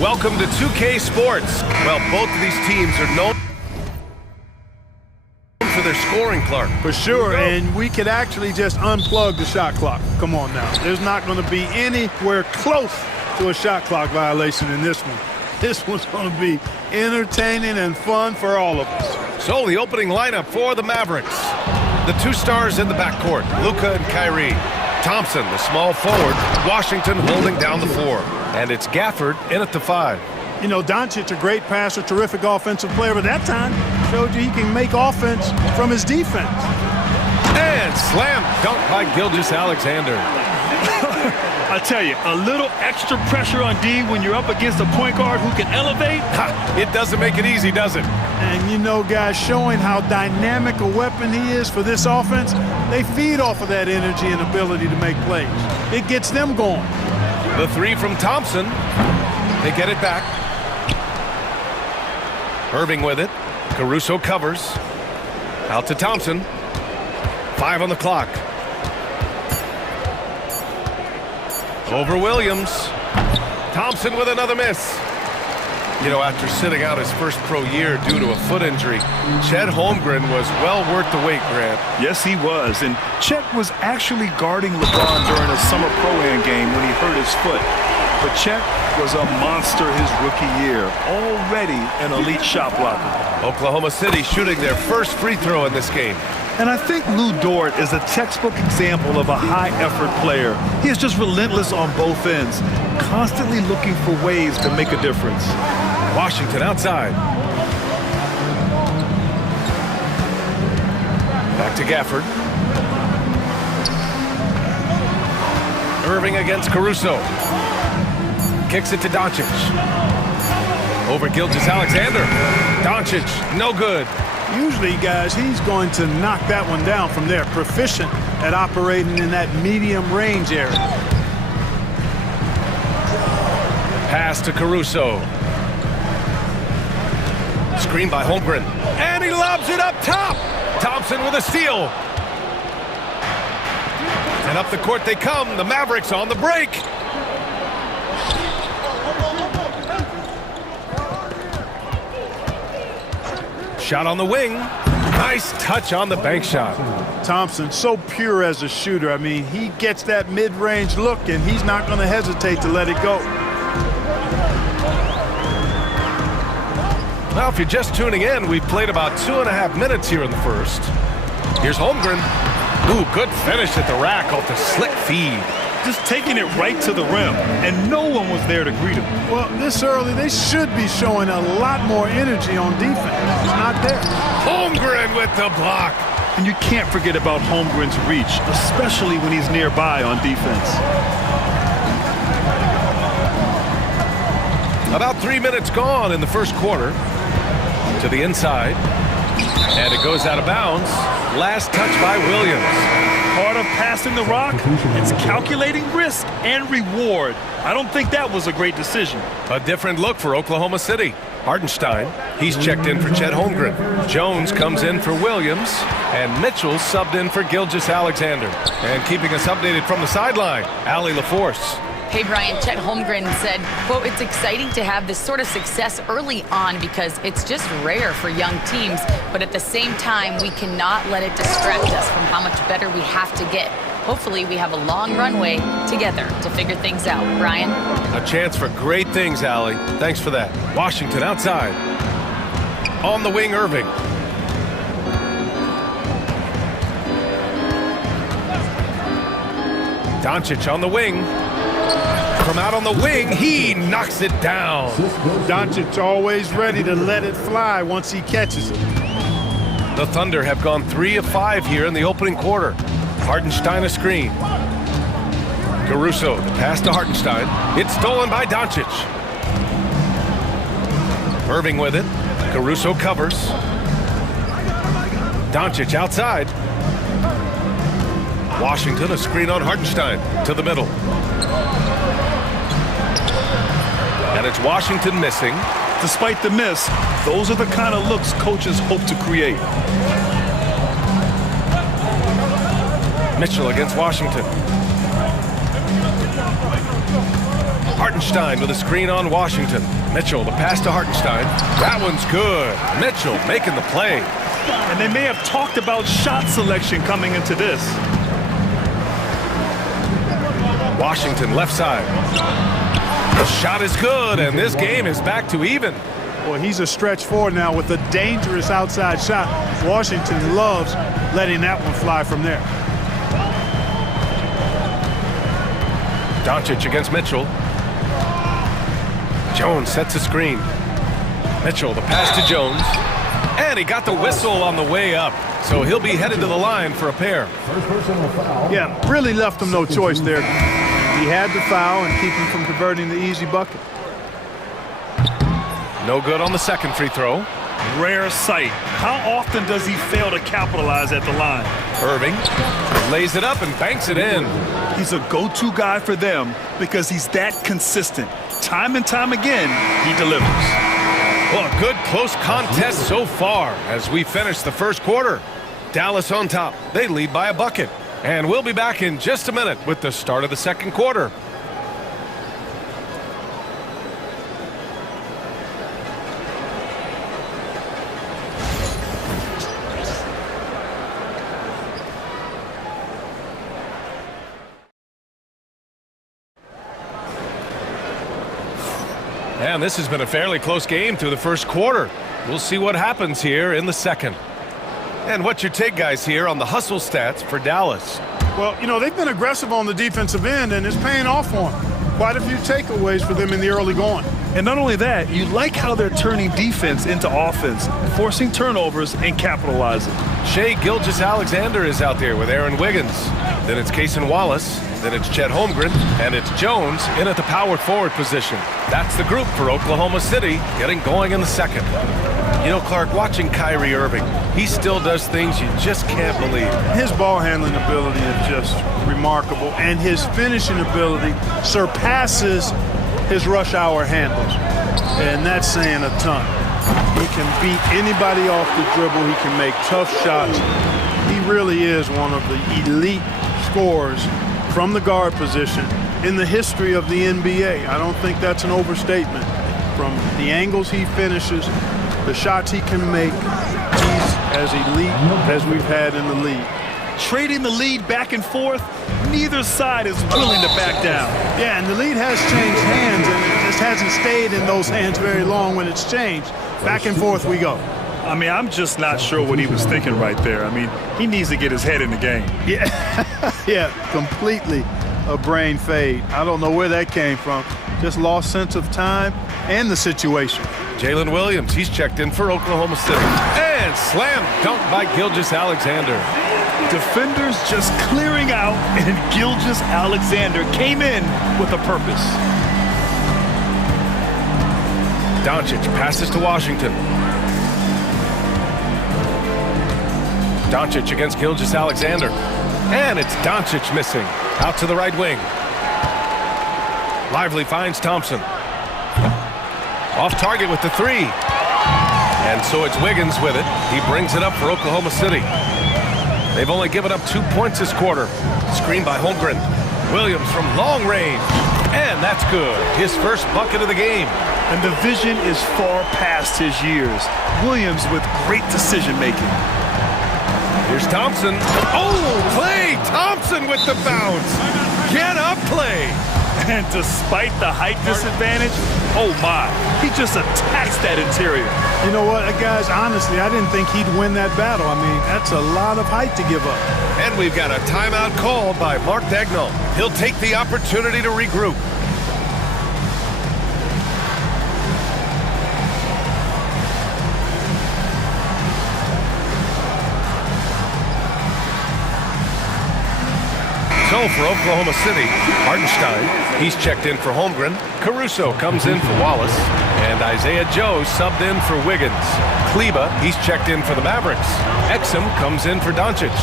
Welcome to 2K Sports. Well, both of these teams are known for their scoring, Clark. For sure, and we could actually just unplug the shot clock. Come on now. There's not going to be anywhere close to a shot clock violation in this one. This one's going to be entertaining and fun for all of us. So the opening lineup for the Mavericks. The two stars in the backcourt, Luka and Kyrie. Thompson, the small forward. Washington holding down the floor. And it's Gafford in at the 5. You know, Doncic, a great passer, terrific offensive player, but that time showed you he can make offense from his defense. And slam dunk by Gilgeous-Alexander. I tell you, a little extra pressure on D when you're up against a point guard who can elevate. It doesn't make it easy, does it? And you know, guys, showing how dynamic a weapon he is for this offense, they feed off of that energy and ability to make plays. It gets them going. The 3 from Thompson. They get it back. Irving with it. Caruso covers. Out to Thompson. 5 on the clock. Over Williams. Thompson with another miss. You know, after sitting out his first pro year due to a foot injury, Chet Holmgren was well worth the wait, Grant. Yes, he was. And Chet was actually guarding LeBron during a summer pro-am game when he hurt his foot. But Chet was a monster his rookie year, already an elite shot blocker. Oklahoma City shooting their first free throw in this game. And I think Lou Dort is a textbook example of a high-effort player. He is just relentless on both ends, constantly looking for ways to make a difference. Washington outside. Back to Gafford. Irving against Caruso. Kicks it to Doncic. Over Gilgeous-Alexander. Doncic, no good. Usually, guys, he's going to knock that one down from there. Proficient at operating in that medium range area. Pass to Caruso. Screen by Holmgren. And he lobs it up top. Thompson with a steal. And up the court they come. The Mavericks on the break. Shot on the wing. Nice touch on the bank shot. Thompson, so pure as a shooter. I mean, he gets that mid-range look, and he's not going to hesitate to let it go. Well, if you're just tuning in, we've played about 2.5 minutes here in the first. Here's Holmgren. Ooh, good finish at the rack off the slick feed. Just taking it right to the rim, and no one was there to greet him. Well, this early, they should be showing a lot more energy on defense. It's not there. Holmgren with the block. And you can't forget about Holmgren's reach, especially when he's nearby on defense. About 3 minutes gone in the first quarter. To the inside. And it goes out of bounds. Last touch by Williams. Part of passing the rock, it's calculating risk and reward. I don't think that was a great decision. A different look for Oklahoma City. Hartenstein, he's checked in for Chet Holmgren. Jones comes in for Williams. And Mitchell subbed in for Gilgeous-Alexander. And keeping us updated from the sideline, Allie LaForce. Hey, Brian, Chet Holmgren said, quote, "It's exciting to have this sort of success early on because it's just rare for young teams, but at the same time, we cannot let it distract us from how much better we have to get. Hopefully, we have a long runway together to figure things out." Brian? A chance for great things, Allie. Thanks for that. Washington outside. On the wing, Irving. Doncic on the wing. From out on the wing, he knocks it down. Doncic always ready to let it fly once he catches it. The Thunder have gone 3 of 5 here in the opening quarter. Hartenstein a screen. Caruso, the pass to Hartenstein. It's stolen by Doncic. Irving with it. Caruso covers. Doncic outside. Washington a screen on Hartenstein to the middle. And it's Washington missing. Despite the miss, those are the kind of looks coaches hope to create. Mitchell against Washington. Hartenstein with a screen on Washington. Mitchell, the pass to Hartenstein. That one's good. Mitchell making the play. And they may have talked about shot selection coming into this. Washington left side. The shot is good, and this game is back to even. Well, he's a stretch forward now with a dangerous outside shot. Washington loves letting that one fly from there. Doncic against Mitchell. Jones sets a screen. Mitchell, the pass to Jones. And he got the whistle on the way up. So he'll be headed to the line for a pair. Yeah, really left him no choice there. He had to foul and keep him from converting the easy bucket. No good on the second free throw. Rare sight. How often does he fail to capitalize at the line? Irving lays it up and banks it in. He's a go-to guy for them because he's that consistent. Time and time again, he delivers. Well, a good close contest so far as we finish the first quarter. Dallas on top. They lead by a bucket. And we'll be back in just a minute with the start of the second quarter. And this has been a fairly close game through the first quarter. We'll see what happens here in the second. And what's your take, guys, here on the hustle stats for Dallas? Well, you know, they've been aggressive on the defensive end, and it's paying off for them. Quite a few takeaways for them in the early going. And not only that, you like how they're turning defense into offense, forcing turnovers and capitalizing. Shai Gilgeous-Alexander is out there with Aaron Wiggins. Then it's Cason Wallace. Then it's Chet Holmgren. And it's Jones in at the power forward position. That's the group for Oklahoma City getting going in the second. You know, Clark, watching Kyrie Irving, he still does things you just can't believe. His ball handling ability is just remarkable, and his finishing ability surpasses his rush hour handles. And that's saying a ton. He can beat anybody off the dribble. He can make tough shots. He really is one of the elite scorers from the guard position in the history of the NBA. I don't think that's an overstatement. From the angles he finishes, the shots he can make, he's as elite as we've had in the league. Trading the lead back and forth, neither side is willing to back down. Yeah, and the lead has changed hands, and it just hasn't stayed in those hands very long when it's changed. Back and forth we go. I mean, I'm just not sure what he was thinking right there. I mean, he needs to get his head in the game. Yeah, yeah, completely a brain fade. I don't know where that came from. Just lost sense of time and the situation. Jalen Williams, he's checked in for Oklahoma City. And slam dunk by Gilgeous-Alexander. Defenders just clearing out, and Gilgeous-Alexander came in with a purpose. Doncic passes to Washington. Doncic against Gilgeous-Alexander. And it's Doncic missing. Out to the right wing. Lively finds Thompson. Off target with the three. And so it's Wiggins with it. He brings it up for Oklahoma City. They've only given up 2 points this quarter. Screen by Holmgren. Williams from long range. And that's good. His first bucket of the game. And the vision is far past his years. Williams with great decision making. Here's Thompson. Oh, Klay Thompson with the bounce. Get up, Klay. And despite the height disadvantage, oh my, he just attacks that interior. You know what, guys, honestly, I didn't think he'd win that battle. I mean, that's a lot of height to give up. And we've got a timeout called by Mark Dagnall. He'll take the opportunity to regroup. So for Oklahoma City, Hartenstein, he's checked in for Holmgren. Caruso comes in for Wallace. And Isaiah Joe subbed in for Wiggins. Kleba, he's checked in for the Mavericks. Exum comes in for Doncic.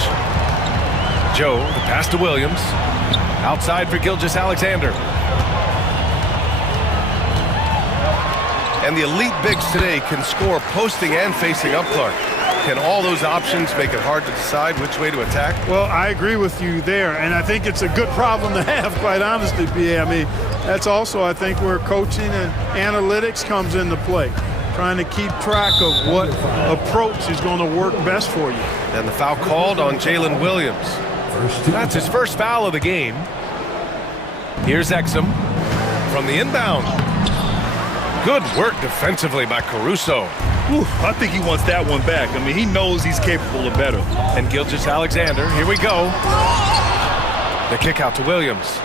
Joe, the pass to Williams. Outside for Gilgeous-Alexander. And the elite bigs today can score posting and facing up, Clark. Can all those options make it hard to decide which way to attack? Well, I agree with you there, and I think it's a good problem to have, quite honestly, BA. I mean, that's also, I think, where coaching and analytics comes into play, trying to keep track of what approach is going to work best for you. And the foul called on Jalen Williams. That's his first foul of the game. Here's Exum from the inbound. Good work defensively by Caruso. Whew, I think he wants that one back. I mean, he knows he's capable of better. And Gilgeous-Alexander, here we go. The kick out to Williams.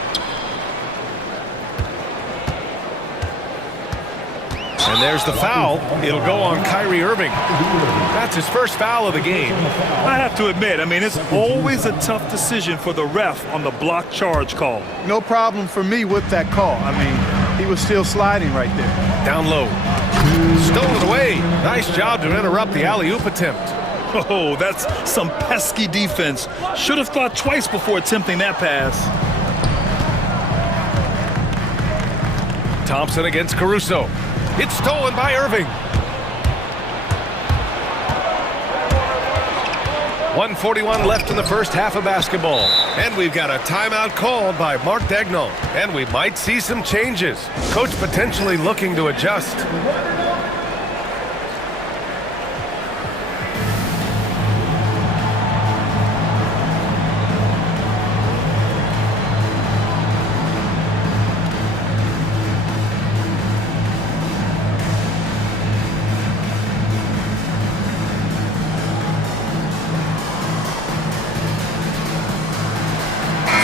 And there's the foul. It'll go on Kyrie Irving. That's his first foul of the game. I have to admit, I mean, it's always a tough decision for the ref on the block charge call. No problem for me with that call. I mean, he was still sliding right there. Down low. Stolen away. Nice job to interrupt the alley-oop attempt. Oh, that's some pesky defense. Should have thought twice before attempting that pass. Thompson against Caruso. It's stolen by Irving. 1:41 left in the first half of basketball. And we've got a timeout called by Mark Daigneault. And we might see some changes. Coach potentially looking to adjust.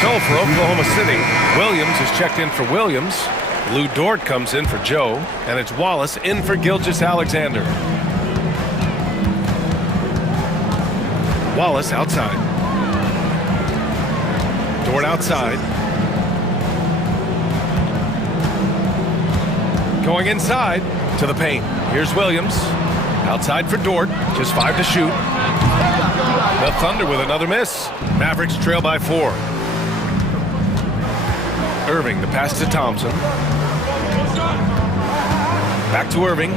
So for Oklahoma City, Williams is checked in for Williams. Lou Dort comes in for Joe, and it's Wallace in for Gilgeous-Alexander. Wallace outside. Dort outside. Going inside to the paint. Here's Williams. Outside for Dort. Just 5 to shoot. The Thunder with another miss. Mavericks trail by 4. Irving, the pass to Thompson. Back to Irving.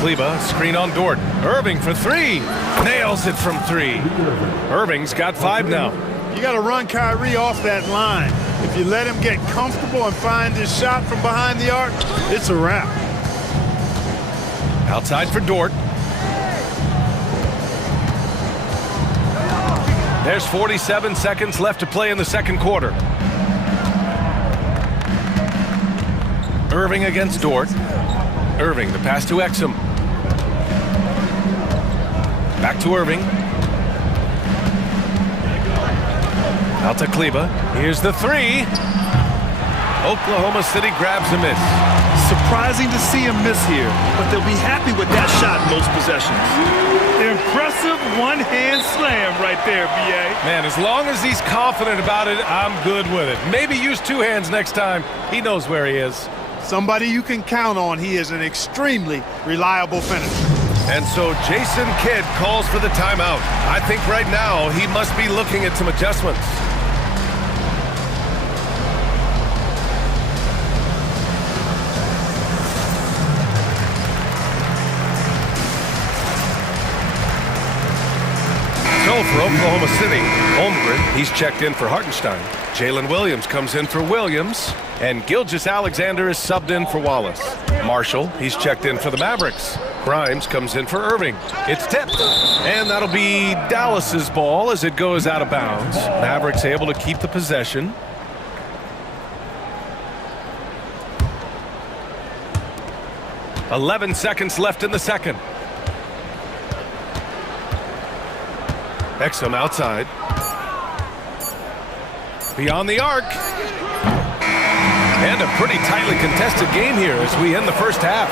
Kleba, screen on Dort. Irving for 3. Nails it from 3. Irving's got 5 now. You got to run Kyrie off that line. If you let him get comfortable and find his shot from behind the arc, it's a wrap. Outside for Dort. There's 47 seconds left to play in the second quarter. Irving against Dort. Irving, the pass to Exum. Back to Irving. Out to Kleba. Here's the 3. Oklahoma City grabs a miss. Surprising to see him miss here, but they'll be happy with that shot in most possessions. Impressive one-hand slam right there, B.A. Man, as long as he's confident about it, I'm good with it. Maybe use 2 hands next time. He knows where he is. Somebody you can count on. He is an extremely reliable finisher. And so Jason Kidd calls for the timeout. I think right now he must be looking at some adjustments. So for Oklahoma City, Holmgren, he's checked in for Hartenstein. Jalen Williams comes in for Williams. And Gilgeous-Alexander is subbed in for Wallace. Marshall, he's checked in for the Mavericks. Grimes comes in for Irving. It's tipped. And that'll be Dallas's ball as it goes out of bounds. Mavericks able to keep the possession. .11 seconds left in the second. Exum outside. Beyond the arc. And a pretty tightly contested game here as we end the first half.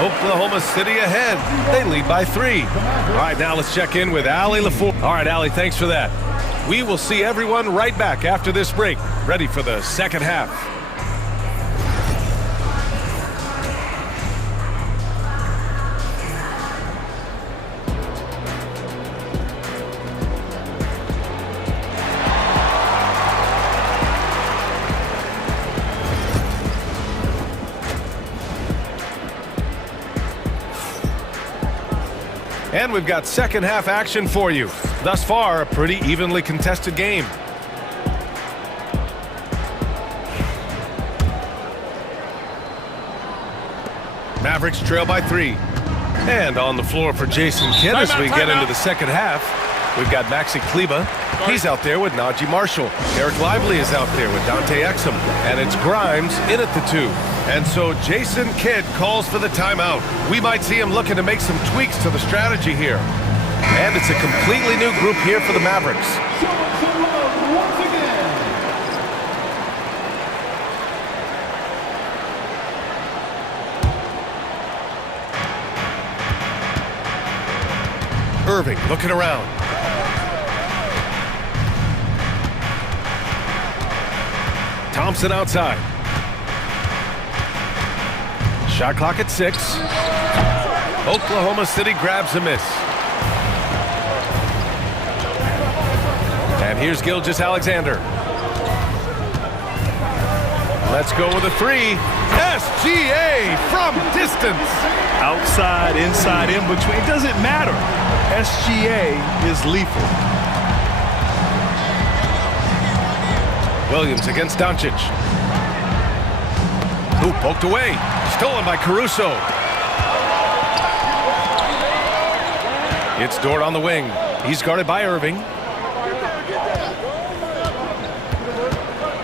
Oklahoma City ahead. They lead by 3. All right, now let's check in with Allie LaFour. All right, Allie, thanks for that. We will see everyone right back after this break, ready for the second half. And we've got second half action for you. Thus far, a pretty evenly contested game. Mavericks trail by 3. And on the floor for Jason Kidd as we get into the second half. We've got Maxi Kleba. He's out there with Najee Marshall. Eric Lively is out there with Dante Exum. And it's Grimes in at the 2. And so Jason Kidd calls for the timeout. We might see him looking to make some tweaks to the strategy here. And it's a completely new group here for the Mavericks. Irving looking around. Thompson outside. Shot clock at 6. Oklahoma City grabs a miss. And here's Gilgeous-Alexander. Let's go with a 3. SGA from distance. Outside, inside, in between. It doesn't matter. SGA is lethal. Williams against Doncic. Ooh, poked away. Stolen by Caruso. It's Dort on the wing. He's guarded by Irving.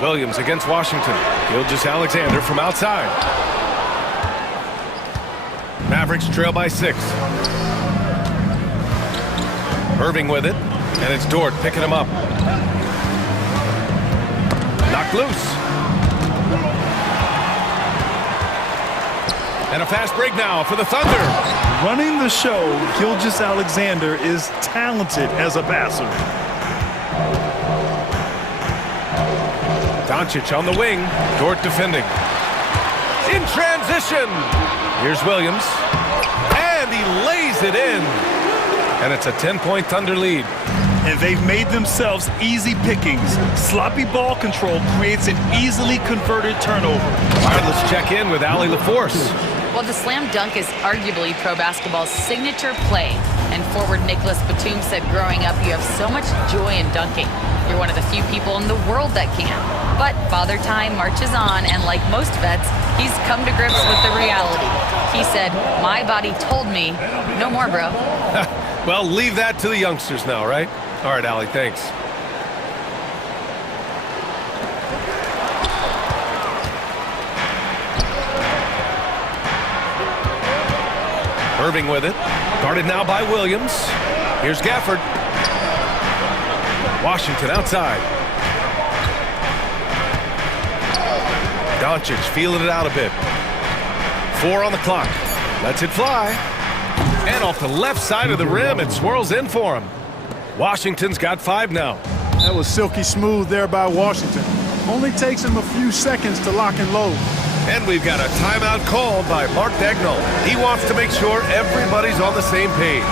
Williams against Washington. Gilgeous-Alexander from outside. Mavericks trail by 6. Irving with it. And it's Dort picking him up. Knocked loose. And a fast break now for the Thunder. Running the show, Gilgeous-Alexander is talented as a passer. Doncic on the wing. Dort defending. In transition. Here's Williams. And he lays it in. And it's a 10-point Thunder lead. And they've made themselves easy pickings. Sloppy ball control creates an easily converted turnover. All right, let's check in with Allie LaForce. Well, the slam dunk is arguably pro basketball's signature play. And forward Nicholas Batum said growing up, you have so much joy in dunking. You're one of the few people in the world that can. But Father Time marches on, and like most vets, he's come to grips with the reality. He said, my body told me, no more, bro. Well, leave that to the youngsters now, right? All right, Allie, thanks. Irving with it. Guarded now by Williams. Here's Gafford. Washington outside. Doncic feeling it out a bit. 4 on the clock. Lets it fly. And off the left side of the rim, it swirls in for him. Washington's got 5 now. That was silky smooth there by Washington. Only takes him a few seconds to lock and load. And we've got a timeout called by Mark Dagnall. He wants to make sure everybody's on the same page.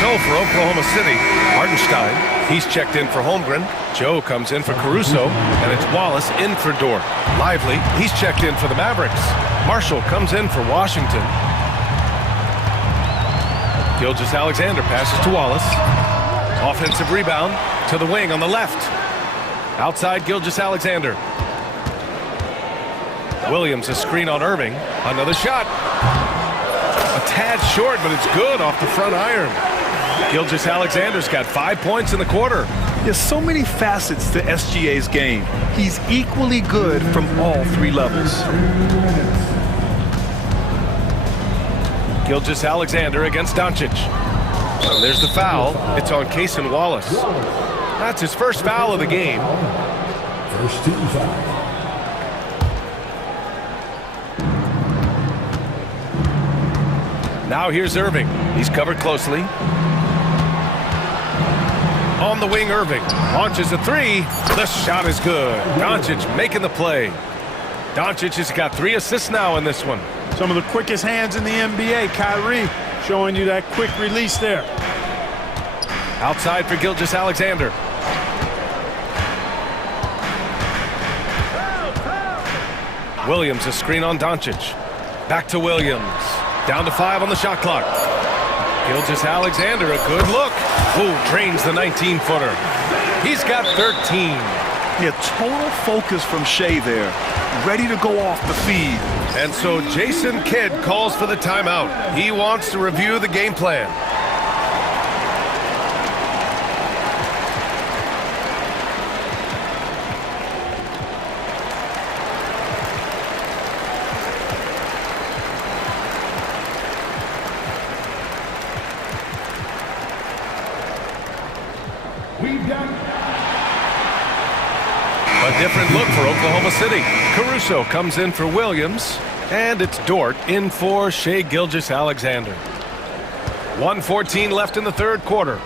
So for Oklahoma City, Hartenstein, he's checked in for Holmgren. Joe comes in for Caruso, and it's Wallace in for Dort. Lively, he's checked in for the Mavericks. Marshall comes in for Washington. Gilgeous-Alexander passes to Wallace. Offensive rebound to the wing on the left. Outside Gilgeous-Alexander. Williams a screen on Irving. Another shot. A tad short, but it's good off the front iron. Gilgeous-Alexander's got 5 points in the quarter. There's so many facets to SGA's game. He's equally good from all 3 levels. Gilgeous-Alexander against Doncic. So there's the foul. It's on Cason Wallace. That's his first foul of the game. First team foul. Now here's Irving. He's covered closely. On the wing, Irving launches a 3. The shot is good. Doncic making the play. Doncic has got 3 assists now in this one. Some of the quickest hands in the NBA. Kyrie showing you that quick release there. Outside for Gilgeous-Alexander. Williams, a screen on Doncic. Back to Williams. Down to 5 on the shot clock. Gilgeous-Alexander, a good look. Ooh, drains the 19-footer. He's got 13. Yeah, total focus from Shea there. Ready to go off the feed. And so Jason Kidd calls for the timeout. He wants to review the game plan. A different look for Oklahoma City. Caruso comes in for Williams, and it's Dort in for Shai Gilgeous-Alexander. 1:14 left in the third quarter.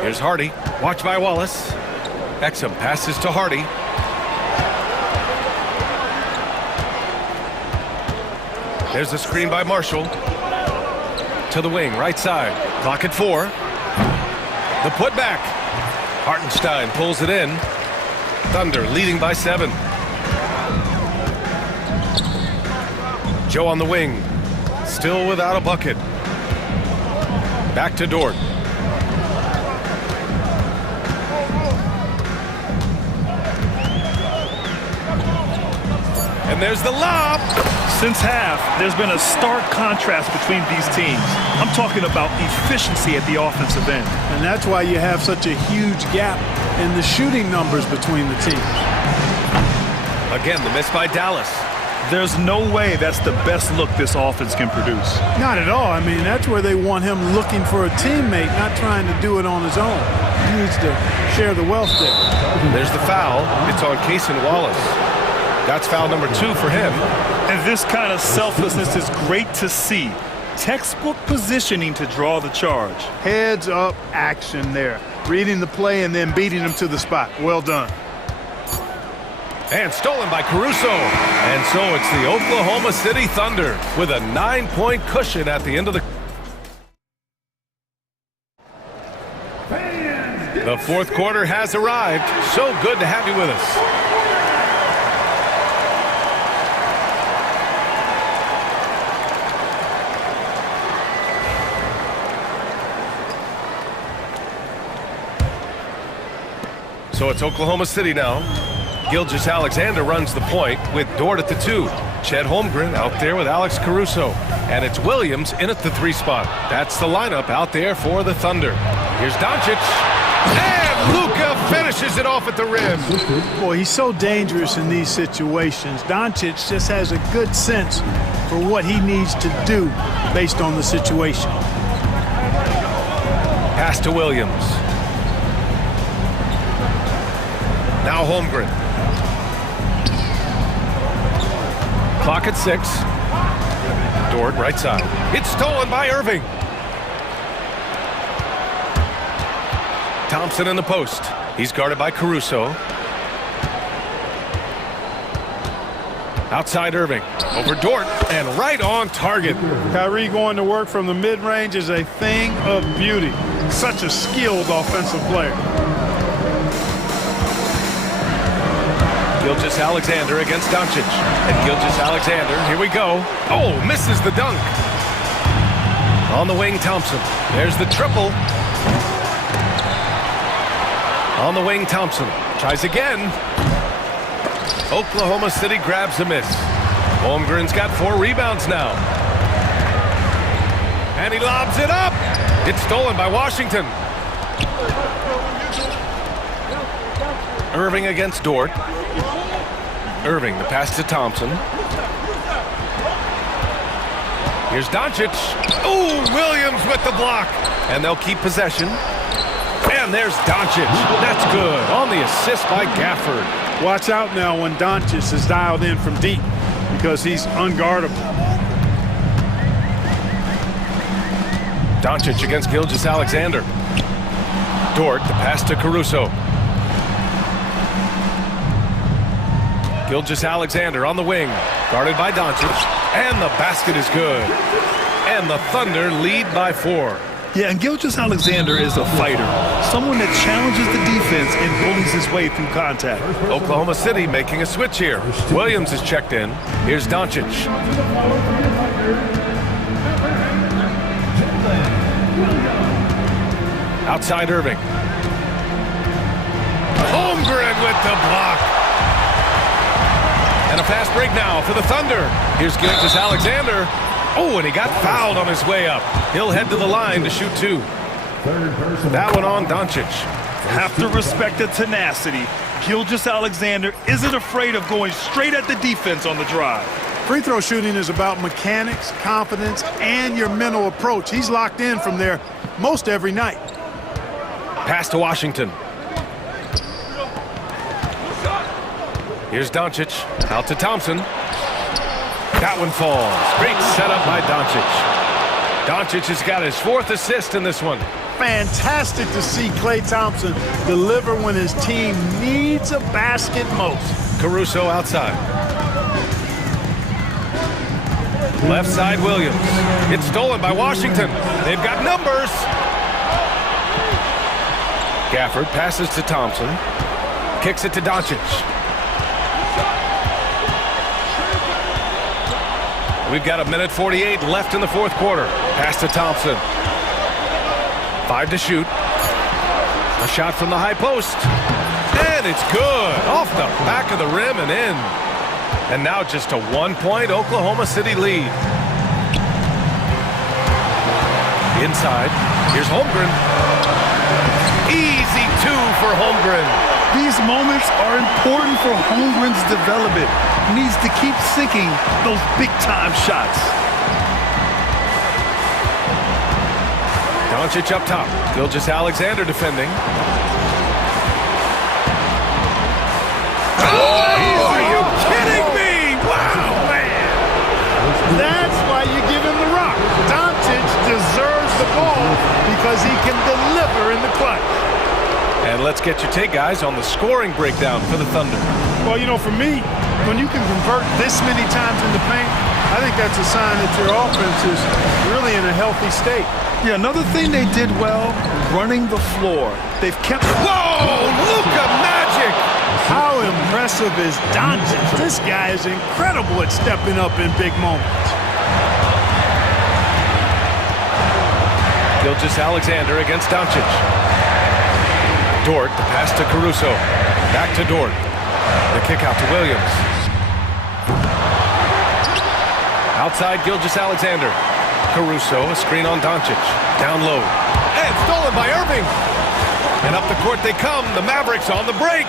Here's Hardy, watched by Wallace. Exum passes to Hardy. There's a screen by Marshall. To the wing, right side. Clock at 4. The putback. Hartenstein pulls it in. Thunder leading by 7. Joe on the wing. Still without a bucket. Back to Dort. And there's the lob. Since half, there's been a stark contrast between these teams. I'm talking about efficiency at the offensive end. And that's why you have such a huge gap in the shooting numbers between the teams. Again, the miss by Dallas. There's no way that's the best look this offense can produce. Not at all. I mean, that's where they want him looking for a teammate, not trying to do it on his own. He needs to share the wealth there. There's the foul. It's on Cason Wallace. That's foul number 2 for him. And this kind of selflessness is great to see. Textbook positioning to draw the charge. Heads up action there. Reading the play and then beating him to the spot. Well done. And stolen by Caruso. And so it's the Oklahoma City Thunder with a 9-point cushion at the end of the... The fourth quarter has arrived. So good to have you with us. So it's Oklahoma City now. Gilgeous-Alexander runs the point with Dort at the 2. Chet Holmgren out there with Alex Caruso. And it's Williams in at the 3 spot. That's the lineup out there for the Thunder. Here's Doncic. And Luka finishes it off at the rim. Boy, he's so dangerous in these situations. Doncic just has a good sense for what he needs to do based on the situation. Pass to Williams. Now Holmgren. Clock at 6. Dort right side. It's stolen by Irving. Thompson in the post. He's guarded by Caruso. Outside Irving. Over Dort. And right on target. Kyrie going to work from the mid-range is a thing of beauty. Such a skilled offensive player. Gilgeous-Alexander against Doncic. And Gilgeous-Alexander, here we go. Oh, misses the dunk. On the wing, Thompson. There's the triple. On the wing, Thompson. Tries again. Oklahoma City grabs the miss. Holmgren's got 4 rebounds now. And he lobs it up. It's stolen by Washington. Irving against Dort. Irving, the pass to Thompson. Here's Doncic. Ooh, Williams with the block. And they'll keep possession. And there's Doncic. That's good. On the assist by Gafford. Watch out now when Doncic is dialed in from deep because he's unguardable. Doncic against Gilgeous-Alexander. Dort, the pass to Caruso. Gilgeous-Alexander on the wing, guarded by Doncic, and the basket is good. And the Thunder lead by 4. Yeah, and Gilgeous-Alexander is a fighter, someone that challenges the defense and bullies his way through contact. Oklahoma City making a switch here. Williams is checked in. Here's Doncic. Outside Irving. Holmgren with the block. And a fast break now for the Thunder. Here's Gilgeous-Alexander. Oh, and he got fouled on his way up. He'll head to the line to shoot two. That one on Doncic. Have to respect the tenacity. Gilgeous-Alexander isn't afraid of going straight at the defense on the drive. Free throw shooting is about mechanics, confidence, and your mental approach. He's locked in from there most every night. Pass to Washington. Here's Doncic. Out to Thompson. That one falls. Great setup by Doncic. Doncic has got his 4th assist in this one. Fantastic to see Klay Thompson deliver when his team needs a basket most. Caruso outside. Left side Williams. It's stolen by Washington. They've got numbers. Gafford passes to Thompson. Kicks it to Doncic. We've got 1:48 left in the 4th quarter. Pass to Thompson. 5 to shoot. A shot from the high post. And it's good. Off the back of the rim and in. And now just a 1-point Oklahoma City lead. Inside. Here's Holmgren. Easy 2 for Holmgren. These moments are important for Holmgren's development. He needs to keep sinking those big-time shots. Doncic up top. Gilgeous-Alexander defending. Oh, are you kidding me? Wow, man. That's why you give him the rock. Doncic deserves the ball because he can deliver in the clutch. And let's get your take, guys, on the scoring breakdown for the Thunder. Well, you know, for me, when you can convert this many times in the paint, I think that's a sign that your offense is really in a healthy state. Yeah, another thing they did well, running the floor. They've kept... Whoa, Luka Magic! How impressive is Doncic? This guy is incredible at stepping up in big moments. Gilgeous-Alexander against Doncic. Dort, the pass to Caruso. Back to Dort. The kick out to Williams. Outside Gilgeous-Alexander. Caruso, a screen on Doncic. Down low. And stolen by Irving. And up the court they come. The Mavericks on the break.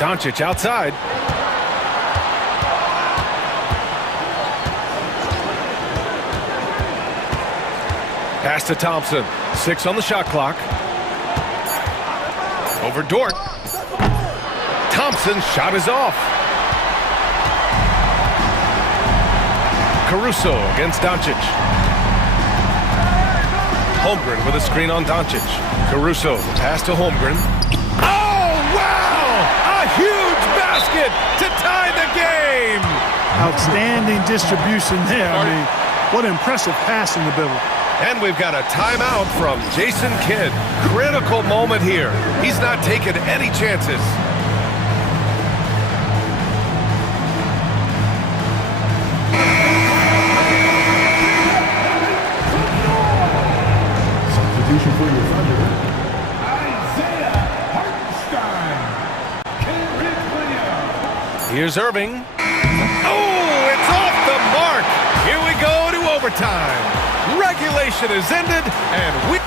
Doncic outside. Pass to Thompson. 6 on the shot clock. Over Dort. Thompson's shot is off. Caruso against Doncic. Holmgren with a screen on Doncic. Caruso, pass to Holmgren. Oh, wow! A huge basket to tie the game! Outstanding distribution there. I mean, what impressive passing ability. And we've got a timeout from Jason Kidd. Critical moment here. He's not taking any chances. Substitution for your Thunder. Isaiah Hartenstein. Here's Irving. Oh, it's off the mark. Here we go to overtime. Regulation is ended, and we...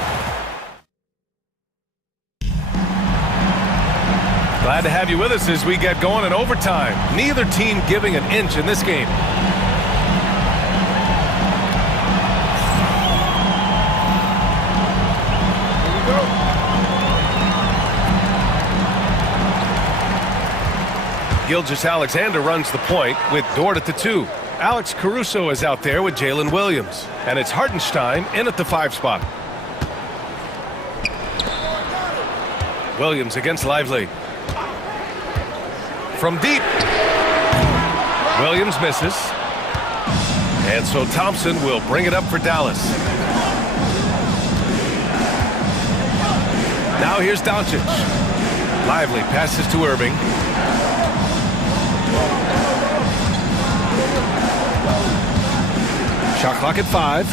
Glad to have you with us as we get going in overtime. Neither team giving an inch in this game. Gilgeous-Alexander runs the point with Dort at the 2. Alex Caruso is out there with Jalen Williams. And it's Hartenstein in at the 5 spot. Williams against Lively. From deep. Williams misses. And so Thompson will bring it up for Dallas. Now here's Doncic. Lively passes to Irving. Shot clock at 5.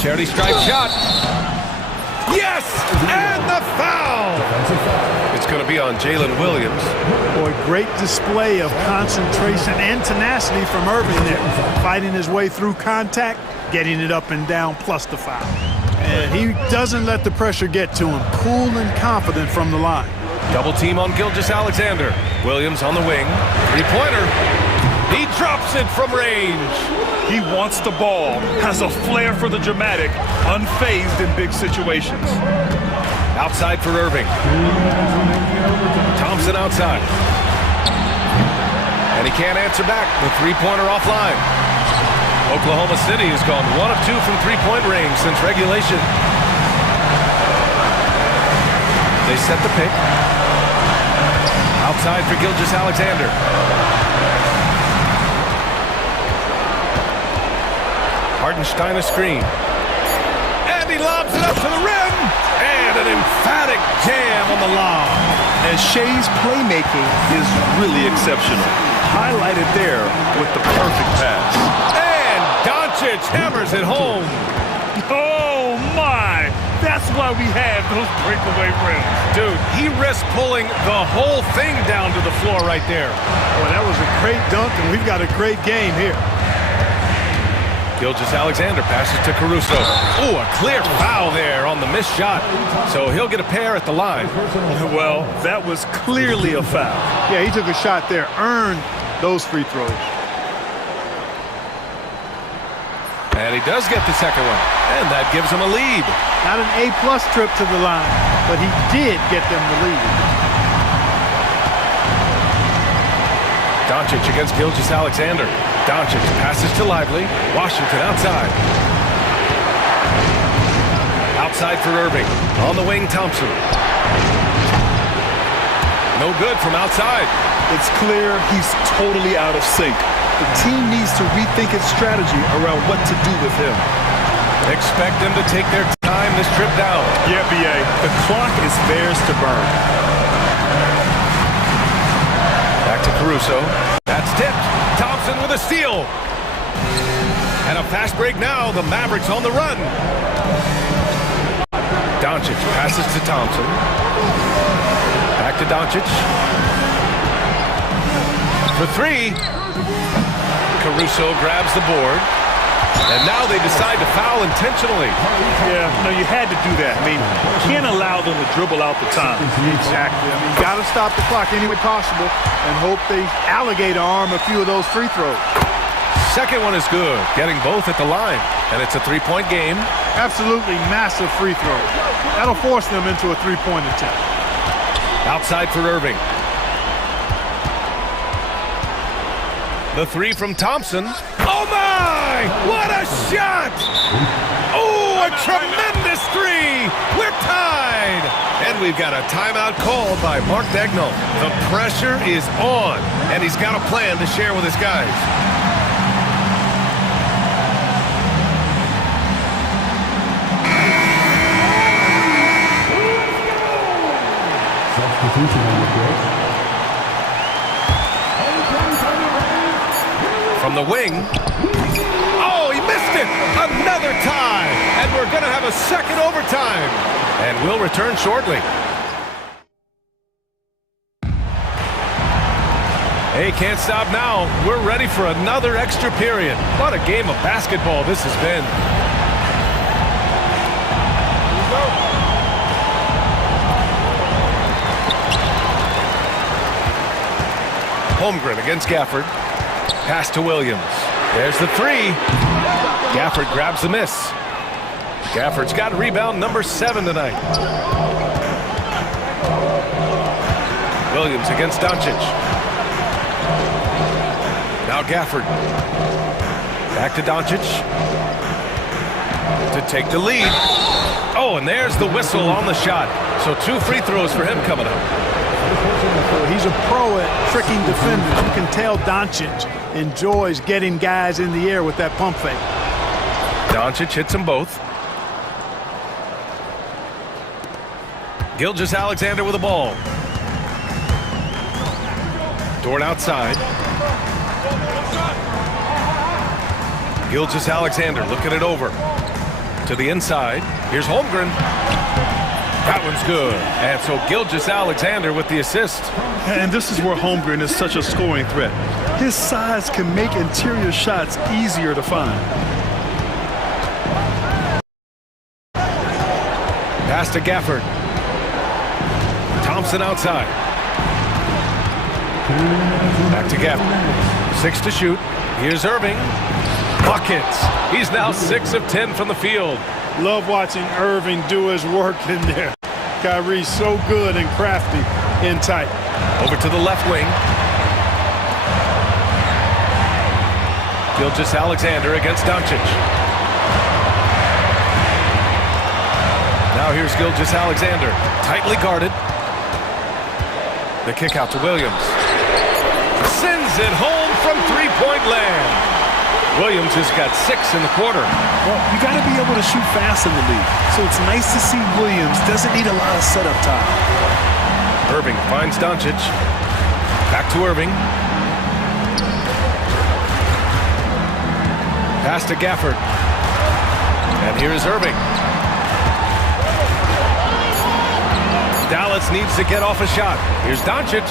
Charity stripe shot. Yes! And the foul! It's going to be on Jalen Williams. Boy, great display of concentration and tenacity from Irving there. Fighting his way through contact, getting it up and down, plus the foul. And he doesn't let the pressure get to him. Cool and confident from the line. Double team on Gilgeous-Alexander. Williams on the wing. Three-pointer. He drops it from range. He wants the ball, has a flair for the dramatic, unfazed in big situations. Outside for Irving. Thompson outside. And he can't answer back. The three-pointer offline. Oklahoma City has gone 1 of 2 from three-point range since regulation. They set the pick. Outside for Gilgeous-Alexander. Hardenstein a screen. And he lobs it up to the rim. And an emphatic jam on the lob. And Shea's playmaking is really exceptional. Highlighted there with the perfect pass. And Doncic hammers it home. Oh my! That's why we have those breakaway rims. Dude, he risked pulling the whole thing down to the floor right there. Boy, that was a great dunk, and we've got a great game here. Gilgeous-Alexander passes to Caruso. Oh, a clear foul there on the missed shot. So he'll get a pair at the line. Well, that was clearly a foul. Yeah, he took a shot there, earned those free throws. And he does get the second one. And that gives him a lead. Not an A-plus trip to the line, but he did get them the lead. Doncic against Gilgeous-Alexander. Doncic passes to Lively. Washington outside. Outside for Irving. On the wing, Thompson. No good from outside. It's clear he's totally out of sync. The team needs to rethink its strategy around what to do with him. Expect them to take their time this trip down. Yeah, B.A. The clock is theirs to burn. Back to Caruso. That's tipped. Thompson with a steal. And a fast break now. The Mavericks on the run. Doncic passes to Thompson. Back to Doncic. For 3. Caruso grabs the board. And now they decide to foul intentionally. Yeah, no, you had to do that. I mean, you can't allow them to dribble out the time. Exactly. I mean, got to stop the clock any way possible and hope they alligator arm a few of those free throws. Second one is good, getting both at the line. And it's a three-point game. Absolutely massive free throw. That'll force them into a three-point attempt. Outside for Irving. The 3 from Thompson. Oh my! What a shot! Oh, a tremendous 3! We're tied! And we've got a timeout called by Mark Daigneault. The pressure is on, and he's got a plan to share with his guys. Substitution on the court. From the wing. Oh, he missed it! Another tie! And we're going to have a second overtime. And we'll return shortly. Hey, can't stop now. We're ready for another extra period. What a game of basketball this has been. Holmgren against Gafford. Pass to Williams. There's the 3. Gafford grabs the miss. Gafford's got rebound number 7 tonight. Williams against Doncic. Now Gafford. Back to Doncic. To take the lead. Oh, and there's the whistle on the shot. So 2 free throws for him coming up. He's a pro at tricking defenders. You can tell Doncic enjoys getting guys in the air with that pump fake. Doncic hits them both. Gilgeous-Alexander with the ball. Dort outside. Gilgeous-Alexander looking it over. To the inside. Here's Holmgren. That one's good. And so Gilgeous-Alexander with the assist. And this is where Holmgren is such a scoring threat. His size can make interior shots easier to find. Pass to Gafford. Thompson outside. Back to Gafford. 6 to shoot. Here's Irving. Buckets. He's now 6 of 10 from the field. Love watching Irving do his work in there. Kyrie's so good and crafty in tight. Over to the left wing. Gilgeous-Alexander against Doncic. Now here's Gilgeous-Alexander. Tightly guarded. The kick out to Williams. Sends it home from three-point land. Williams has got 6 in the quarter. Well, you got to be able to shoot fast in the league. So it's nice to see Williams doesn't need a lot of setup time. Irving finds Doncic. Back to Irving. Pass to Gafford. And here is Irving. Dallas needs to get off a shot. Here's Doncic.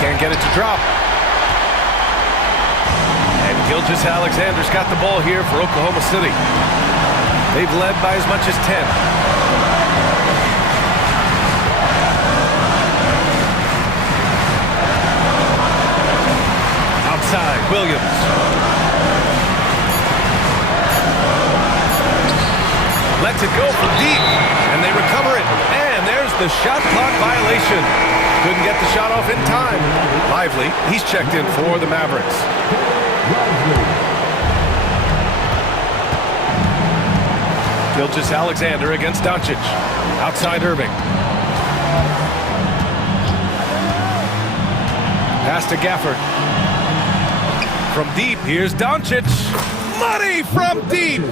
Can't get it to drop. And Gilgeous-Alexander's got the ball here for Oklahoma City. They've led by as much as 10. Outside, Williams. Lets it go from deep, and they recover it. And there's the shot clock violation. Couldn't get the shot off in time. Lively, he's checked in for the Mavericks. Gilgeous-Alexander against Doncic. Outside Irving. Pass to Gafford. From deep, here's Doncic. Money from deep.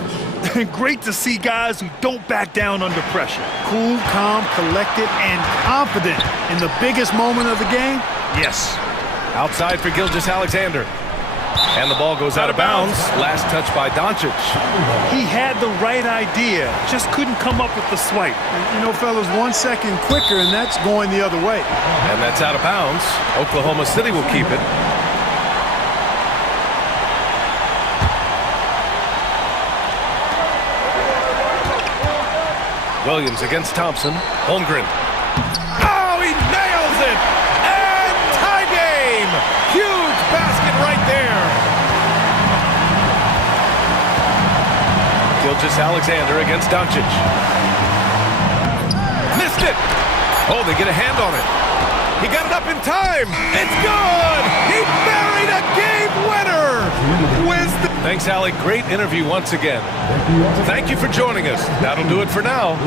Great to see guys who don't back down under pressure. Cool, calm, collected, and confident in the biggest moment of the game. Yes. Outside for Gilgeous-Alexander. And the ball goes out of bounds. Last touch by Doncic. He had the right idea, just couldn't come up with the swipe. You know, fellas, 1 second quicker, and that's going the other way. And that's out of bounds. Oklahoma City will keep it. Williams against Thompson. Holmgren. Oh, he nails it! And tie game! Huge basket right there! Gilgeous-Alexander against Doncic. Missed it! Oh, they get a hand on it. He got it up in time! It's good! He buried a game winner! Wisdom. Thanks, Allie. Great interview once again. Thank you for joining us. That'll do it for now.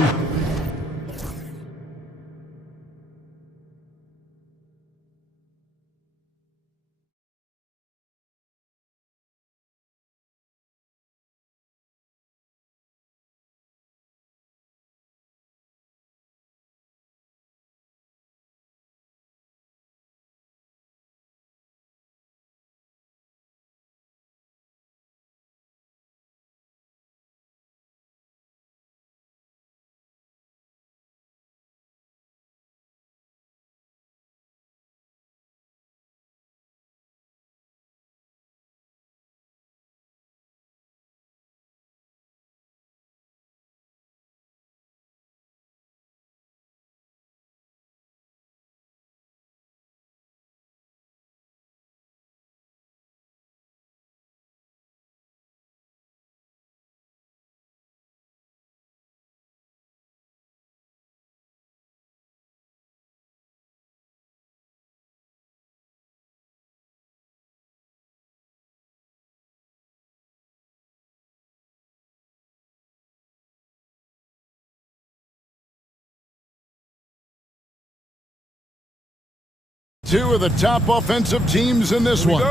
Two of the top offensive teams in this one.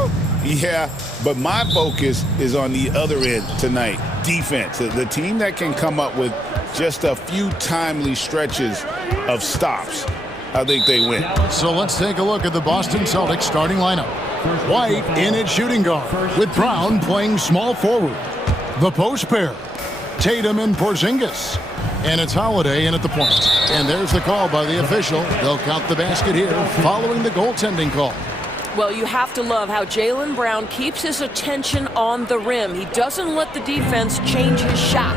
Yeah, but my focus is on the other end tonight. Defense. The team that can come up with just a few timely stretches of stops, I think they win. So let's take a look at the Boston Celtics starting lineup. White in at shooting guard, with Brown playing small forward. The post pair, Tatum and Porzingis. And it's Holiday in at the point. And there's the call by the official. They'll count the basket here following the goaltending call. Well, you have to love how Jaylen Brown keeps his attention on the rim. He doesn't let the defense change his shot.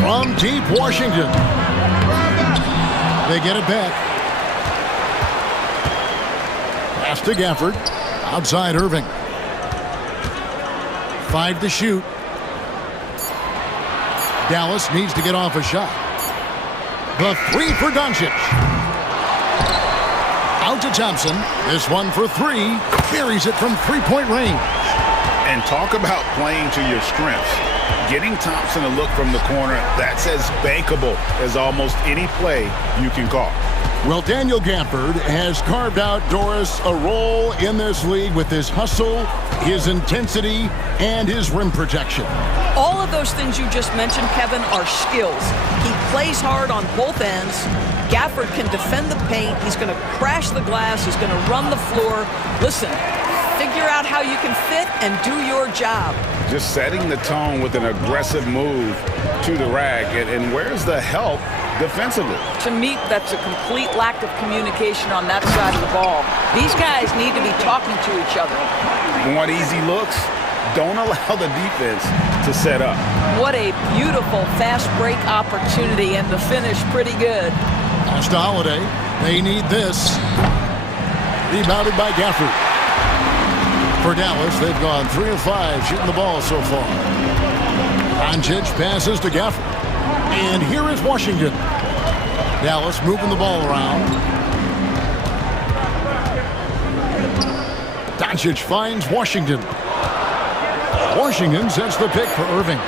From deep Washington. They get it back. Pass to Gafford. Outside Irving. 5 to shoot. Dallas needs to get off a shot. The 3 for Doncic. Out to Thompson. This one for 3. Carries it from three-point range. And talk about playing to your strengths. Getting Thompson a look from the corner, that's as bankable as almost any play you can call. Well, Daniel Gafford has carved out, Doris, a role in this league with his hustle, his intensity, and his rim protection. All of those things you just mentioned, Kevin, are skills. He plays hard on both ends. Gafford can defend the paint. He's going to crash the glass. He's going to run the floor. Listen, figure out how you can fit and do your job. Just setting the tone with an aggressive move to the rack. And where's the help defensively? To me, that's a complete lack of communication on that side of the ball. These guys need to be talking to each other. Want easy looks? Don't allow the defense to set up. What a beautiful fast break opportunity, and the finish pretty good. Pass to Holiday. They need this. Rebounded by Gafford. For Dallas, they've gone 3 of 5 shooting the ball so far. Doncic passes to Gafford. And here is Washington. Dallas moving the ball around. Doncic finds Washington. Washington sets the pick for Irving.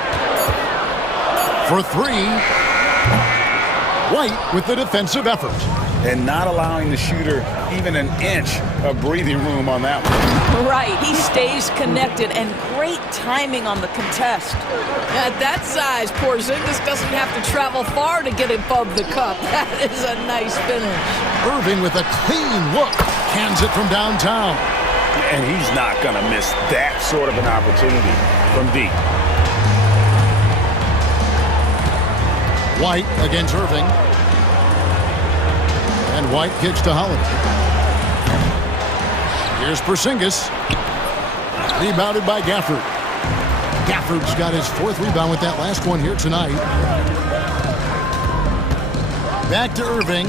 For 3. White with the defensive effort. And not allowing the shooter even an inch of breathing room on that one. Right, he stays connected, and great timing on the contest. At that size, Porzingis doesn't have to travel far to get above the cup. That is a nice finish. Irving with a clean look. Cans it from downtown. And he's not going to miss that sort of an opportunity from deep. White against Irving. And White kicks to Holiday. Here's Porzingis. Rebounded by Gafford. Gafford's got his 4th rebound with that last one here tonight. Back to Irving.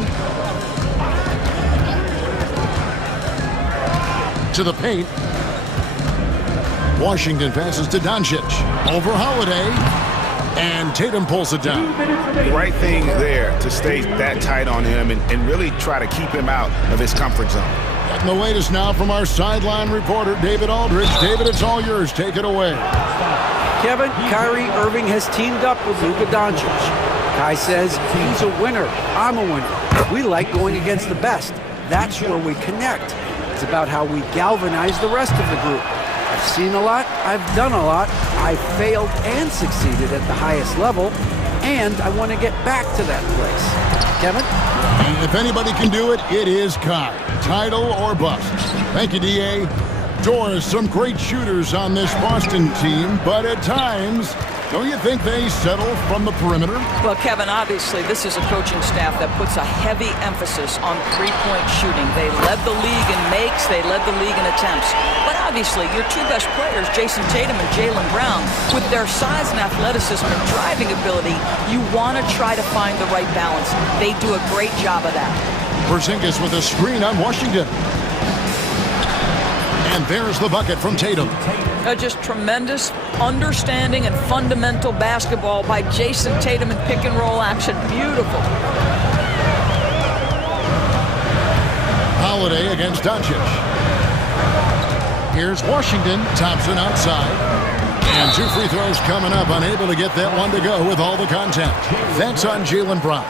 To the paint. Washington passes to Doncic. Over Holiday. And Tatum pulls it down. Right thing there to stay that tight on him and really try to keep him out of his comfort zone. And the latest now from our sideline reporter, David Aldridge. David, it's all yours. Take it away. Kevin, Kyrie Irving has teamed up with Luka Doncic. Kai says he's a winner. I'm a winner. We like going against the best. That's where we connect. It's about how we galvanize the rest of the group. I've seen a lot, I've done a lot, I failed and succeeded at the highest level, and I want to get back to that place. Kevin? And if anybody can do it, it is Kai. Title or bust. Thank you, D.A. Doris, some great shooters on this Boston team, but at times, don't you think they settle from the perimeter? Well, Kevin, obviously, this is a coaching staff that puts a heavy emphasis on three-point shooting. They led the league in makes, they led the league in attempts. But obviously, your 2 best players, Jason Tatum and Jaylen Brown, with their size and athleticism and driving ability, you want to try to find the right balance. They do a great job of that. Porzingis with a screen on Washington. And there's the bucket from Tatum. Just tremendous understanding and fundamental basketball by Jason Tatum in pick and roll action. Beautiful. Holiday against Doncic. Here's Washington. Thompson outside. And 2 free throws coming up, unable to get that one to go with all the contact. That's on Jaylen Brown.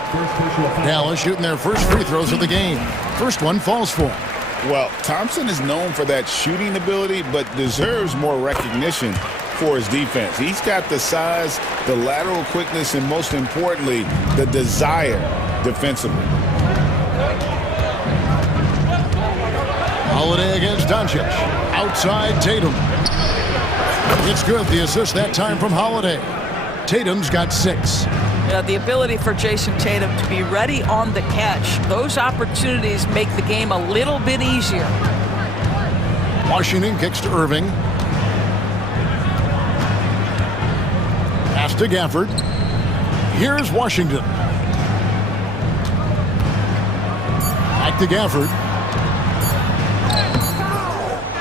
Dallas shooting their first free throws of the game. First one falls for him. Well, Thompson is known for that shooting ability, but deserves more recognition for his defense. He's got the size, the lateral quickness, and most importantly, the desire defensively. Holiday against Doncic. Outside Tatum. It's good. The assist that time from Holiday. Tatum's got 6. Yeah, the ability for Jason Tatum to be ready on the catch. Those opportunities make the game a little bit easier. Washington kicks to Irving. Pass to Gafford. Here's Washington. Back to Gafford.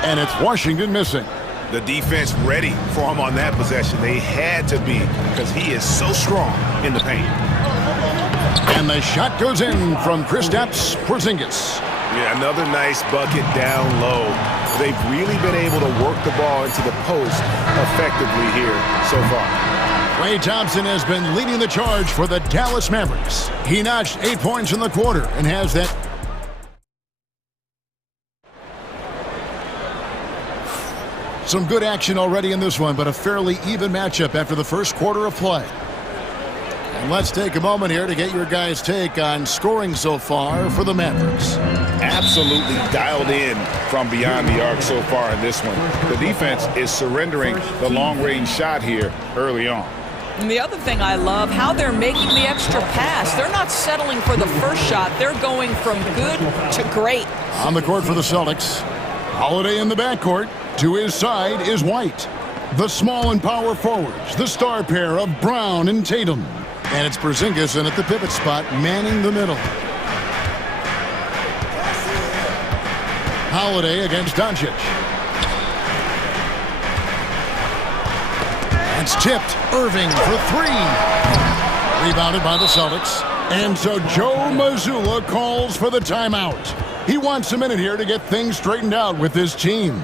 And it's Washington missing. The defense ready for him on that possession. They had to be, because he is so strong in the paint. And the shot goes in from Kristaps Porzingis. Yeah, another nice bucket down low. They've really been able to work the ball into the post effectively here so far. Klay Thompson has been leading the charge for the Dallas Mavericks. He notched 8 points in the quarter and has that. Some good action already in this one, but a fairly even matchup after the first quarter of play. And let's take a moment here to get your guys' take on scoring so far for the Mavericks. Absolutely dialed in from beyond the arc so far in this one. The defense is surrendering the long-range shot here early on. And the other thing I love, how they're making the extra pass. They're not settling for the first shot. They're going from good to great. On the court for the Celtics, Holiday in the backcourt. To his side is White. The small and power forwards, the star pair of Brown and Tatum. And it's Porzingis in at the pivot spot, manning the middle. Holiday against Doncic. It's tipped. Irving for 3. Rebounded by the Celtics. And so Joe Mazzulla calls for the timeout. He wants a minute here to get things straightened out with his team.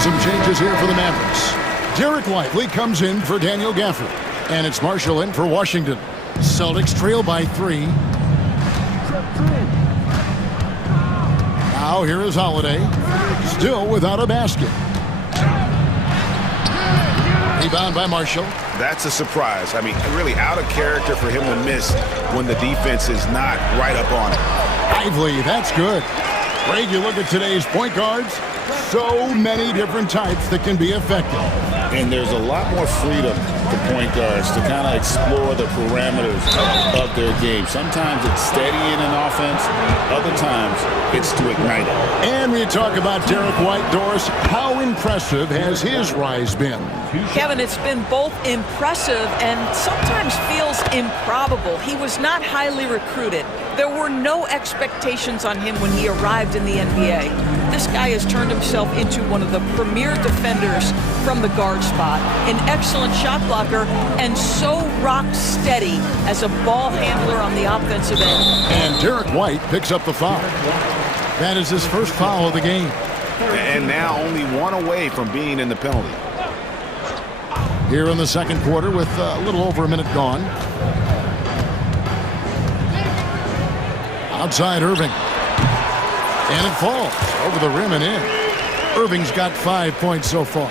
Some changes here for the Mavericks. Derek Lively comes in for Daniel Gafford. And it's Marshall in for Washington. Celtics trail by 3. Now here is Holiday. Still without a basket. Rebound by Marshall. That's a surprise. I mean, really out of character for him to miss when the defense is not right up on it. Lively, that's good. Greg, you look at today's point guards. So many different types that can be effective. And there's a lot more freedom for point guards to kind of explore the parameters of their game. Sometimes it's steadying an offense. Other times it's to ignite it. And we talk about Derek White. Doris, how impressive has his rise been? Kevin, it's been both impressive and sometimes feels improbable. He was not highly recruited. There were no expectations on him when he arrived in the NBA. This guy has turned himself into one of the premier defenders from the guard spot, an excellent shot blocker, and so rock steady as a ball handler on the offensive end. And Derek White picks up the foul. That is his first foul of the game. And now only one away from being in the penalty. Here in the second quarter with a little over a minute gone. Outside Irving. And it falls over the rim and in. Irving's got 5 points so far.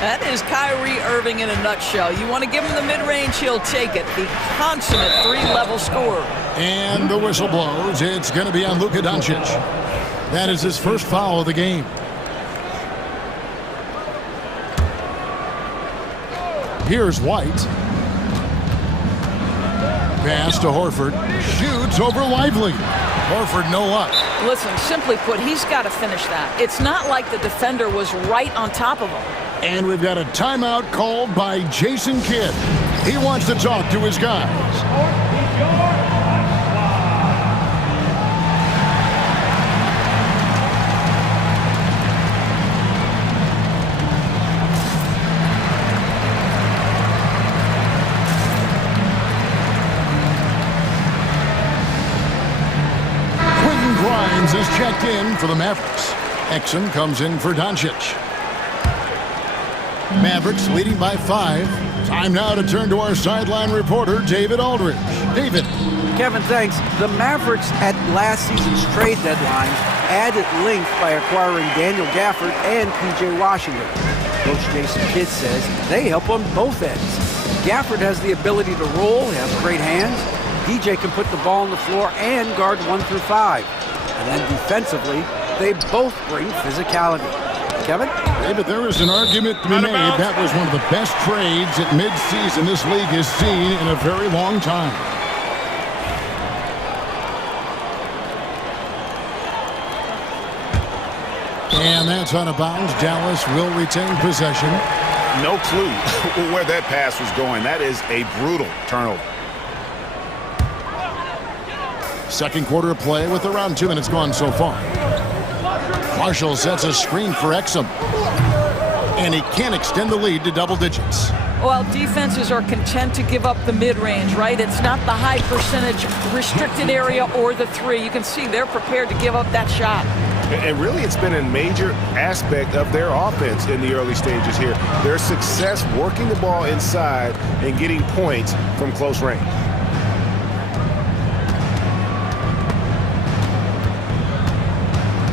That is Kyrie Irving in a nutshell. You want to give him the mid-range, he'll take it. The consummate 3-level scorer. And the whistle blows. It's going to be on Luka Doncic. That is his first foul of the game. Here's White. Pass to Horford. Shoots over Lively. Horford, no luck. Listen, simply put, he's got to finish that. It's not like the defender was right on top of him. And we've got a timeout called by Jason Kidd. He wants to talk to his guys. Grimes is checked in for the Mavericks. Exum comes in for Doncic. Mavericks leading by 5. Time now to turn to our sideline reporter, David Aldridge. David. Kevin, thanks. The Mavericks at last season's trade deadline added length by acquiring Daniel Gafford and P.J. Washington. Coach Jason Kidd says they help on both ends. Gafford has the ability to roll, he has great hands. P.J. can put the ball on the floor and guard 1 through 5. And then defensively, they both bring physicality. Kevin? David, there is an argument to be made. That was one of the best trades at midseason this league has seen in a very long time. And that's out of bounds. Dallas will retain possession. No clue where that pass was going. That is a brutal turnover. Second quarter of play with around 2 minutes gone so far. Marshall sets a screen for Exum. And he can't extend the lead to double digits. Well, defenses are content to give up the mid-range, right? It's not the high percentage restricted area or the 3. You can see they're prepared to give up that shot. And really, it's been a major aspect of their offense in the early stages here. Their success working the ball inside and getting points from close range.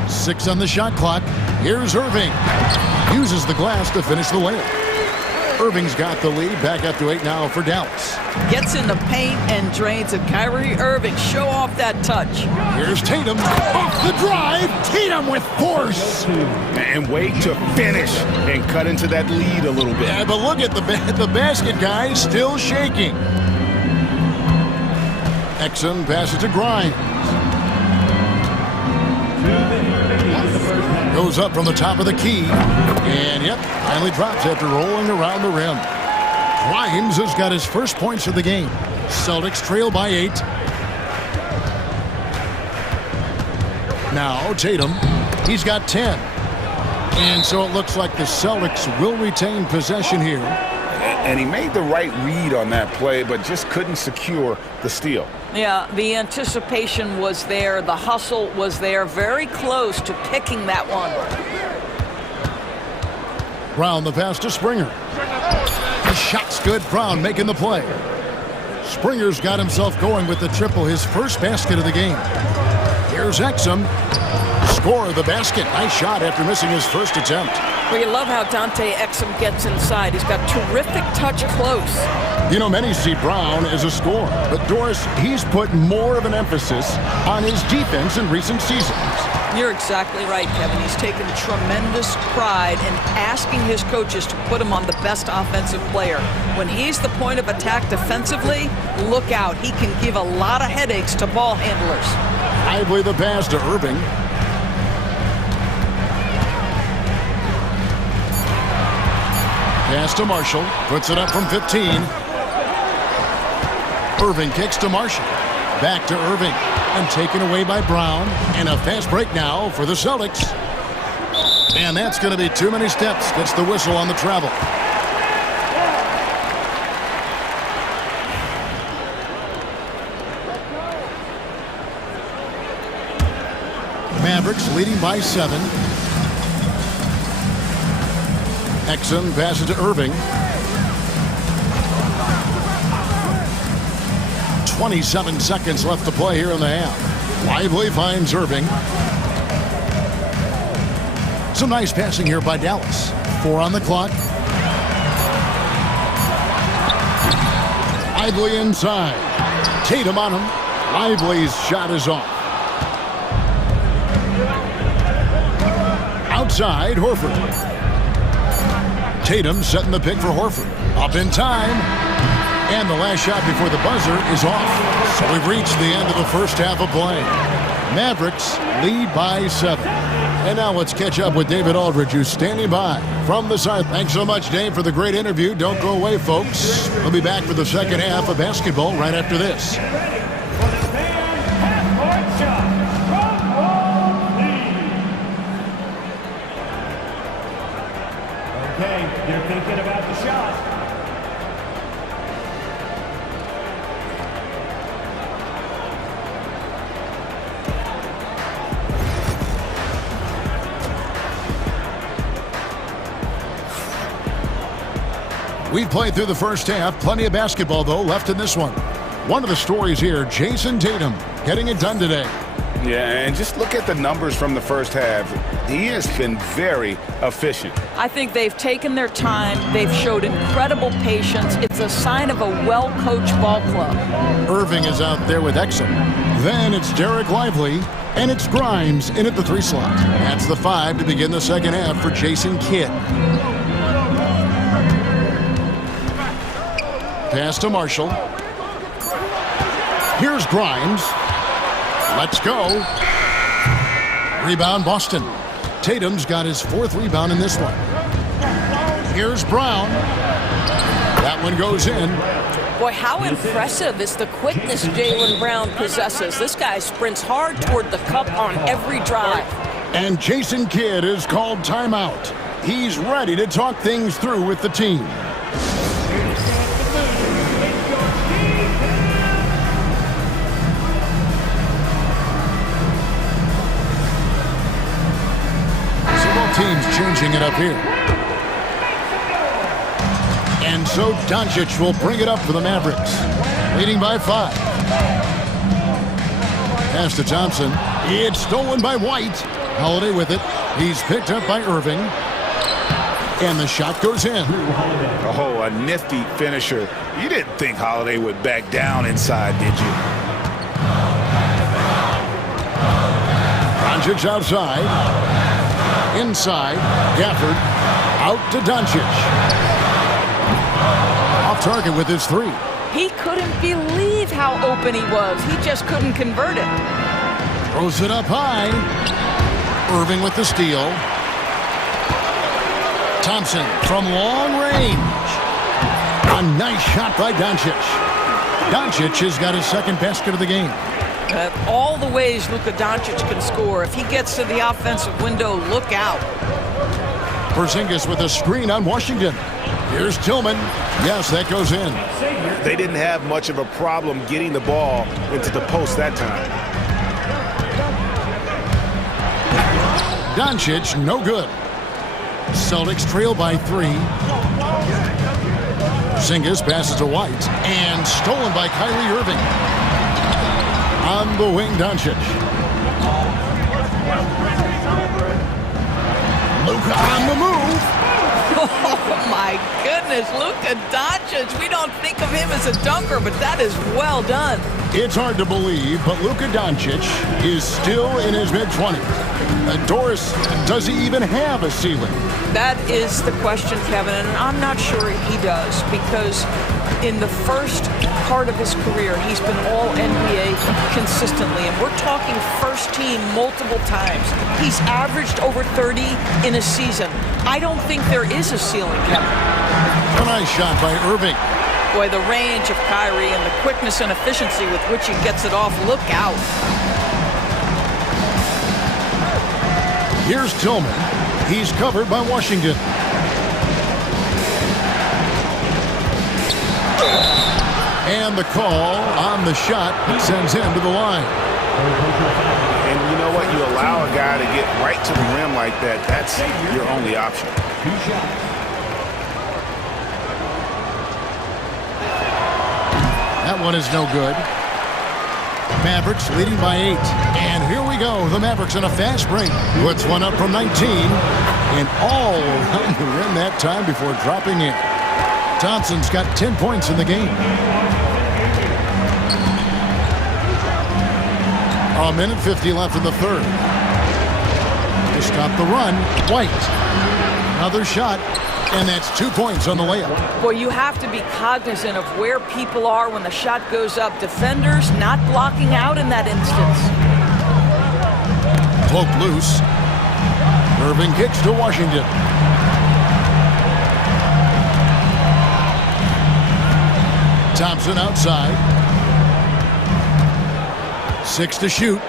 Six on the shot clock. Here's Irving. Uses the glass to finish the layup. Irving's got the lead. Back up to 8 now for Dallas. Gets in the paint and drains it. Kyrie Irving, show off that touch. Here's Tatum. Off the drive. Tatum with force. And wait to finish and cut into that lead a little bit. Yeah, but look at the basket guy still shaking. Exum passes to Grimes. Goes up from the top of the key. And, yep, finally drops after rolling around the rim. Grimes has got his first points of the game. Celtics trail by 8. Now Tatum. He's got 10. And so it looks like the Celtics will retain possession here. And he made the right read on that play, but just couldn't secure the steal. Yeah, the anticipation was there. The hustle was there. Very close to picking that one. Brown the pass to Springer. The shot's good. Brown making the play. Springer's got himself going with the triple, his first basket of the game. Here's Exum. Score the basket. Nice shot after missing his first attempt. Well, you love how Dante Exum gets inside. He's got terrific touch close. You know, many see Brown as a scorer, but Doris, he's put more of an emphasis on his defense in recent seasons. You're exactly right, Kevin. He's taken tremendous pride in asking his coaches to put him on the best offensive player. When he's the point of attack defensively, look out. He can give a lot of headaches to ball handlers. Lively the pass to Irving. Pass to Marshall. Puts it up from 15. Irving kicks to Marshall. Back to Irving. And taken away by Brown. And a fast break now for the Celtics. And that's going to be too many steps. Gets the whistle on the travel. Mavericks leading by 7. Exum passes to Irving. 27 seconds left to play here in the half. Lively finds Irving. Some nice passing here by Dallas. 4 on the clock. Lively inside. Tatum on him. Lively's shot is off. Outside, Horford. Tatum setting the pick for Horford. Up in time. And the last shot before the buzzer is off. So we've reached the end of the first half of play. Mavericks lead by 7. And now let's catch up with David Aldridge, who's standing by from the side. Thanks so much, Dave, for the great interview. Don't go away, folks. We'll be back for the second half of basketball right after this. Okay, you're thinking about the shot. We've played through the first half. Plenty of basketball, though, left in this one. One of the stories here, Jason Tatum getting it done today. Yeah, and just look at the numbers from the first half. He has been very efficient. I think they've taken their time. They've showed incredible patience. It's a sign of a well-coached ball club. Irving is out there with Exum. Then it's Derek Lively, and it's Grimes in at the 3 slot. That's the 5 to begin the second half for Jason Kidd. Pass to Marshall. Here's Grimes. Let's go. Rebound, Boston. Tatum's got his 4th rebound in this one. Here's Brown. That one goes in. Boy, how impressive is the quickness Jaylen Brown possesses. This guy sprints hard toward the cup on every drive. And Jason Kidd is called timeout. He's ready to talk things through with the team. Teams changing it up here. And so Doncic will bring it up for the Mavericks, leading by 5. Pass to Thompson. It's stolen by White. Holiday with it. He's picked up by Irving. And the shot goes in. Oh, a nifty finisher. You didn't think Holiday would back down inside, did you? Doncic outside. Inside, Gafford, out to Doncic. Off target with his 3. He couldn't believe how open he was. He just couldn't convert it. Throws it up high. Irving with the steal. Thompson from long range. A nice shot by Doncic. Doncic has got his 2nd basket of the game. All the ways Luka Doncic can score. If he gets to the offensive window, look out. Porzingis with a screen on Washington. Here's Tillman. Yes, that goes in. They didn't have much of a problem getting the ball into the post that time. Doncic, no good. Celtics trail by 3. Porzingis passes to White. And stolen by Kyrie Irving. On the wing, Doncic. Luka on the move. Oh, my goodness. Luka Doncic. We don't think of him as a dunker, but that is well done. It's hard to believe, but Luka Doncic is still in his mid-20s. Doris, does he even have a ceiling? That is the question, Kevin, and I'm not sure he does, because in the first part of his career, he's been all-NBA consistently, and we're talking first team multiple times. He's averaged over 30 in a season. I don't think there is a ceiling, Kevin. A nice shot by Irving. Boy, the range of Kyrie and the quickness and efficiency with which he gets it off, look out. Here's Tillman. He's covered by Washington. And the call on the shot that sends him to the line. And you know what? You allow a guy to get right to the rim like that. That's your only option. That one is no good. Mavericks leading by 8. And here we go. The Mavericks in a fast break. Puts one up from 19. And all around the rim that time before dropping in. Thompson's got 10 points in the game. A minute 50 left in the 3rd. To stop the run, White. Another shot. And that's 2 points on the layup. Boy, you have to be cognizant of where people are when the shot goes up. Defenders not blocking out in that instance. Cloak loose. Irving kicks to Washington. Thompson outside. 6 to shoot.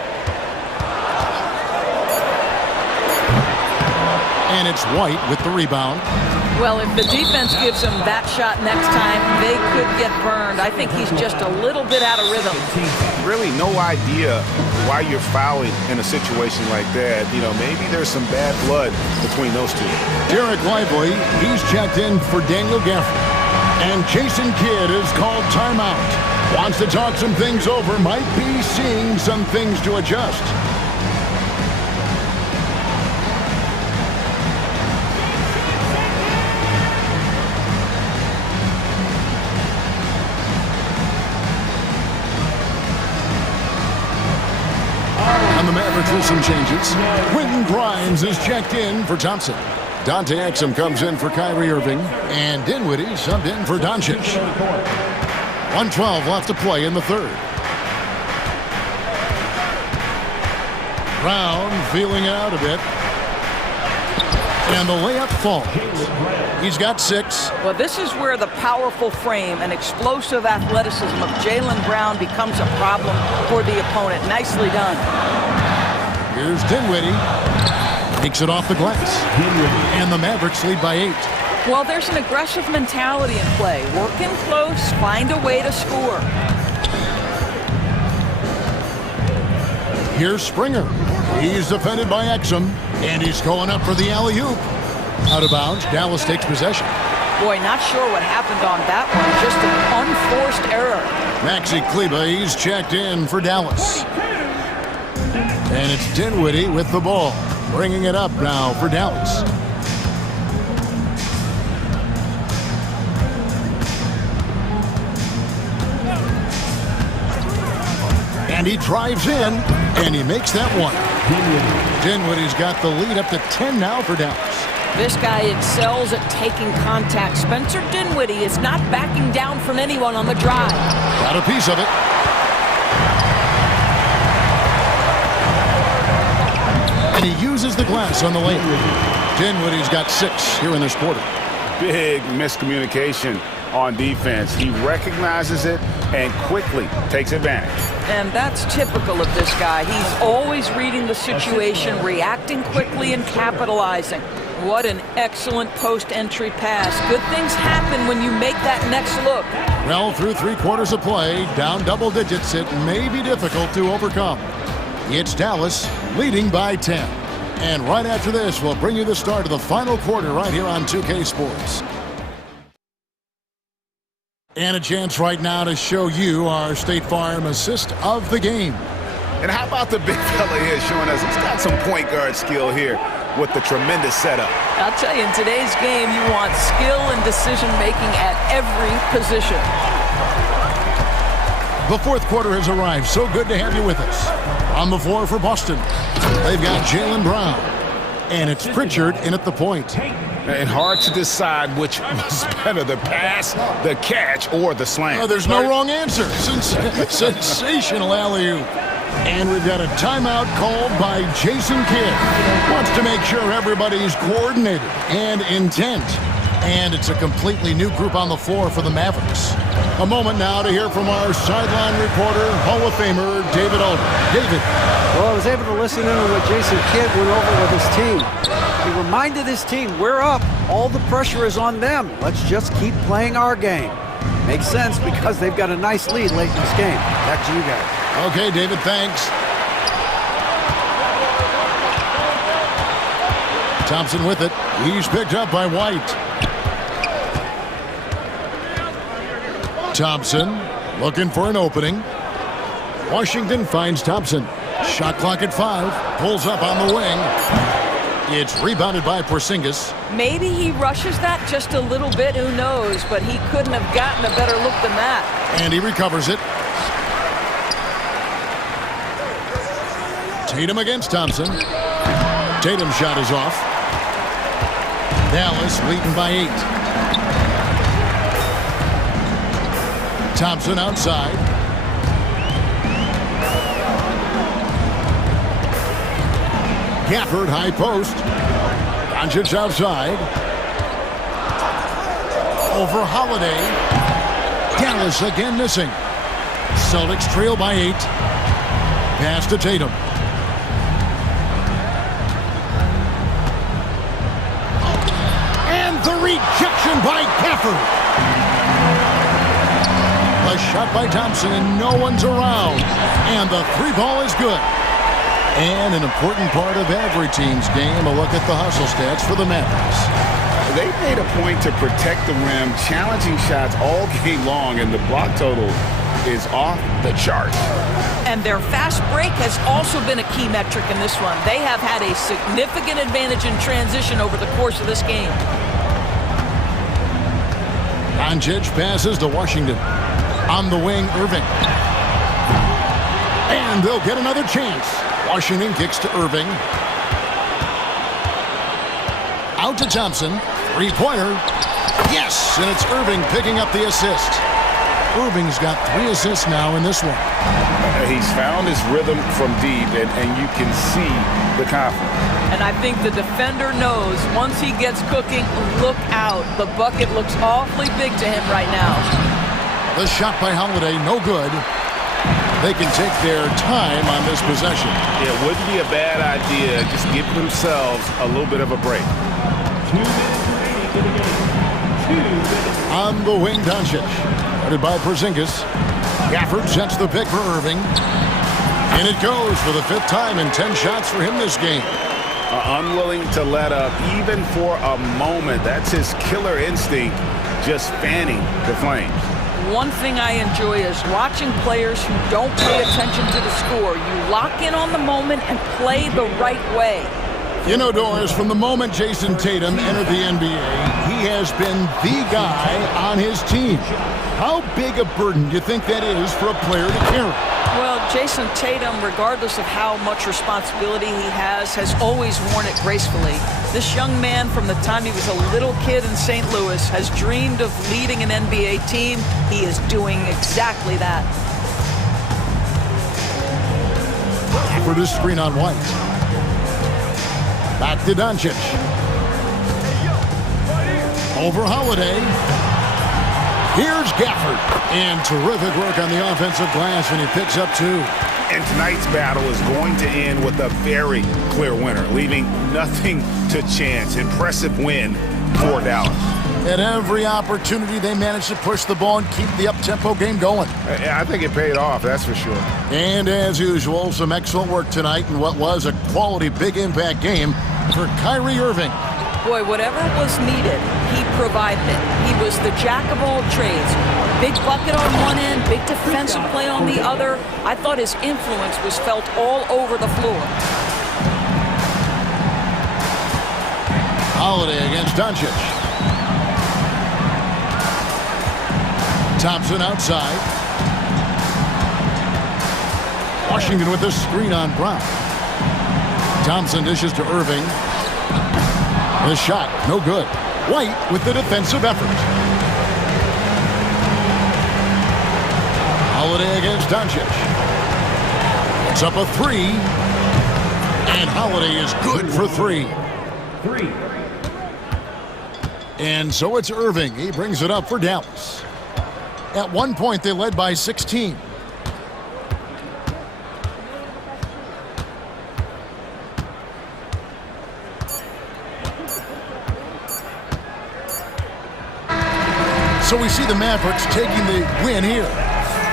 And it's White with the rebound. Well, if the defense gives him that shot next time, they could get burned. I think he's just a little bit out of rhythm. Really no idea why you're fouling in a situation like that. You know, maybe there's some bad blood between those two. Derek Lively, he's checked in for Daniel Gafford. And Jason Kidd is called timeout. Wants to talk some things over. Might be seeing some things to adjust. And the Mavericks with some changes. Quentin Grimes is checked in for Thompson. Dante Exum comes in for Kyrie Irving. And Dinwiddie subbed in for Doncic. 1:12 left to play in the third. Brown feeling it out a bit. And the layup falls. He's got 6. Well, this is where the powerful frame and explosive athleticism of Jaylen Brown becomes a problem for the opponent. Nicely done. Here's Dinwiddie. Takes it off the glass. And the Mavericks lead by 8. Well, there's an aggressive mentality in play. Work in close, find a way to score. Here's Springer. He's defended by Exum. And he's going up for the alley-oop. Out of bounds, Dallas takes possession. Boy, not sure what happened on that one. Just an unforced error. Maxi Kleber, he's checked in for Dallas. And it's Dinwiddie with the ball. Bringing it up now for Dallas. And he drives in, and he makes that one. Dinwiddie's got the lead up to 10 now for Dallas. This guy excels at taking contact. Spencer Dinwiddie is not backing down from anyone on the drive. Got a piece of it. And he uses the glass on the lane. Dinwiddie's got 6 here in this quarter. Big miscommunication on defense. He recognizes it and quickly takes advantage. And that's typical of this guy. He's always reading the situation, reacting quickly and capitalizing. What an excellent post-entry pass. Good things happen when you make that next look. Well, through 3 quarters of play, down double digits, it may be difficult to overcome. It's Dallas leading by 10. And right after this, we'll bring you the start of the final quarter right here on 2K Sports. And a chance right now to show you our State Farm assist of the game. And how about the big fella here showing us he's got some point guard skill here with the tremendous setup. I'll tell you, in today's game, you want skill and decision-making at every position. The fourth quarter has arrived. So good to have you with us. On the floor for Boston, they've got Jaylen Brown. And it's Pritchard in at the point. And hard to decide which was better, the pass, the catch, or the slam. Oh, there's no wrong answer. Sensational alley-oop. And we've got a timeout called by Jason Kidd. Wants to make sure everybody's coordinated and intent. And it's a completely new group on the floor for the Mavericks. A moment now to hear from our sideline reporter, Hall of Famer, David Alden. David. Well, I was able to listen in to what Jason Kidd went over with his team. He reminded his team, we're up. All the pressure is on them. Let's just keep playing our game. Makes sense because they've got a nice lead late in this game. Back to you guys. Okay, David, thanks. Thompson with it. He's picked up by White. Thompson looking for an opening. Washington finds Thompson. Shot clock at 5. Pulls up on the wing. It's rebounded by Porzingis. Maybe he rushes that just a little bit, who knows, but he couldn't have gotten a better look than that. And he recovers it. Tatum against Thompson. Tatum's shot is off. Dallas leading by 8. Thompson outside. Gafford high post. Doncic outside. Over Holiday. Dallas again missing. Celtics trail by 8. Pass to Tatum. And the rejection by Gafford. A shot by Thompson and no one's around. And the 3-ball is good. And an important part of every team's game, a look at the hustle stats for the Mavericks. They made a point to protect the rim, challenging shots all game long, and the block total is off the charts. And their fast break has also been a key metric in this one. They have had a significant advantage in transition over the course of this game. Doncic passes to Washington. On the wing, Irving. And they'll get another chance. Washington kicks to Irving. Out to Thompson. Three-pointer. Yes, and it's Irving picking up the assist. Irving's got 3 assists now in this one. He's found his rhythm from deep, and you can see the confidence. And I think the defender knows once he gets cooking, look out. The bucket looks awfully big to him right now. The shot by Holiday, no good. They can take their time on this possession. It wouldn't be a bad idea just give themselves a little bit of a break. 2 minutes remaining in the game. 2 minutes. On the wing, Doncic. Guarded by Porzingis. Gafford sets the pick for Irving. And it goes for the 5th time in 10 shots for him this game. Unwilling to let up even for a moment. That's his killer instinct, just fanning the flames. One thing I enjoy is watching players who don't pay attention to the score. You lock in on the moment and play the right way. You know, Doris, from the moment Jason Tatum entered the NBA, he has been the guy on his team. How big a burden do you think that is for a player to carry? Well, Jason Tatum, regardless of how much responsibility he has always worn it gracefully. This young man, from the time he was a little kid in St. Louis, has dreamed of leading an NBA team. He is doing exactly that. For this screen on White. Back to Doncic. Over Holiday. Here's Gafford. And terrific work on the offensive glass, and he picks up 2. And tonight's battle is going to end with a very clear winner, leaving nothing to chance. Impressive win for Dallas. At every opportunity, they managed to push the ball and keep the up-tempo game going. I think it paid off, that's for sure. And as usual, some excellent work tonight in what was a quality big impact game for Kyrie Irving. Boy, whatever was needed, he provided it. He was the jack of all trades. Big bucket on one end, big defensive play on the other. I thought his influence was felt all over the floor. Holiday against Doncic. Thompson outside. Washington with the screen on Brown. Thompson dishes to Irving. The shot, no good. White with the defensive effort. Holiday against Doncic. It's up a 3. And Holiday is good for 3. 3. And so it's Irving. He brings it up for Dallas. At one point, they led by 16. So we see the Mavericks taking the win here.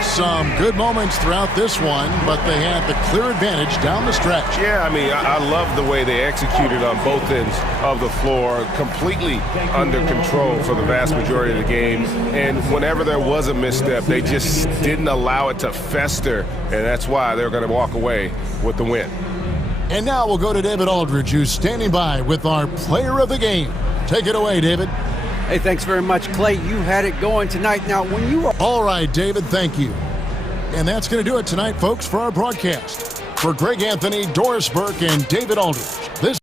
Some good moments throughout this one, but they had the clear advantage down the stretch. Yeah, I mean, I love the way they executed on both ends of the floor, completely under control for the vast majority of the game. And whenever there was a misstep, they just didn't allow it to fester, and that's why they're going to walk away with the win. And now we'll go to David Aldridge, who's standing by with our player of the game. Take it away, David. Hey, thanks very much, Clay. You had it going tonight. Now, when you were... All right, David, thank you. And that's going to do it tonight, folks, for our broadcast. For Greg Anthony, Doris Burke, and David Aldridge, this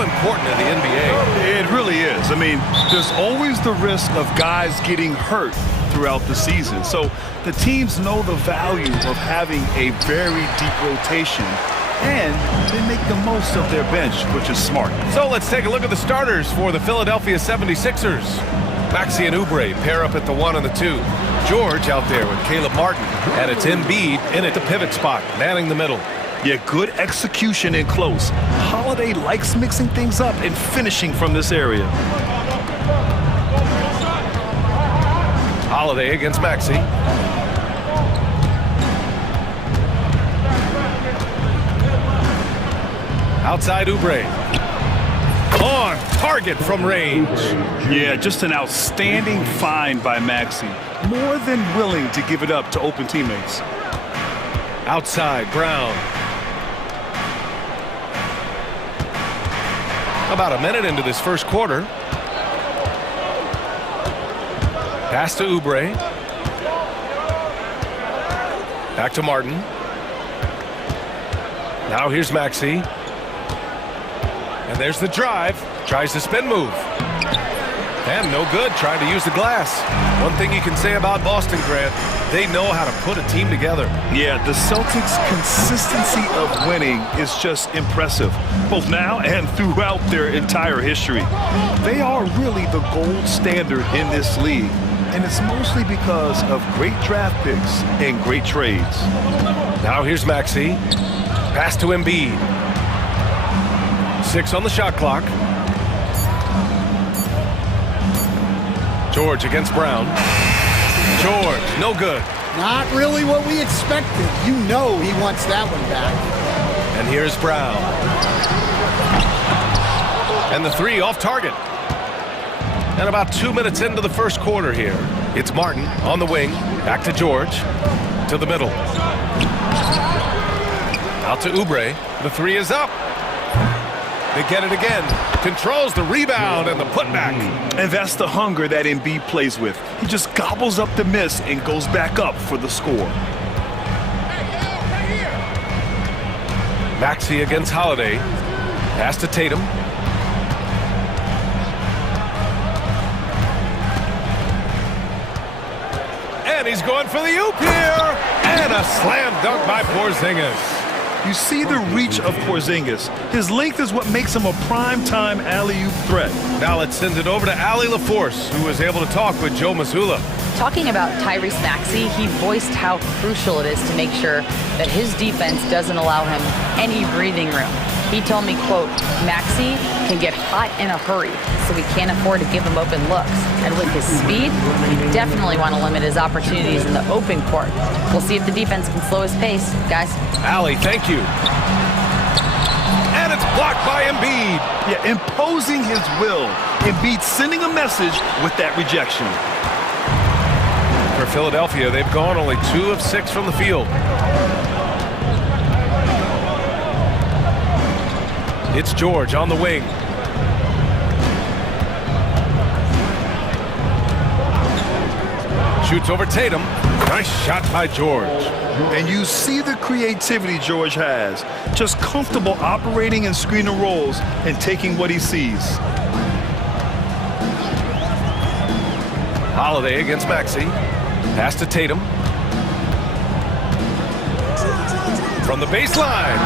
so important in the NBA. It really is. I mean, there's always the risk of guys getting hurt throughout the season. So the teams know the value of having a very deep rotation, and they make the most of their bench, which is smart. So let's take a look at the starters for the Philadelphia 76ers. Maxey and Oubre pair up at the 1 and the 2. George out there with Caleb Martin, and it's Embiid in at the pivot spot, manning the middle. Yeah, good execution in close. Holiday likes mixing things up and finishing from this area. Holiday against Maxey. Outside Oubre. On target from range. Yeah, just an outstanding find by Maxey. More than willing to give it up to open teammates. Outside Brown. About a minute into this first quarter. Pass to Oubre. Back to Martin. Now here's Maxey. And there's the drive. Tries the spin move. And no good. Trying to use the glass. One thing you can say about Boston, Grant, they know how to put a team together. Yeah, the Celtics' consistency of winning is just impressive, both now and throughout their entire history. They are really the gold standard in this league, and it's mostly because of great draft picks and great trades. Now here's Maxey. Pass to Embiid. 6 on the shot clock. George against Brown. George, no good. Not really what we expected. You know he wants that one back. And here's Brown. And the 3 off target. And about 2 minutes into the first quarter here. It's Martin on the wing. Back to George. To the middle. Out to Oubre. The 3 is up. They get it again. Controls the rebound and the putback. And that's the hunger that Embiid plays with. He just gobbles up the miss and goes back up for the score. Maxey against Holiday. Pass to Tatum. And he's going for the oop here. And a slam dunk by Porzingis. You see the reach of Porzingis. His length is what makes him a prime-time alley-oop threat. Now let's send it over to Allie LaForce, who was able to talk with Joe Mazzulla. Talking about Tyrese Maxey, he voiced how crucial it is to make sure that his defense doesn't allow him any breathing room. He told me, quote, Maxey can get hot in a hurry, so we can't afford to give him open looks. And with his speed, we definitely want to limit his opportunities in the open court. We'll see if the defense can slow his pace, guys. Allie, thank you. And it's blocked by Embiid. Yeah, imposing his will. Embiid sending a message with that rejection. For Philadelphia, they've gone only 2 of 6 from the field. It's George on the wing. Shoots over Tatum. Nice shot by George. And you see the creativity George has. Just comfortable operating in screen and rolls and taking what he sees. Holiday against Maxey. Pass to Tatum. From the baseline.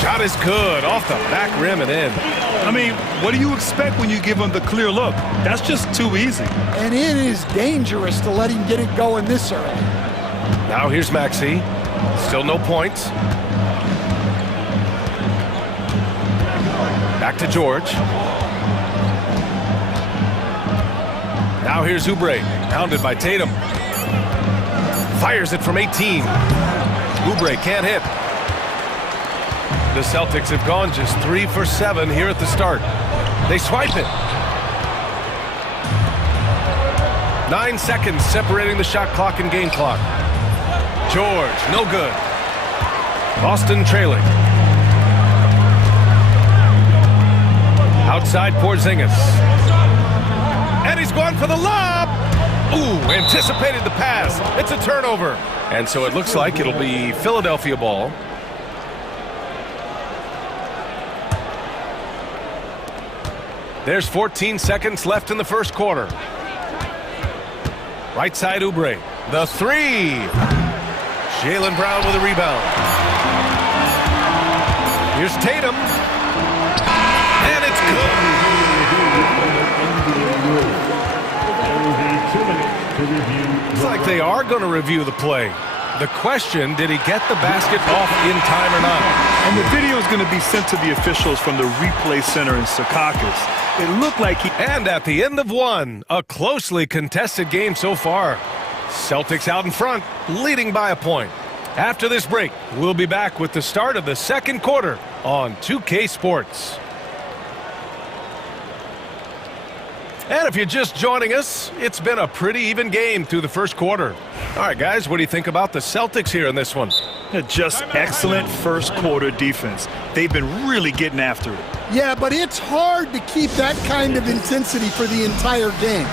Shot is good. Off the back rim and in. I mean, what do you expect when you give him the clear look? That's just too easy. And it is dangerous to let him get it going this early. Now here's Maxey. Still no points. Back to George. Now here's Oubre. Pounded by Tatum. Fires it from 18. Oubre can't hit. The Celtics have gone just 3 for 7 here at the start. They swipe it. 9 seconds separating the shot clock and game clock. George, no good. Boston trailing. Outside Porzingis. And he's going for the lob. Ooh, anticipated the pass. It's a turnover. And so it looks like it'll be Philadelphia ball. There's 14 seconds left in the first quarter. Right side, Oubre. The three. Jaylen Brown with a rebound. Here's Tatum. And it's good. It's like they are going to review the play. The question, did he get the basket off in time or not? And the video is going to be sent to the officials from the replay center in Secaucus. It looked like he... And at the end of one, a closely contested game so far. Celtics out in front, leading by a point. After this break, we'll be back with the start of the second quarter on 2K Sports. And if you're just joining us, it's been a pretty even game through the first quarter. All right, guys, what do you think about the Celtics here in this one? Just excellent first quarter defense. They've been really getting after it. Yeah, but it's hard to keep that kind of intensity for the entire game.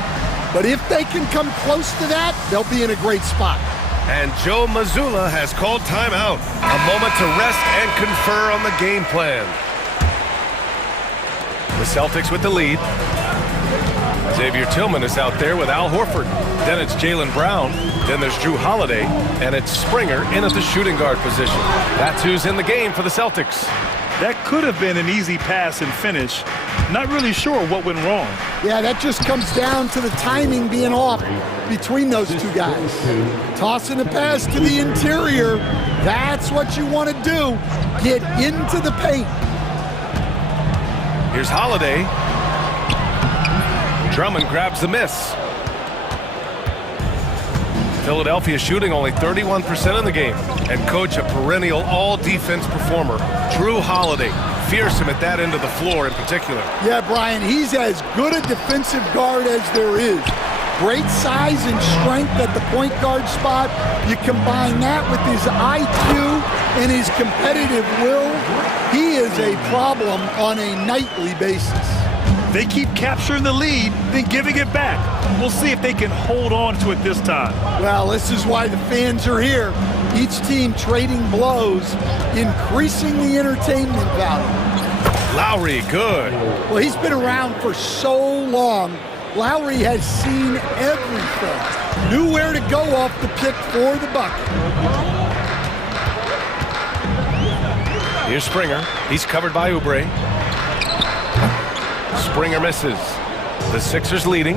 But if they can come close to that, they'll be in a great spot. And Joe Mazzulla has called timeout. A moment to rest and confer on the game plan. The Celtics with the lead. Xavier Tillman is out there with Al Horford. Then it's Jaylen Brown. Then there's Drew Holiday. And it's Springer in at the shooting guard position. That's who's in the game for the Celtics. That could have been an easy pass and finish. Not really sure what went wrong. Yeah, that just comes down to the timing being off between those two guys. Tossing a pass to the interior, that's what you want to do. Get into the paint. Here's Holiday. Drummond grabs the miss. Philadelphia shooting only 31% in the game. And coach, a perennial all-defense performer, Drew Holiday. Fearsome at that end of the floor in particular. Yeah, Brian, he's as good a defensive guard as there is. Great size and strength at the point guard spot. You combine that with his IQ and his competitive will, he is a problem on a nightly basis. They keep capturing the lead, then giving it back. We'll see if they can hold on to it this time. Well, this is why the fans are here. Each team trading blows, increasing the entertainment value. Lowry, good. Well, he's been around for so long. Lowry has seen everything. Knew where to go off the pick for the bucket. Here's Springer. He's covered by Oubre. Springer misses. The Sixers leading.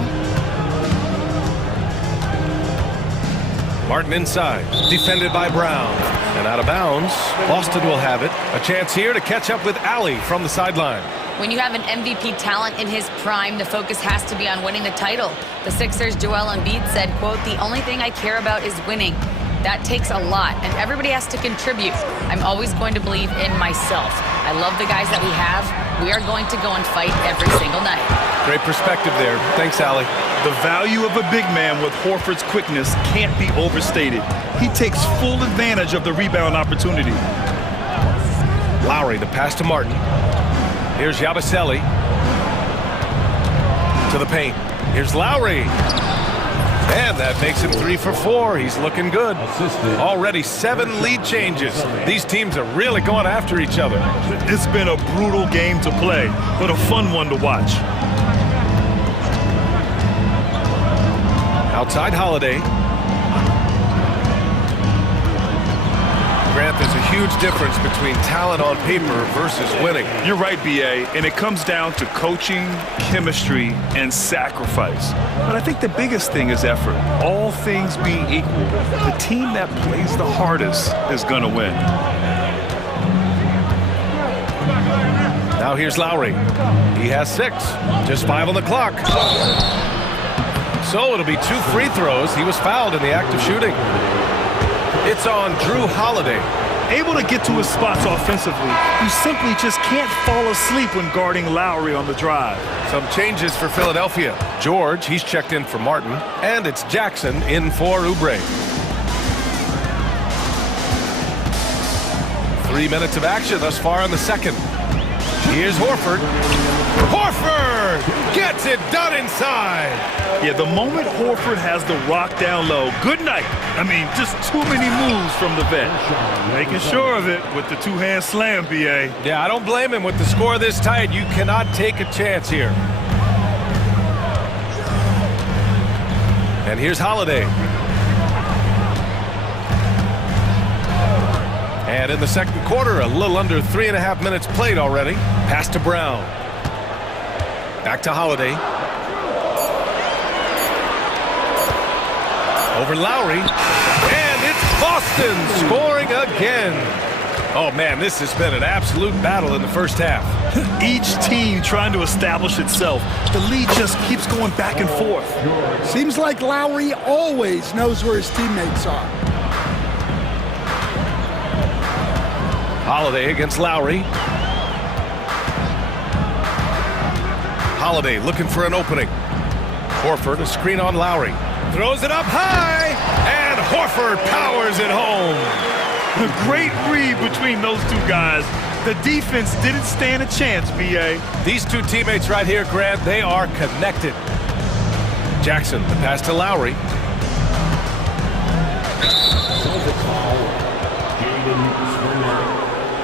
Martin inside. Defended by Brown. And out of bounds. Boston will have it. A chance here to catch up with Allie from the sideline. When you have an MVP talent in his prime, the focus has to be on winning the title. The Sixers' Joel Embiid said, quote, "The only thing I care about is winning." That takes a lot, and everybody has to contribute. I'm always going to believe in myself. I love the guys that we have. We are going to go and fight every single night. Great perspective there. Thanks, Allie. The value of a big man with Horford's quickness can't be overstated. He takes full advantage of the rebound opportunity. Lowry, the pass to Martin. Here's Yabusele. To the paint. Here's Lowry. And that makes him 3 for 4. He's looking good. Already 7 lead changes. These teams are really going after each other. It's been a brutal game to play, but a fun one to watch. Outside Holiday. Grant, there's a huge difference between talent on paper versus winning. You're right, B.A., and it comes down to coaching, chemistry, and sacrifice. But I think the biggest thing is effort. All things being equal, the team that plays the hardest is going to win. Now here's Lowry. He has 6. Just 5 on the clock. So it'll be 2 free throws. He was fouled in the act of shooting. It's on Drew Holiday. Able to get to his spots offensively, you simply just can't fall asleep when guarding Lowry on the drive. Some changes for Philadelphia. George, he's checked in for Martin. And it's Jackson in for Oubre. 3 minutes of action thus far in the second. Here's Horford. Horford gets it done inside. Yeah, the moment Horford has the rock down low, good night. I mean, just too many moves from the vet. Making sure of it with the 2-hand slam, B.A. Yeah, I don't blame him with the score this tight. You cannot take a chance here. And here's Holiday. And in the second quarter, a little under 3.5 minutes played already. Pass to Brown. Back to Holiday. Over Lowry. And it's Boston scoring again. Oh, man, this has been an absolute battle in the first half. Each team trying to establish itself. The lead just keeps going back and forth. Seems like Lowry always knows where his teammates are. Holiday against Lowry. Holiday looking for an opening. Horford a screen on Lowry. Throws it up high, and Horford powers it home. A great read between those two guys. The defense didn't stand a chance, B.A. These two teammates right here, Grant, they are connected. Jackson, the pass to Lowry. Celtics foul. Jaden Springer.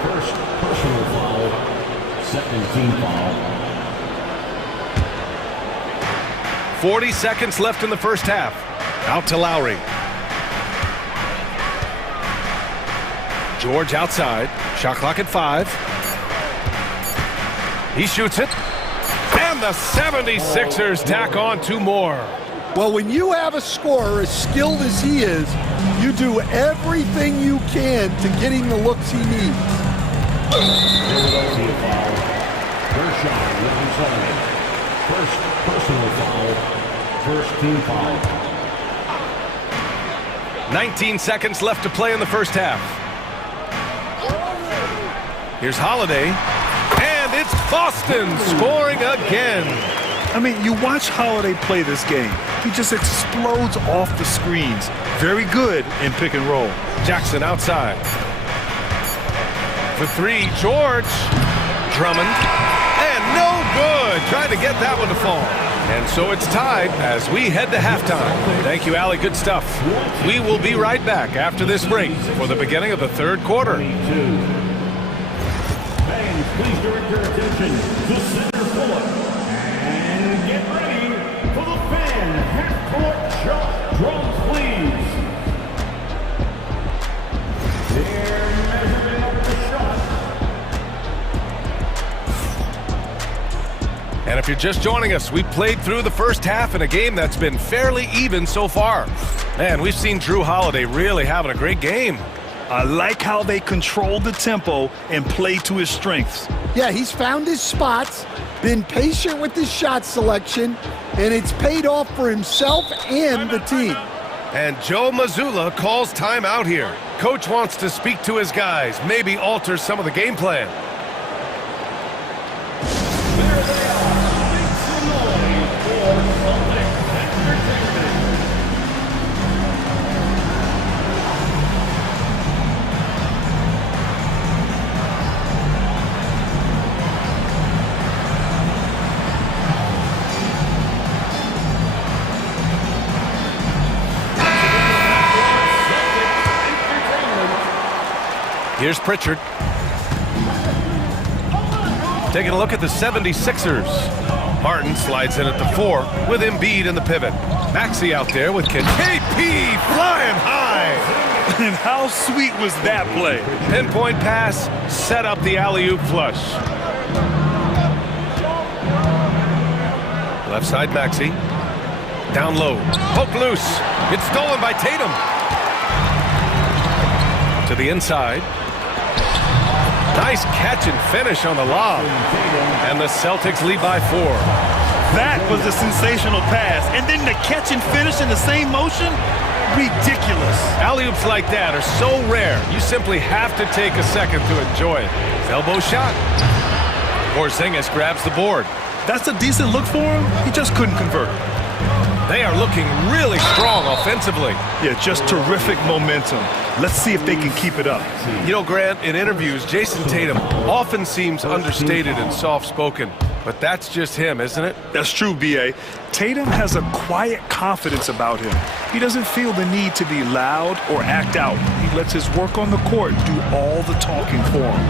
First personal foul. Second team foul. 40 seconds left in the first half. Out to Lowry. George outside. Shot clock at 5. He shoots it. And the 76ers tack on 2 more. Well, when you have a scorer as skilled as he is, you do everything you can to get him the looks he needs. Philadelphia foul. Kershaw representing. First personal foul. First team foul. 19 seconds left to play in the first half. Here's Holiday. And it's Boston scoring again. I mean, you watch Holiday play this game. He just explodes off the screens. Very good in pick and roll. Jackson outside. For 3, George. Drummond. And no good. Trying to get that one to fall. And so it's tied as we head to halftime. Thank you, Allie. Good stuff. We will be right back after this break for the beginning of the third quarter. Fans, please direct your attention to center court. And get ready for the fan half-court shot. Drums, please. They're measuring up the shot. And if you're just joining us, we played through the first half in a game that's been fairly even so far. Man, we've seen Drew Holiday really having a great game. I like how they controlled the tempo and played to his strengths. Yeah, he's found his spots, been patient with his shot selection, and it's paid off for himself and the team. And Joe Mazzulla calls timeout here. Coach wants to speak to his guys, maybe alter some of the game plan. There they are. Make some noise for Celtics Entertainment. Here's Pritchard. Taking a look at the 76ers. Martin slides in at the 4 with Embiid in the pivot. Maxey out there with KP flying high. And how sweet was that play? Pinpoint pass, set up the alley-oop flush. Left side Maxey. Down low. Poke loose. It's stolen by Tatum. To the inside. Nice catch and finish on the lob. And the Celtics lead by 4. That was a sensational pass. And then the catch and finish in the same motion? Ridiculous. Alley-oops like that are so rare, you simply have to take a second to enjoy it. Elbow shot. Porzingis grabs the board. That's a decent look for him. He just couldn't convert. They are looking really strong offensively. Yeah, just terrific momentum. Let's see if they can keep it up. You know, Grant, in interviews, Jason Tatum often seems understated and soft-spoken, but that's just him, isn't it? That's true, B.A. Tatum has a quiet confidence about him. He doesn't feel the need to be loud or act out. He lets his work on the court do all the talking for him.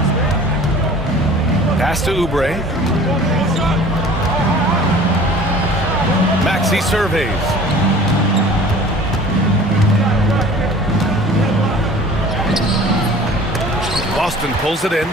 Pass to Oubre. Maxey surveys. Boston pulls it in.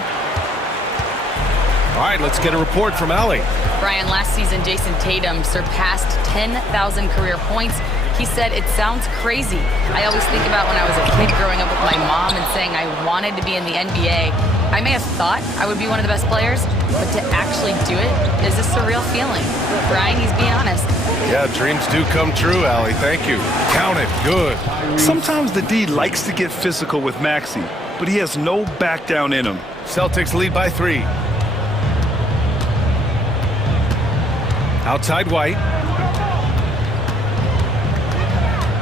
All right, let's get a report from Allie. Brian, last season, Jason Tatum surpassed 10,000 career points. He said, it sounds crazy. I always think about when I was a kid growing up with my mom and saying I wanted to be in the NBA. I may have thought I would be one of the best players, but to actually do it is a surreal feeling. Brian, he's being honest. Yeah, dreams do come true, Allie. Thank you. Count it. Good. Sometimes the D likes to get physical with Maxey, but he has no back down in him. Celtics lead by 3. Outside White.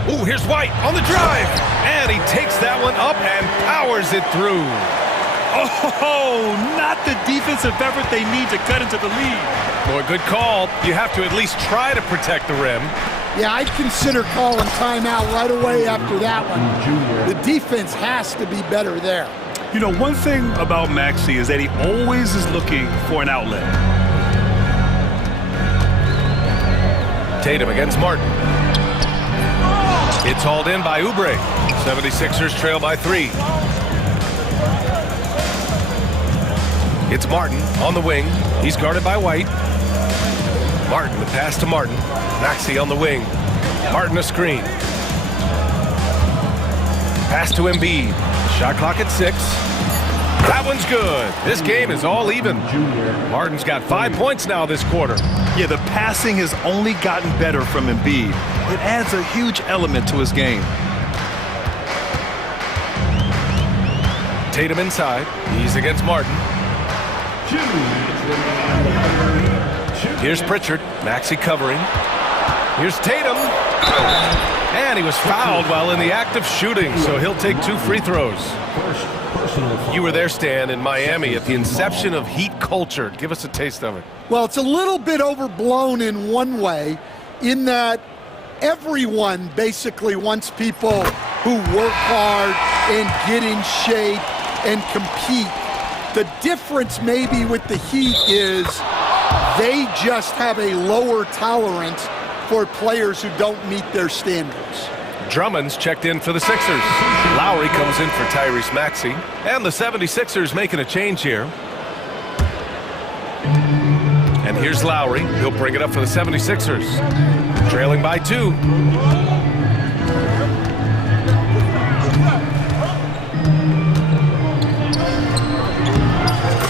Ooh, here's White on the drive. And he takes that one up and powers it through. Oh, not the defensive effort they need to cut into the lead. Boy, good call. You have to at least try to protect the rim. Yeah, I'd consider calling timeout right away after that one. The defense has to be better there. You know, one thing about Maxey is that he always is looking for an outlet. Tatum against Martin. It's hauled in by Oubre. 76ers trail by 3. It's Martin on the wing. He's guarded by White. Martin, the pass to Martin. Maxey on the wing. Martin a screen. Pass to Embiid. Shot clock at 6. That one's good. This game is all even. Martin's got 5 points now this quarter. Yeah, the passing has only gotten better from Embiid. It adds a huge element to his game. Tatum inside. He's against Martin. Here's Pritchard. Maxey covering. Here's Tatum. And he was fouled while in the act of shooting, so he'll take 2 free throws. You were there, Stan, in Miami at the inception of Heat culture. Give us a taste of it. Well, it's a little bit overblown in one way, in that everyone basically wants people who work hard and get in shape and compete. The difference maybe with the Heat is they just have a lower tolerance for players who don't meet their standards. Drummond's checked in for the Sixers. Lowry comes in for Tyrese Maxey. And the 76ers making a change here. And here's Lowry. He'll bring it up for the 76ers. Trailing by 2.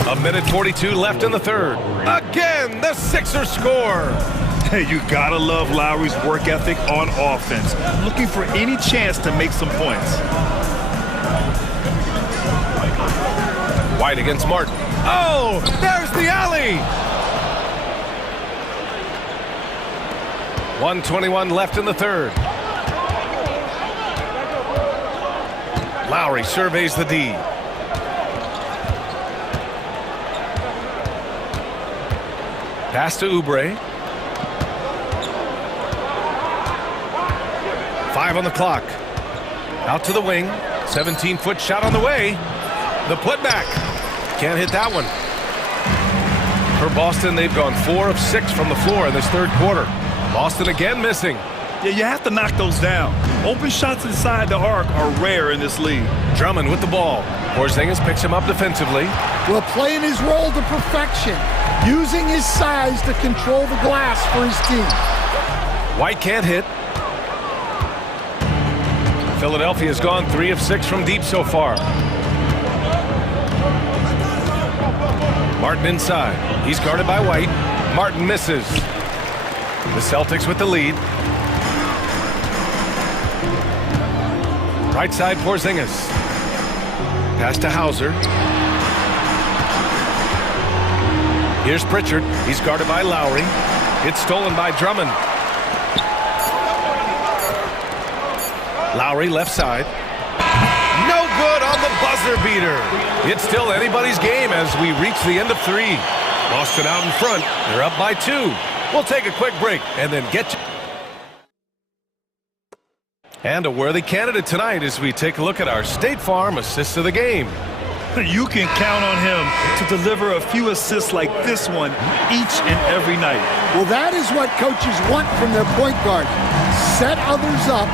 A minute 42 left in the third. Again, the Sixers score. Hey, you gotta love Lowry's work ethic on offense. Looking for any chance to make some points. White against Martin. Oh, there's the alley. 1:21 left in the third. Lowry surveys the D. Pass to Oubre. 5 on the clock. Out to the wing. 17-foot shot on the way. The putback. Can't hit that one. For Boston, they've gone 4 of 6 from the floor in this third quarter. Boston again missing. Yeah, you have to knock those down. Open shots inside the arc are rare in this league. Drummond with the ball. Porzingis picks him up defensively. Well, playing his role to perfection, using his size to control the glass for his team. White can't hit. Philadelphia's gone 3 of 6 from deep so far. Martin inside. He's guarded by White. Martin misses. The Celtics with the lead. Right side, Porzingis. Pass to Hauser. Here's Pritchard. He's guarded by Lowry. It's stolen by Drummond. Lowry left side. No good on the buzzer beater. It's still anybody's game as we reach the end of 3. Boston out in front. They're up by 2. We'll take a quick break and then get you. And a worthy candidate tonight as we take a look at our State Farm assist of the game. You can count on him to deliver a few assists like this one each and every night. Well, that is what coaches want from their point guard. Set others up,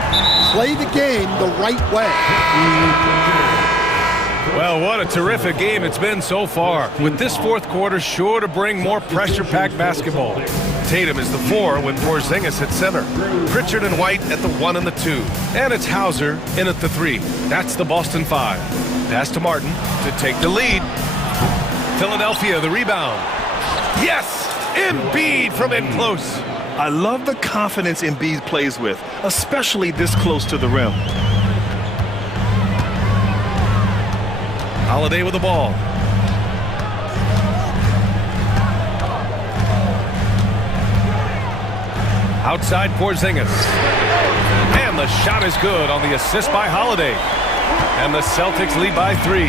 play the game the right way. Well, what a terrific game it's been so far, with this fourth quarter sure to bring more pressure-packed basketball. Tatum is the 4 with Porzingis at center. Pritchard and White at the 1 and the 2. And it's Hauser in at the 3. That's the Boston 5. Pass to Martin to take the lead. Philadelphia the rebound. Yes! Embiid from in close. I love the confidence Embiid plays with, especially this close to the rim. Holiday with the ball. Outside Porzingis. And the shot is good on the assist by Holiday. And the Celtics lead by 3.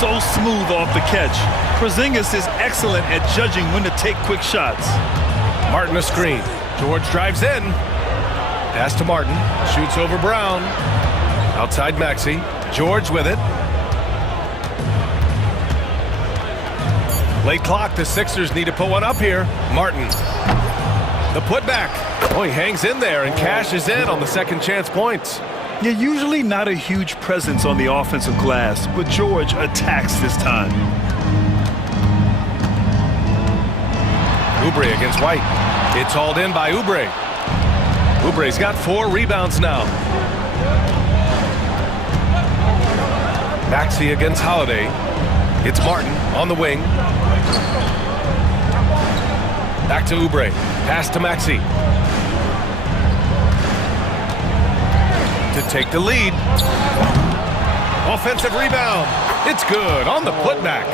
So smooth off the catch. Porzingis is excellent at judging when to take quick shots. Martin a screen. George drives in. Pass to Martin. Shoots over Brown. Outside Maxey. George with it. Late clock. The Sixers need to put one up here. Martin. The putback. Oh, he hangs in there and cashes in on the second chance points. You're usually not a huge presence on the offensive glass, but George attacks this time. Oubre against White. It's hauled in by Oubre. Oubre's got 4 rebounds now. Maxey against Holiday. It's Martin on the wing. Back to Oubre. Pass to Maxey. To take the lead. Offensive rebound. It's good on the putback.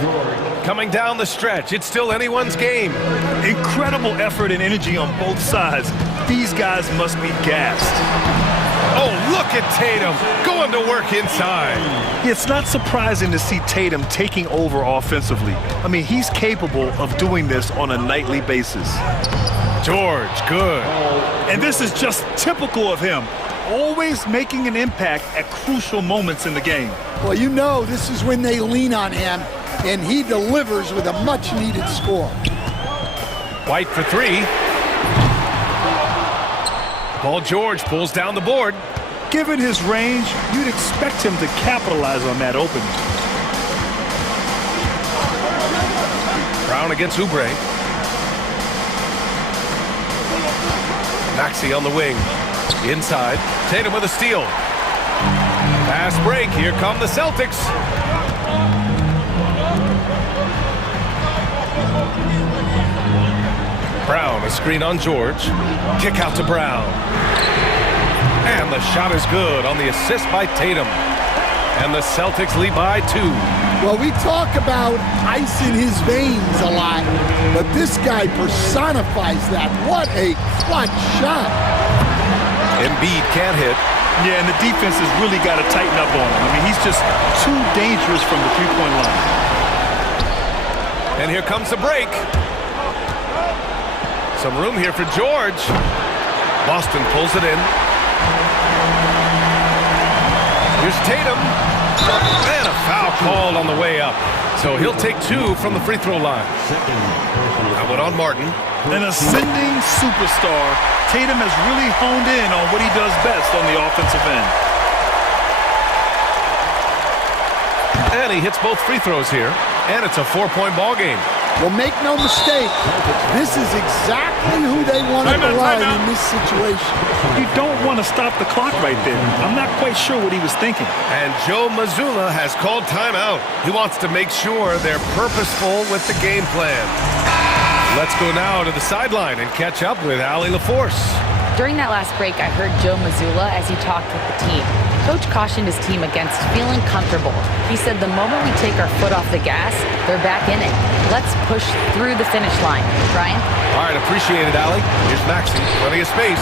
Coming down the stretch, it's still anyone's game. Incredible effort and energy on both sides. These guys must be gassed. Oh, look at Tatum going to work inside. It's not surprising to see Tatum taking over offensively. I mean, he's capable of doing this on a nightly basis. George, good. And this is just typical of him. Always making an impact at crucial moments in the game. Well, you know this is when they lean on him, and he delivers with a much-needed score. White for 3. Paul George pulls down the board. Given his range, you'd expect him to capitalize on that opening. Brown against Oubre. Maxey on the wing. Inside. Tatum with a steal. Fast break. Here come the Celtics. Brown, a screen on George. Kick out to Brown. And the shot is good on the assist by Tatum. And the Celtics lead by 2. Well, we talk about ice in his veins a lot, but this guy personifies that. What a clutch shot. Embiid can't hit. Yeah, and the defense has really got to tighten up on him. I mean, he's just too dangerous from the three-point line. And here comes the break. Some room here for George. Boston pulls it in. Here's Tatum. And a foul called on the way up. So he'll take 2 from the free throw line. That one on Martin. An ascending superstar. Tatum has really honed in on what he does best on the offensive end. And he hits both free throws here. And it's a 4-point ball game. Well, make no mistake, this is exactly who they wanted to line in this situation. You don't want to stop the clock right there. I'm not quite sure what he was thinking. And Joe Mazzulla has called timeout. He wants to make sure they're purposeful with the game plan. Let's go now to the sideline and catch up with Allie LaForce. During that last break, I heard Joe Mazzulla as he talked with the team. Coach cautioned his team against feeling comfortable. He said the moment we take our foot off the gas, they're back in it. Let's push through the finish line. Brian? All right, appreciate it, Allie. Here's Maxey, plenty of space.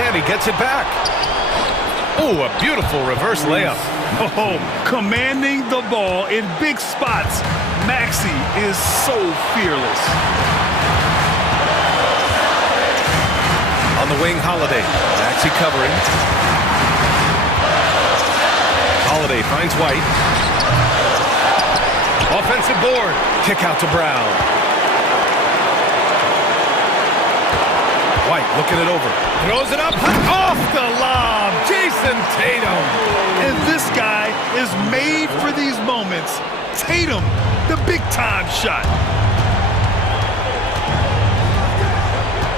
And he gets it back. Oh, a beautiful reverse layup. Oh, commanding the ball in big spots. Maxey is so fearless. On the wing, Holiday. Maxey covering. Holiday finds White. Offensive board. Kick out to Brown. White looking it over. Throws it up. Off the lob. Jason Tatum. And this guy is made for these defense. Tatum, the big-time shot.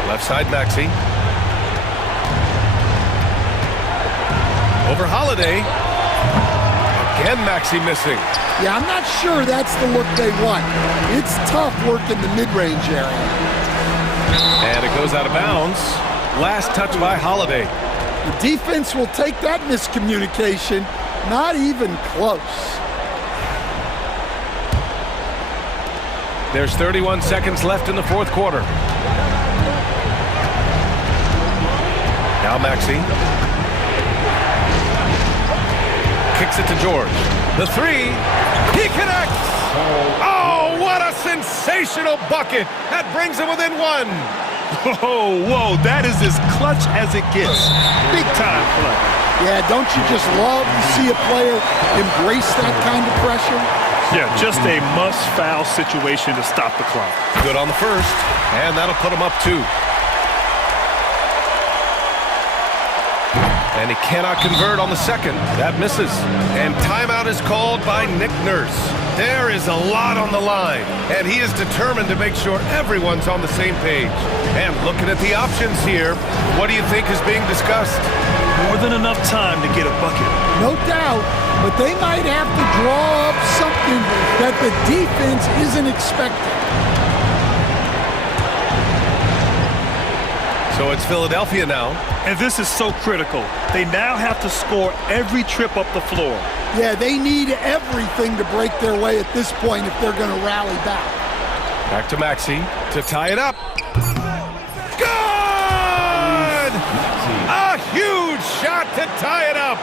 Left side, Maxey. Over Holiday. Again, Maxey missing. Yeah, I'm not sure that's the look they want. It's tough working the mid-range area. And it goes out of bounds. Last touch by Holiday. The defense will take that miscommunication. Not even close. There's 31 seconds left in the fourth quarter. Now Maxey. Kicks it to George. The three. He connects! Oh, what a sensational bucket! That brings him within one. Whoa, that is as clutch as it gets. Big time clutch. Yeah, don't you just love to see a player embrace that kind of pressure? Yeah, just a must-foul situation to stop the clock. Good on the first, and that'll put him up 2. And he cannot convert on the second. That misses. And timeout is called by Nick Nurse. There is a lot on the line, and he is determined to make sure everyone's on the same page. And looking at the options here, what do you think is being discussed? More than enough time to get a bucket. No doubt, but they might have to draw up something that the defense isn't expecting. So it's Philadelphia now. And this is so critical. They now have to score every trip up the floor. Yeah, they need everything to break their way at this point if they're going to rally back. Back to Maxey to tie it up. Good! A huge shot to tie it up.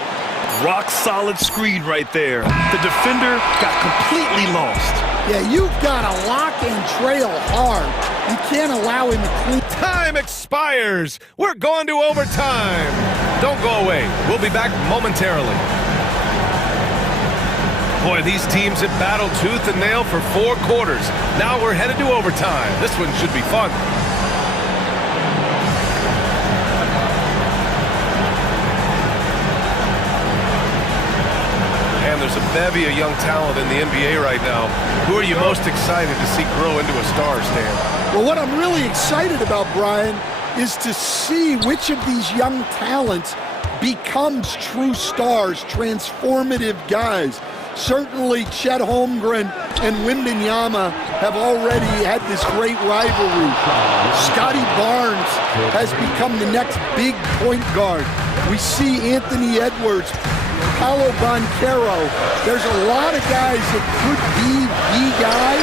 Rock solid screen right there. The defender got completely lost. Yeah, you've got to lock and trail hard. You can't allow him to clean. Time expires. We're going to overtime. Don't go away. We'll be back momentarily. Boy, these teams have battled tooth and nail for 4 quarters. Now we're headed to overtime. This one should be fun. And there's a bevy of young talent in the NBA right now. Who are you most excited to see grow into a star, Stan? Well, what I'm really excited about, Brian, is to see which of these young talents becomes true stars, transformative guys. Certainly, Chet Holmgren and Wembanyama have already had this great rivalry. Scotty Barnes has become the next big point guard. We see Anthony Edwards, Paolo Banchero. There's a lot of guys that could be the guy,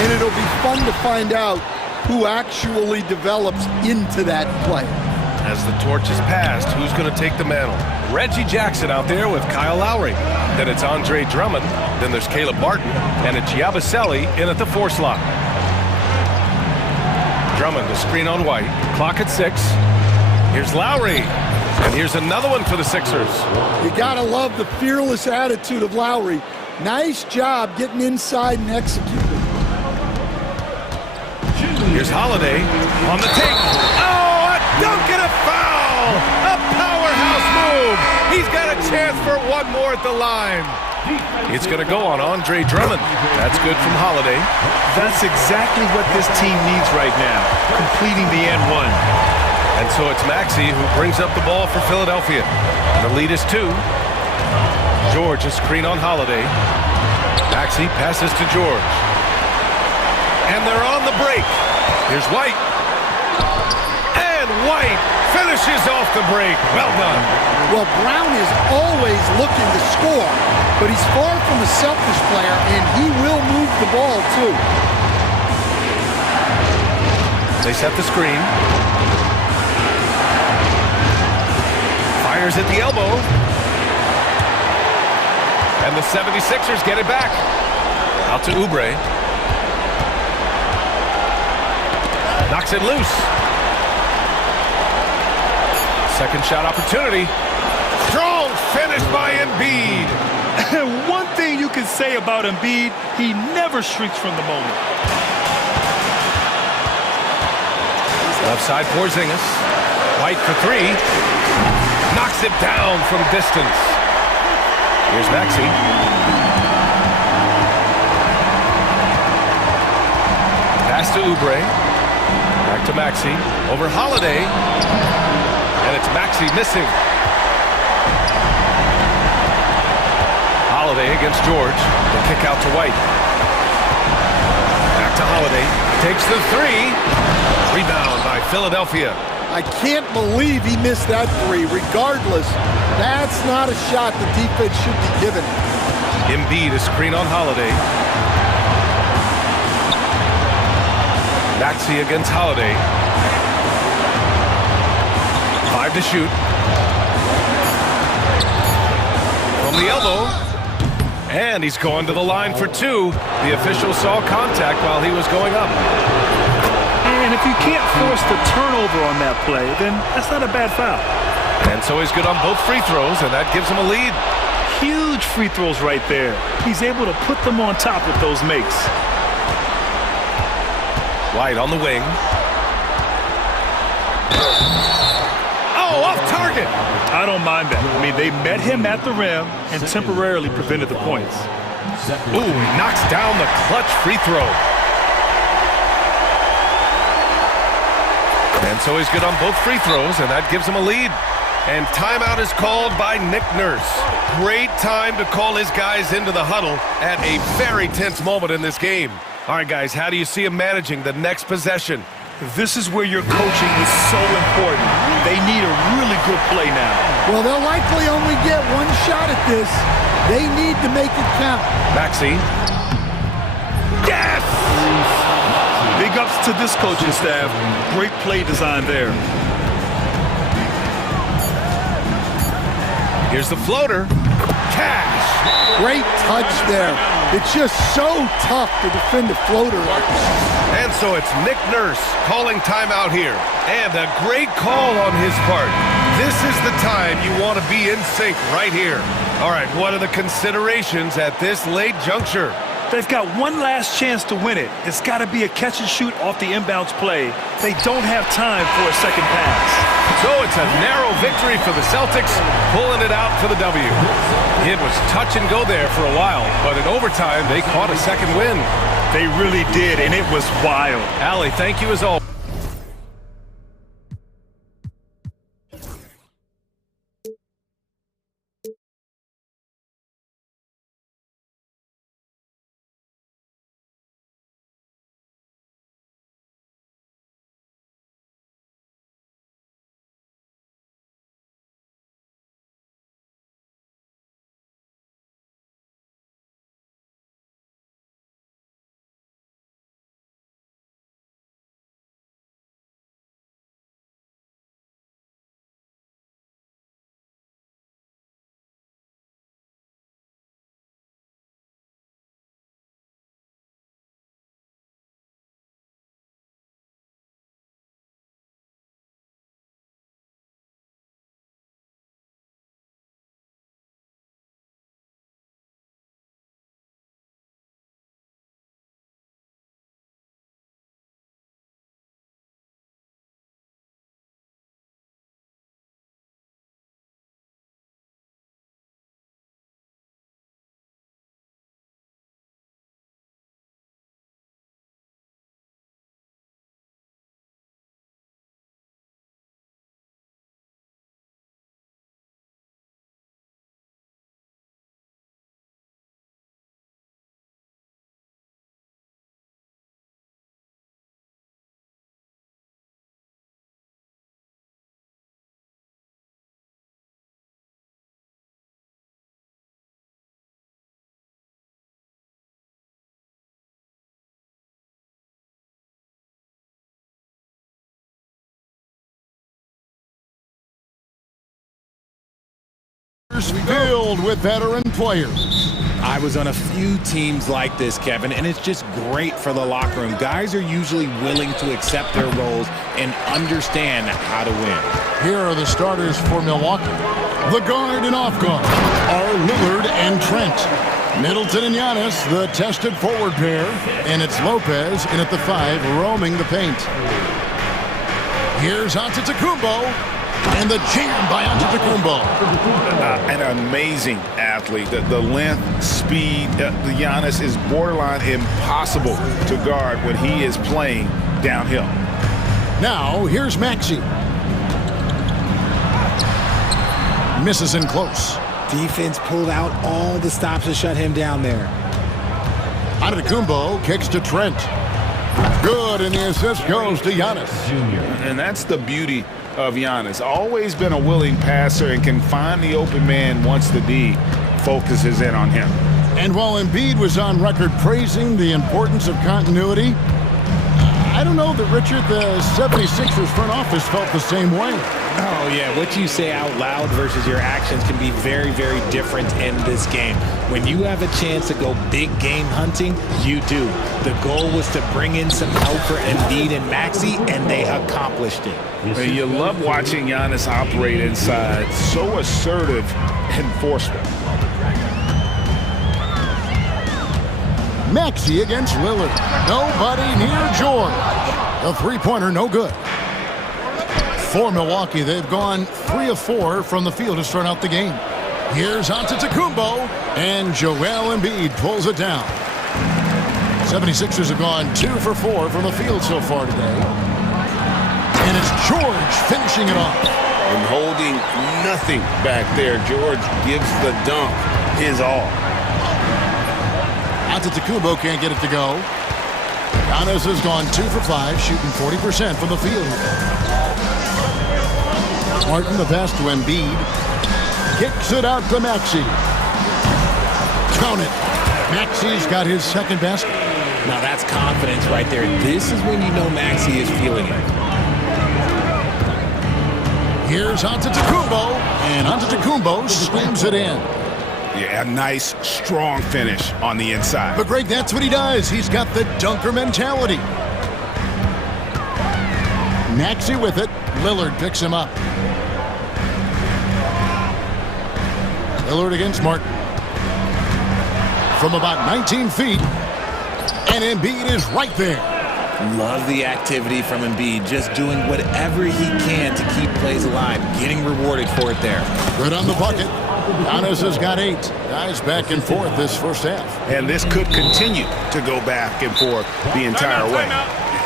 and it'll be fun to find out who actually develops into that play. As the torch is passed, who's going to take the mantle? Reggie Jackson out there with Kyle Lowry. Then it's Andre Drummond. Then there's Caleb Martin. And it's Yabusele in at the 4 slot. Drummond to screen on White. Clock at 6. Here's Lowry. And here's another one for the Sixers. You gotta love the fearless attitude of Lowry. Nice job getting inside and executing. Here's Holiday on the take. Oh, a dunk and a foul! A powerhouse move! He's got a chance for one more at the line. It's going to go on Andre Drummond. That's good from Holiday. That's exactly what this team needs right now, completing the and one. And so it's Maxey who brings up the ball for Philadelphia. The lead is 2. George, a screen on Holiday. Maxey passes to George. And they're on the break. Here's White. And White finishes off the break. Well done. Well, Brown is always looking to score, but he's far from a selfish player, and he will move the ball, too. They set the screen. Fires at the elbow. And the 76ers get it back. Out to Oubre. Knocks it loose. Second shot opportunity. Strong finish by Embiid. One thing you can say about Embiid, he never shrinks from the moment. Left side Porzingis. White for 3. Knocks it down from distance. Here's Maxey. Pass to Oubre. Back to Maxey. Over Holiday. And it's Maxey missing. Holiday against George. The kick out to White. Back to Holiday. Takes the three. Rebound by Philadelphia. I can't believe he missed that three. Regardless, that's not a shot the defense should be given. Embiid a screen on Holiday. Maxey against Holiday. 5 to shoot. From the elbow. And he's going to the line for two. The official saw contact while he was going up. And if you can't force the turnover on that play, then that's not a bad foul. And so he's good on both free throws, and that gives him a lead. Huge free throws right there. He's able to put them on top with those makes. White on the wing. Oh, off target. I don't mind that. I mean, they met him at the rim and temporarily prevented the points. Ooh, he knocks down the clutch free throw. And so he's good on both free throws, and that gives him a lead. And timeout is called by Nick Nurse. Great time to call his guys into the huddle at a very tense moment in this game. All right, guys, how do you see him managing the next possession? This is where your coaching is so important. They need a really good play now. Well, they'll likely only get one shot at this. They need to make it count. Maxey. Yes! Big ups to this coaching staff. Great play design there. Here's the floater. Cash. Great touch there. It's just so tough to defend a floater like that. And so it's Nick Nurse calling timeout here. And a great call on his part. This is the time you want to be in sync right here. All right, what are the considerations at this late juncture? They've got one last chance to win it. It's got to be a catch and shoot off the inbounds play. They don't have time for a second pass. So it's a narrow victory for the Celtics, pulling it out for the W. It was touch and go there for a while, but in overtime, they caught a second win. They really did, and it was wild. Allie, thank you as always. Filled with veteran players. I was on a few teams like this, Kevin, and it's just great for the locker room. Guys are usually willing to accept their roles and understand how to win. Here are the starters for Milwaukee. The guard and off guard are Lillard and Trent. Middleton and Giannis, the tested forward pair, and it's Lopez in at the 5, roaming the paint. Here's Antetokounmpo. And the jam by Antetokounmpo. An amazing athlete. The length, speed, Giannis is borderline impossible to guard when he is playing downhill. Now, here's Maxey. Misses in close. Defense pulled out all the stops to shut him down there. Antetokounmpo kicks to Trent. Good, and the assist goes to Giannis. And that's the beauty of Giannis. Always been a willing passer and can find the open man once the D focuses in on him. And while Embiid was on record praising the importance of continuity, I don't know that, Richard, the 76ers front office felt the same way. Oh, yeah. What you say out loud versus your actions can be very, very different in this game. When you have a chance to go big game hunting, you do. The goal was to bring in some help for Embiid and Maxey, and they accomplished it. And you love watching Giannis operate inside. So assertive and forceful. Maxey against Lillard. Nobody near George. A three-pointer, no good. For Milwaukee, they've gone 3 of 4 from the field to start out the game. Here's Antetokounmpo, and Joel Embiid pulls it down. 76ers have gone 2 for 4 from the field so far today. And it's George finishing it off. And holding nothing back there, George gives the dunk his all. Antetokounmpo can't get it to go. Giannis has gone 2 for 5, shooting 40% from the field. Martin, the pass to Embiid. Kicks it out to Maxey. Count it. Maxey's got his second basket. Now that's confidence right there. This is when you know Maxey is feeling it. Here's Antetokounmpo, and Antetokounmpo slams it in. Yeah, a nice, strong finish on the inside. But Greg, that's what he does. He's got the dunker mentality. Maxey with it. Lillard picks him up. Lillard against Martin. From about 19 feet. And Embiid is right there. Love the activity from Embiid. Just doing whatever he can to keep plays alive. Getting rewarded for it there. Good on the bucket. Giannis has got 8. Guys back and forth this first half. And this could continue to go back and forth the entire way.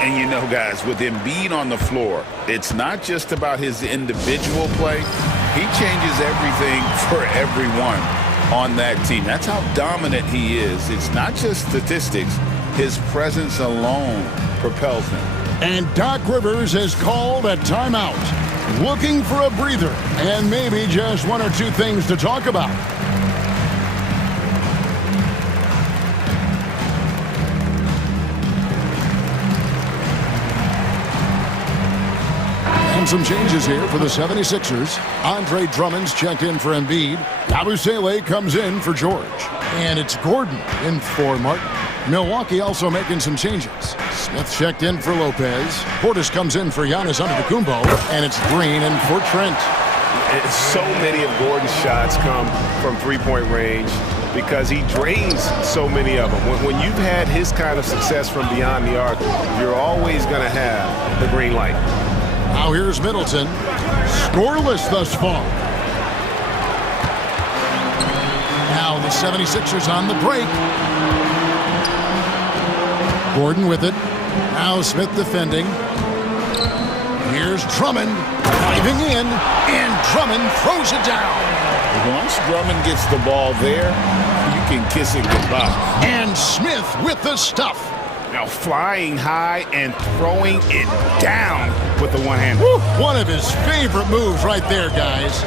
And you know, guys, with Embiid on the floor, it's not just about his individual play. He changes everything for everyone on that team. That's how dominant he is. It's not just statistics. His presence alone propels him. And Doc Rivers has called a timeout, looking for a breather and maybe just 1 or 2 things to talk about. And some changes here for the 76ers. Andre Drummond's checked in for Embiid. Abusele comes in for George. And it's Gordon in for Martin. Milwaukee also making some changes. Smith checked in for Lopez. Portis comes in for Giannis Antetokounmpo. And it's Green in for Trent. So many of Gordon's shots come from three-point range because he drains so many of them. When you've had his kind of success from beyond the arc, you're always going to have the green light. Now here's Middleton. Scoreless thus far. Now the 76ers on the break. Gordon with it. Now Smith defending. Here's Drummond diving in, and Drummond throws it down. Once Drummond gets the ball there, you can kiss it goodbye. And Smith with the stuff. Now flying high and throwing it down with the one hand. One of his favorite moves right there, guys.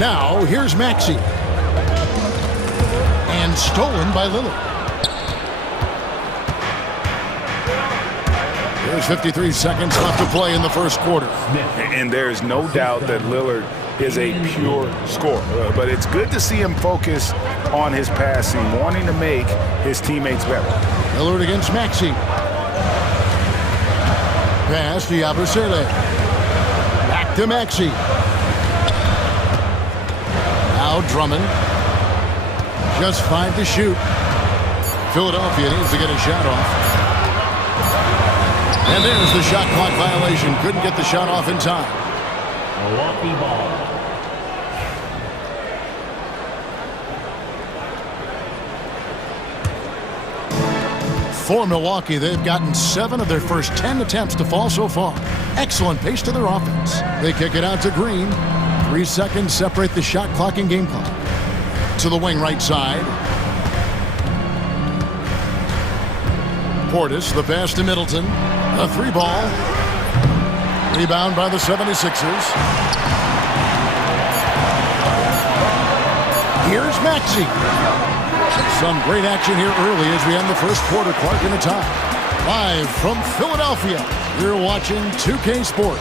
Now here's Maxey. And stolen by Lillard. There's 53 seconds left to play in the first quarter. And there's no doubt that Lillard is a pure scorer. But it's good to see him focus on his passing, wanting to make his teammates better. Lillard against Maxey. Pass to Abusele. Back to Maxey. Now Drummond. Just 5 to shoot. Philadelphia needs to get a shot off. And there's the shot clock violation. Couldn't get the shot off in time. Milwaukee ball. For Milwaukee, they've gotten 7 of their first 10 attempts to fall so far. Excellent pace to their offense. They kick it out to Green. 3 seconds separate the shot clock and game clock. To the wing right side. Portis, the pass to Middleton. A 3-ball. Rebound by the 76ers. Here's Maxey. Some great action here early as we end the first quarter. Clark in a tie. Live from Philadelphia, you're watching 2K Sport.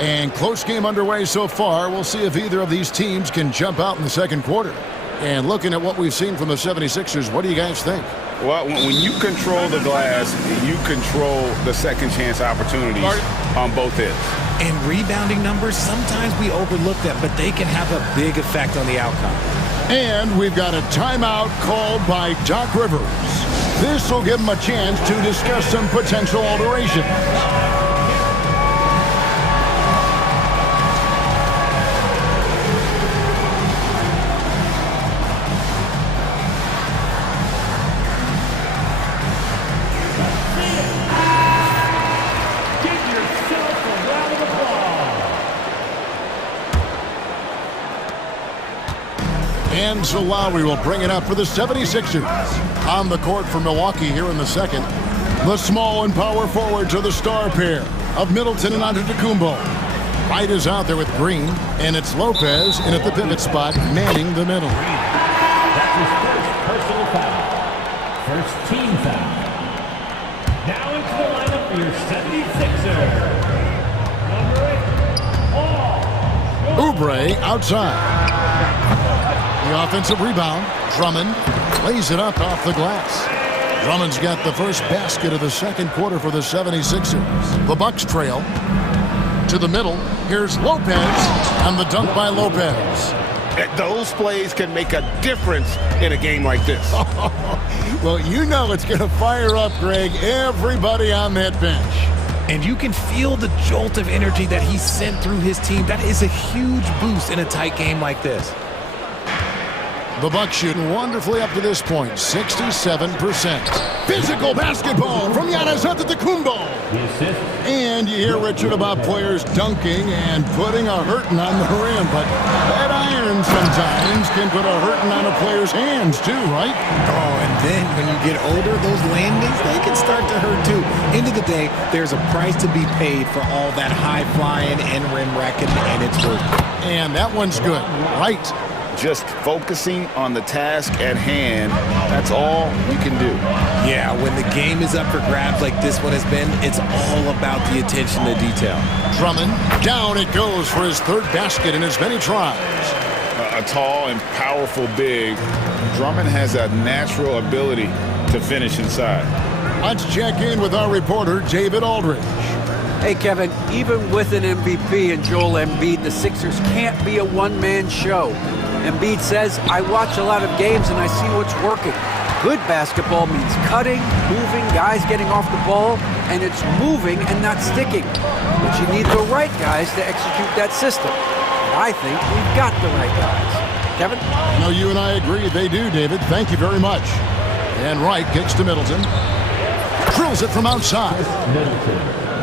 And close game underway so far. We'll see if either of these teams can jump out in the second quarter. And looking at what we've seen from the 76ers, what do you guys think? Well, when you control the glass, you control the second chance opportunities on both ends. And rebounding numbers, sometimes we overlook them, but they can have a big effect on the outcome. And we've got a timeout called by Doc Rivers. This will give him a chance to discuss some potential alterations. And so Lowry will bring it up for the 76ers. On the court for Milwaukee here in the second. The small and power forwards are the star pair of Middleton and Antetokounmpo. White is out there with Green, and it's Lopez in at the pivot spot, manning the middle. That's his first personal foul. First team foul. Now into the lineup for your 76er. Number 8, Oubre outside. The offensive rebound. Drummond lays it up off the glass. Drummond's got the first basket of the second quarter for the 76ers. The Bucks trail. To the middle. Here's Lopez. And the dunk by Lopez. Those plays can make a difference in a game like this. Well, you know it's going to fire up, Greg, everybody on that bench. And you can feel the jolt of energy that he sent through his team. That is a huge boost in a tight game like this. The Bucks shooting wonderfully up to this point, 67%. Physical basketball from Giannis Antetokounmpo. And you hear, Richard, about players dunking and putting a hurting on the rim, but that iron sometimes can put a hurting on a player's hands too, right? Oh, and then when you get older, those landings, they can start to hurt too. End of the day, there's a price to be paid for all that high-flying and rim wrecking, and it's worth it. And that one's good, right? Just focusing on the task at hand, that's all you can do. Yeah, when the game is up for grabs like this one has been, it's all about the attention to detail. Drummond, down it goes for his third basket in as many tries. A tall and powerful big, Drummond has a natural ability to finish inside. Let's check in with our reporter, David Aldridge. Hey, Kevin, even with an MVP and Joel Embiid, the Sixers can't be a one-man show. Embiid says, I watch a lot of games and I see what's working. Good basketball means cutting, moving, guys getting off the ball, and it's moving and not sticking. But you need the right guys to execute that system. And I think we've got the right guys. Kevin? No, you and I agree. They do, David. Thank you very much. And Wright kicks to Middleton. Drills it from outside.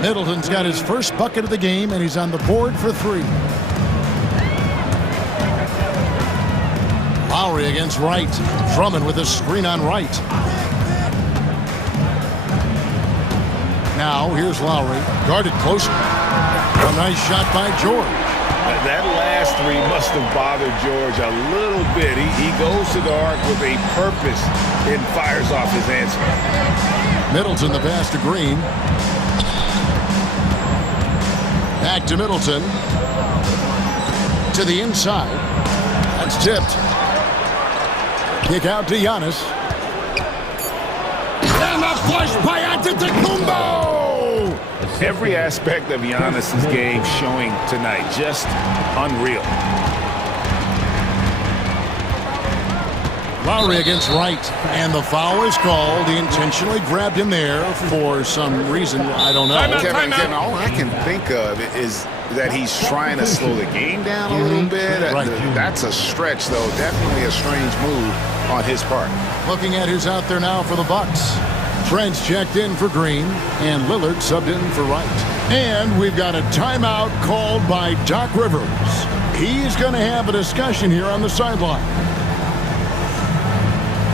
Middleton's got his first bucket of the game, and he's on the board for 3. Lowry against Wright. Drummond with a screen on Wright. Now, here's Lowry. Guarded closer. A nice shot by George. That last 3 must have bothered George a little bit. He goes to the arc with a purpose and fires off his answer. Middleton, the pass to Green. Back to Middleton. To the inside. That's tipped. Kick out to Giannis. And a flush by Antetokounmpo! Every aspect of Giannis' game showing tonight. Just unreal. Lowry against Wright, and the foul is called. He intentionally grabbed him there for some reason. I don't know. Kevin, all I can think of is that he's trying to slow the game down a little bit. Right. That's a stretch, though. Definitely a strange move on his part. Looking at who's out there now for the Bucks. Trent's checked in for Green, and Lillard subbed in for Wright. And we've got a timeout called by Doc Rivers. He's going to have a discussion here on the sideline.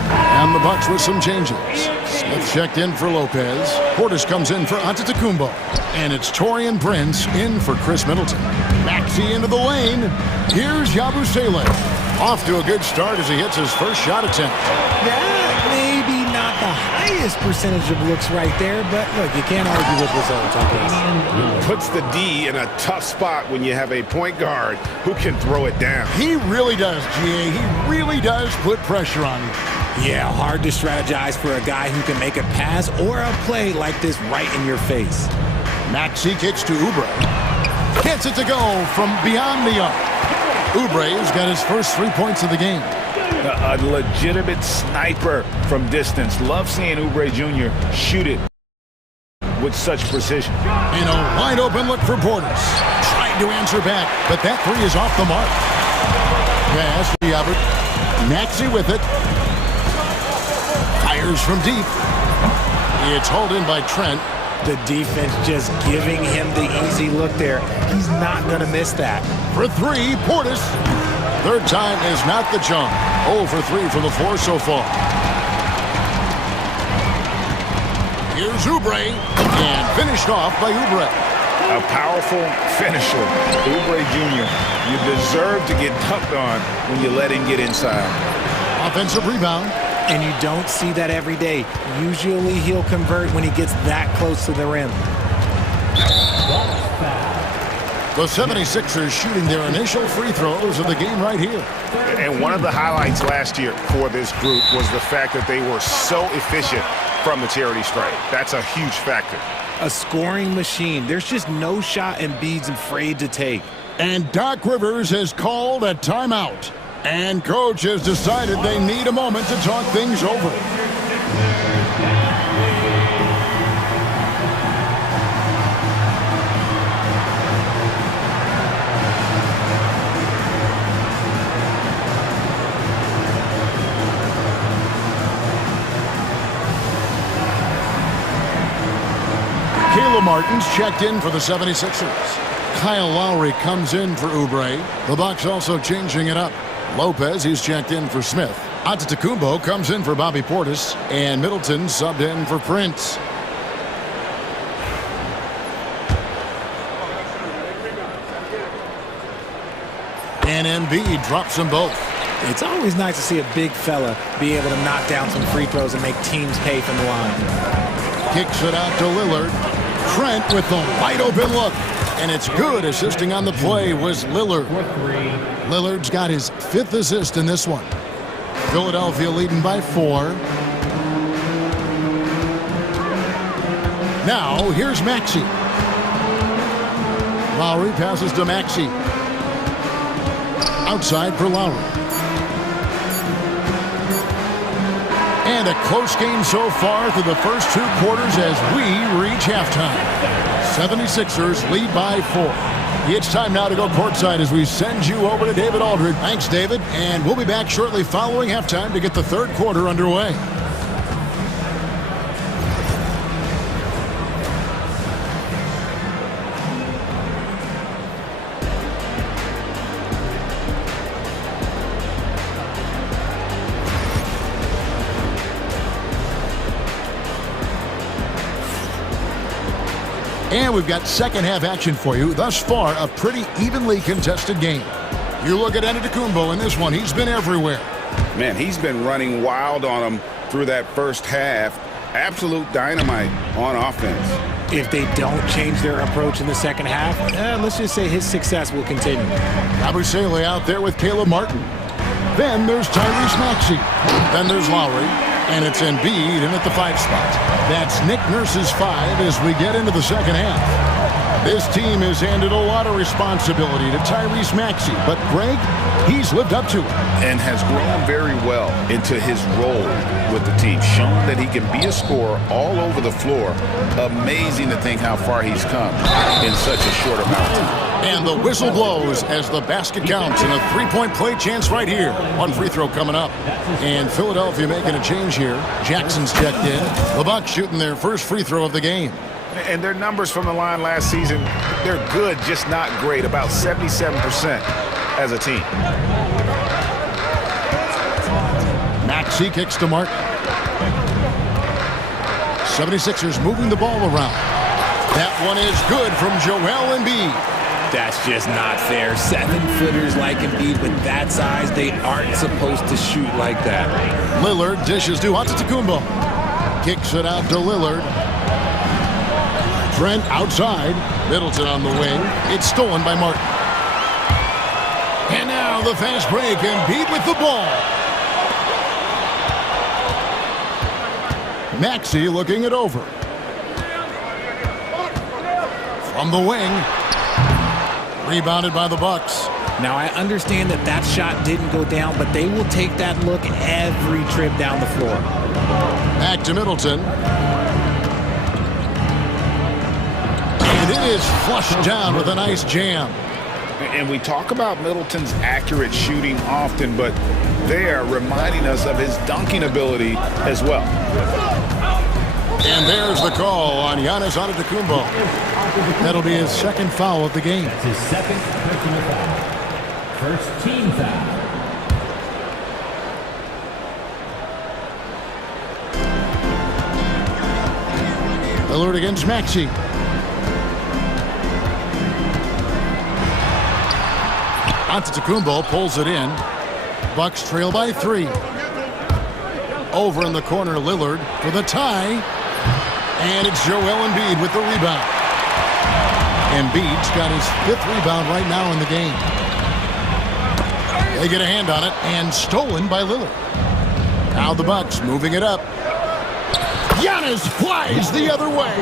And the Bucks with some changes. Smith checked in for Lopez. Portis comes in for Antetokounmpo. And it's Taurean Prince in for Chris Middleton. Maxey into the lane. Here's Yabusele. Off to a good start as he hits his first shot attempt. That may be not the highest percentage of looks right there, but look, you can't argue with results, I guess. Puts the D in a tough spot when you have a point guard who can throw it down. He really does, GA. He really does put pressure on you. Yeah, hard to strategize for a guy who can make a pass or a play like this right in your face. Maxey kicks to Oubre. Gets it to go from beyond the arc. Oubre's got his first 3 points of the game. A legitimate sniper from distance. Love seeing Oubre Jr. shoot it with such precision. In a wide open look for Portis. Trying to answer back, but that three is off the mark. Pass to Albert. Maxey with it. Fires from deep. It's hauled in by Trent. The defense just giving him the easy look there. He's not going to miss that. For three, Portis. Third time is not the charm. 0 for 3 for the 4 so far. Here's Oubre, and finished off by Oubre. A powerful finisher. Oubre Jr., you deserve to get dunked on when you let him get inside. Offensive rebound. And you don't see that every day. Usually he'll convert when he gets that close to the rim. The 76ers shooting their initial free throws of the game right here. And one of the highlights last year for this group was the fact that they were so efficient from the charity stripe. That's a huge factor. A scoring machine. There's just no shot Embiid's afraid to take. And Doc Rivers has called a timeout. And coach has decided they need a moment to talk things over. Caleb Martin's checked in for the 76ers. Kyle Lowry comes in for Oubre. The Bucks also changing it up. Lopez, he's checked in for Smith. Antetokounmpo comes in for Bobby Portis. And Middleton subbed in for Prince. And Embiid drops them both. It's always nice to see a big fella be able to knock down some free throws and make teams pay from the line. Kicks it out to Lillard. Trent with the wide open look. And it's good. Assisting on the play was Lillard. Lillard's got his 5th assist in this one. Philadelphia leading by 4. Now, here's Maxey. Lowry passes to Maxey. Outside for Lowry. And a close game so far through the first 2 quarters as we reach halftime. 76ers lead by 4. It's time now to go courtside as we send you over to David Aldridge. Thanks, David. And we'll be back shortly following halftime to get the 3rd quarter underway. And we've got second half action for you. Thus far, a pretty evenly contested game. You look at Antetokounmpo in this one. He's been everywhere. Man, he's been running wild on him through that first half. Absolute dynamite on offense. If they don't change their approach in the second half, let's just say his success will continue. Yabusele out there with Caleb Martin. Then there's Tyrese Maxey. Then there's Lowry. And it's Embiid in at the 5 spot. That's Nick Nurse's 5 as we get into the second half. This team has handed a lot of responsibility to Tyrese Maxey, but Greg, he's lived up to it. And has grown very well into his role with the team, shown that he can be a scorer all over the floor. Amazing to think how far he's come in such a short amount of time. And the whistle blows as the basket counts, and a three-point play chance right here. One free throw coming up. And Philadelphia making a change here. Jackson's checked in. The Bucks shooting their first free throw of the game. And their numbers from the line last season, they're good, just not great. About 77% as a team. Maxey kicks to Martin. 76ers moving the ball around. That one is good from Joel Embiid. That's just not fair. 7-footers like Embiid with that size, they aren't supposed to shoot like that. Lillard dishes to Antetokounmpo. Kicks it out to Lillard. Trent outside. Middleton on the wing. It's stolen by Martin. And now the fast break. Embiid with the ball. Maxey looking it over. From the wing. Rebounded by the Bucks. Now, I understand that that shot didn't go down, but they will take that look every trip down the floor. Back to Middleton. And it is flushed down with a nice jam. And we talk about Middleton's accurate shooting often, but they are reminding us of his dunking ability as well. And there's the call on Giannis Antetokounmpo. That'll be his second foul of the game. That's his second personal foul. First team foul. Lillard against Maxey. Antetokounmpo pulls it in. Bucks trail by 3. Over in the corner, Lillard for the tie. And it's Joel Embiid with the rebound. Embiid's got his 5th rebound right now in the game. They get a hand on it, and stolen by Lillard. Now the Bucks moving it up. Giannis flies the other way.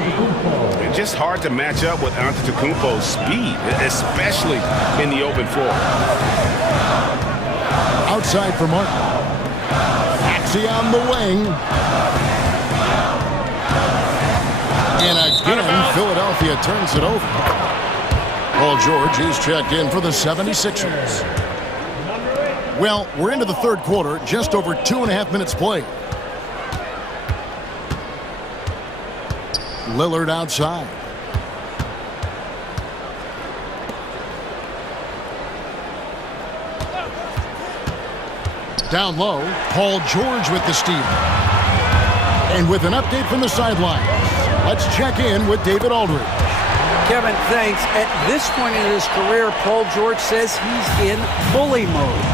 It's just hard to match up with Antetokounmpo's speed, especially in the open floor. Outside for Martin. Maxey on the wing. And again, Philadelphia turns it over. Paul George is checked in for the 76ers. Well, we're into the third quarter, just over 2.5 minutes played. Lillard outside. Down low, Paul George with the steal. And with an update from the sidelines, let's check in with David Aldridge. Kevin, thanks. At this point in his career, Paul George says he's in bully mode.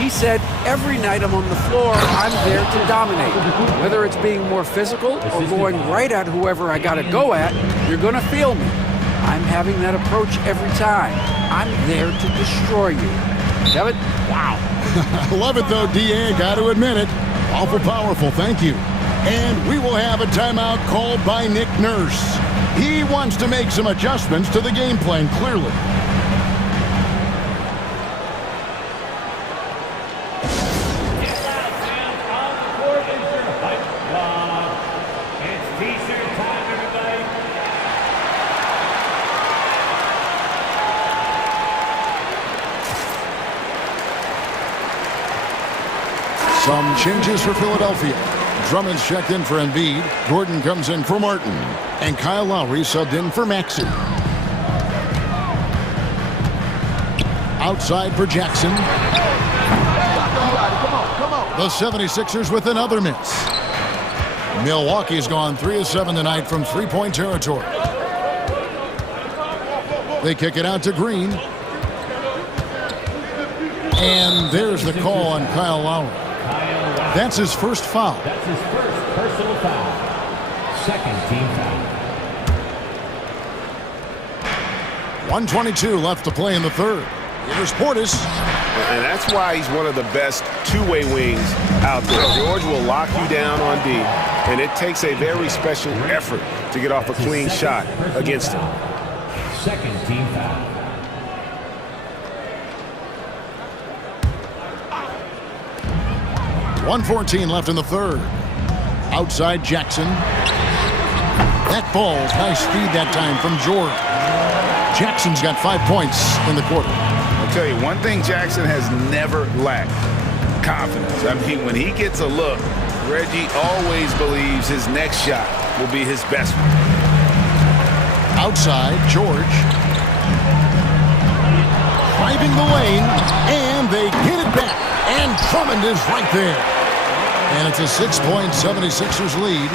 He said, every night I'm on the floor, I'm there to dominate. Whether it's being more physical or going right at whoever I got to go at, you're going to feel me. I'm having that approach every time. I'm there to destroy you. Kevin? Wow. I love it, though, D.A. Got to admit it. Awful powerful. Thank you. And we will have a timeout called by Nick Nurse. He wants to make some adjustments to the game plan, clearly. Some changes for Philadelphia. Drummond's checked in for Embiid. Gordon comes in for Martin. And Kyle Lowry subbed in for Maxey. Outside for Jackson. The 76ers with another miss. Milwaukee's gone 3 of 7 tonight from three-point territory. They kick it out to Green. And there's the call on Kyle Lowry. That's his first foul. That's his first personal foul. Second team foul. 1:22 left to play in the third. Here's Portis. And that's why he's one of the best two-way wings out there. George will lock you down on D, and it takes a very special effort to get off a clean shot against him. second team foul. 1:14 left in the third. Outside Jackson. That ball's nice feed that time from George. Jackson's got 5 points in the quarter. I'll tell you, one thing Jackson has never lacked: confidence. I mean, when he gets a look, Reggie always believes his next shot will be his best one. Outside, George. Driving the lane, and they get it back. And Drummond is right there. And it's a 6-point 76ers lead.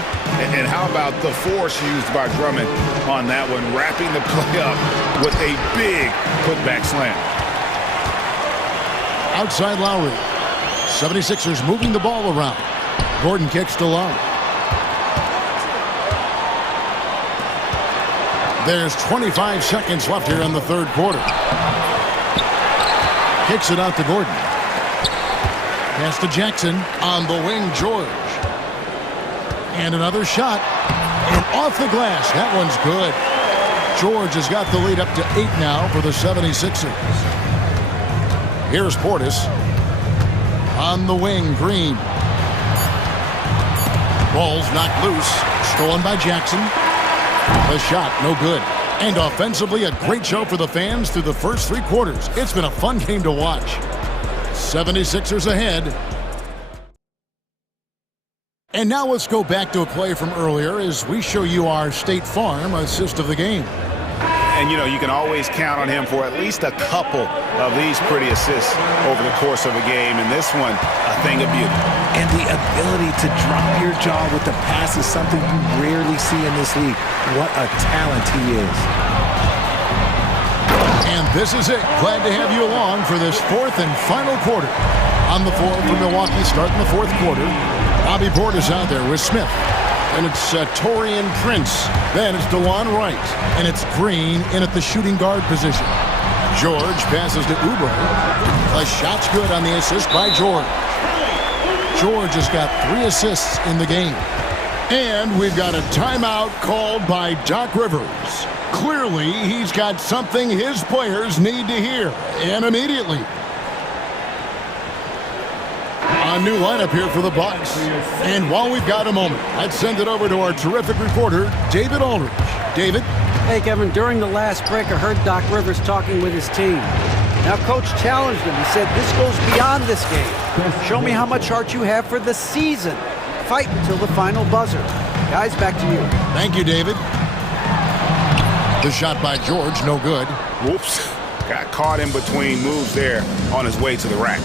And how about the force used by Drummond on that one, wrapping the play up with a big putback slam. Outside Lowry. 76ers moving the ball around. Gordon kicks to Love. There's 25 seconds left here in the third quarter. Kicks it out to Gordon. Pass to Jackson. On the wing, George. And another shot. And off the glass. That one's good. George has got the lead up to 8 now for the 76ers. Here's Portis. On the wing, Green. Ball's knocked loose. Stolen by Jackson. The shot, no good. And offensively, a great show for the fans through the first 3 quarters. It's been a fun game to watch. 76ers ahead. And now let's go back to a play from earlier as we show you our State Farm assist of the game. And, you know, you can always count on him for at least a couple of these pretty assists over the course of a game. And this one, a thing of beauty. And the ability to drop your jaw with the pass is something you rarely see in this league. What a talent he is. And this is it. Glad to have you along for this 4th and final quarter. On the floor for Milwaukee starting the 4th quarter. Bobby Portis out there with Smith. And it's Torian Prince. Then it's DeLon Wright. And it's Green in at the shooting guard position. George passes to Oubre. A shot's good on the assist by George. George has got 3 assists in the game. And we've got a timeout called by Doc Rivers. Clearly, he's got something his players need to hear. And immediately. A new lineup here for the Bucks. And while we've got a moment, let's send it over to our terrific reporter, David Aldridge. David? Hey, Kevin, during the last break, I heard Doc Rivers talking with his team. Now, Coach challenged him. He said, this goes beyond this game. Show me how much heart you have for the season. Fight until the final buzzer. Guys, back to you. Thank you, David. The shot by George, no good. Whoops. Got caught in between moves there on his way to the rack.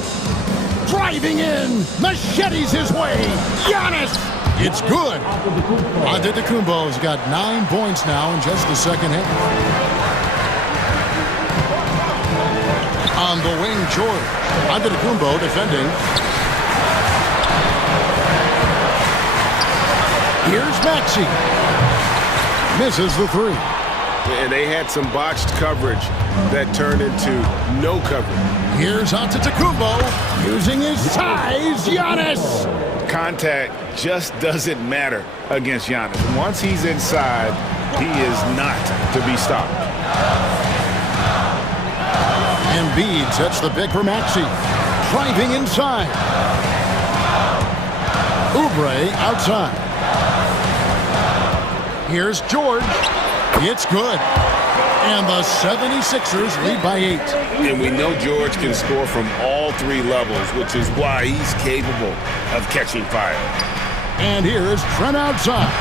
Driving in, machetes his way. Giannis! It's good. Antetokounmpo's got 9 points now in just the second half. On the wing, George. Antetokounmpo defending. Here's Maxey. Misses the 3. And they had some botched coverage that turned into no coverage. Here's Antetokounmpo using his size. Giannis! Contact just doesn't matter against Giannis. Once he's inside, he is not to be stopped. Embiid sets the pick for Maxey. Driving inside. Oubre outside. Here's George. It's good. And the 76ers lead by 8. And we know George can score from all 3 levels, which is why he's capable of catching fire. And here is Trent outside.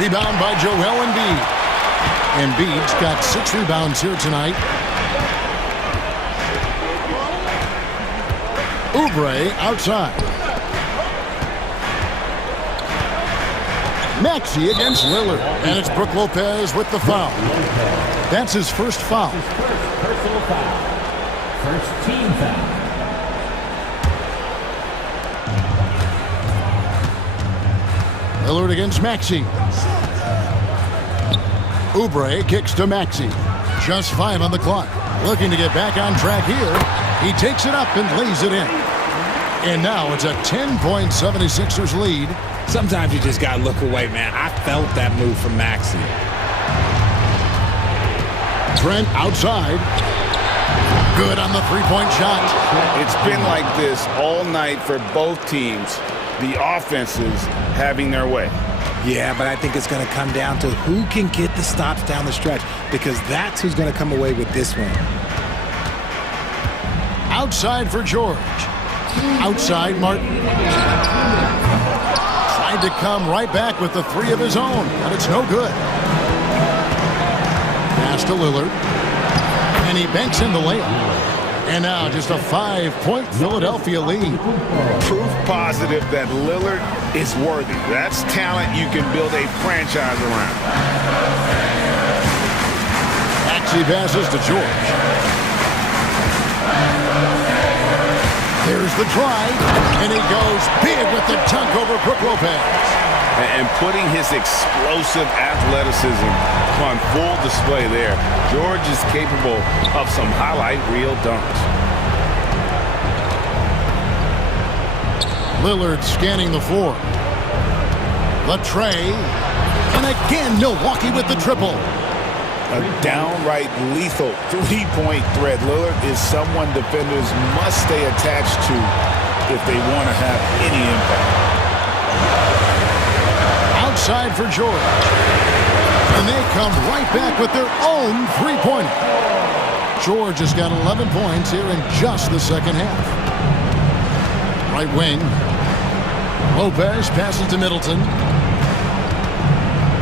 Rebound by Joel Embiid. Embiid's got 6 rebounds here tonight. Oubre outside. Maxey against Lillard. And it's Brook Lopez with the foul. That's his first foul. His first personal foul. First team foul. Lillard against Maxey. Oubre kicks to Maxey. Just 5 on the clock. Looking to get back on track here. He takes it up and lays it in. And now it's a 10-point 76ers lead. Sometimes you just got to look away, man. I felt that move from Maxey. Trent outside. Good on the three-point shot. It's been like this all night for both teams. The offenses having their way. Yeah, but I think it's going to come down to who can get the stops down the stretch, because that's who's going to come away with this one. Outside for George. Outside Martin. Tried to come right back with the three of his own, but it's no good. Pass to Lillard. And he banks in the layup. And now just a 5-point Philadelphia lead. Proof positive that Lillard is worthy. That's talent you can build a franchise around. Maxey passes to George. There's the drive, and he goes big with the dunk over Brook Lopez. And putting his explosive athleticism on full display there. George is capable of some highlight reel dunks. Lillard scanning the floor. Latrey. And again, Milwaukee with the triple. A downright lethal three-point threat. Lillard is someone defenders must stay attached to if they want to have any impact. Outside for George. And they come right back with their own three-pointer. George has got 11 points here in just the second half. Right wing. Lopez passes to Middleton.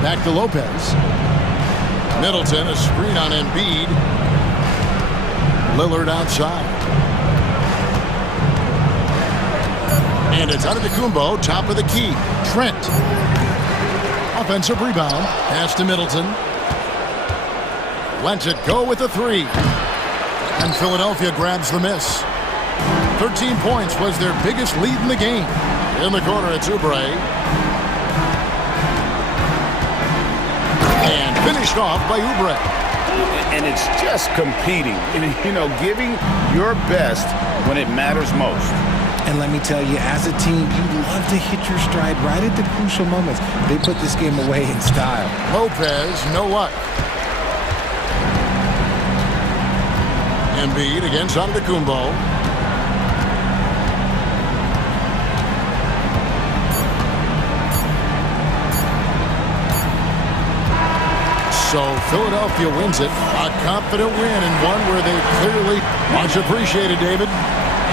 Back to Lopez. Middleton, a screen on Embiid. Lillard outside. And it's Antetokounmpo, top of the key. Trent. Offensive rebound. Pass to Middleton. Lets it go with the three. And Philadelphia grabs the miss. 13 points was their biggest lead in the game. In the corner, it's Oubre. And finished off by Oubre. And it's just competing. You know, giving your best when it matters most. And let me tell you, as a team, you love to hit your stride right at the crucial moments. They put this game away in style. Lopez, no luck. Embiid against Antetokounmpo. So Philadelphia wins it. A confident win, and one where they clearly much appreciated, David.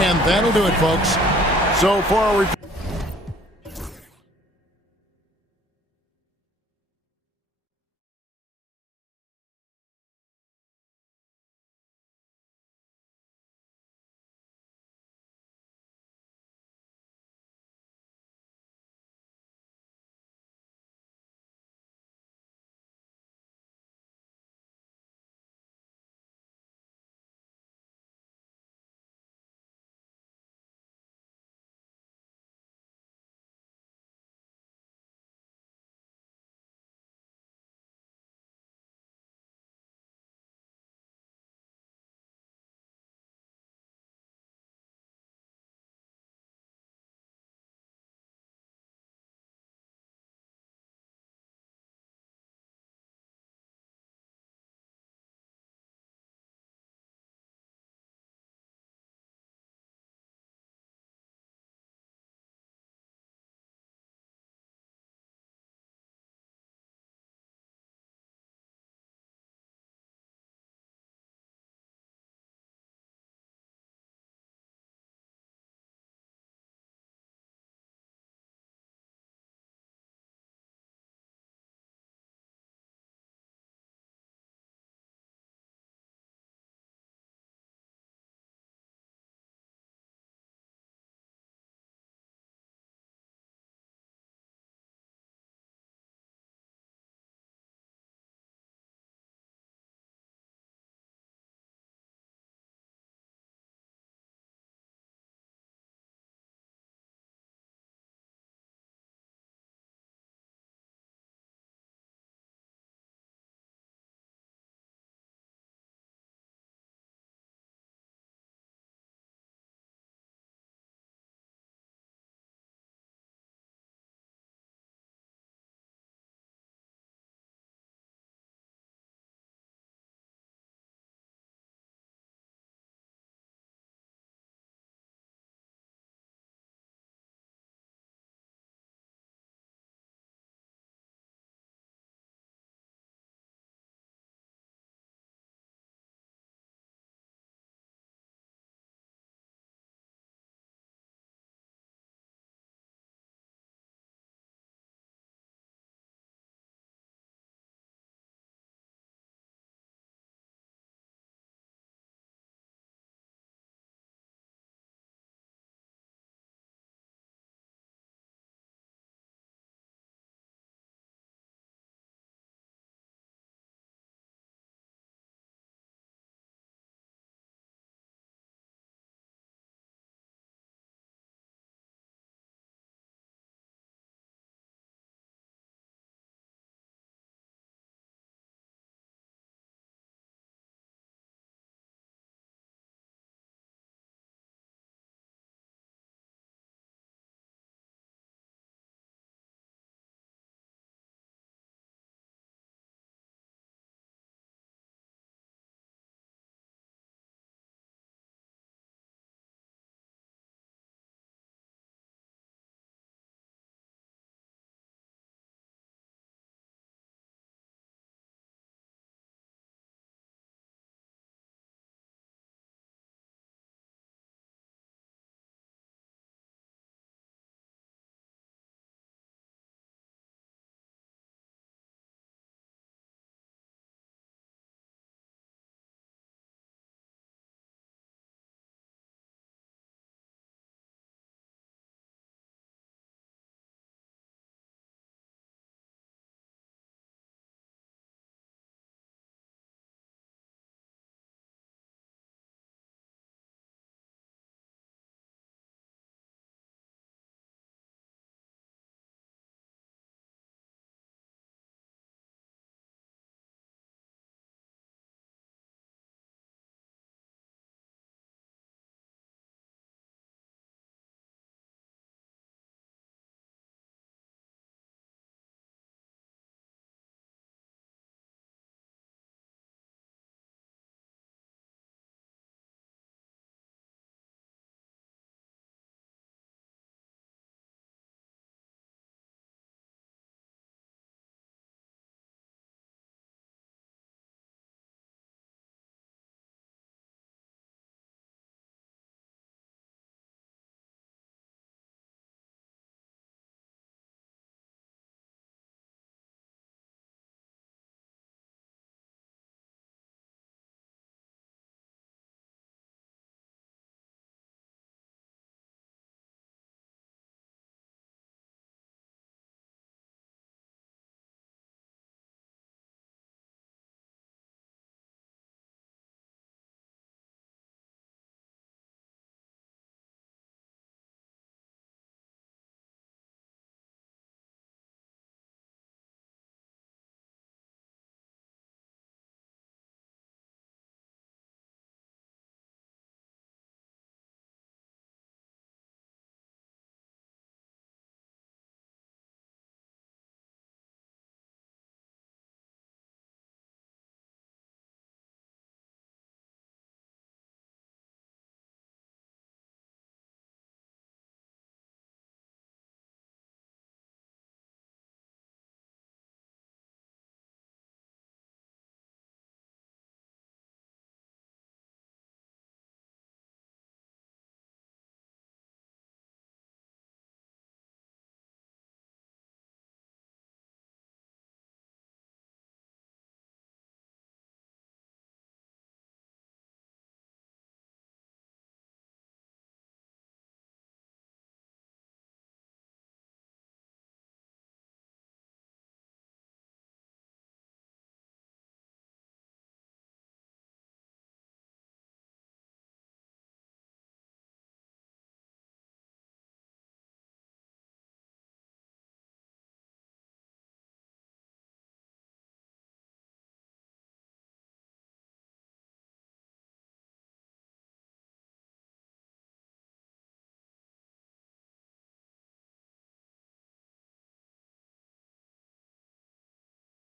And that'll do it, folks. So for our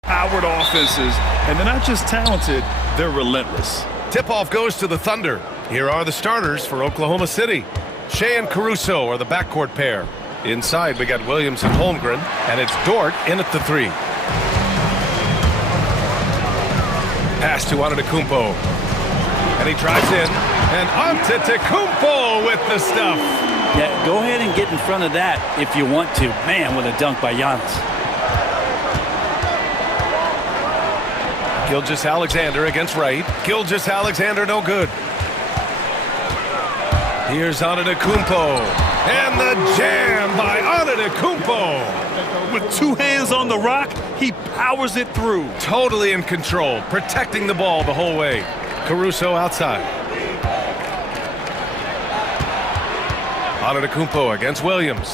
High-powered offenses, and they're not just talented, they're relentless. Tip-off goes to the Thunder. Here are the starters for Oklahoma City. Shea and Caruso are the backcourt pair. Inside, we got Williams and Holmgren, and it's Dort in at the 3. Pass to Antetokounmpo. And he drives in, and Antetokounmpo with the stuff. Yeah, go ahead and get in front of that if you want to. Man, what a dunk by Giannis. Gilgeous-Alexander against Wright. Gilgeous-Alexander no good. Here's Antetokounmpo. And the jam by Antetokounmpo. With 2 hands on the rock, he powers it through. Totally in control, protecting the ball the whole way. Caruso outside. Antetokounmpo against Williams.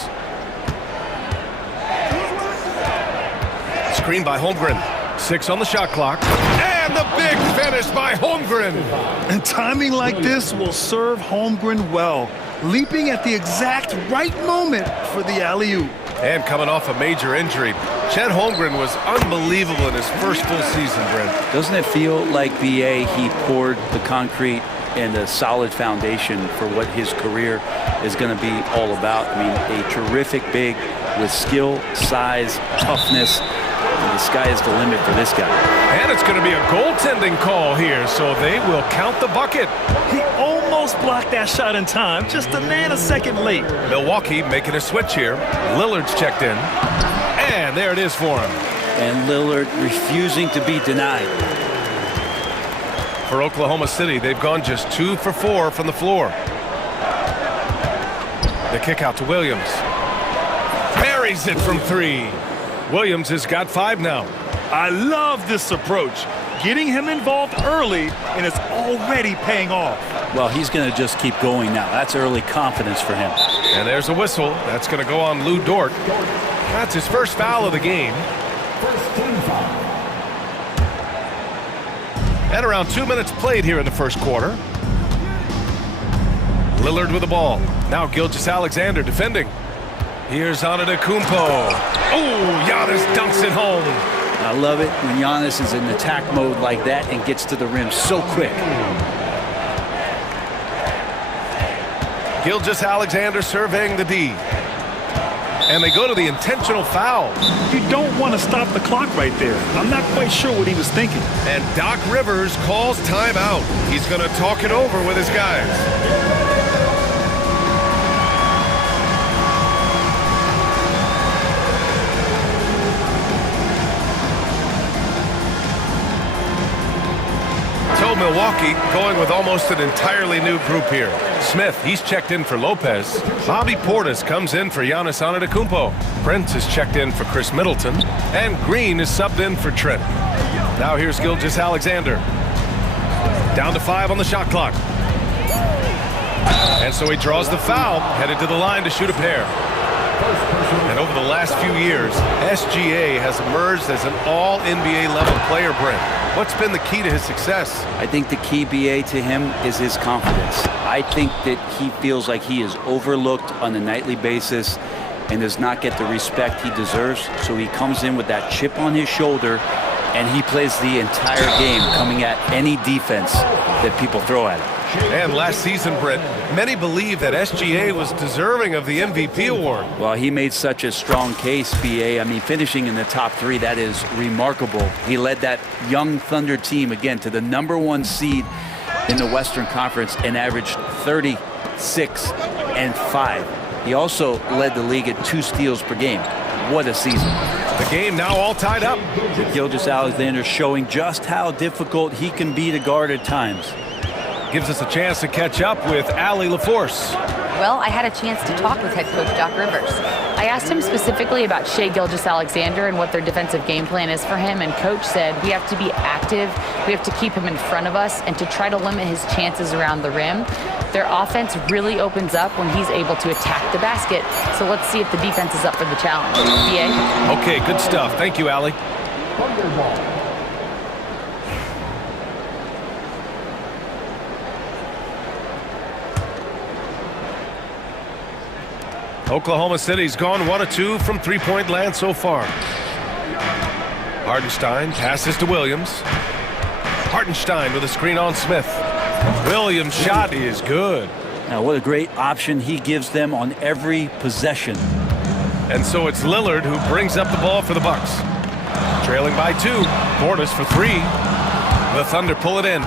Screen by Holmgren. 6 on the shot clock. And the big finish by Holmgren. And timing like this will serve Holmgren well. Leaping at the exact right moment for the alley-oop. And coming off a major injury, Chet Holmgren was unbelievable in his first full season, Brent. Doesn't it feel like, BA, he poured the concrete and a solid foundation for what his career is going to be all about? I mean, a terrific big with skill, size, toughness. And the sky is the limit for this guy. And it's going to be a goaltending call here, so they will count the bucket. He almost blocked that shot in time, just a nanosecond late. Milwaukee making a switch here. Lillard's checked in. And there it is for him. And Lillard refusing to be denied. For Oklahoma City, they've gone just 2 for 4 from the floor. The kick out to Williams. Buries it from 3. Williams has got 5 now. I love this approach. Getting him involved early, and it's already paying off. Well, he's going to just keep going now. That's early confidence for him. And there's a whistle. That's going to go on Lou Dort. That's his first foul of the game. And around 2 minutes played here in the first quarter. Lillard with the ball. Now Gilgeous-Alexander defending. Here's Antetokounmpo. Oh, Giannis dunks it home. I love it when Giannis is in attack mode like that and gets to the rim so quick. Gilgeous-Alexander surveying the D. And they go to the intentional foul. You don't want to stop the clock right there. I'm not quite sure what he was thinking. And Doc Rivers calls timeout. He's going to talk it over with his guys. Milwaukee going with almost an entirely new group here. Smith, he's checked in for Lopez. Bobby Portis comes in for Giannis Antetokounmpo. Prince is checked in for Chris Middleton. And Green is subbed in for Trent. Now here's Gilgeous-Alexander. Down to 5 on the shot clock. And so he draws the foul, headed to the line to shoot a pair. And over the last few years, SGA has emerged as an all-NBA level player, Brent. What's been the key to his success? I think the key, BA, to him is his confidence. I think that he feels like he is overlooked on a nightly basis and does not get the respect he deserves. So he comes in with that chip on his shoulder and he plays the entire game coming at any defense that people throw at him. And last season, Brent, many believe that SGA was deserving of the MVP award. Well, he made such a strong case, BA. I mean, finishing in the top 3, that is remarkable. He led that young Thunder team, again, to the #1 seed in the Western Conference and averaged 36 and 5. He also led the league at 2 steals per game. What a season. The game now all tied up. Gilgeous-Alexander showing just how difficult he can be to guard at times. Gives us a chance to catch up with Allie LaForce. Well, I had a chance to talk with head coach Doc Rivers. I asked him specifically about Shea Gilgeous-Alexander and what their defensive game plan is for him, and coach said we have to be active, we have to keep him in front of us, and to try to limit his chances around the rim. Their offense really opens up when he's able to attack the basket, so let's see if the defense is up for the challenge. BA? Okay, good stuff. Thank you, Allie. Oklahoma City's gone 1 of 2 from three-point land so far. Hardenstein passes to Williams. Hardenstein with a screen on Smith. Williams' shot is good. Now, what a great option he gives them on every possession. And so it's Lillard who brings up the ball for the Bucks. Trailing by 2. Portis for 3. The Thunder pull it in.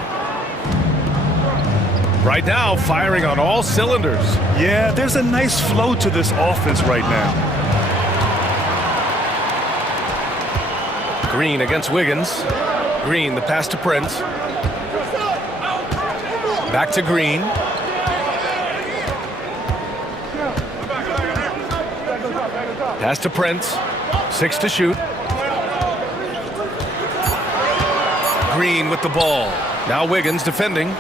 Right now, firing on all cylinders. Yeah, there's a nice flow to this offense right now. Green against Wiggins. Green, the pass to Prince. Back to Green. Pass to Prince. 6 to shoot. Green with the ball. Now Wiggins defending.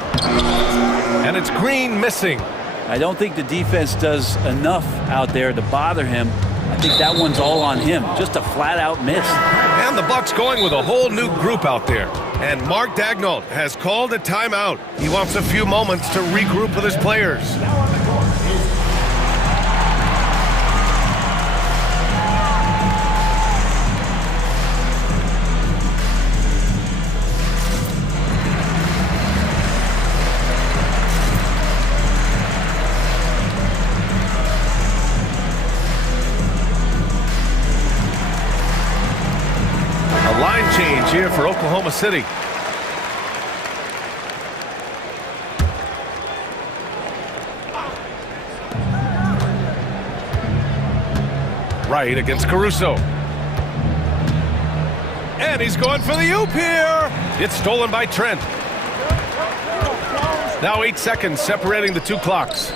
And it's Green missing. I don't think the defense does enough out there to bother him. I think that one's all on him. Just a flat-out miss. And the Bucks going with a whole new group out there. And Mark Daigneault has called a timeout. He wants a few moments to regroup with his players. Line change here for Oklahoma City. Right against Caruso. And he's going for the oop here. It's stolen by Trent. Now 8 seconds separating the two clocks.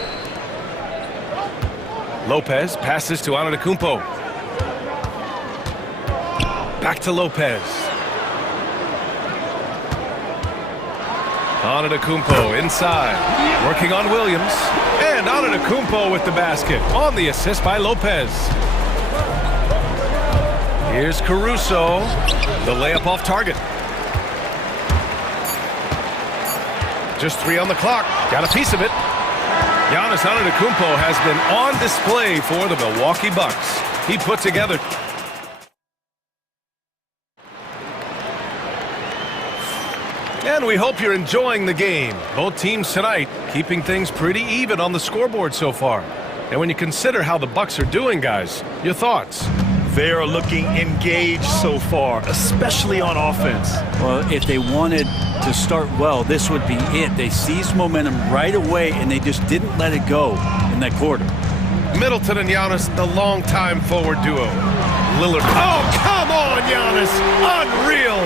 Lopez passes to Antetokounmpo. Back to Lopez. Antetokounmpo inside. Working on Williams. And Antetokounmpo with the basket. On the assist by Lopez. Here's Caruso. The layup off target. Just 3 on the clock. Got a piece of it. Giannis Antetokounmpo has been on display for the Milwaukee Bucks. He put together and we hope you're enjoying the game. Both teams tonight keeping things pretty even on the scoreboard so far. And when you consider how the Bucks are doing, guys, your thoughts? They are looking engaged so far, especially on offense. Well, if they wanted to start well, this would be it. They seized momentum right away, and they just didn't let it go in that quarter. Middleton and Giannis, the longtime forward duo. Lillard. Oh, come on, Giannis. Unreal.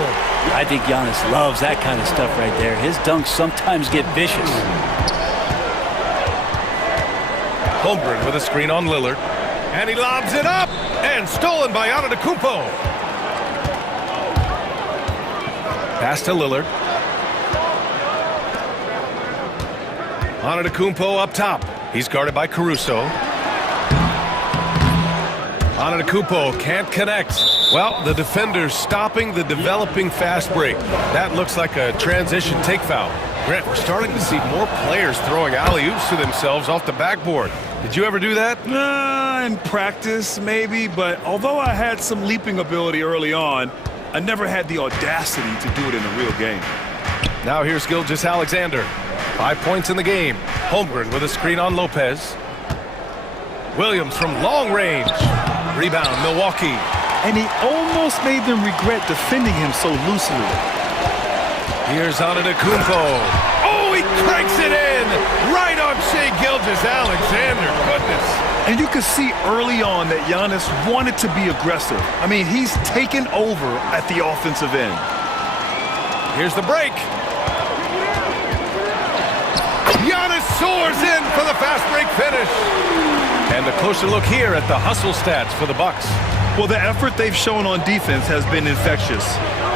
I think Giannis loves that kind of stuff right there. His dunks sometimes get vicious. Holmgren with a screen on Lillard. And he lobs it up. And stolen by Antetokounmpo. Pass to Lillard. Antetokounmpo up top. He's guarded by Caruso. Antetokounmpo can't connect. Well, the defender's stopping the developing fast break. That looks like a transition take foul. Grant, we're starting to see more players throwing alley-oops to themselves off the backboard. Did you ever do that? In practice, maybe, but although I had some leaping ability early on, I never had the audacity to do it in a real game. Now here's Gilgeous Alexander. 5 points in the game. Holmgren with a screen on Lopez. Williams from long range. Rebound, Milwaukee. And he almost made them regret defending him so loosely. Here's Antetokounmpo. Oh, he cranks it in! Right on Shai Gilgeous-Alexander. Goodness. And you could see early on that Giannis wanted to be aggressive. I mean, he's taken over at the offensive end. Here's the break. Giannis soars in for the fast break finish. And a closer look here at the hustle stats for the Bucks. Well, the effort they've shown on defense has been infectious.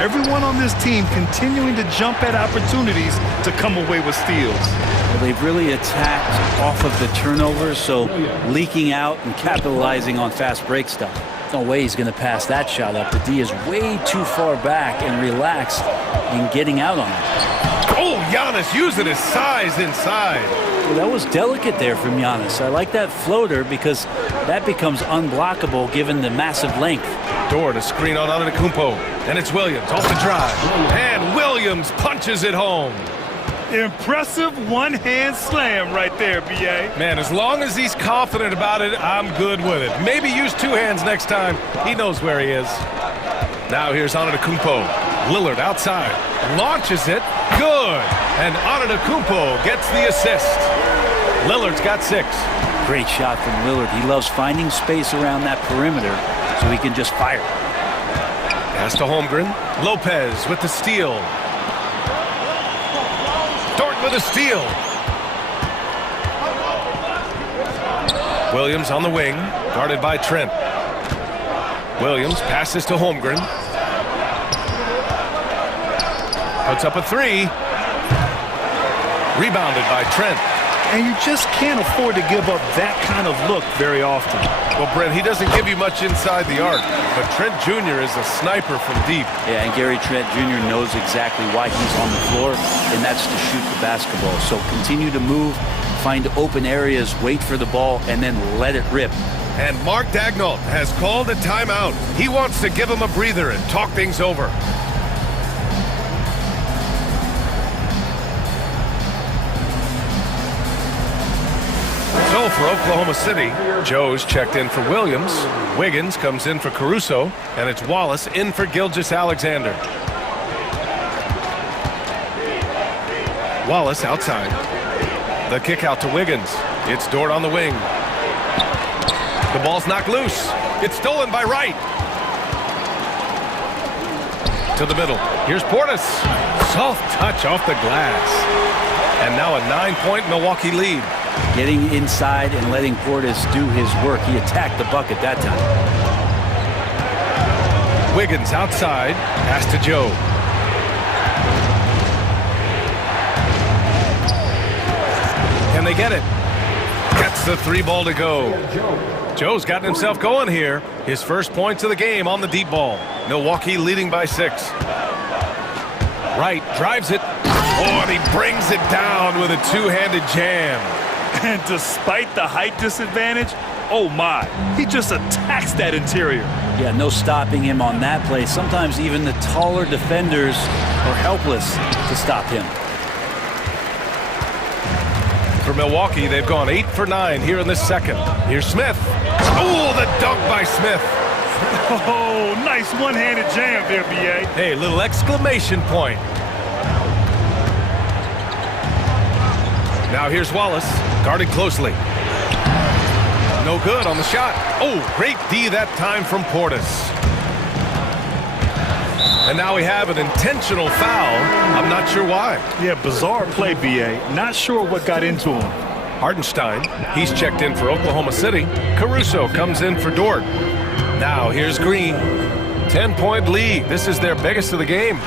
Everyone on this team continuing to jump at opportunities to come away with steals. Well, they've really attacked off of the turnovers, so leaking out and capitalizing on fast break stuff. No way he's going to pass that shot up. The D is way too far back and relaxed in getting out on it. Oh, Giannis using his size inside. Well, that was delicate there from Giannis. I like that floater because that becomes unblockable given the massive length. Dort, a screen on Antetokounmpo. And it's Williams off the drive. And Williams punches it home. Impressive one-hand slam right there, B.A. Man, as long as he's confident about it, I'm good with it. Maybe use two hands next time. He knows where he is. Now here's Antetokounmpo. Lillard outside. Launches it. Good. And Antetokounmpo gets the assist. Lillard's got 6. Great shot from Lillard. He loves finding space around that perimeter so he can just fire. Pass to Holmgren. Lopez with the steal. Dort with a steal. Williams on the wing, guarded by Trent. Williams passes to Holmgren. Puts up a 3. Rebounded by Trent. And you just can't afford to give up that kind of look very often. Well, Brent, he doesn't give you much inside the arc, but Trent Jr. is a sniper from deep. Yeah, and Gary Trent Jr. knows exactly why he's on the floor, and that's to shoot the basketball. So continue to move, find open areas, wait for the ball, and then let it rip. And Mark Daigneault has called a timeout. He wants to give him a breather and talk things over. So for Oklahoma City, Joe's checked in for Williams. Wiggins comes in for Caruso. And it's Wallace in for Gilgeous-Alexander. Wallace outside. The kick out to Wiggins. It's Dort on the wing. The ball's knocked loose. It's stolen by Wright. To the middle. Here's Portis. Soft touch off the glass. And now a 9-point Milwaukee lead. Getting inside and letting Portis do his work. He attacked the bucket that time. Wiggins outside. Pass to Joe. Can they get it? Gets the 3 ball to go. Joe's gotten himself going here. His first points of the game on the deep ball. Milwaukee leading by 6. Wright drives it. Oh, and he brings it down with a two-handed jam. And despite the height disadvantage, oh my, he just attacks that interior. Yeah, no stopping him on that play. Sometimes even the taller defenders are helpless to stop him. For Milwaukee, they've gone 8 for 9 here in this second. Here's Smith. Oh, the dunk by Smith. Oh, nice one-handed jam there, B.A. Hey, little exclamation point. Now here's Wallace, guarded closely. No good on the shot. Oh, great D that time from Portis. And now we have an intentional foul. I'm not sure why. Yeah, bizarre play, B.A. Not sure what got into him. Hardenstein, he's checked in for Oklahoma City. Caruso comes in for Dort. Now here's Green. 10-point lead. This is their biggest of the game.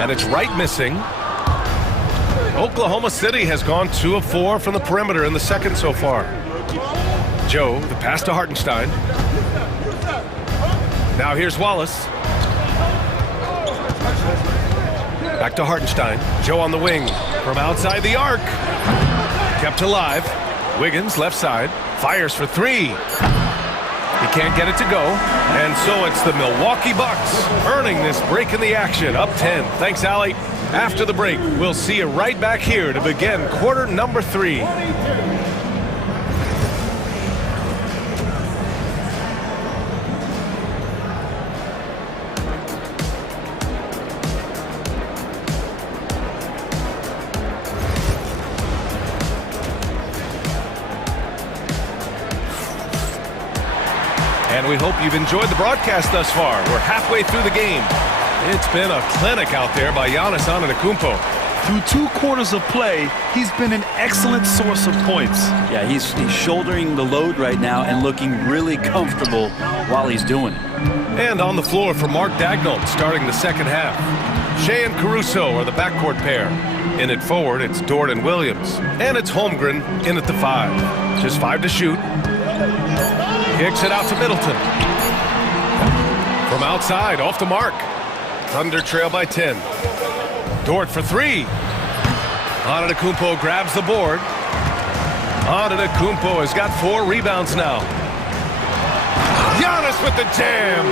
And it's Wright missing. Oklahoma City has gone 2 of 4 from the perimeter in the second so far. Joe, the pass to Hartenstein. Now here's Wallace. Back to Hartenstein. Joe on the wing. From outside the arc. Kept alive. Wiggins, left side. Fires for 3. He can't get it to go. And so it's the Milwaukee Bucks earning this break in the action. Up 10. Thanks, Allie. After the break, we'll see you right back here to begin quarter number 3. And we hope you've enjoyed the broadcast thus far. We're halfway through the game. It's been a clinic out there by Giannis Antetokounmpo. Through 2 quarters of play, he's been an excellent source of points. Yeah, he's shouldering the load right now and looking really comfortable while he's doing it. And on the floor for Mark Daigneault starting the second half. Shea and Caruso are the backcourt pair. In at forward, it's Dort and Williams. And it's Holmgren in at the 5. Just 5 to shoot. Kicks it out to Middleton. From outside, off the mark. Thunder trail by 10. Dort for 3. Antetokounmpo grabs the board. Antetokounmpo has got 4 rebounds now. Giannis with the jam.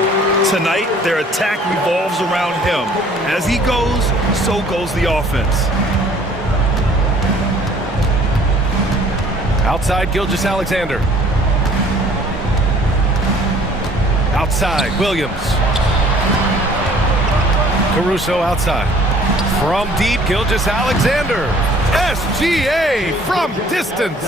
Tonight, their attack revolves around him. As he goes, so goes the offense. Outside, Gilgeous-Alexander. Outside, Williams. Caruso outside. From deep, Gilgeous-Alexander. SGA from distance.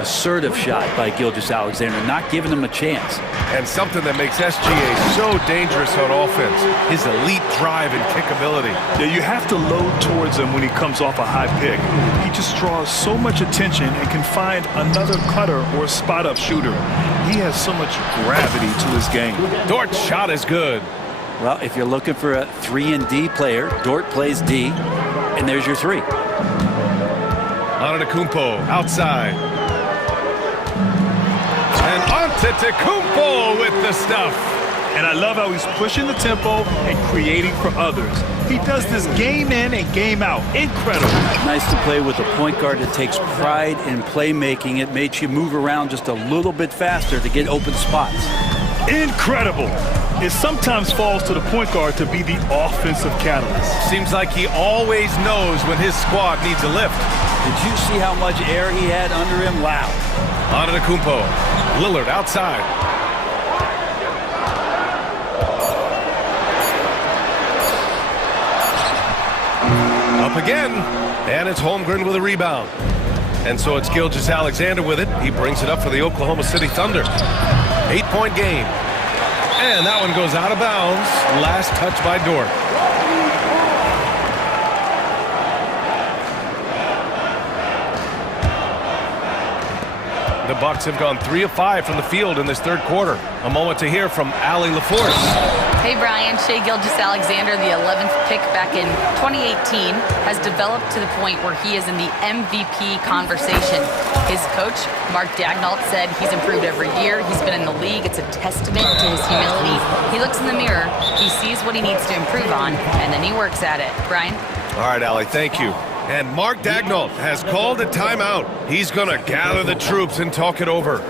Assertive shot by Gilgeous-Alexander, not giving him a chance. And something that makes SGA so dangerous on offense, his elite drive and kick ability. Yeah, you have to load towards him when he comes off a high pick. He just draws so much attention and can find another cutter or spot-up shooter. He has so much gravity to his game. Dort's shot is good. Well, if you're looking for a 3-and-D player, Dort plays D, and there's your 3. Antetokounmpo outside. And Antetokounmpo with the stuff. And I love how he's pushing the tempo and creating for others. He does this game in and game out. Incredible. Nice to play with a point guard that takes pride in playmaking. It makes you move around just a little bit faster to get open spots. Incredible. It sometimes falls to the point guard to be the offensive catalyst. Seems like he always knows when his squad needs a lift. Did you see how much air he had under him? Wow. Antetokounmpo. Lillard outside. Up again. And it's Holmgren with a rebound. And so it's Gilgeous-Alexander with it. He brings it up for the Oklahoma City Thunder. 8-point game. And that one goes out of bounds. Last touch by Dort. The Bucks have gone 3 of 5 from the field in this third quarter. A moment to hear from Allie LaForce. Hey, Brian. Shai Gilgeous-Alexander, the 11th pick back in 2018, has developed to the point where he is in the MVP conversation. His coach, Mark Daigneault, said he's improved every year. He's been in the league. It's a testament to his humility. He looks in the mirror, he sees what he needs to improve on, and then he works at it. Brian? All right, Allie, thank you. And Mark Daigneault has called a timeout. He's going to gather the troops and talk it over.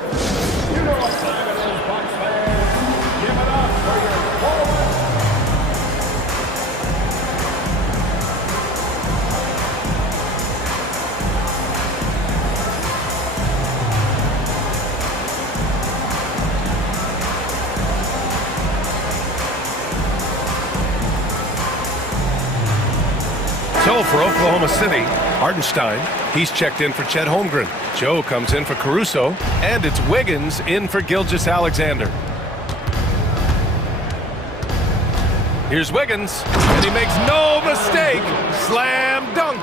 So for Oklahoma City, Hartenstein, he's checked in for Chet Holmgren. Joe comes in for Caruso, and it's Wiggins in for Gilgeous-Alexander. Here's Wiggins, and he makes no mistake. Slam dunk.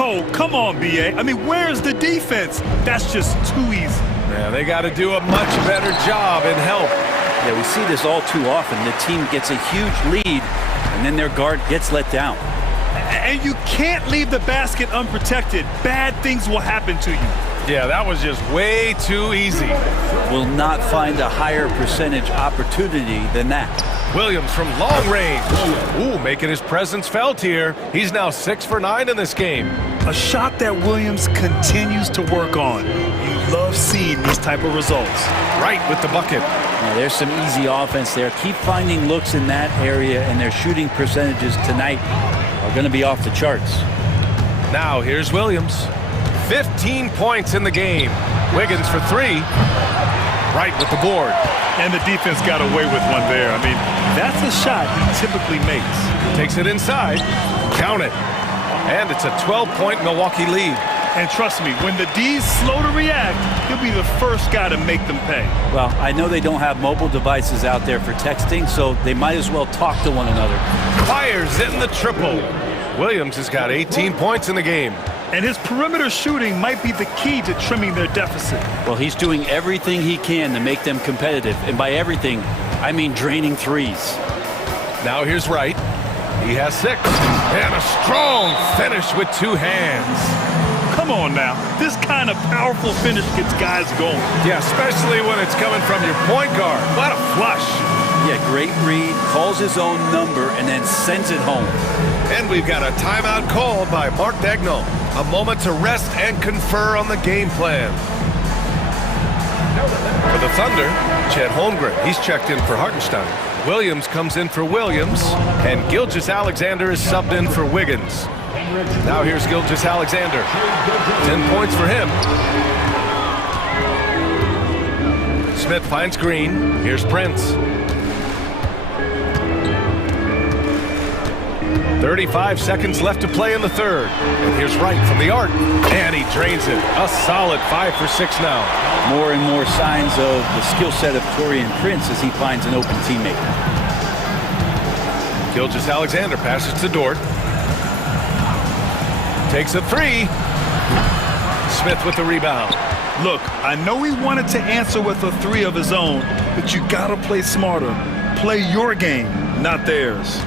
Oh, come on, B.A. I mean, where's the defense? That's just too easy. Yeah, they got to do a much better job in help. Yeah, we see this all too often. The team gets a huge lead, and then their guard gets let down. And you can't leave the basket unprotected. Bad things will happen to you. Yeah, that was just way too easy. Will not find a higher percentage opportunity than that. Williams from long range. Ooh, making his presence felt here. He's now 6 for 9 in this game. A shot that Williams continues to work on. You love seeing these type of results. Right with the bucket. Now, there's some easy offense there. Keep finding looks in that area, and their shooting percentages tonight are going to be off the charts. Now here's Williams. 15 points in the game. Wiggins for 3. Right with the board. And the defense got away with one there. I mean, that's a shot he typically makes. Takes it inside. Count it. And it's a 12-point Milwaukee lead. And trust me, when the D's slow to react, he'll be the first guy to make them pay. Well, I know they don't have mobile devices out there for texting, so they might as well talk to one another. Fires in the triple. Williams has got 18 points in the game. And his perimeter shooting might be the key to trimming their deficit. Well, he's doing everything he can to make them competitive. And by everything, I mean draining threes. Now here's Wright. He has 6. And a strong finish with 2 hands. Come on now. This kind of powerful finish gets guys going. Yeah, especially when it's coming from your point guard. What a flush. Yeah, great read, calls his own number, and then sends it home. And we've got a timeout called by Mark Daigneault. A moment to rest and confer on the game plan. For the Thunder, Chet Holmgren. He's checked in for Hartenstein. Williams comes in for Williams, and Gilgeous-Alexander is subbed in for Wiggins. Now here's Gilgeous-Alexander. 10 points for him. Smith finds Green. Here's Prince. 35 seconds left to play in the third. And here's Wright from the arc. And he drains it. A solid 5 for 6 now. More and more signs of the skill set of Taurean Prince as he finds an open teammate. Gilgeous-Alexander passes to Dort. Takes a three. Smith with the rebound. Look, I know he wanted to answer with a three of his own, but you gotta play smarter. Play your game, not theirs.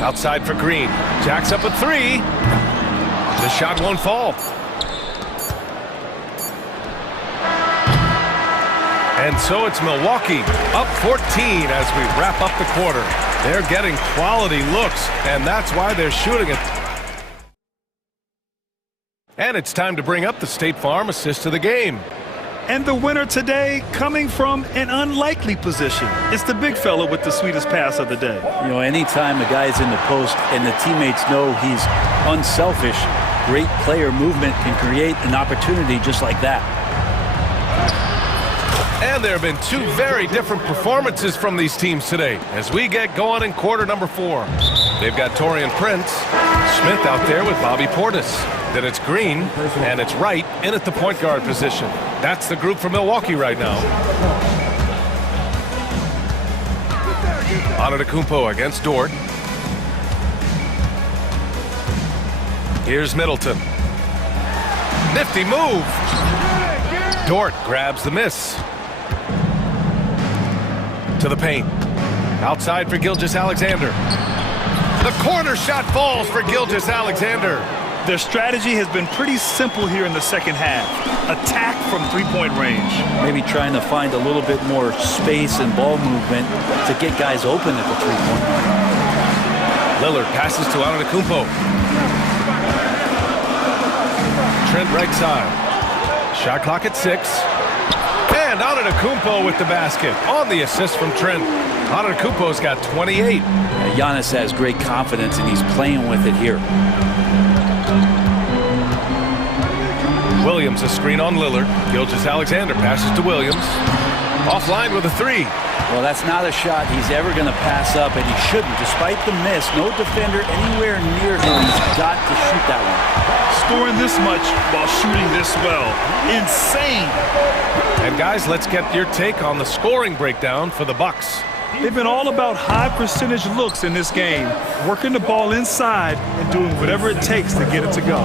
Outside for Green. Jacks up a three. The shot won't fall. And so it's Milwaukee up 14 as we wrap up the quarter. They're getting quality looks, and that's why they're shooting it. And it's time to bring up the State Farm assist of the game. And the winner today coming from an unlikely position. It's the big fella with the sweetest pass of the day. You know, anytime a guy is in the post and the teammates know he's unselfish, great player movement can create an opportunity just like that. And there have been two very different performances from these teams today as we get going in quarter number 4. They've got Taurean Prince, Smith out there with Bobby Portis. Then it's Green, and it's Wright in at the point guard position. That's the group for Milwaukee right now. Antetokounmpo against Dort. Here's Middleton. Nifty move. Dort grabs the miss. To the paint. Outside for Gilgeous-Alexander. The corner shot falls for Gilgeous-Alexander. Their strategy has been pretty simple here in the second half. Attack from three-point range. Maybe trying to find a little bit more space and ball movement to get guys open at the three-point line. Lillard passes to Antetokounmpo. Trent right side. Shot clock at 6. And Antetokounmpo with the basket on the assist from Trent. Antetokounmpo's got 28. Giannis has great confidence, and he's playing with it here. Williams a screen on Lillard. Gilgeous-Alexander passes to Williams. Offline with a three. Well, that's not a shot he's ever going to pass up, and he shouldn't. Despite the miss, no defender anywhere near him. He's got to shoot that one. Scoring this much while shooting this well. Insane. And guys, let's get your take on the scoring breakdown for the Bucks. They've been all about high percentage looks in this game, working the ball inside and doing whatever it takes to get it to go.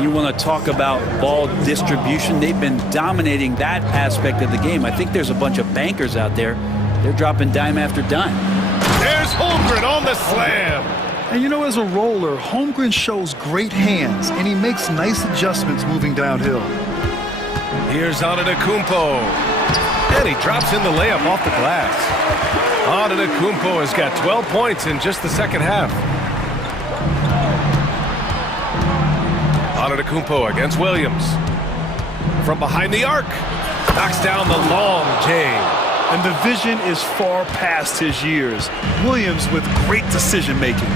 You want to talk about ball distribution. They've been dominating that aspect of the game. I think there's a bunch of bankers out there. They're dropping dime after dime. There's Holmgren on the slam. And you know, as a roller, Holmgren shows great hands, and he makes nice adjustments moving downhill. Here's Antetokounmpo. And he drops in the layup off the glass. Antetokounmpo has got 12 points in just the second half. Antetokounmpo against Williams. From behind the arc. Knocks down the long J. And the vision is far past his years. Williams with great decision-making.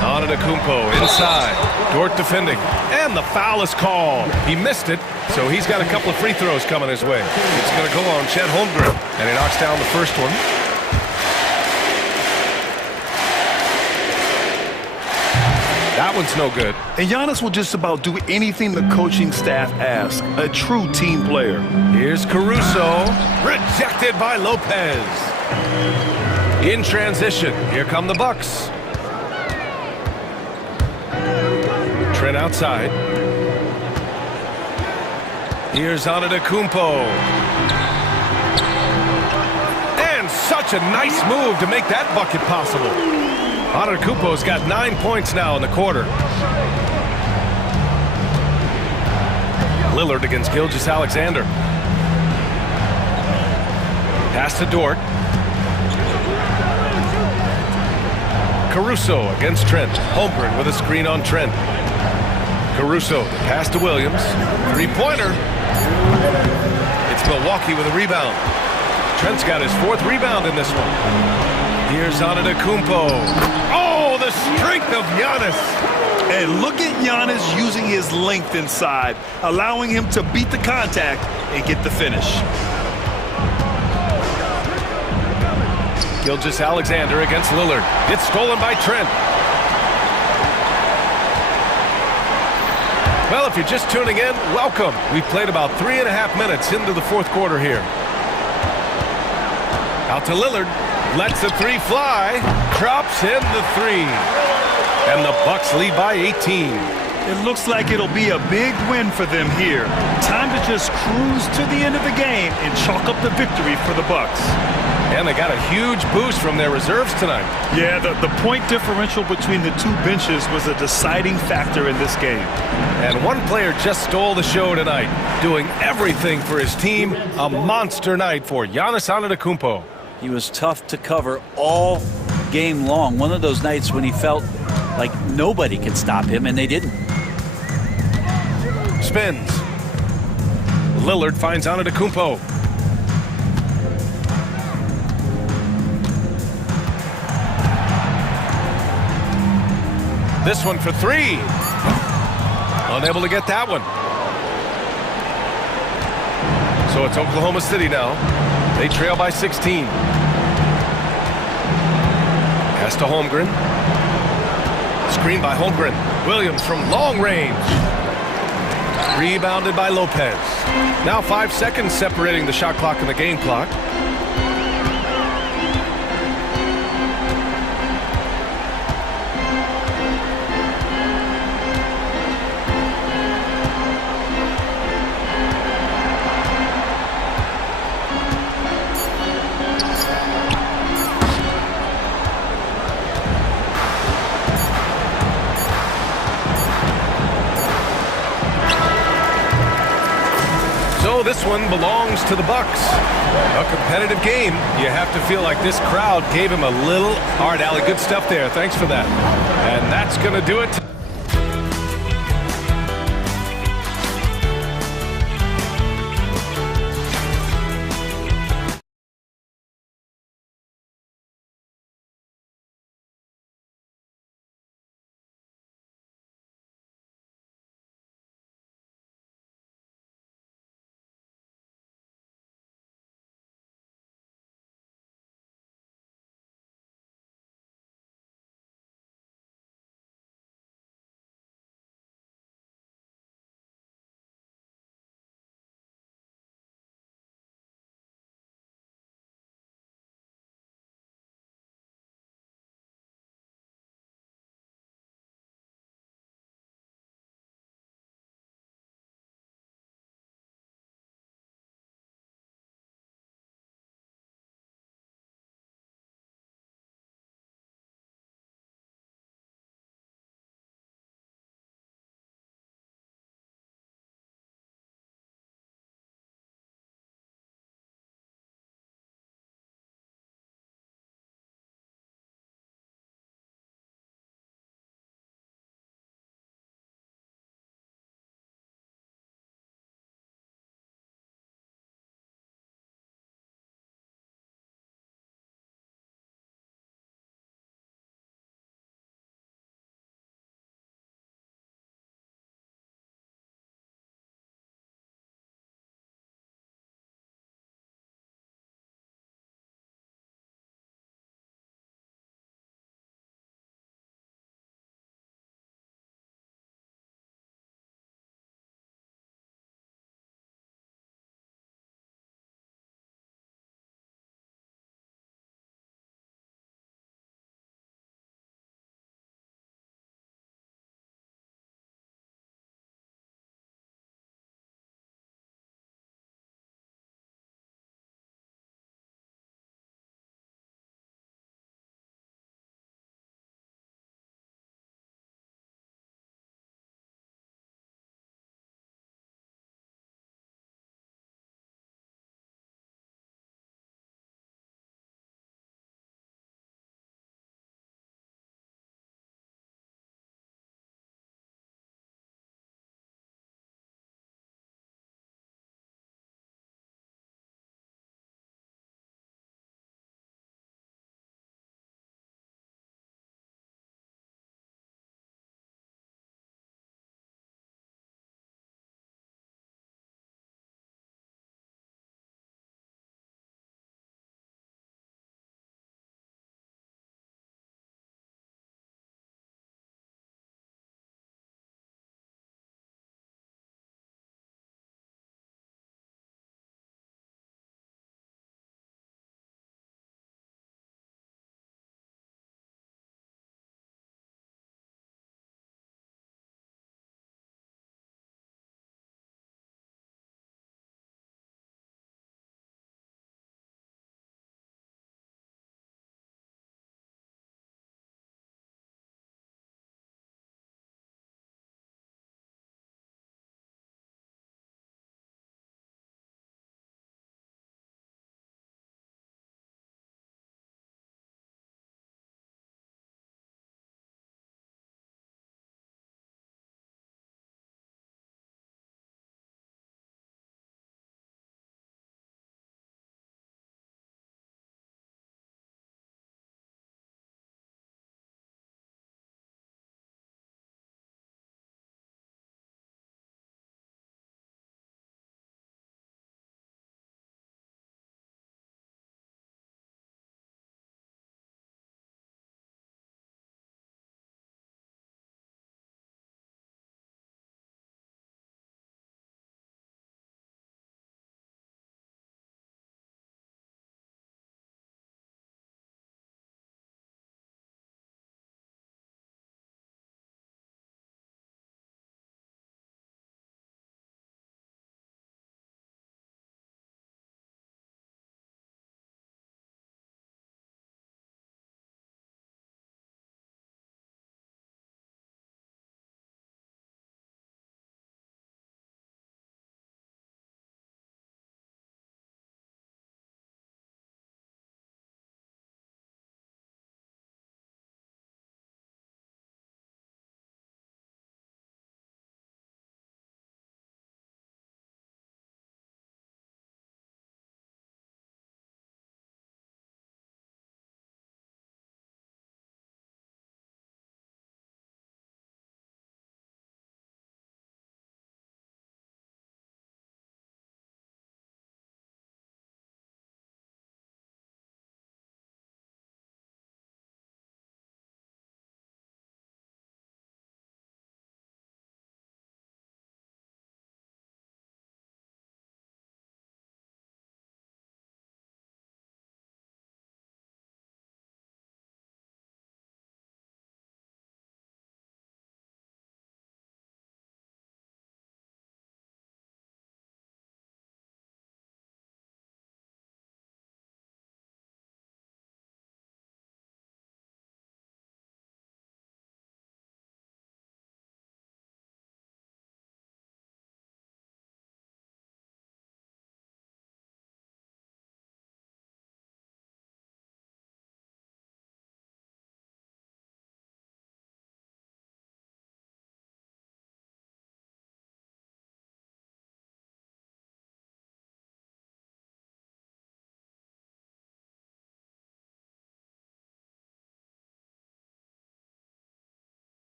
Antetokounmpo inside. Dort defending. And the foul is called. He missed it, so he's got a couple of free throws coming his way. It's going to go on Chet Holmgren. And he knocks down the first one. That one's no good. And Giannis will just about do anything the coaching staff asks. A true team player. Here's Caruso. Rejected by Lopez. In transition, here come the Bucks. Trent outside. Here's Antetokounmpo. And such a nice move to make that bucket possible. Antetokounmpo's got 9 points now in the quarter. Lillard against Gilgeous-Alexander. Pass to Dort. Caruso against Trent. Holmgren with a screen on Trent. Caruso, pass to Williams. Three-pointer. It's Milwaukee with a rebound. Trent's got his 4th rebound in this one. Here's Antetokounmpo. Oh, the strength of Giannis. And look at Giannis using his length inside, allowing him to beat the contact and get the finish. Gilgeous Alexander against Lillard. It's stolen by Trent. Well, if you're just tuning in, welcome. We've played about 3.5 minutes into the 4th quarter here. Out to Lillard. Lets the 3 fly. Drops in the 3. And the Bucks lead by 18. It looks like it'll be a big win for them here. Time to just cruise to the end of the game and chalk up the victory for the Bucks. And they got a huge boost from their reserves tonight. Yeah, the point differential between the 2 benches was a deciding factor in this game. And one player just stole the show tonight, doing everything for his team. A monster night for Giannis Antetokounmpo. He was tough to cover all game long. One of those nights when he felt like nobody could stop him, and they didn't. Spins. Lillard finds Antetokounmpo. This one for 3. Unable to get that one. So it's Oklahoma City now. They trail by 16. Pass to Holmgren. Screen by Holmgren. Williams from long range. Rebounded by Lopez. Now 5 seconds separating the shot clock and the game clock. So this one belongs to the Bucks. A competitive game. You have to feel like this crowd gave him a little. All right, Allie, good stuff there. Thanks for that. And that's going to do it.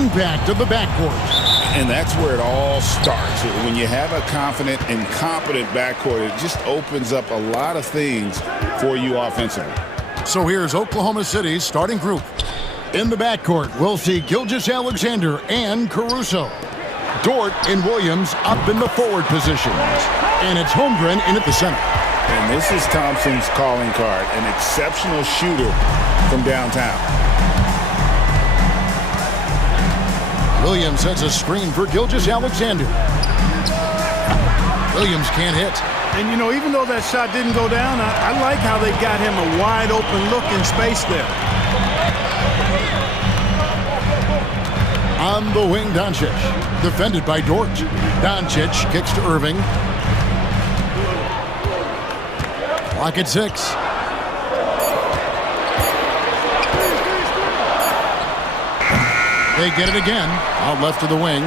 impact of the backcourt. And that's where it all starts. When you have a confident and competent backcourt, it just opens up a lot of things for you offensively. So here's Oklahoma City's starting group. In the backcourt, we'll see Gilgeous-Alexander and Caruso. Dort and Williams up in the forward positions. And it's Holmgren in at the center. And this is Thompson's calling card, an exceptional shooter from downtown. Williams sets a screen for Gilgeous-Alexander. Williams can't hit. And, you know, even though that shot didn't go down, I like how they got him a wide open look in space there. On the wing, Doncic. Defended by Dort. Doncic kicks to Irving. Clock at 6. They get it again. Out left to the wing.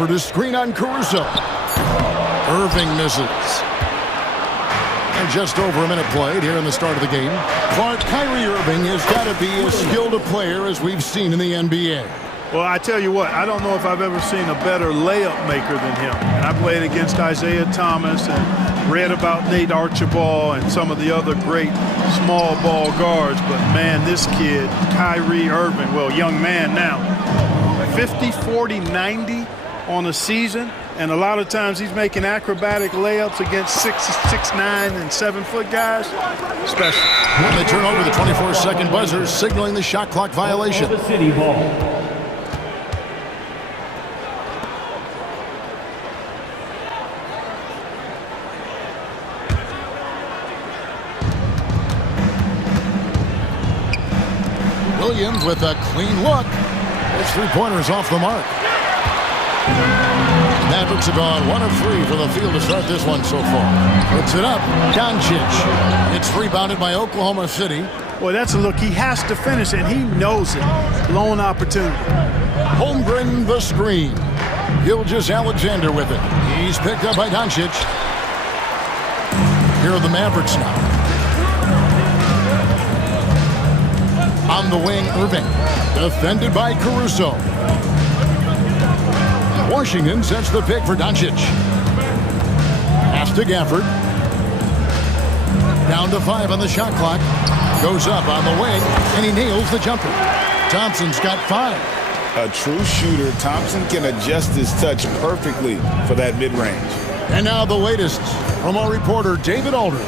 Stafford is screen on Caruso. Irving misses. And just over a minute played here in the start of the game. Kyrie Irving has got to be as skilled a player as we've seen in the NBA. Well, I tell you what, I don't know if I've ever seen a better layup maker than him. And I played against Isaiah Thomas and read about Nate Archibald and some of the other great small ball guards. But, man, this kid, Kyrie Irving, well, young man now, 50, 40, 90 on a season. And a lot of times he's making acrobatic layups against 6'9", and 7-foot guys. Special. When they turn over the 24-second buzzer, signaling the shot clock violation. City ball. Williams with a clean look. His three-pointers off the mark. Mavericks have gone 1 of 3 from the field to start this one so far. Puts it up. Doncic. It's rebounded by Oklahoma City. Boy, that's a look he has to finish, and he knows it. Lone opportunity. Holmgren the screen. Gilgeous-Alexander with it. He's picked up by Doncic. Here are the Mavericks now. On the wing, Irving. Defended by Caruso. Washington sets the pick for Doncic. Pass to Gafford. Down to 5 on the shot clock. Goes up on the wing, and he nails the jumper. Thompson's got 5. A true shooter, Thompson can adjust his touch perfectly for that mid-range. And now the latest from our reporter, David Aldridge.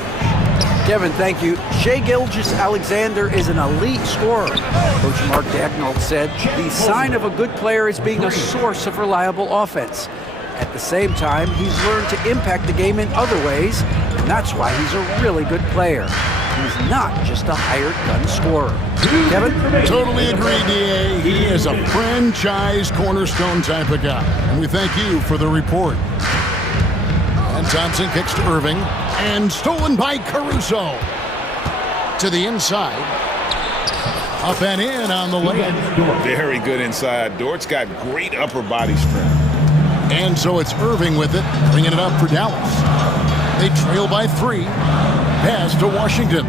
Kevin, thank you. Shai Gilgeous-Alexander is an elite scorer. Coach Mark Daigneault said the sign of a good player is being a source of reliable offense. At the same time, he's learned to impact the game in other ways, and that's why he's a really good player. He's not just a hired gun scorer. Kevin? Totally agree, D.A. He is a franchise cornerstone type of guy. And we thank you for the report. And Thompson kicks to Irving. And stolen by Caruso. To the inside. Up and in on the layup. Very good inside. Dort's got great upper body strength. And so it's Irving with it, bringing it up for Dallas. They trail by 3. Pass to Washington.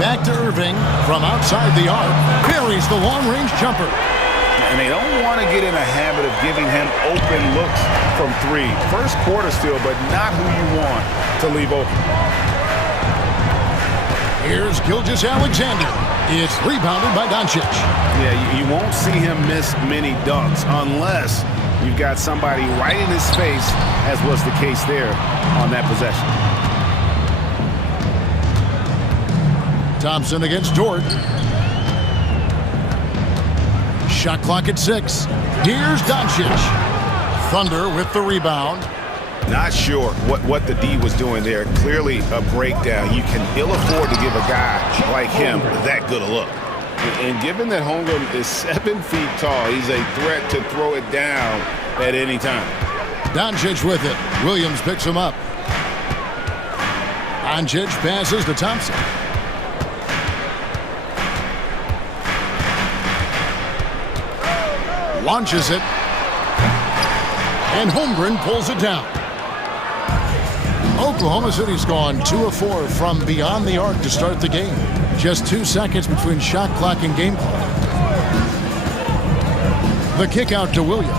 Back to Irving from outside the arc. Buries the long-range jumper. And they don't want to get in a habit of giving him open looks from 3. First quarter still, but not who you want to leave open. Here's Gilgeous-Alexander. It's rebounded by Doncic. Yeah, you won't see him miss many dunks unless you've got somebody right in his face, as was the case there on that possession. Thompson against Dort. Shot clock at 6. Here's Doncic. Thunder with the rebound. Not sure what the D was doing there. Clearly a breakdown. You can ill afford to give a guy like him that good a look. And given that Holmgren is 7 feet tall, he's a threat to throw it down at any time. Doncic with it. Williams picks him up. Doncic passes to Thompson. Launches it. And Holmgren pulls it down. Oklahoma City's gone 2 of 4 from beyond the arc to start the game. Just 2 seconds between shot clock and game clock. The kick out to Williams.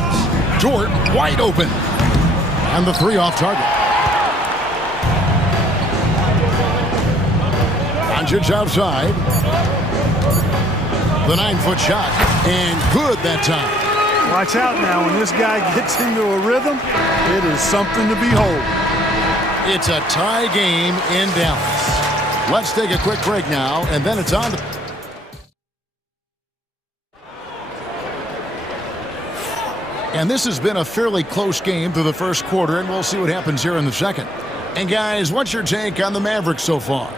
Dort wide open. And the 3 off target. Doncic outside. The 9-foot shot. And good that time. Watch out now. When this guy gets into a rhythm, it is something to behold. It's a tie game in Dallas. Let's take a quick break now, and then it's on to... And this has been a fairly close game through the first quarter, and we'll see what happens here in the second. And guys, what's your take on the Mavericks so far?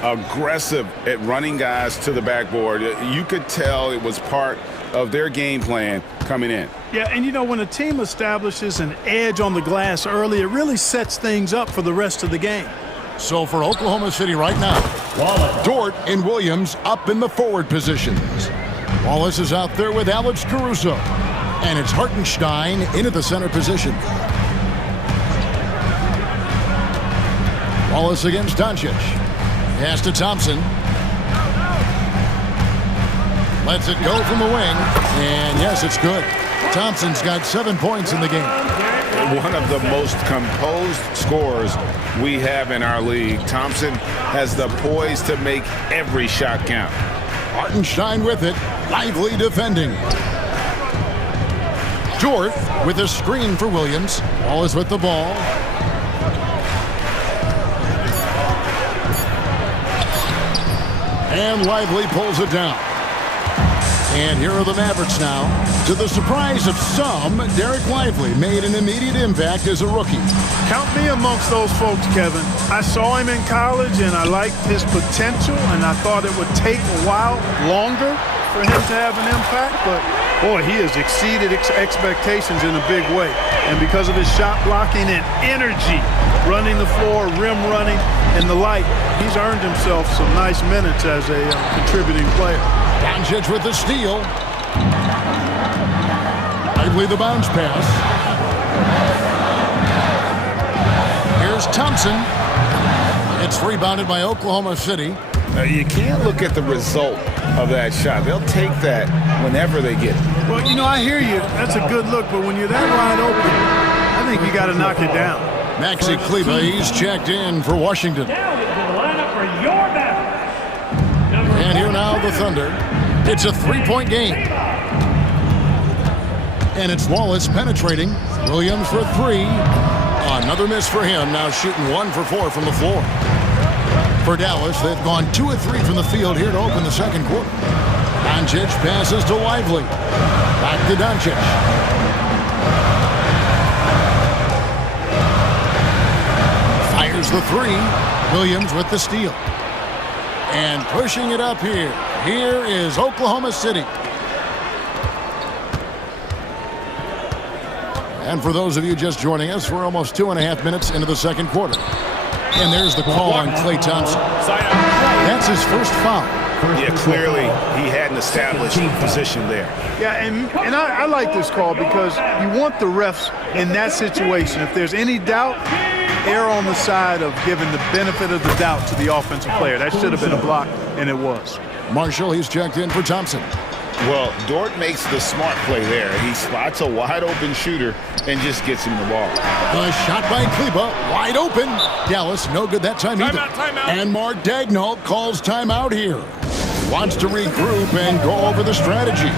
Aggressive at running guys to the backboard. You could tell it was part of their game plan coming in. Yeah, and you know, when a team establishes an edge on the glass early, it really sets things up for the rest of the game. So for Oklahoma City right now, Dort and Williams up in the forward positions. Wallace is out there with Alex Caruso. And it's Hartenstein into the center position. Wallace against Doncic. Pass to Thompson. Lets it go from the wing. And yes, it's good. Thompson's got 7 points in the game. One of the most composed scorers we have in our league. Thompson has the poise to make every shot count. Hartenstein with it. Lively defending. Dort with a screen for Williams. Wallace with the ball. And Lively pulls it down. And here are the Mavericks now. To the surprise of some, Derek Lively made an immediate impact as a rookie. Count me amongst those folks, Kevin. I saw him in college, and I liked his potential, and I thought it would take a while longer for him to have an impact, but boy, he has exceeded expectations in a big way. And because of his shot blocking and energy, running the floor, rim running, and the like, he's earned himself some nice minutes as a contributing player. Doncic with the steal. Lively the bounce pass. Here's Thompson. It's rebounded by Oklahoma City. You can't look at the result of that shot. They'll take that whenever they get it. Well, you know, I hear you. That's a good look, but when you're that wide open, I think you got to knock it down. Maxi Kleber, he's checked in for Washington. And here now the Thunder. It's a 3-point game. And it's Wallace penetrating. Williams for 3. Another miss for him. Now shooting 1 for 4 from the floor. For Dallas, they've gone 2 of 3 from the field here to open the second quarter. Doncic passes to Lively. Back to Doncic. Fires the 3. Williams with the steal. And pushing it up here. Here is Oklahoma City. And for those of you just joining us, we're almost 2.5 minutes into the second quarter. And there's the call on Klay Thompson. That's his first foul. Yeah, clearly he hadn't established position there. Yeah, and I like this call because you want the refs in that situation. If there's any doubt, err on the side of giving the benefit of the doubt to the offensive player. That should have been a block, and it was. Marshall, he's checked in for Thompson. Well, Dort makes the smart play there. He spots a wide-open shooter and just gets him the ball. The shot by Kleber, wide open. Dallas, no good that time either. Timeout. And Mark Daigneault calls timeout here. Wants to regroup and go over the strategy.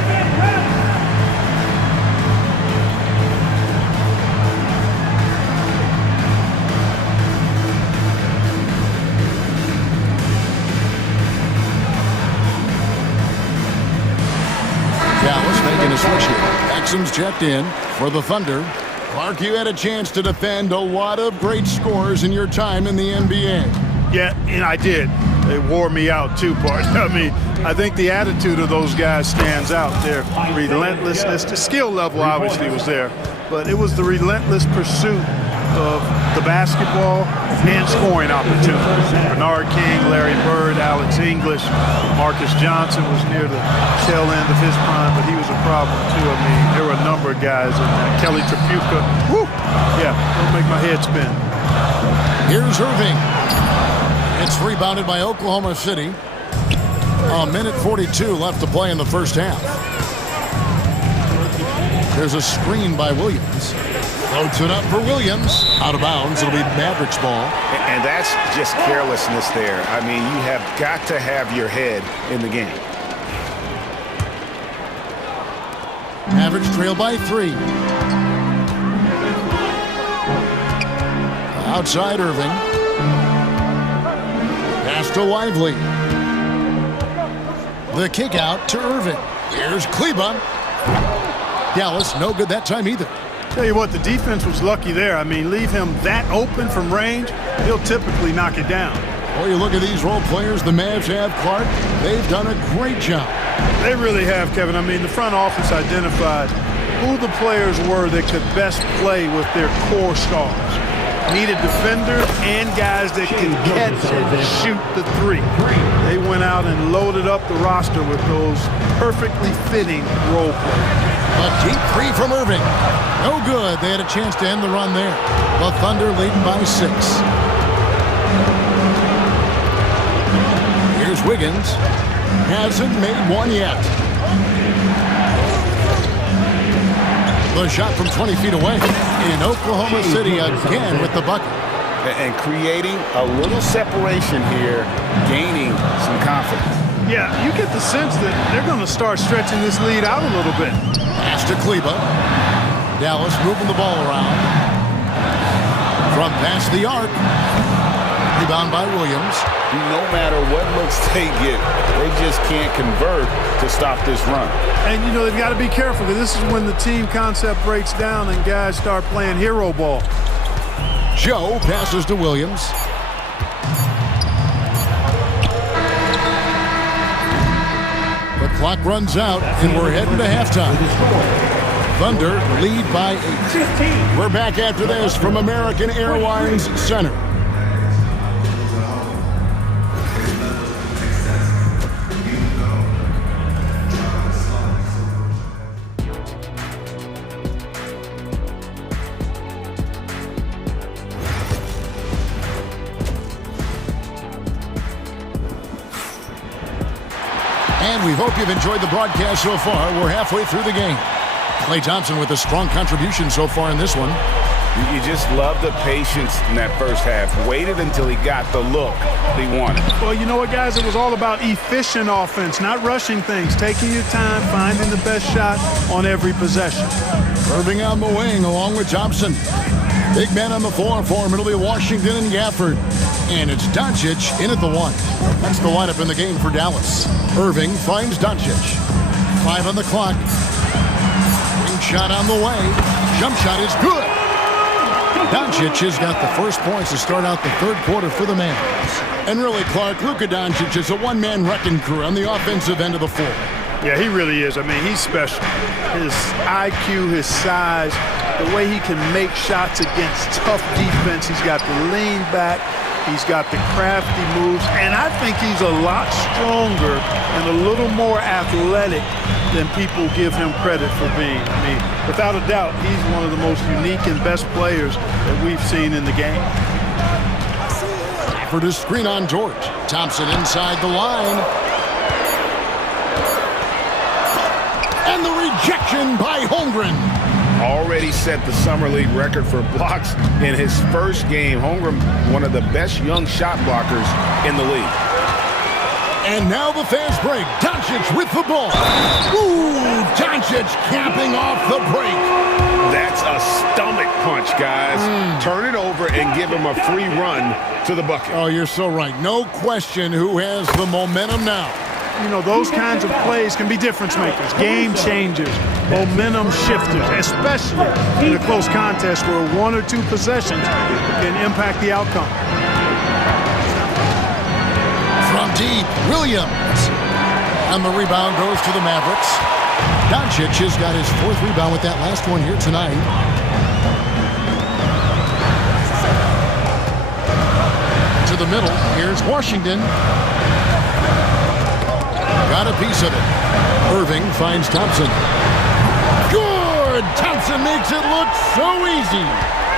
Dallas making a switch here. Exum's checked in for the Thunder. Clark, you had a chance to defend a lot of great scores in your time in the NBA. Yeah, and I did. They wore me out too, Bart. I mean, I think the attitude of those guys stands out. Their relentlessness, the skill level obviously was there, but it was the relentless pursuit of the basketball and scoring opportunities. Bernard King, Larry Bird, Alex English, Marcus Johnson was near the tail end of his prime, but he was a problem too. I mean, there were a number of guys in there. Kelly Tripucka, whoo, yeah, don't make my head spin. Here's Irving. It's rebounded by Oklahoma City. A minute 42 left to play in the first half. There's a screen by Williams. Floats it up for Williams. Out of bounds. It'll be Mavericks ball. And that's just carelessness there. I mean, you have got to have your head in the game. Mavericks trail by 3. Outside Irving. Pass to Lively. The kick out to Irving. Here's Kleba. Dallas, no good that time either. Tell you what, the defense was lucky there. I mean, leave him that open from range, he'll typically knock it down. Well, you look at these role players the Mavs have, Clark. They've done a great job. They really have, Kevin. I mean, the front office identified who the players were that could best play with their core stars. Needed defenders and guys that can catch and shoot the three. They went out and loaded up the roster with those perfectly fitting role players. A deep three from Irving. No good. They had a chance to end the run there. The Thunder leading by 6. Here's Wiggins. Hasn't made one yet. The shot from 20 feet away. In Oklahoma City again with the bucket. And creating a little separation here, gaining some confidence. Yeah, you get the sense that they're going to start stretching this lead out a little bit. Pass to Kleba. Dallas moving the ball around. From past the arc. Rebound by Williams. No matter what looks they get, they just can't convert to stop this run. And, you know, they've got to be careful because this is when the team concept breaks down and guys start playing hero ball. Joe passes to Williams. The clock runs out, and we're heading to halftime. Thunder lead by 8. We're back after this from American Airlines Center. And we hope you've enjoyed the broadcast so far. We're halfway through the game. Klay Thompson with a strong contribution so far in this one. You just love the patience in that first half. Waited until he got the look he wanted. Well, you know what, guys? It was all about efficient offense, not rushing things, taking your time, finding the best shot on every possession. Irving on the wing along with Thompson. Big man on the floor for him. It'll be Washington and Gafford. And it's Doncic in at the 1. That's the lineup in the game for Dallas. Irving finds Doncic. 5 on the clock. Ring shot on the way. Jump shot is good. Doncic has got the first points to start out the third quarter for the Mavericks. And really, Clark, Luka Doncic is a one-man wrecking crew on the offensive end of the floor. Yeah, he really is. I mean, he's special. His IQ, his size, the way he can make shots against tough defense. He's got the lean back. He's got the crafty moves. And I think he's a lot stronger and a little more athletic than people give him credit for being. I mean, without a doubt, he's one of the most unique and best players that we've seen in the game. For the screen on George. Thompson inside the line. And the rejection by Holmgren. Already set the Summer League record for blocks in his first game. Holmgren, one of the best young shot blockers in the league. And now the fast break. Doncic with the ball. Ooh, Doncic capping off the break. That's a stomach punch, guys. Turn it over and give him a free run to the bucket. Oh, you're so right. No question who has the momentum now. You know, those kinds of plays can be difference makers, game changers, momentum shifters, especially in a close contest where 1 or 2 possessions can impact the outcome. From deep, Williams. And the rebound goes to the Mavericks. Doncic has got his 4th rebound with that last one here tonight. To the middle, here's Washington. Got a piece of it. Irving finds Thompson. Good! Thompson makes it look so easy.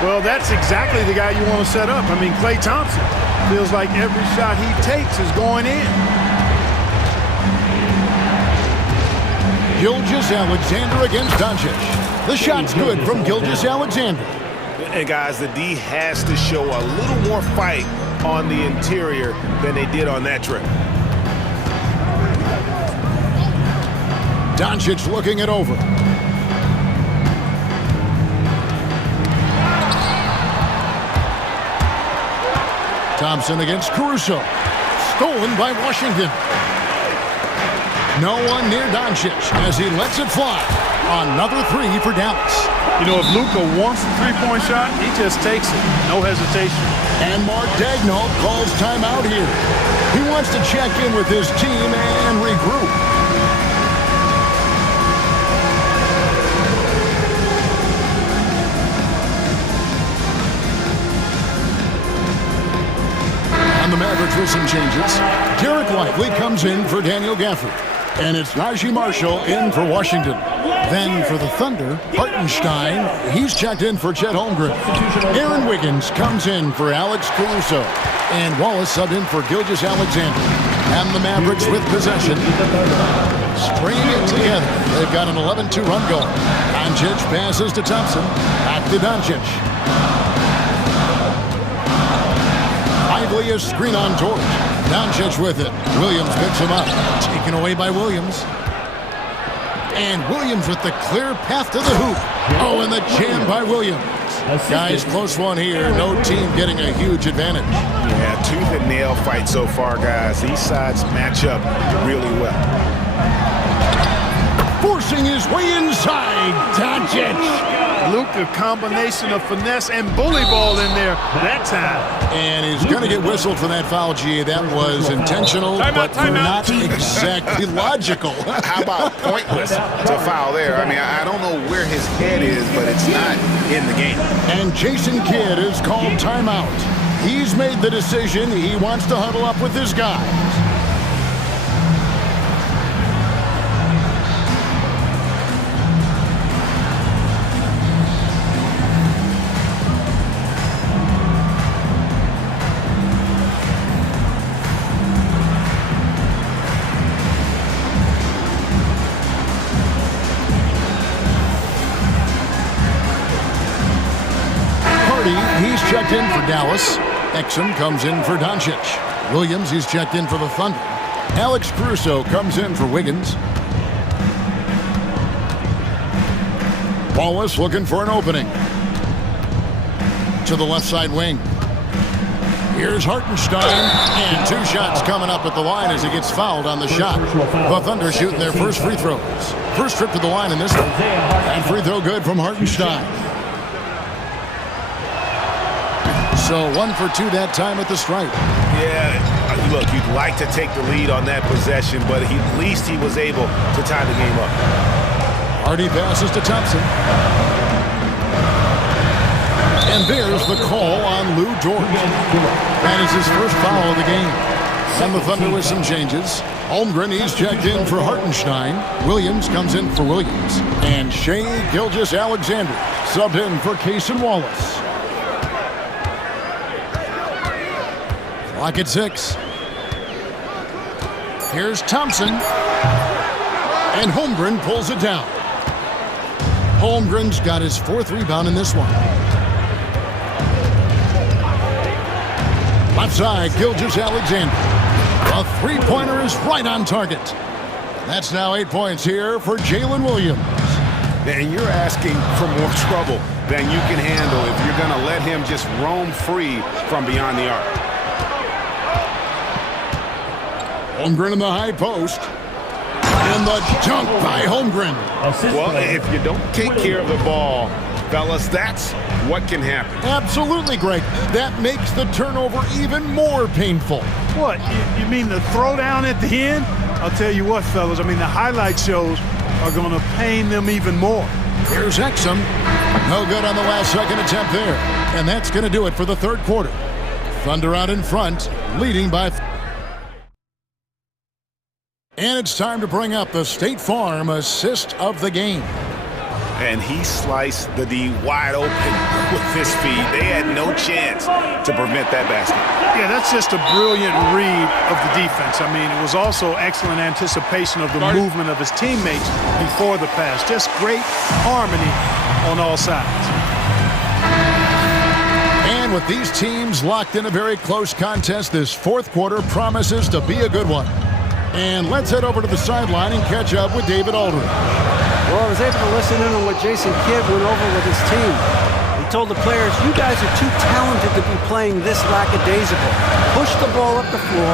Well, that's exactly the guy you want to set up. I mean, Klay Thompson feels like every shot he takes is going in. Gilgeous-Alexander against Doncic. The shot's good from Gilgeous-Alexander. And guys, the D has to show a little more fight on the interior than they did on that trip. Doncic looking it over. Thompson against Caruso. Stolen by Washington. No one near Doncic as he lets it fly. Another three for Dallas. You know, if Luka wants a three-point shot, he just takes it. No hesitation. And Mark Daigneault calls timeout here. He wants to check in with his team and regroup. And the Mavericks with some changes. Derek Lively comes in for Daniel Gafford. And it's Najee Marshall in for Washington. Then for the Thunder, Hartenstein, he's checked in for Chet Holmgren. Aaron Wiggins comes in for Alex Caruso. And Wallace subbed in for Gilgeous-Alexander. And the Mavericks with possession. Stringing it together. They've got an 11-2 run going. Doncic passes to Thompson. Back to Doncic. Lively is screen on George. Doncic with it. Williams picks him up. Taken away by Williams. And Williams with the clear path to the hoop. Oh, and the jam by Williams. Guys, close one here. No team getting a huge advantage. Yeah, tooth and nail fight so far, guys. These sides match up really well. Forcing his way inside. Doncic. Luka, combination of finesse and bully ball in there that time. And he's going to get whistled for that foul, G. That was intentional, but not exactly logical. How about pointless to foul there? I mean, I don't know where his head is, but it's not in the game. And Jason Kidd is called timeout. He's made the decision. He wants to huddle up with his guys. He's checked in for Dallas. Exum comes in for Doncic. Williams, he's checked in for the Thunder. Alex Caruso comes in for Wiggins. Wallace looking for an opening. To the left side wing. Here's Hartenstein. And two shots coming up at the line as he gets fouled on the shot. The Thunder shooting their first free throws. First trip to the line in this one. And free throw good from Hartenstein. So 1 for 2 that time at the stripe. Yeah, look, you'd like to take the lead on that possession, but at least he was able to tie the game up. Hardy passes to Thompson. And there's the call on Lou George. That is his first foul of the game. And the Thunder with some changes. Holmgren, he's checked in for Hartenstein. Williams comes in for Williams. And Shai Gilgeous-Alexander subbed in for Cason Wallace. Clock at 6. Here's Thompson. And Holmgren pulls it down. Holmgren's got his 4th rebound in this one. Left side, Gilgeous-Alexander. A three-pointer is right on target. That's now 8 points here for Jalen Williams. And you're asking for more trouble than you can handle if you're going to let him just roam free from beyond the arc. Holmgren in the high post. And the dunk by Holmgren. Well, if you don't take care of the ball, fellas, that's what can happen. Absolutely, Greg. That makes the turnover even more painful. What? You mean the throwdown at the end? I'll tell you what, fellas. I mean, the highlight shows are going to pain them even more. Here's Exum. No good on the last second attempt there. And that's going to do it for the third quarter. Thunder out in front, leading by... And it's time to bring up the State Farm assist of the game. and he sliced the D wide open with his speed. They had no chance to prevent that basket. Yeah, that's just a brilliant read of the defense. I mean, it was also excellent anticipation of the movement of his teammates before the pass. Just great harmony on all sides. And with these teams locked in a very close contest, this fourth quarter promises to be a good one. And let's head over to the sideline and catch up with David Aldridge. Well, I was able to listen in on what Jason Kidd went over with his team. He told the players, you guys are too talented to be playing this lackadaisical. Push the ball up the floor,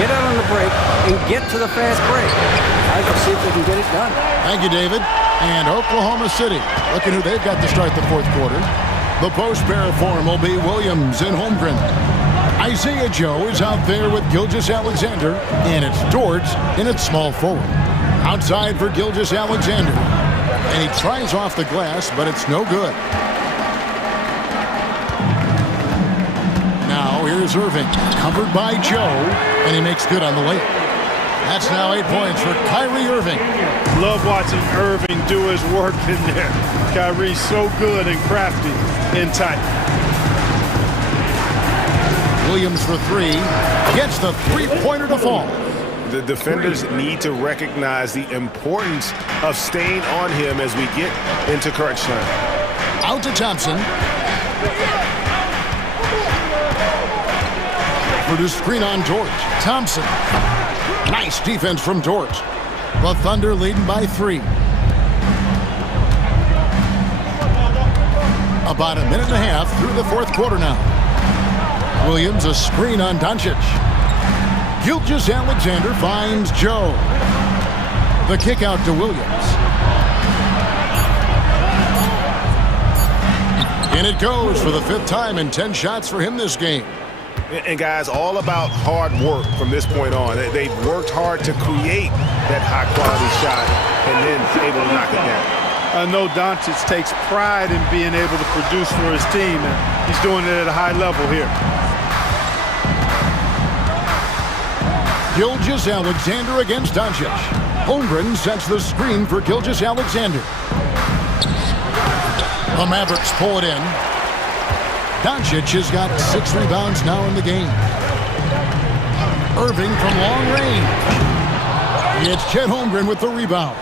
get out on the break, and get to the fast break. I will see if they can get it done. Thank you, David. And Oklahoma City, looking who they've got to start the fourth quarter. The post pair form will be Williams and Holmgren. Isaiah Joe is out there with Gilgeous-Alexander, and it's Dort in its small forward. Outside for Gilgeous-Alexander, and he tries off the glass, but it's no good. Now here's Irving, covered by Joe, and he makes good on the layup. That's now 8 points for Kyrie Irving. Love watching Irving do his work in there. Kyrie's so good and crafty in tight. Williams for three, gets the three-pointer to fall. The defenders need to recognize the importance of staying on him as we get into crunch time. Out to Thompson. For the screen on Dort. Thompson. Nice defense from Dort. The Thunder leading by 3. About a minute and a half through the fourth quarter now. Williams, a screen on Doncic. Gilgeous-Alexander finds Joe. The kick out to Williams. And it goes for the 5th time, and 10 shots for him this game. And guys, all about hard work from this point on. They've worked hard to create that high-quality shot and then able to knock it down. I know Doncic takes pride in being able to produce for his team, and he's doing it at a high level here. Gilgeous-Alexander against Doncic. Holmgren sets the screen for Gilgeous-Alexander. The Mavericks pull it in. Doncic has got 6 rebounds now in the game. Irving from long range. It's Chet Holmgren with the rebound.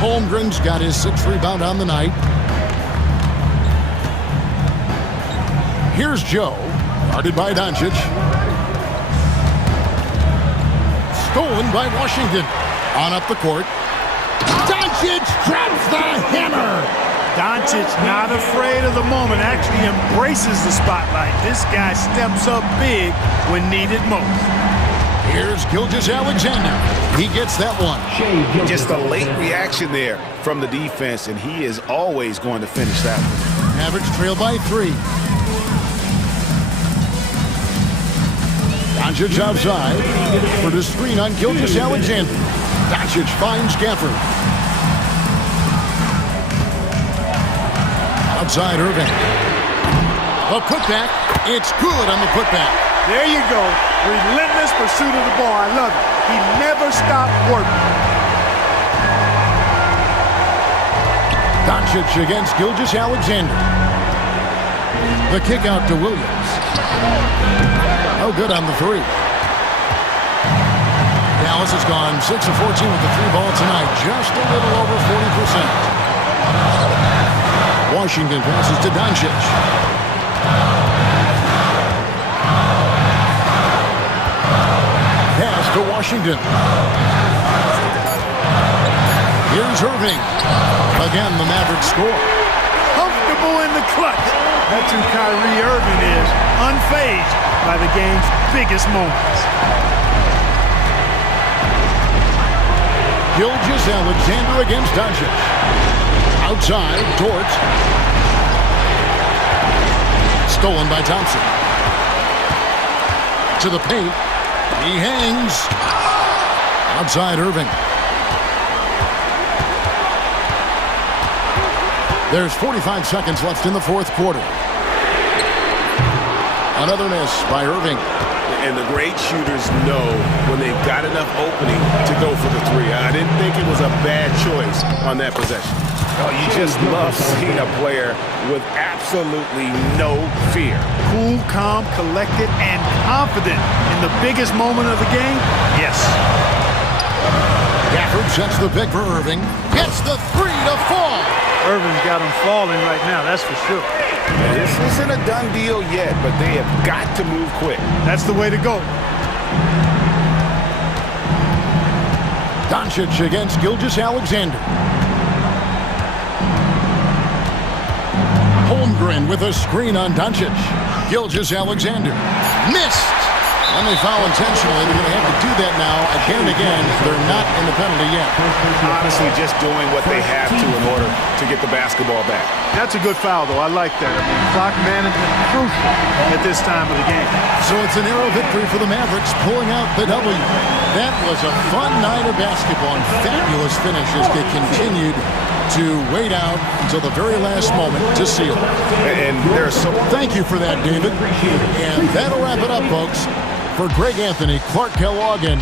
Holmgren's got his 6th rebound on the night. Here's Joe, guarded by Doncic. Stolen by Washington. On up the court. Doncic drops the hammer. Doncic not afraid of the moment, actually embraces the spotlight. This guy steps up big when needed most. Here's Gilgeous-Alexander. He gets that one. Just a late reaction there from the defense, and he is always going to finish that one. Mavericks trail by 3. Doncic outside for the screen on Gilgeous-Alexander. Doncic finds Gafford. Outside Irving. A putback. It's good on the putback. There you go. Relentless pursuit of the ball. I love it. He never stopped working. Doncic against Gilgeous-Alexander. The kick out to Williams. Oh, good on the 3. Dallas has gone 6 of 14 with the 3 ball tonight. Just a little over 40%. Washington passes to Doncic. Pass to Washington. Here's Irving. Again, the Mavericks score. Comfortable in the clutch. That's who Kyrie Irving is. Unfazed by the game's biggest moments. Gilgeous-Alexander against Doncic. Outside, Dort. Stolen by Thompson. To the paint. He hangs. Outside, Irving. There's 45 seconds left in the fourth quarter. Another miss by Irving. And the great shooters know when they've got enough opening to go for the 3. I didn't think it was a bad choice on that possession. Oh, you just love seeing a player with absolutely no fear. Cool, calm, collected, and confident in the biggest moment of the game? Yes. Gafford sets the pick for Irving. Gets the three to fall. Irving's got him falling right now, that's for sure. This isn't a done deal yet, but they have got to move quick. That's the way to go. Doncic against Gilgeous Alexander. Holmgren with a screen on Doncic. Gilgeous Alexander. Missed. And they foul intentionally. They're going to have to do that now again and again. They're not in the penalty yet. Honestly, just doing what they have to in order to get the basketball back. That's a good foul, though. I like that. I mean, clock management crucial at this time of the game. So it's a narrow victory for the Mavericks, pulling out the W. That was a fun night of basketball and fabulous finish as they continued to wait out until the very last moment to seal. And there's so... Thank you for that, David. And that'll wrap it up, folks. For Greg Anthony, Clark Kellogg, and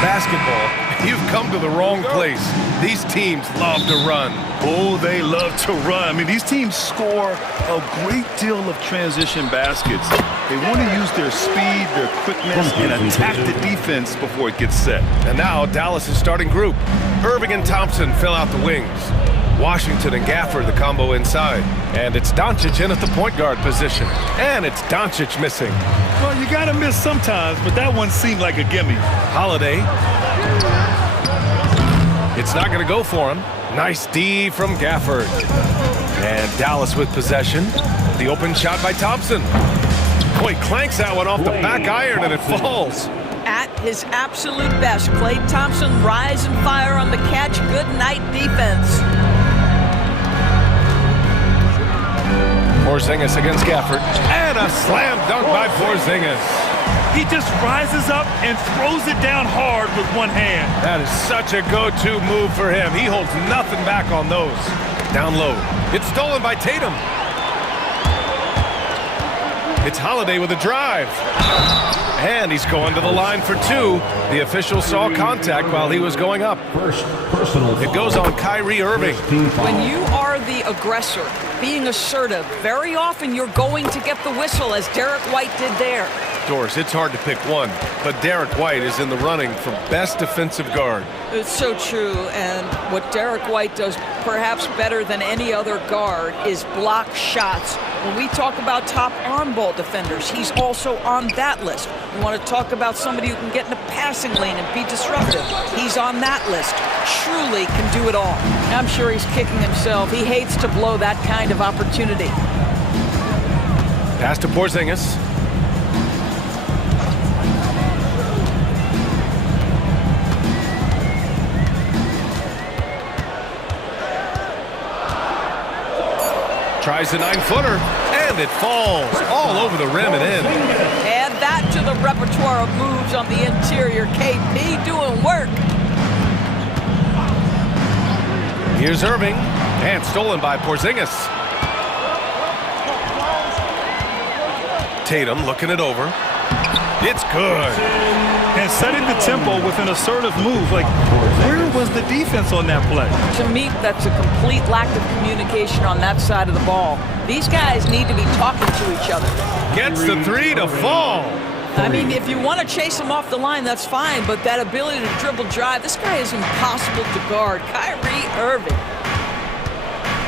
Basketball, you've come to the wrong place. These teams love to run. Oh, they love to run. I mean, these teams score a great deal of transition baskets. They want to use their speed, their quickness, and attack the defense before it gets set. And now Dallas' starting group. Irving and Thompson fill out the wings. Washington and Gafford the combo inside. And it's Doncic in at the point guard position. And it's Doncic missing. Well, you got to miss sometimes, but that one seemed like a gimme. Holiday. It's not going to go for him. Nice D from Gafford. And Dallas with possession. The open shot by Thompson. Boy, clanks that one off the back iron and it falls. At his absolute best, Klay Thompson rise and fire on the catch. Good night defense. Porzingis against Gafford. And a slam dunk by Porzingis. He just rises up and throws it down hard with one hand. That is such a go-to move for him. He holds nothing back on those. Down low. It's stolen by Tatum. It's Holiday with a drive. And he's going to the line for two. The official saw contact while he was going up. It goes on Kyrie Irving. When you are the aggressor, being assertive, very often you're going to get the whistle, as Derek White did there. Doris, it's hard to pick one, but Derek White is in the running for best defensive guard. It's so true, and what Derek White does perhaps better than any other guard is block shots. When we talk about top on-ball defenders, he's also on that list. We want to talk about somebody who can get in the passing lane and be disruptive. He's on that list. Truly can do it all. I'm sure he's kicking himself. He hates to blow that kind of opportunity. Pass to Porzingis. Tries the 9-footer, and it falls all over the rim and in. Add that to the repertoire of moves on the interior. KP doing work. Here's Irving, and stolen by Porzingis. Tatum looking it over. It's good. And setting the tempo with an assertive move. Like, where was the defense on that play? To me, that's a complete lack of communication on that side of the ball. These guys need to be talking to each other. Gets the three to fall. I mean, if you want to chase him off the line, that's fine, but that ability to dribble drive, this guy is impossible to guard. Kyrie Irving.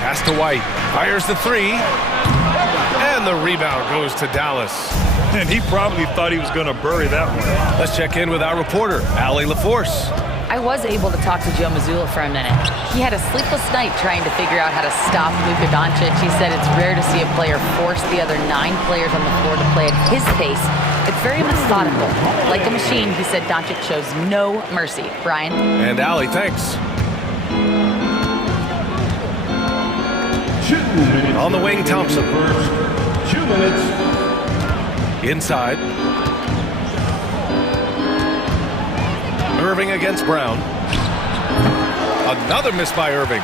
Pass to White. Fires the three. And the rebound goes to Dallas. And he probably thought he was going to bury that one. Let's check in with our reporter, Allie LaForce. I was able to talk to Joe Mazzulla for a minute. He had a sleepless night trying to figure out how to stop Luka Doncic. He said it's rare to see a player force the other 9 players on the floor to play at his pace. It's very methodical. Like a machine, he said Doncic shows no mercy. Brian? And Allie, thanks. 2 minutes. On the wing, Thompson. 2 minutes. Inside. Irving against Brown. Another miss by Irving.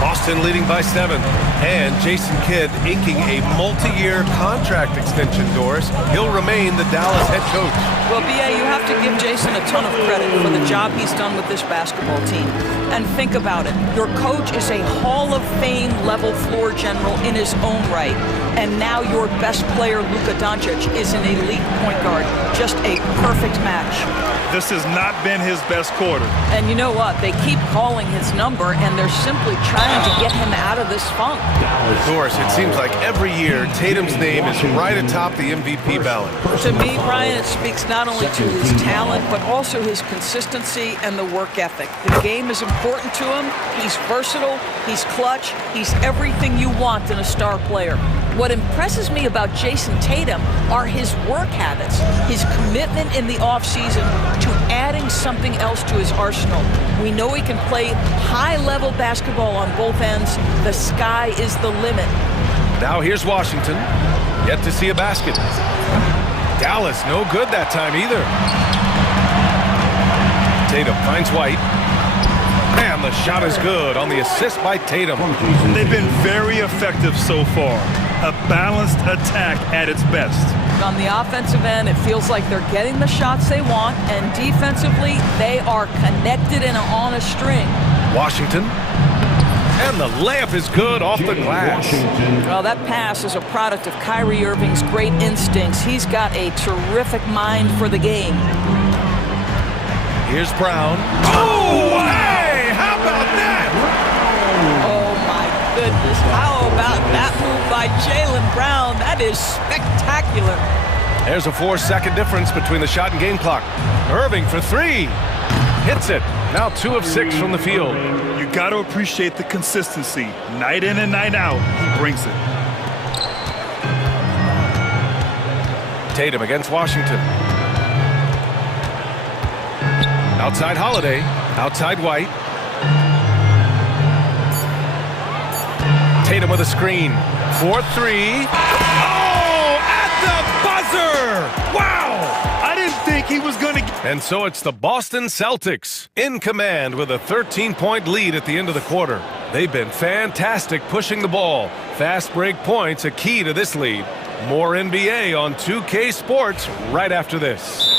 Boston leading by 7. And Jason Kidd inking a multi-year contract extension, Doris. He'll remain the Dallas head coach. Well, B.A., you have to give Jason a ton of credit for the job he's done with this basketball team. And think about it. Your coach is a Hall of Fame level floor general in his own right. And now your best player, Luka Doncic, is an elite point guard. Just a perfect match. This has not been his best quarter. And you know what? They keep calling his number, and they're simply trying to get him out of this funk. Doris, it seems like every year Tatum's name is right atop the MVP ballot. To me, Brian, it speaks not only to his talent, but also his consistency and the work ethic. The game is important to him. He's versatile. He's clutch. He's everything you want in a star player. What impresses me about Jason Tatum are his work habits, his commitment in the offseason to adding something else to his arsenal. We know he can play high-level basketball on both ends. The sky is the limit. Now here's Washington. Yet to see a basket. Dallas, no good that time either. Tatum finds White. And the shot is good on the assist by Tatum. They've been very effective so far. a balanced attack at its best. On the offensive end, it feels like they're getting the shots they want, and defensively, they are connected and on a string. Washington. And the layup is good off the glass. Well, that pass is a product of Kyrie Irving's great instincts. He's got a terrific mind for the game. Here's Brown. Oh, hey! How about that? Oh, my goodness. How about that move by Jaylen Brown? That is spectacular. There's a 4-second difference between the shot and game clock. Irving for three. Hits it. Now 2 of 6 from the field. You got to appreciate the consistency. Night in and night out, he brings it. Tatum against Washington. Outside Holiday. Outside White. Tatum with a screen. 4-3. Oh, at the buzzer! Wow! I didn't think he was going to... And so it's the Boston Celtics in command with a 13-point lead at the end of the quarter. They've been fantastic pushing the ball. Fast break points a key to this lead. More NBA on 2K Sports right after this.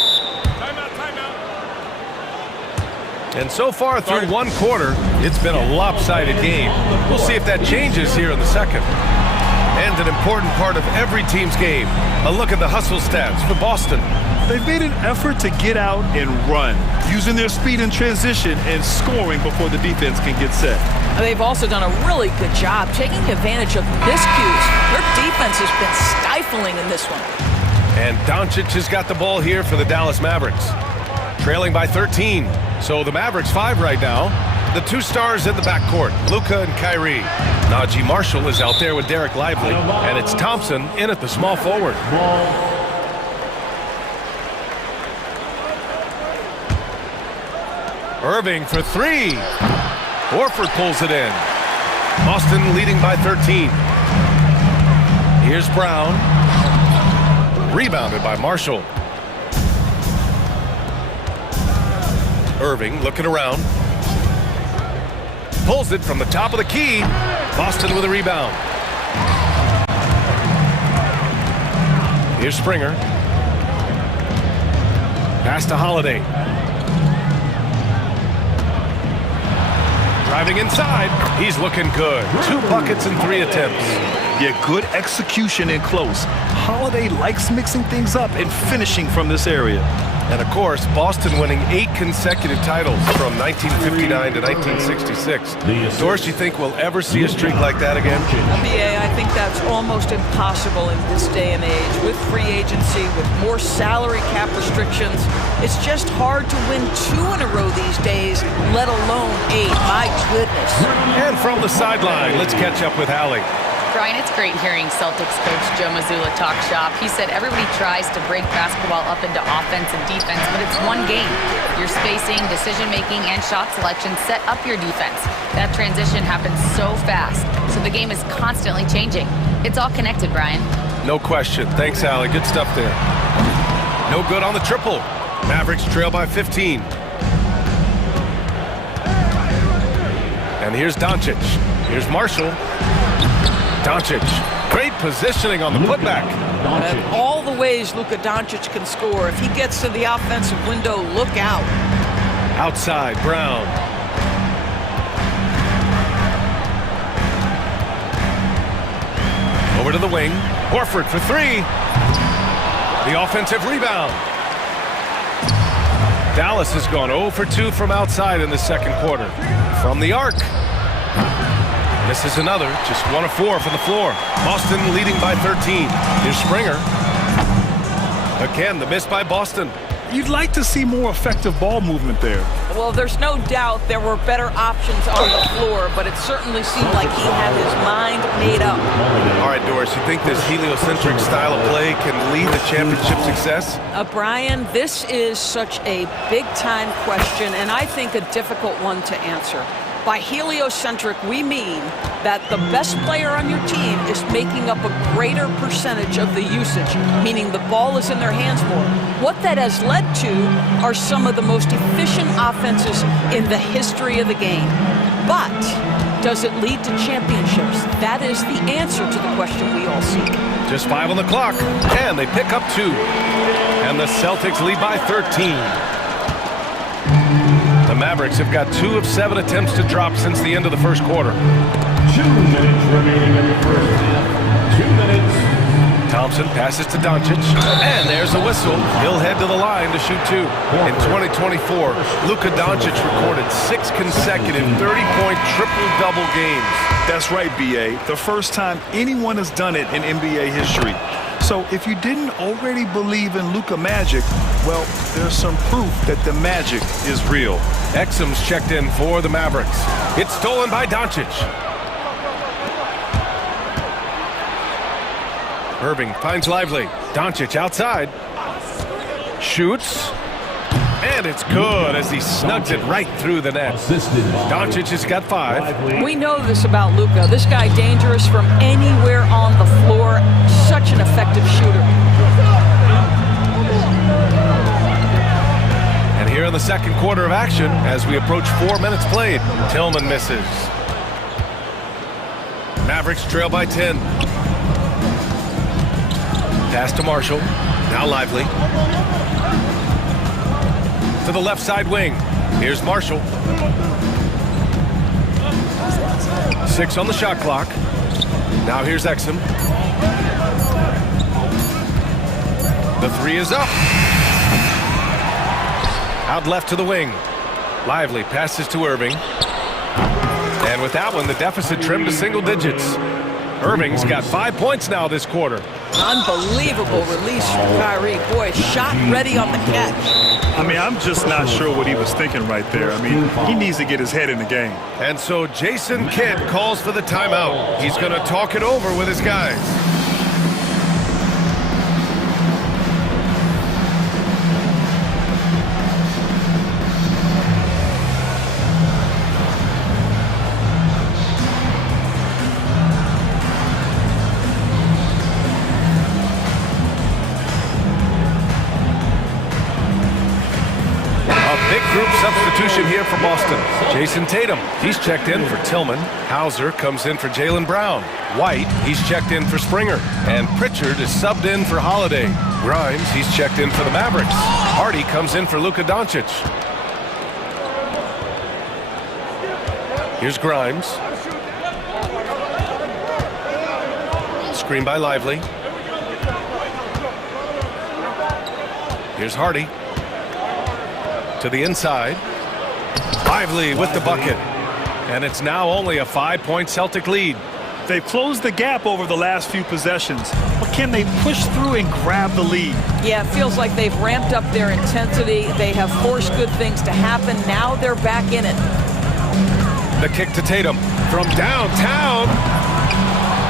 And so far through one quarter, it's been a lopsided game. We'll see if that changes here in the second. And an important part of every team's game, a look at the hustle stats for Boston. They've made an effort to get out and run, using their speed in transition and scoring before the defense can get set. They've also done a really good job taking advantage of miscues. Their defense has been stifling in this one. And Doncic has got the ball here for the Dallas Mavericks. Trailing by 13. So the Mavericks 5 right now. The 2 stars in the backcourt, Luka and Kyrie. Najee Marshall is out there with Derek Lively, and it's Thompson in at the small forward. Irving for 3. Horford pulls it in. Boston leading by 13. Here's Brown. Rebounded by Marshall. Irving looking around. Pulls it from the top of the key. Boston with a rebound. Here's Springer. Pass to Holiday. Driving inside. He's looking good. 2 buckets and 3 attempts. Yeah, good execution in close. Holiday likes mixing things up and finishing from this area. And of course, Boston winning 8 consecutive titles from 1959 to 1966. Doris, you think we'll ever see a streak like that again? NBA, I think that's almost impossible in this day and age. With free agency, with more salary cap restrictions, it's just hard to win 2 in a row these days, let alone 8. My goodness. And from the sideline, let's catch up with Allie. Brian, it's great hearing Celtics coach Joe Mazzulla talk shop. He said everybody tries to break basketball up into offense and defense, but it's one game. Your spacing, decision-making, and shot selection set up your defense. That transition happens so fast, so the game is constantly changing. It's all connected, Brian. No question. Thanks, Allie. Good stuff there. No good on the triple. Mavericks trail by 15. And here's Doncic. Here's Marshall. Doncic, great positioning on the putback. And all the ways Luka Doncic can score. If he gets to the offensive window, look out. Outside, Brown. Over to the wing. Horford for 3. The offensive rebound. Dallas has gone 0 for 2 from outside in the second quarter. From the arc. This is another, just 1 of 4 from the floor. Boston leading by 13. Here's Springer. Again, the miss by Boston. You'd like to see more effective ball movement there. Well, there's no doubt there were better options on the floor, but it certainly seemed like he had his mind made up. All right, Doris, you think this heliocentric style of play can lead to championship success? Brian, this is such a big-time question, and I think a difficult one to answer. By heliocentric, we mean that the best player on your team is making up a greater percentage of the usage, meaning the ball is in their hands more. What that has led to are some of the most efficient offenses in the history of the game. But Does it lead to championships? That is the answer to the question we all see. Just 5 on the clock, and they pick up 2. And the Celtics lead by 13. The Mavericks have got 2 of 7 attempts to drop since the end of the first quarter. 2 minutes remaining in the first half. 2 minutes. Thompson passes to Doncic, and there's a whistle. He'll head to the line to shoot 2. In 2024, Luka Doncic recorded 6 consecutive 30-point triple-double games. That's right, B.A. The first time anyone has done it in NBA history. So if you didn't already believe in Luka magic, well, there's some proof that the magic is real. Exum's checked in for the Mavericks. It's stolen by Doncic. Irving finds Lively. Doncic outside. Shoots. And it's good as he snugs it right through the net. Doncic has got 5. We know this about Luka. This guy dangerous from anywhere on the floor. Such an effective shooter. And here in the second quarter of action, as we approach 4 minutes played, Tillman misses. Mavericks trail by 10. Pass to Marshall. Now Lively. To the left side wing. Here's Marshall. 6 on the shot clock. Now here's Exum. The 3 is up. Out left to the wing. Lively passes to Irving. And with that one, the deficit trimmed to single digits. Irving's got 5 points now this quarter. Unbelievable release from Kyrie. Boy, shot ready on the catch. I mean, I'm just not sure what he was thinking right there. I mean, he needs to get his head in the game. And so Jason Kidd calls for the timeout. He's going to talk it over with his guys. Substitution here for Boston. Jason Tatum, he's checked in for Tillman. Hauser comes in for Jaylen Brown. White, he's checked in for Springer. And Pritchard is subbed in for Holiday. Grimes, he's checked in for the Mavericks. Hardy comes in for Luka Doncic. Here's Grimes. Screen by Lively. Here's Hardy. To the inside. Lively with the bucket. And it's now only a 5-point Celtic lead. They've closed the gap over the last few possessions. But can they push through and grab the lead? Yeah, it feels like they've ramped up their intensity. They have forced good things to happen. Now they're back in it. The kick to Tatum from downtown.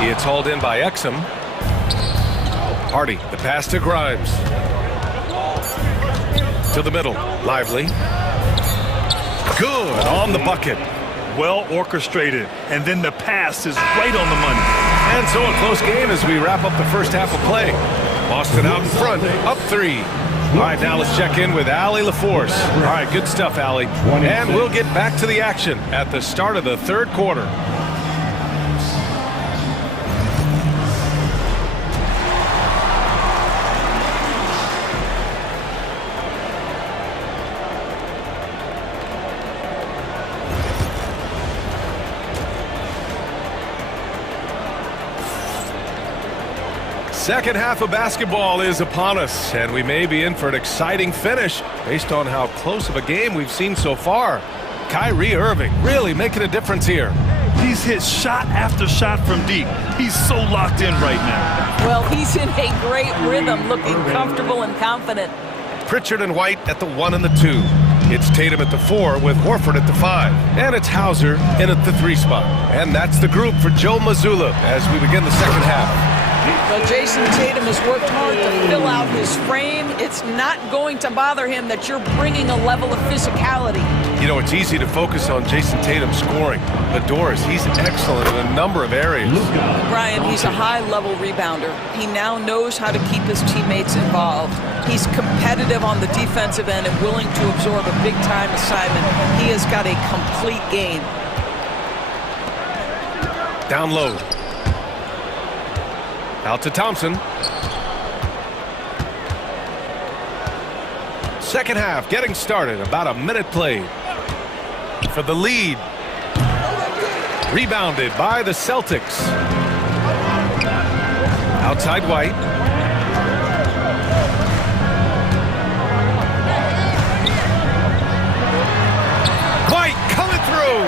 It's hauled in by Exum. Hardy, the pass to Grimes. To the middle, Lively. Good on the bucket. Well orchestrated, and then the pass is right on the money. And so a close game as we wrap up the first half of play. Boston out in front, up 3. All right, now let's check in with Allie LaForce. All right, good stuff, Allie. And we'll get back to the action at the start of the third quarter. Second half of basketball is upon us, and we may be in for an exciting finish based on how close of a game we've seen so far. Kyrie Irving really making a difference here. He's hit shot after shot from deep. He's so locked in right now. Well, he's in a great rhythm, looking comfortable and confident. Pritchard and White at the 1 and the 2. It's Tatum at the 4 with Horford at the 5. And it's Hauser in at the 3 spot. And that's the group for Joe Mazzulla as we begin the second half. Well, Jason Tatum has worked hard to fill out his frame. It's not going to bother him that you're bringing a level of physicality. You know, it's easy to focus on Jason Tatum scoring, but Doris, he's excellent in a number of areas. Brian, he's a high-level rebounder. He now knows how to keep his teammates involved. He's competitive on the defensive end and willing to absorb a big-time assignment. He has got a complete game. Down low. Out to Thompson. Second half getting started. About a minute played. For the lead. Rebounded by the Celtics. Outside White. White coming through.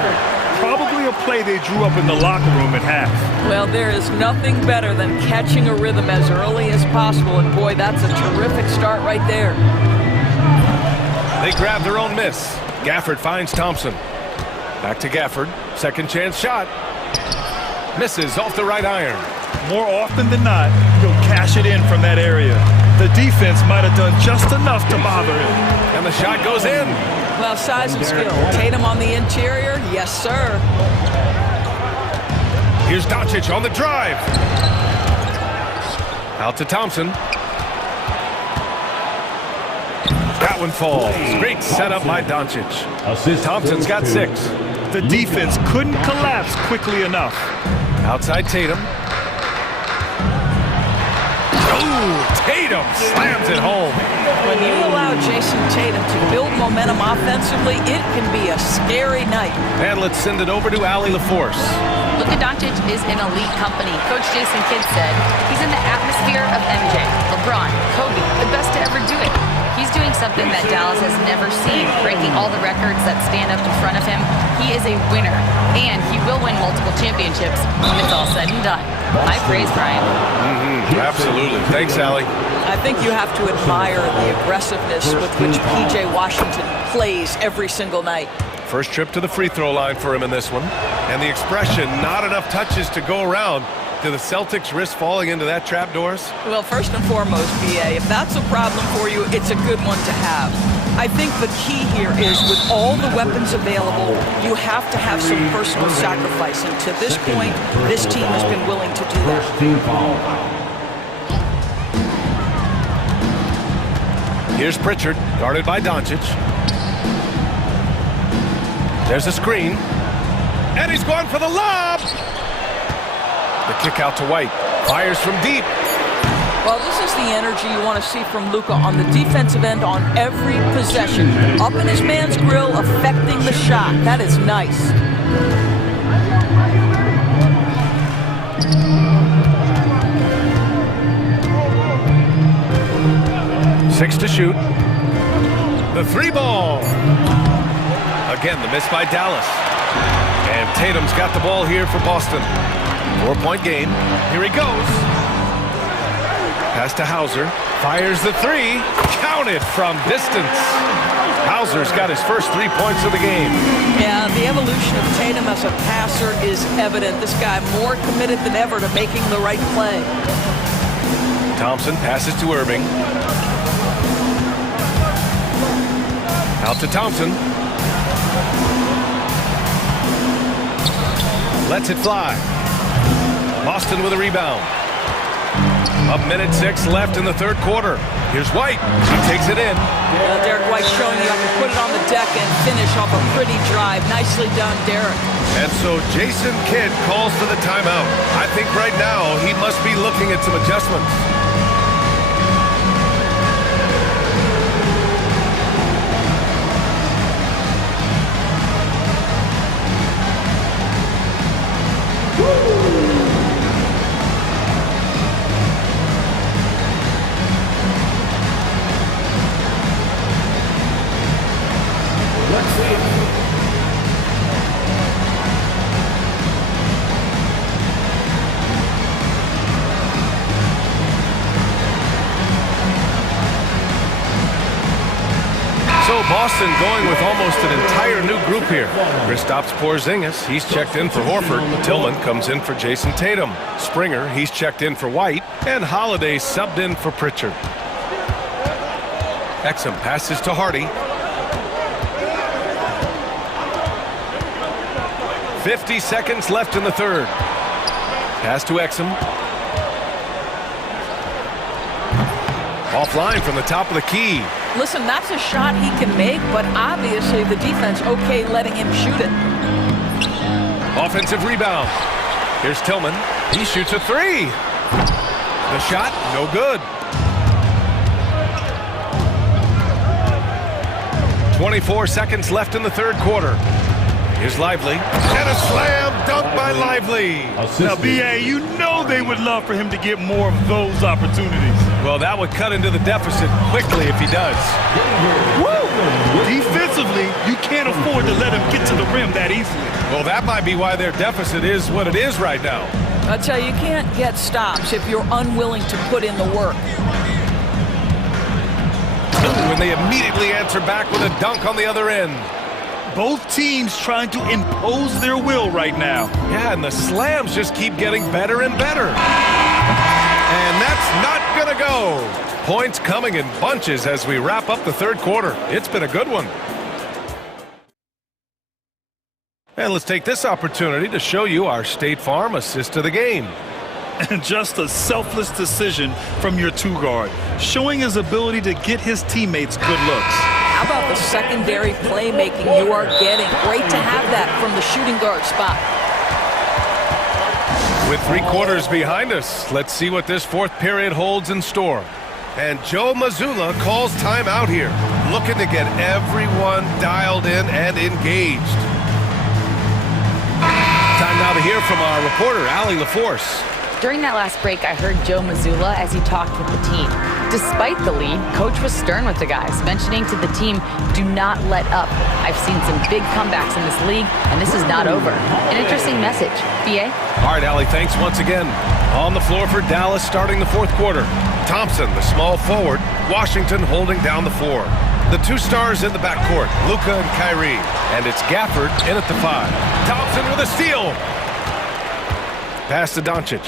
Probably a play they drew up in the locker room at half. Well, there is nothing better than catching a rhythm as early as possible, and boy, that's a terrific start right there. They grab their own miss. Gafford finds Thompson. Back to Gafford. Second chance shot. Misses off the right iron. More often than not, he'll cash it in from that area. The defense might have done just enough to bother him. And the shot goes in. Well, size and skill. Tatum on the interior, yes, sir. Here's Doncic on the drive. Out to Thompson. That one falls. Great setup by Doncic. Thompson's got 6. The defense couldn't collapse quickly enough. Outside Tatum. Ooh, Tatum slams it home. When you allow Jason Tatum to build momentum offensively, it can be a scary night. And let's send it over to Allie LaForce. Luka Doncic is in elite company. Coach Jason Kidd said he's in the atmosphere of MJ, LeBron, Kobe, the best to ever do it. He's doing something that Dallas has never seen, breaking all the records that stand up in front of him. He is a winner, and he will win multiple championships when it's all said and done. High praise, Brian. Absolutely. Thanks, Allie. I think you have to admire the aggressiveness with which P.J. Washington plays every single night. First trip to the free throw line for him in this one. And the expression, not enough touches to go around. Do the Celtics risk falling into that trap, Doris? Well, first and foremost, B.A., if that's a problem for you, it's a good one to have. I think the key here is with all the weapons available, you have to have some personal sacrifice. And to this point, this team has been willing to do that. Here's Pritchard, guarded by Doncic. There's a screen. And he's going for the lob! The kick out to White. Fires from deep. Well, this is the energy you want to see from Luka on the defensive end on every possession. Up in his man's grill, affecting the shot. That is nice. Six to shoot. The 3-ball. Again, the miss by Dallas. And Tatum's got the ball here for Boston. 4-point game. Here he goes. Pass to Hauser. Fires the 3. Counted from distance. Hauser's got his first 3 points of the game. Yeah, the evolution of Tatum as a passer is evident. This guy more committed than ever to making the right play. Thompson passes to Irving. Out to Thompson. Lets it fly. Boston with a rebound. A minute 6 left in the third quarter. Here's White. He takes it in. Derek White showing you how to put it on the deck and finish off a pretty drive. Nicely done, Derek. And so Jason Kidd calls for the timeout. I think right now he must be looking at some adjustments. So Boston going with almost an entire new group here. Kristaps Porzingis, he's checked in for Horford. Tillman comes in for Jason Tatum. Springer, he's checked in for White. And Holiday subbed in for Pritchard. Exum passes to Hardy. 50 seconds left in the third. Pass to Exum. Offline from the top of the key. Listen, that's a shot he can make, but obviously the defense okay letting him shoot it. Offensive rebound. Here's Tillman. He shoots a three. The shot, no good. 24 seconds left in the third quarter. Here's Lively. And a slam dunk by Lively. Now, B.A., you know they would love for him to get more of those opportunities. Well, that would cut into the deficit quickly if he does. Woo! Defensively, you can't afford to let him get to the rim that easily. Well, that might be why their deficit is what it is right now. I tell you, you can't get stops if you're unwilling to put in the work. When they immediately answer back with a dunk on the other end. Both teams trying to impose their will right now. Yeah, and the slams just keep getting better and better. And that's not gonna go. Points coming in bunches as we wrap up the third quarter. It's been a good one. And let's take this opportunity to show you our State Farm assist of the game. And just a selfless decision from your two-guard, showing his ability to get his teammates good looks. How about the secondary playmaking you are getting? Great to have that from the shooting guard spot. With 3 quarters behind us, let's see what this fourth period holds in store. And Joe Mazzulla calls timeout here, looking to get everyone dialed in and engaged. Time now to hear from our reporter, Allie LaForce. During that last break, I heard Joe Mazzulla as he talked with the team. Despite the lead, Coach was stern with the guys, mentioning to the team, do not let up. I've seen some big comebacks in this league, and this is not over. An interesting message. B.A.? All right, Allie, thanks once again. On the floor for Dallas starting the fourth quarter. Thompson, the small forward. Washington holding down the 4. The 2 stars in the backcourt, Luka and Kyrie. And it's Gafford in at the 5. Thompson with a steal. Pass to Doncic.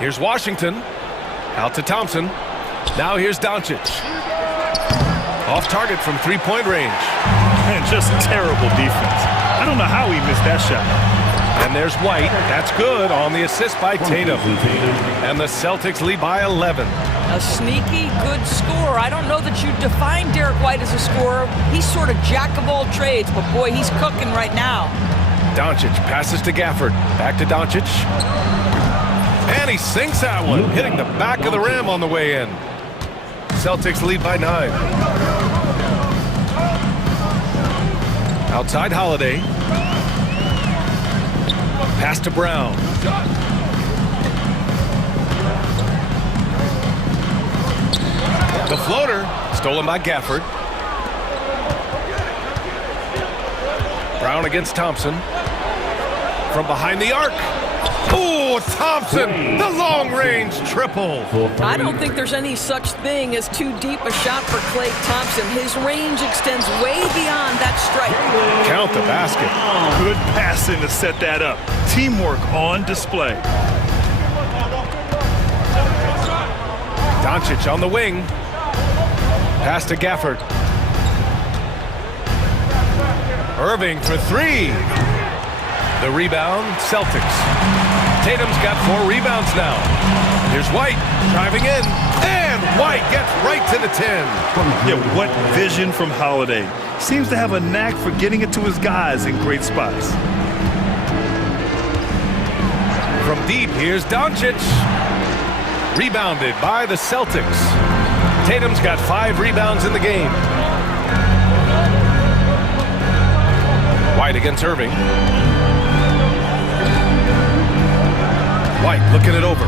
Here's Washington. Out to Thompson. Now here's Doncic. Off target from 3-point range. And just terrible defense. I don't know how he missed that shot. And there's White. That's good on the assist by Tatum. And the Celtics lead by 11. A sneaky good scorer. I don't know that you define Derek White as a scorer. He's sort of jack of all trades, but boy, he's cooking right now. Doncic passes to Gafford. Back to Doncic. And he sinks that one, hitting the back of the rim on the way in. Celtics lead by 9. Outside Holiday. Pass to Brown. The floater, stolen by Gafford. Brown against Thompson. From behind the arc. Oh, Thompson, the long-range triple. I don't think there's any such thing as too deep a shot for Klay Thompson. His range extends way beyond that strike. Count the basket. Good passing to set that up. Teamwork on display. Doncic on the wing. Pass to Gafford. Irving for 3. The rebound, Celtics. Tatum's got 4 rebounds now. Here's White driving in, and White gets right to the 10. Yeah, what vision from Holiday. Seems to have a knack for getting it to his guys in great spots. From deep, here's Doncic. Rebounded by the Celtics. Tatum's got 5 rebounds in the game. White against Irving. White looking it over.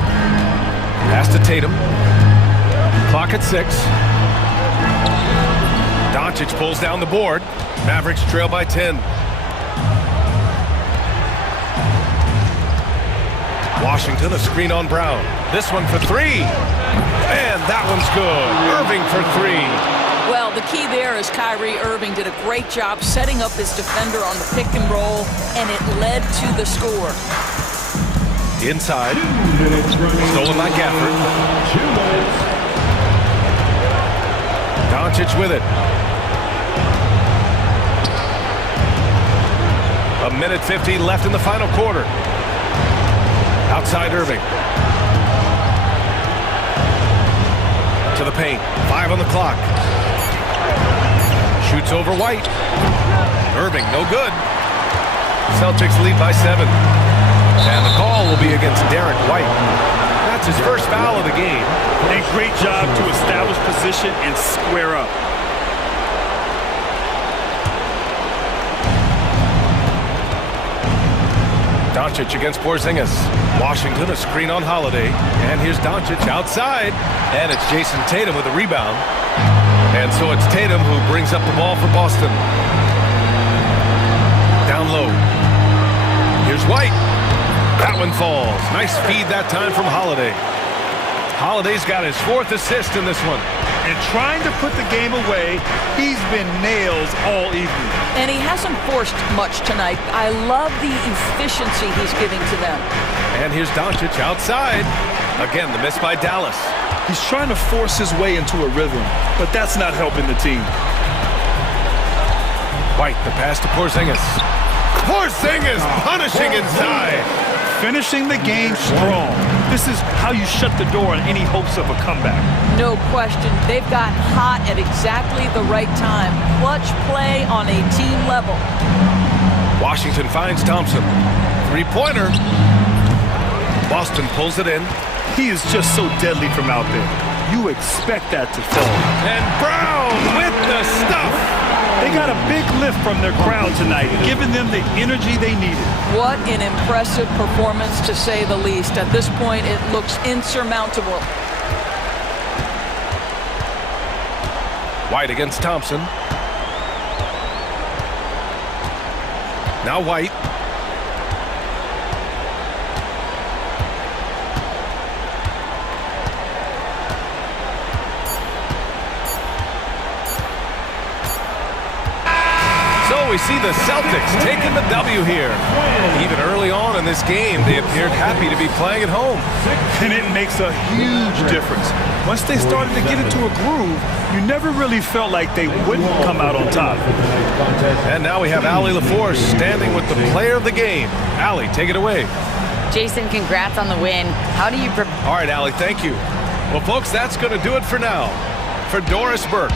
Pass to Tatum. Clock at 6. Doncic pulls down the board. Mavericks trail by 10. Washington, a screen on Brown. This one for 3. And that one's good. Irving for 3. Well, the key there is Kyrie Irving did a great job setting up his defender on the pick and roll, and it led to the score. Inside. Stolen by Gafford. 2 minutes. Doncic with it. 1:50 left in the final quarter. Outside Irving. To the paint. 5 on the clock. Shoots over White. Irving, no good. Celtics lead by 7. And the call will be against Derek White. That's his first foul of the game. A great job to establish position and square up. Doncic against Porzingis. Washington a screen on Holiday. And here's Doncic outside. And it's Jason Tatum with a rebound. And so it's Tatum who brings up the ball for Boston. Down low. Here's White. That one falls. Nice feed that time from Holiday. Holiday's got his 4th assist in this one. And trying to put the game away, he's been nails all evening. And he hasn't forced much tonight. I love the efficiency he's giving to them. And here's Doncic outside. Again, the miss by Dallas. He's trying to force his way into a rhythm, but that's not helping the team. White, the pass to Porzingis. Porzingis punishing inside. Finishing the game strong. This is how you shut the door on any hopes of a comeback. No question. They've got hot at exactly the right time. Clutch play on a team level. Washington finds Thompson. 3-pointer. Boston pulls it in. He is just so deadly from out there. You expect that to fall. And Brown with the stuff. They got a big lift from their crowd tonight, giving them the energy they needed. What an impressive performance, to say the least. At this point, it looks insurmountable. White against Thompson. Now White. We see the Celtics taking the W here. Even early on in this game, they appeared happy to be playing at home. And it makes a huge difference. Once they started to get into a groove, you never really felt like they wouldn't come out on top. And now we have Allie LaForce standing with the player of the game. Allie, take it away. Jason, congrats on the win. How do you All right, Allie, thank you. Well, folks, that's going to do it for now. For Doris Burke.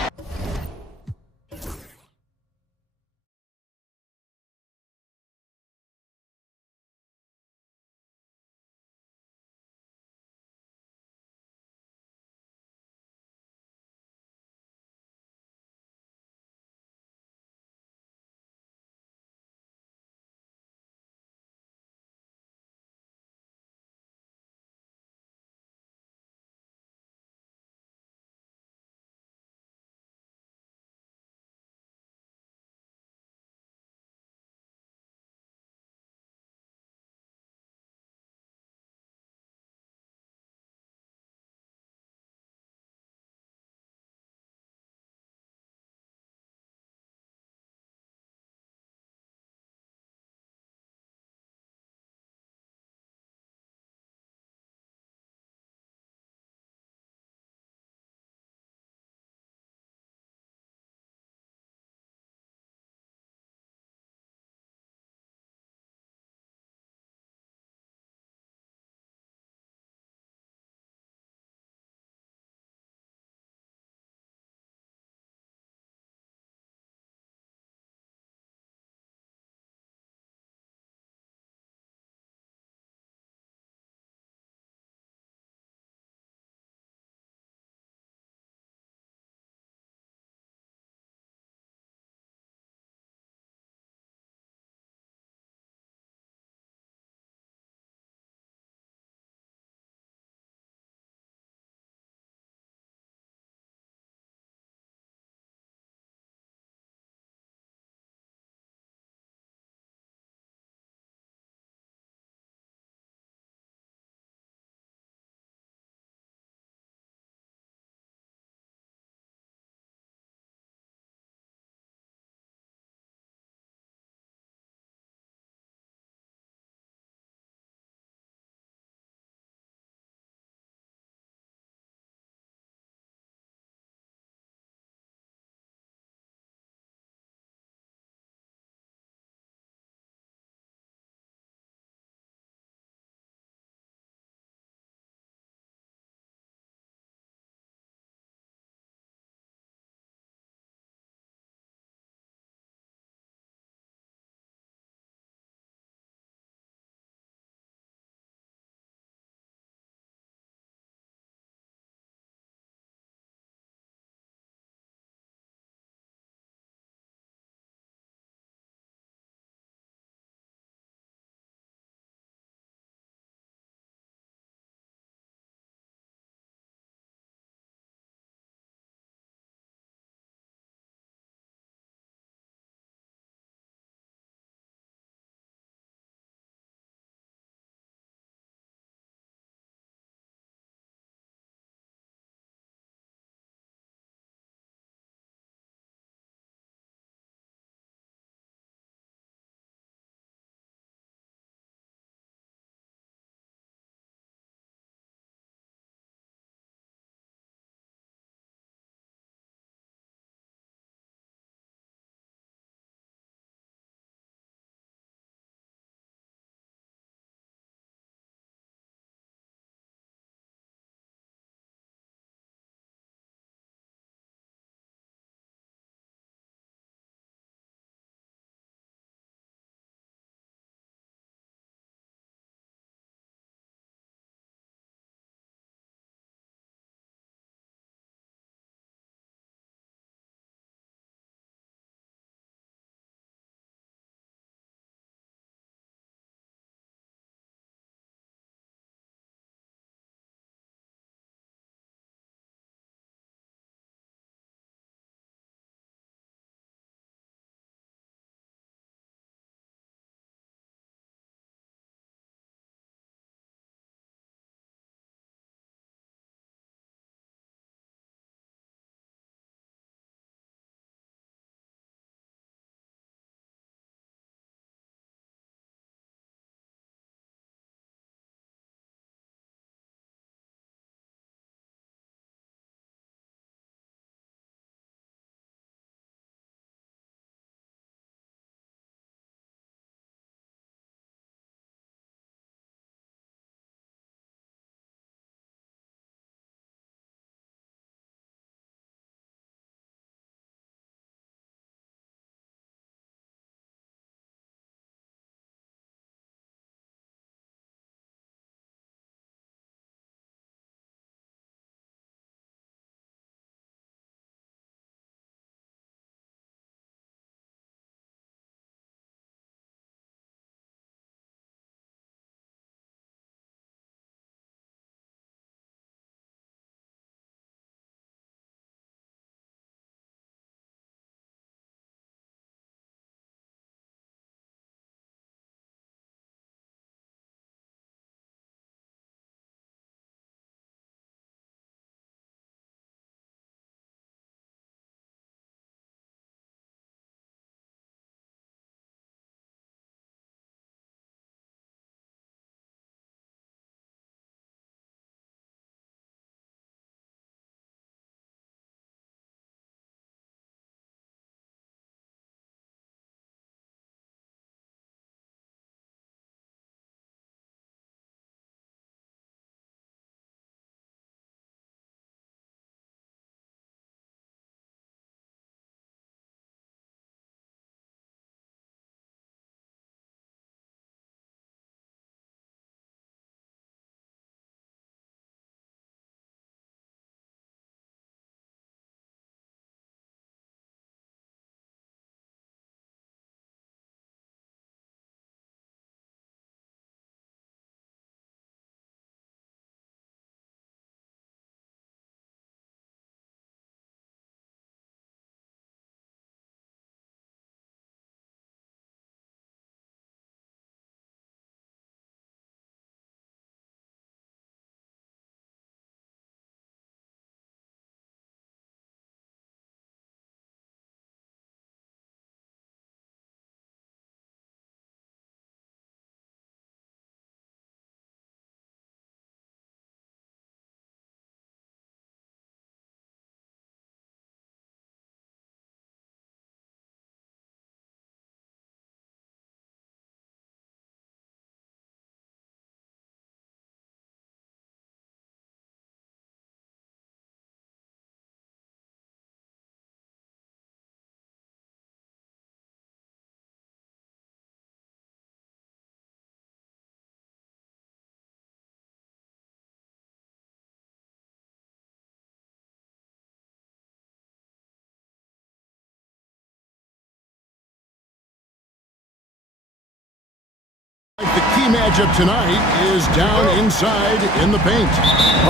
The key matchup tonight is down inside in the paint.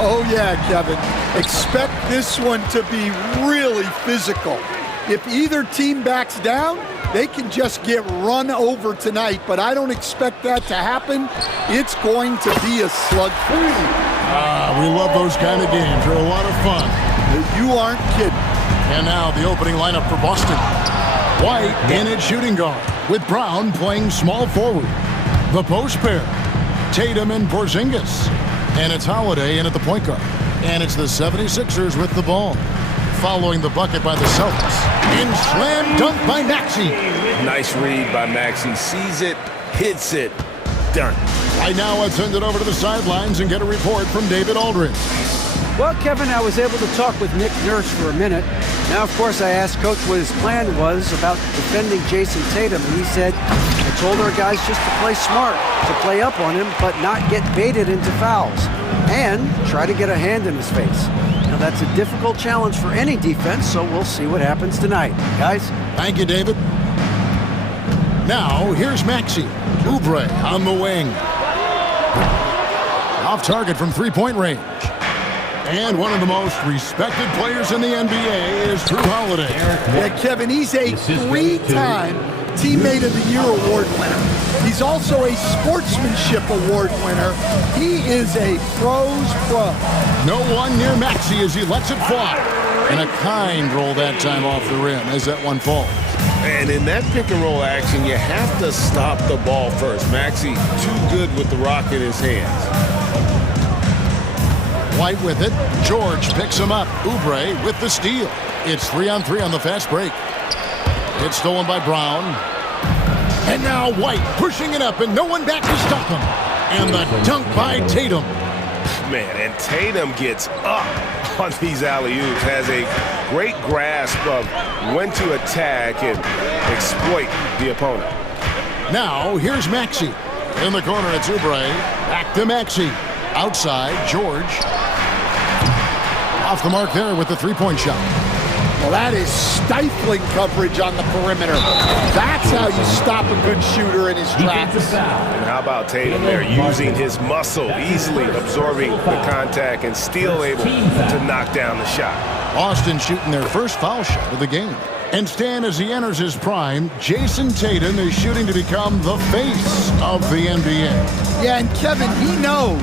Oh, yeah, Kevin. Expect this one to be really physical. If either team backs down, they can just get run over tonight, but I don't expect that to happen. It's going to be a slugfest. We love those kind of games. They're a lot of fun. You aren't kidding. And now the opening lineup for Boston. White in at shooting guard, with Brown playing small forward. The post pair, Tatum and Porzingis. And it's Holiday in at the point guard. And it's the 76ers with the ball. Following the bucket by the Celtics. And slam dunk by Maxey. Nice read by Maxey. Sees it, hits it, done. Right now, let's send it over to the sidelines and get a report from David Aldridge. Well, Kevin, I was able to talk with Nick Nurse for a minute. Now, of course, I asked Coach what his plan was about defending Jason Tatum, and he said, I told our guys just to play smart, to play up on him, but not get baited into fouls, and try to get a hand in his face. Now, that's a difficult challenge for any defense, so we'll see what happens tonight. Guys? Thank you, David. Now, here's Maxey. Oubre on the wing. Off target from three-point range. And one of the most respected players in the NBA is Drew Holiday. Yeah, Kevin, he's a three-time Teammate of the Year award winner. He's also a Sportsmanship Award winner. He is a pro's pro. No one near Maxey as he lets it fly. And a kind roll that time off the rim as that one falls. And in that pick-and-roll action, you have to stop the ball first. Maxey too good with the rock in his hands. White with it. George picks him up. Oubre with the steal. It's 3-on-3 on the fast break. It's stolen by Brown. And now White pushing it up and no one back to stop him. And the dunk by Tatum. Man, and Tatum gets up on these alley-oops. Has a great grasp of when to attack and exploit the opponent. Now here's Maxey. In the corner, it's Oubre. Back to Maxey. Outside, George. Off the mark there with the three-point shot. Well, that is stifling coverage on the perimeter. That's how you stop a good shooter in his tracks. And how about Tatum there using his muscle, easily absorbing the contact and still able to knock down the shot. Boston shooting their first foul shot of the game. And Stan, as he enters his prime, Jason Tatum is shooting to become the face of the NBA. Yeah, and Kevin, he knows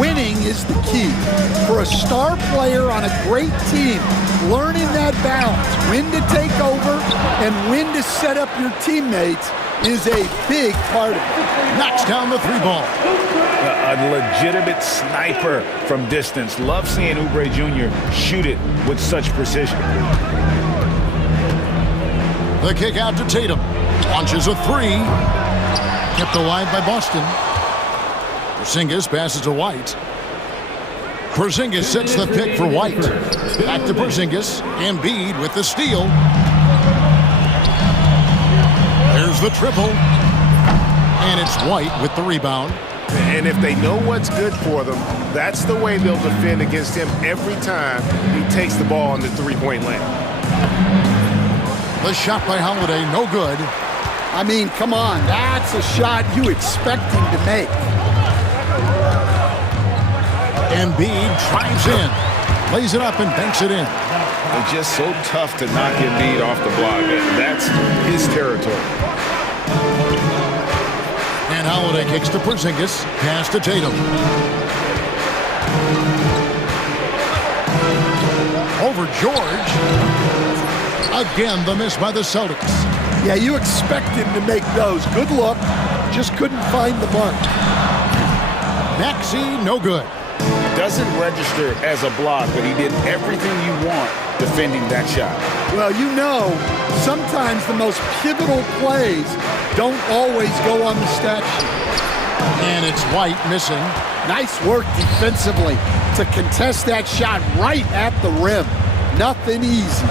winning is the key. For a star player on a great team, learning that balance, when to take over and when to set up your teammates is a big part of it. Knocks down the three ball. A legitimate sniper from distance. Love seeing Oubre Jr. shoot it with such precision. The kick out to Tatum. Launches a three. Kept alive by Boston. Porzingis passes to White. Porzingis sets the pick for White. Back to Porzingis. Embiid with the steal. There's the triple. And it's White with the rebound. And if they know what's good for them, that's the way they'll defend against him every time he takes the ball in the three-point land. The shot by Holiday, no good. I mean, come on, that's a shot you expect him to make. Embiid drives in, lays it up and banks it in. It's just so tough to knock Embiid off the block. That's his territory. And Holiday kicks to Porzingis, pass to Tatum. Over George. Again, the miss by the Celtics. Yeah, you expect him to make those. Good look, just couldn't find the mark. Maxey, no good. Doesn't register as a block, but he did everything you want defending that shot. Well, you know, sometimes the most pivotal plays don't always go on the stat sheet. And it's White missing. Nice work defensively to contest that shot right at the rim. Nothing easy.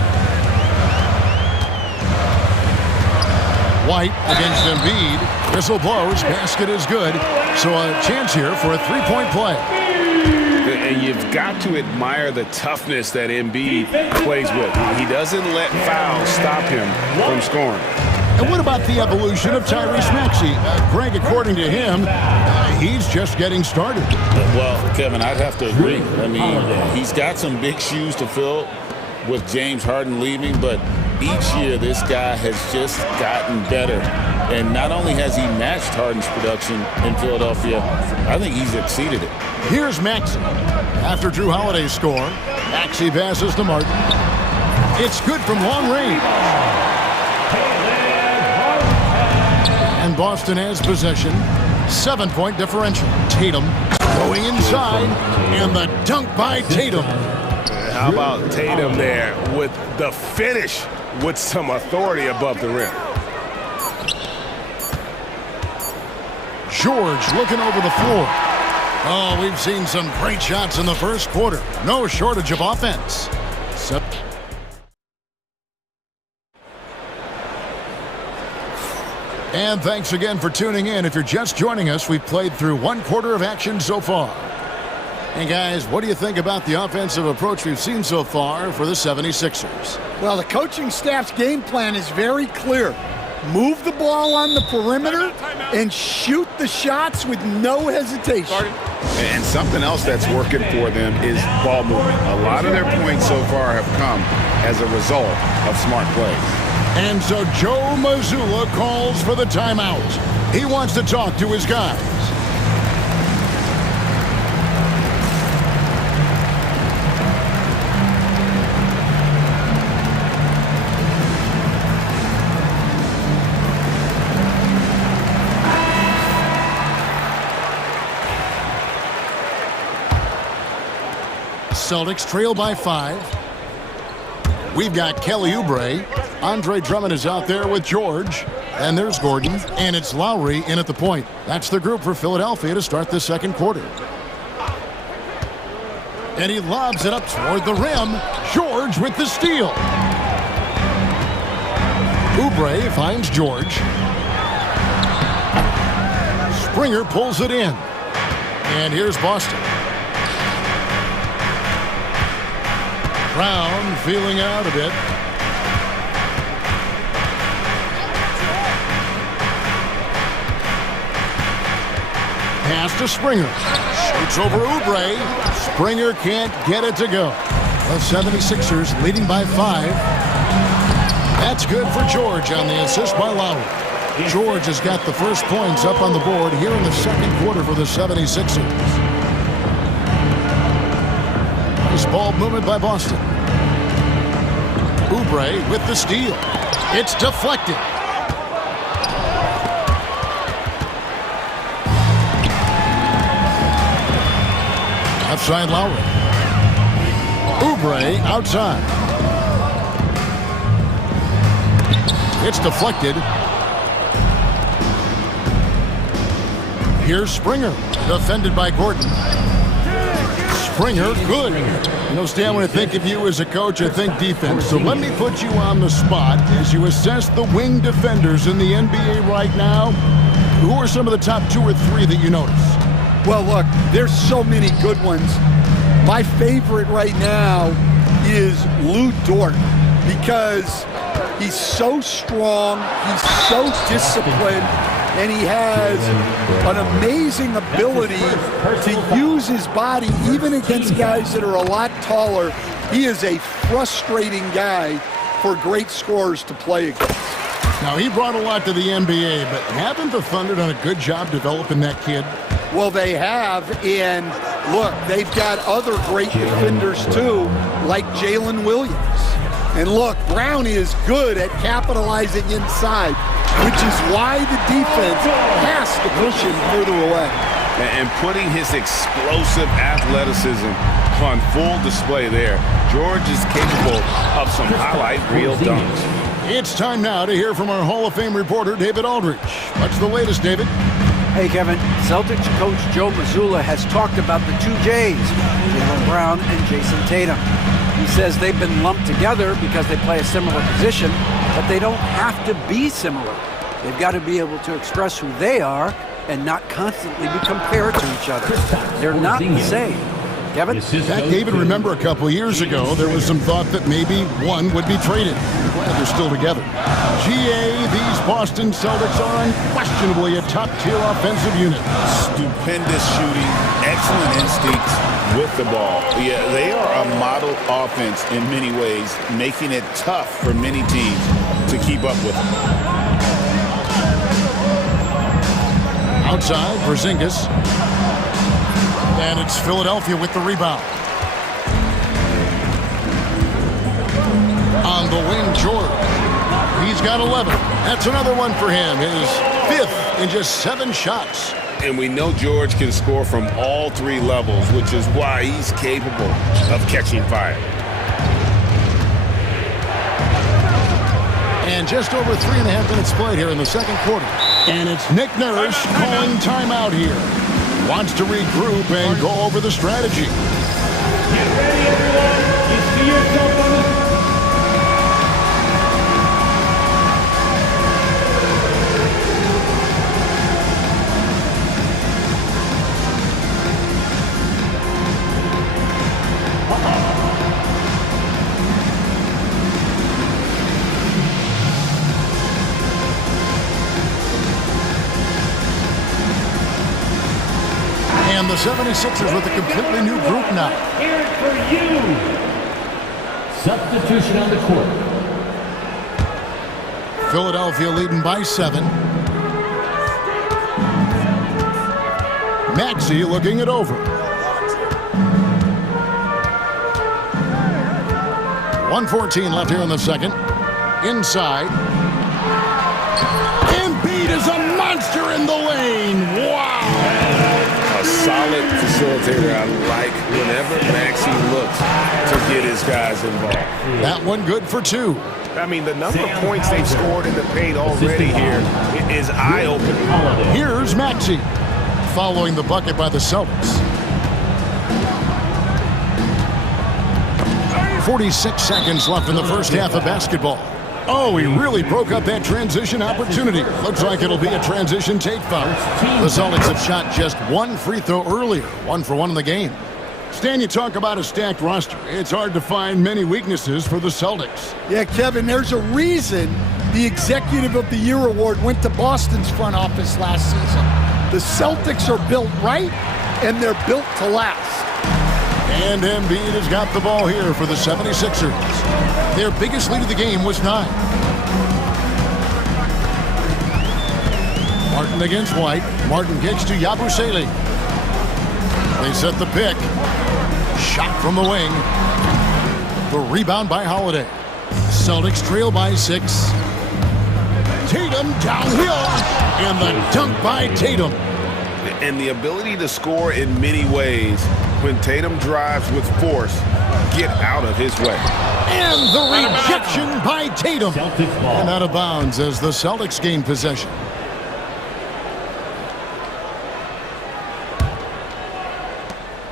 White against Embiid. Whistle blows. Basket is good. So a chance here for a three-point play. And you've got to admire the toughness that Embiid plays with. He doesn't let fouls stop him from scoring. And what about the evolution of Tyrese Maxey? Greg, according to him, he's just getting started. Well, Kevin, I'd have to agree. I mean, he's got some big shoes to fill with James Harden leaving, but each year this guy has just gotten better. And not only has he matched Harden's production in Philadelphia, I think he's exceeded it. Here's Maxey. After Drew Holiday's score, Maxey passes to Martin. It's good from long range. And Boston has possession. 7-point differential. Tatum going inside, and the dunk by Tatum. How about Tatum there with the finish with some authority above the rim? George looking over the floor. Oh, we've seen some great shots in the first quarter. No shortage of offense. And thanks again for tuning in. If you're just joining us, we've played through one quarter of action so far. And guys, what do you think about the offensive approach we've seen so far for the 76ers? Well, the coaching staff's game plan is very clear. Move the ball on the perimeter and shoot the shots with no hesitation. And something else that's working for them is ball movement. A lot of their points so far have come as a result of smart plays. And so Joe Mazzulla calls for the timeout. He wants to talk to his guys. Celtics trail by 5. We've got Kelly Oubre. Andre Drummond is out there with George. And there's Gordon. And it's Lowry in at the point. That's the group for Philadelphia to start the second quarter. And he lobs it up toward the rim. George with the steal. Oubre finds George. Springer pulls it in. And here's Boston. Brown feeling out a bit. Pass to Springer. Shoots over Oubre. Springer can't get it to go. The 76ers leading by 5. That's good for George on the assist by Lowry. George has got the first points up on the board here in the second quarter for the 76ers. Nice ball movement by Boston. Oubre with the steal. It's deflected. Outside Lowry. Oubre outside. It's deflected. Here's Springer. Defended by Gordon. Springer, good. You know, Stan, when I think of you as a coach, I think defense. So let me put you on the spot as you assess the wing defenders in the NBA right now. Who are some of the top 2 or 3 that you notice? Well, look, there's so many good ones. My favorite right now is Lou Dort because he's so strong, he's so disciplined, and he has an amazing ability to use his body even against guys that are a lot taller. He is a frustrating guy for great scorers to play against. Now, he brought a lot to the NBA, but haven't the Thunder done a good job developing that kid? Well, they have, and look, they've got other great defenders too, like Jalen Williams. And look, Brown is good at capitalizing inside, which is why the defense has to push him further away. And putting his explosive athleticism on full display there, George is capable of some highlight reel dunks. It's time now to hear from our Hall of Fame reporter, David Aldridge. What's the latest, David? Hey, Kevin. Celtics coach Joe Mazzulla has talked about the 2 J's, Jaylen Brown and Jason Tatum. He says they've been lumped together because they play a similar position, but they don't have to be similar. They've got to be able to express who they are and not constantly be compared to each other. They're not the same. Kevin? Zach, David, remember a couple years ago, there was some thought that maybe one would be traded. Glad they're still together. GA, these Boston Celtics are unquestionably a top-tier offensive unit. Stupendous shooting, excellent instincts with the ball. Yeah, they are a model offense in many ways, making it tough for many teams to keep up with them. Outside, Porzingis. And it's Philadelphia with the rebound. On the wing, George. He's got 11. That's another one for him. His 5th in just 7 shots. And we know George can score from all 3 levels, which is why he's capable of catching fire. And just over 3.5 minutes played here in the second quarter. And it's Nick Nurse calling timeout here. Wants to regroup and go over the strategy. Get ready, everyone. You see yourself on the... And the 76ers with a completely new group now. Hear it for you. Substitution on the court. Philadelphia leading by 7. Maxey looking it over. 1:14 left here in the second. Inside. Embiid is a monster in the lane. Wow. Solid facilitator. I like whenever Maxey looks to get his guys involved. That one good for 2. I mean, the number of points they've scored in the paint already here is eye-opening. Here's Maxey following the bucket by the Celtics. 46 seconds left in the first half of basketball. Oh, he really broke up that transition opportunity. Looks like it'll be a transition take foul. The Celtics have shot just 1 free throw earlier, 1 for 1 in the game. Stan, you talk about a stacked roster. It's hard to find many weaknesses for the Celtics. Yeah, Kevin, there's a reason the Executive of the Year award went to Boston's front office last season. The Celtics are built right, and they're built to last. And Embiid has got the ball here for the 76ers. Their biggest lead of the game was 9. Martin against White. Martin kicks to Yabusele. They set the pick. Shot from the wing. The rebound by Holiday. Celtics trail by 6. Tatum downhill. And the dunk by Tatum. And the ability to score in many ways. When Tatum drives with force, get out of his way. And the rejection by Tatum. And out of bounds as the Celtics gain possession.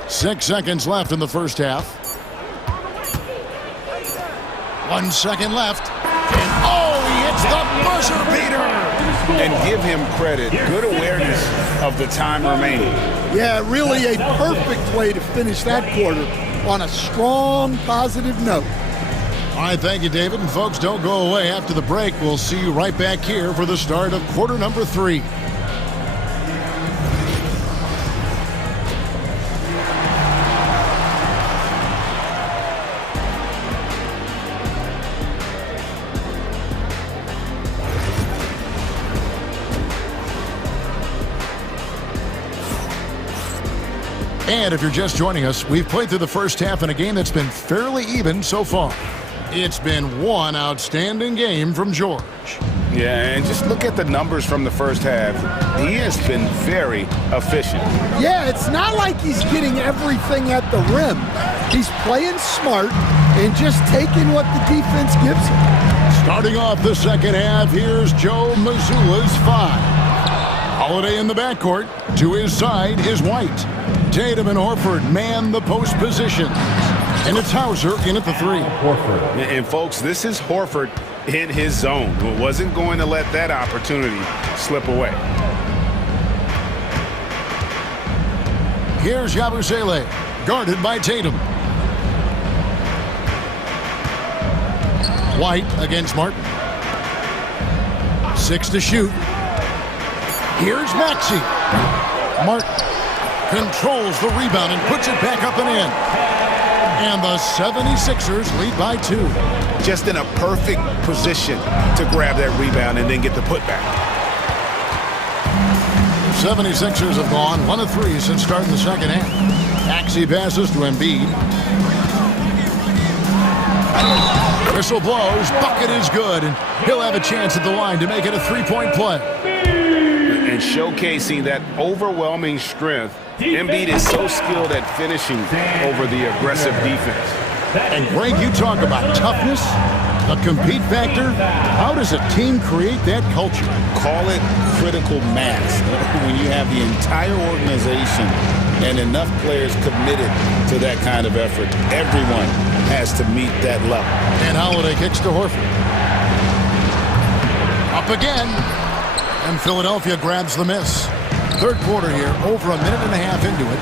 Six seconds left in the first half. 1 second left. And oh, he hits the buzzer beater. And give him credit. Good awareness of the time remaining. Yeah, really a perfect way to finish that quarter on a strong, positive note. All right, thank you, David. And folks, don't go away after the break. We'll see you right back here for the start of quarter number 3. And if you're just joining us, we've played through the first half in a game that's been fairly even so far. It's been one outstanding game from George. Yeah, and just look at the numbers from the first half. He has been very efficient. Yeah, it's not like he's getting everything at the rim. He's playing smart and just taking what the defense gives him. Starting off the second half, here's Joe Mazzulla's 5. Holiday in the backcourt. To his side is White. Tatum and Horford man the post position. And it's Hauser in at the 3. And folks, this is Horford in his zone. Wasn't going to let that opportunity slip away. Here's Yabusele. Guarded by Tatum. White against Martin. 6 to shoot. Here's Maxey. Martin controls the rebound and puts it back up and in. And the 76ers lead by 2. Just in a perfect position to grab that rebound and then get the putback. 76ers have gone 1 of 3 since starting the second half. Maxey passes to Embiid. Whistle blows, bucket is good, and he'll have a chance at the line to make it a 3-point play. And showcasing that overwhelming strength, Embiid is so skilled at finishing over the aggressive defense. And Greg, you talk about toughness, a compete factor. How does a team create that culture? Call it critical mass. When you have the entire organization and enough players committed to that kind of effort, everyone has to meet that level. And Holiday kicks to Horford. Up again. And Philadelphia grabs the miss. Third quarter here, over a minute and a half into it.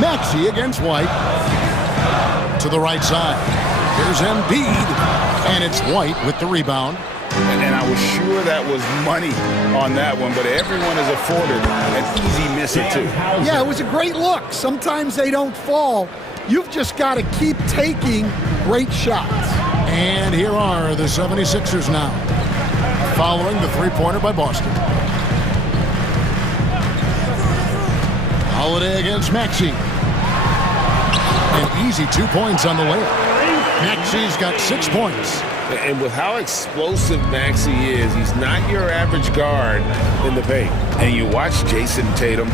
Maxey against White. To the right side. Here's Embiid. And it's White with the rebound. And I was sure that was money on that one, but everyone is afforded an easy miss it too. Yeah, it was a great look. Sometimes they don't fall. You've just got to keep taking great shots. And here are the 76ers now, following the three-pointer by Boston. Holiday against Maxey. An easy 2 points on the layup. Maxey's got 6 points. And with how explosive Maxey is, he's not your average guard in the paint. And you watch Jason Tatum,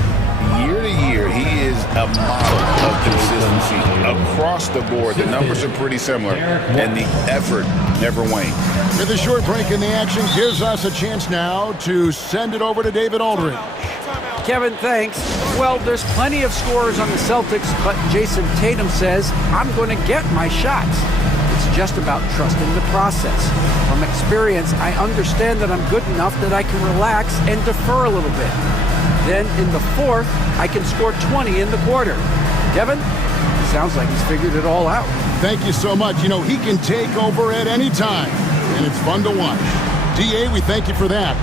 year to year, he is a model of consistency across the board. The numbers are pretty similar, and the effort never wanes. With a short break in the action, gives us a chance now to send it over to David Aldridge. Kevin, thanks. Well, there's plenty of scorers on the Celtics, but Jason Tatum says, I'm going to get my shots. It's just about trusting the process. From experience, I understand that I'm good enough that I can relax and defer a little bit. Then in the fourth, I can score 20 in the quarter. Kevin, sounds like he's figured it all out. Thank you so much. You know, he can take over at any time, and it's fun to watch. DA, we thank you for that.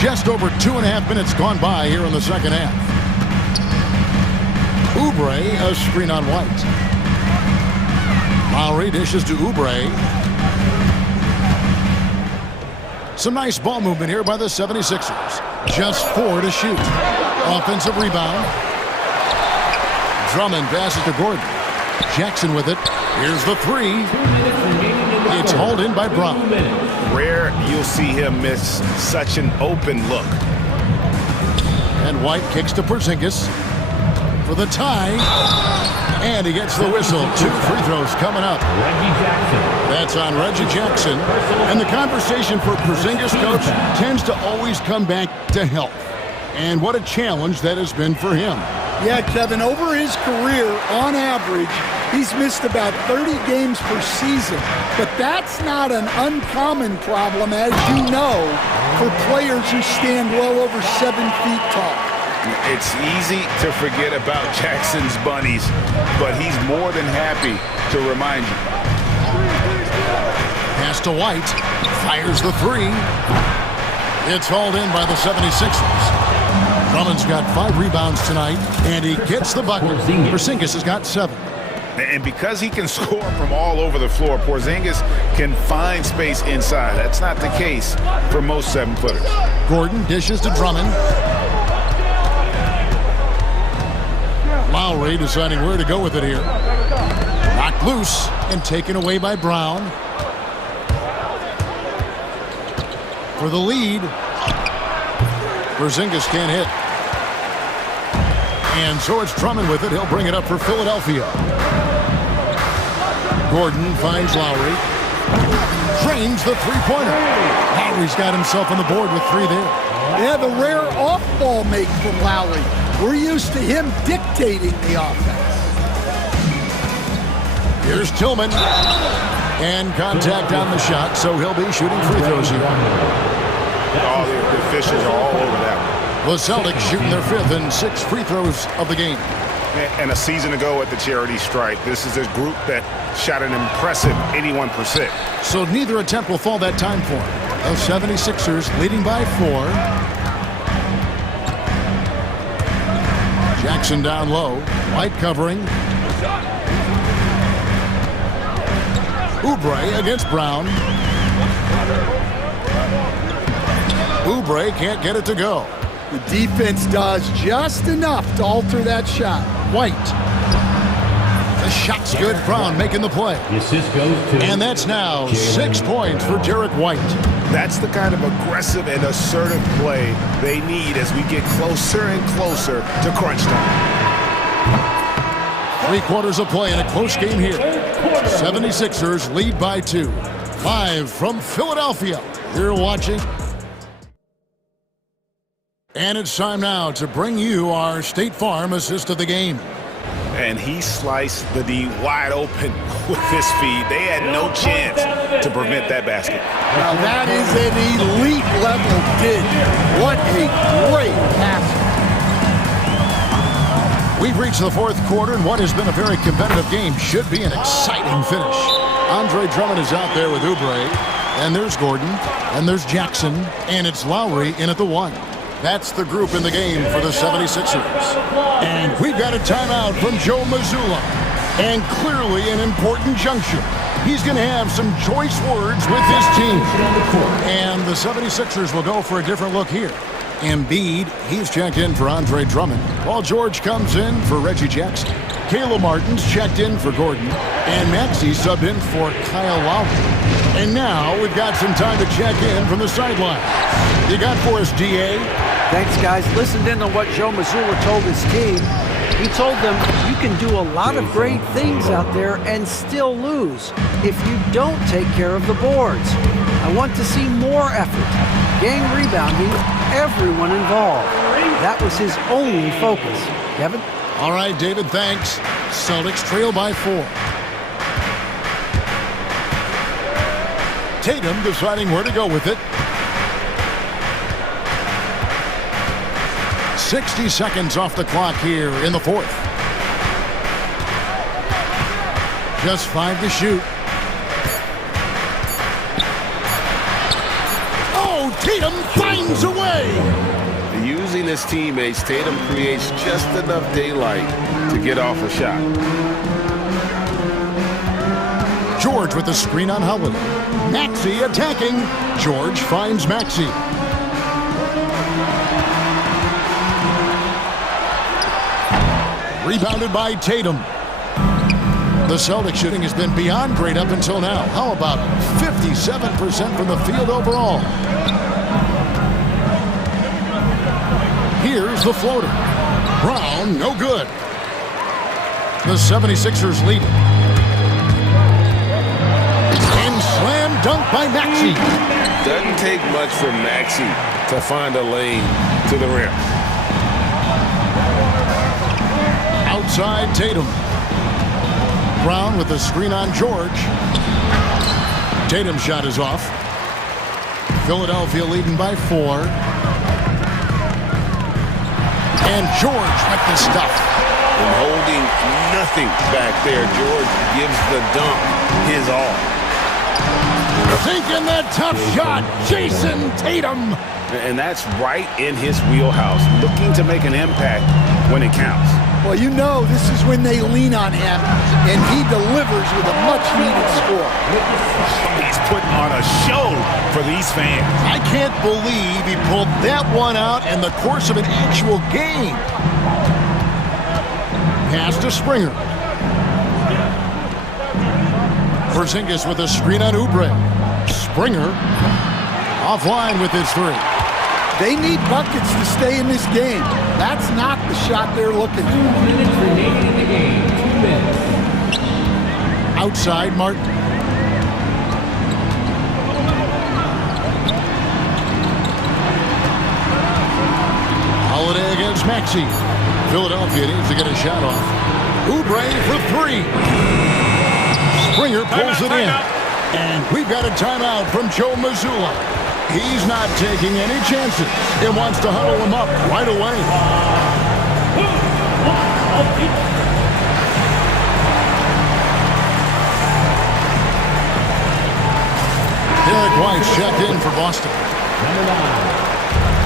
Just over 2.5 minutes gone by here in the second half. Oubre, a screen on White. Lowry dishes to Oubre. Some nice ball movement here by the 76ers. Just 4 to shoot. Offensive rebound. Drummond passes to Gordon. Jackson with it. Here's the 3. It's hauled in by Brown. Rare you'll see him miss such an open look. And White kicks to Porzingis for the tie. And he gets the whistle. 2 free throws coming up. That's on Reggie Jackson. And the conversation for Porzingis, coach, tends to always come back to health. And what a challenge that has been for him. Yeah, Kevin, over his career, on average, he's missed about 30 games per season. But that's not an uncommon problem, as you know, for players who stand well over 7 feet tall. It's easy to forget about Jackson's bunnies, but he's more than happy to remind you. Pass to White. Fires the 3. It's hauled in by the 76ers. Drummond's got 5 rebounds tonight, and he gets the bucket. Porzingis has got 7. And because he can score from all over the floor, Porzingis can find space inside. That's not the case for most 7-footers. Gordon dishes to Drummond. Lowry deciding where to go with it here. Knocked loose and taken away by Brown. For the lead. Porzingis can't hit. And so it's Drummond with it. He'll bring it up for Philadelphia. Gordon finds Lowry. Drains the three-pointer. Lowry's got himself on the board with 3 there. Yeah, the rare off-ball make from Lowry. We're used to him dictating the offense. Here's Tillman. And contact on the shot, so he'll be shooting free throws here. All the officials are all over that one. The Celtics shooting their 5th and 6th free throws of the game. And a season ago at the charity stripe, this is a group that shot an impressive 81%. So neither attempt will fall that time for him. The 76ers leading by 4. Jackson down low. White covering. Oubre against Brown. Oubre can't get it to go. The defense does just enough to alter that shot. White. The shot's good. Brown making the play. And that's now 6 points for Derek White. That's the kind of aggressive and assertive play they need as we get closer and closer to crunch time. 3 quarters of play in a close game here. 76ers lead by 2. Live from Philadelphia. You're watching. And it's time now to bring you our State Farm assist of the game. And he sliced the D wide open with his feed. They had no chance to prevent that basket. Now that is an elite level dig. What a great pass. We've reached the 4th quarter, and what has been a very competitive game should be an exciting finish. Andre Drummond is out there with Oubre, and there's Gordon, and there's Jackson, and it's Lowry in at the 1. That's the group in the game for the 76ers. And we've got a timeout from Joe Mazzulla. And clearly an important juncture. He's going to have some choice words with his team. And the 76ers will go for a different look here. Embiid, he's checked in for Andre Drummond. Paul George comes in for Reggie Jackson. Caleb Martin's checked in for Gordon. And Maxey subbed in for Kyle Lowry. And now we've got some time to check in from the sideline. You got for us, DA? Thanks, guys. Listened in on what Joe Mazzulla told his team. He told them you can do a lot of great things out there and still lose if you don't take care of the boards. I want to see more effort, gang rebounding, everyone involved. That was his only focus. Kevin? All right, David, thanks. Celtics trail by 4. Tatum deciding where to go with it. 60 seconds off the clock here in the 4th. Just 5 to shoot. Oh, Tatum finds a way. Using his teammates, Tatum creates just enough daylight to get off a shot. George with the screen on Howard. Maxey attacking. George finds Maxey. Rebounded by Tatum. The Celtics shooting has been beyond great up until now. How about 57% from the field overall? Here's the floater. Brown, no good. The 76ers lead. And slam dunk by Maxey. Doesn't take much for Maxey to find a lane to the rim. Outside Tatum. Brown with the screen on George. Tatum's shot is off. Philadelphia leading by 4. And George with the stuff. And holding nothing back there. George gives the dunk his all. Sinking that tough shot, Jason Tatum. And that's right in his wheelhouse, looking to make an impact when it counts. Well, you know this is when they lean on him, and he delivers with a much-needed score. He's putting on a show for these fans. I can't believe he pulled that one out in the course of an actual game. Pass to Springer. Porzingis with a screen on Oubre. Springer offline with his 3. They need buckets to stay in this game. That's not the shot they're looking for. 2 minutes remaining in the game. 2 minutes. Outside Martin. Holiday against Maxey. Philadelphia needs to get a shot off. Oubre for three. Springer pulls it in. And we've got a timeout from Joe Mazzulla. He's not taking any chances. It wants to huddle him up right away. Derek White's checked in for Boston. Number 9,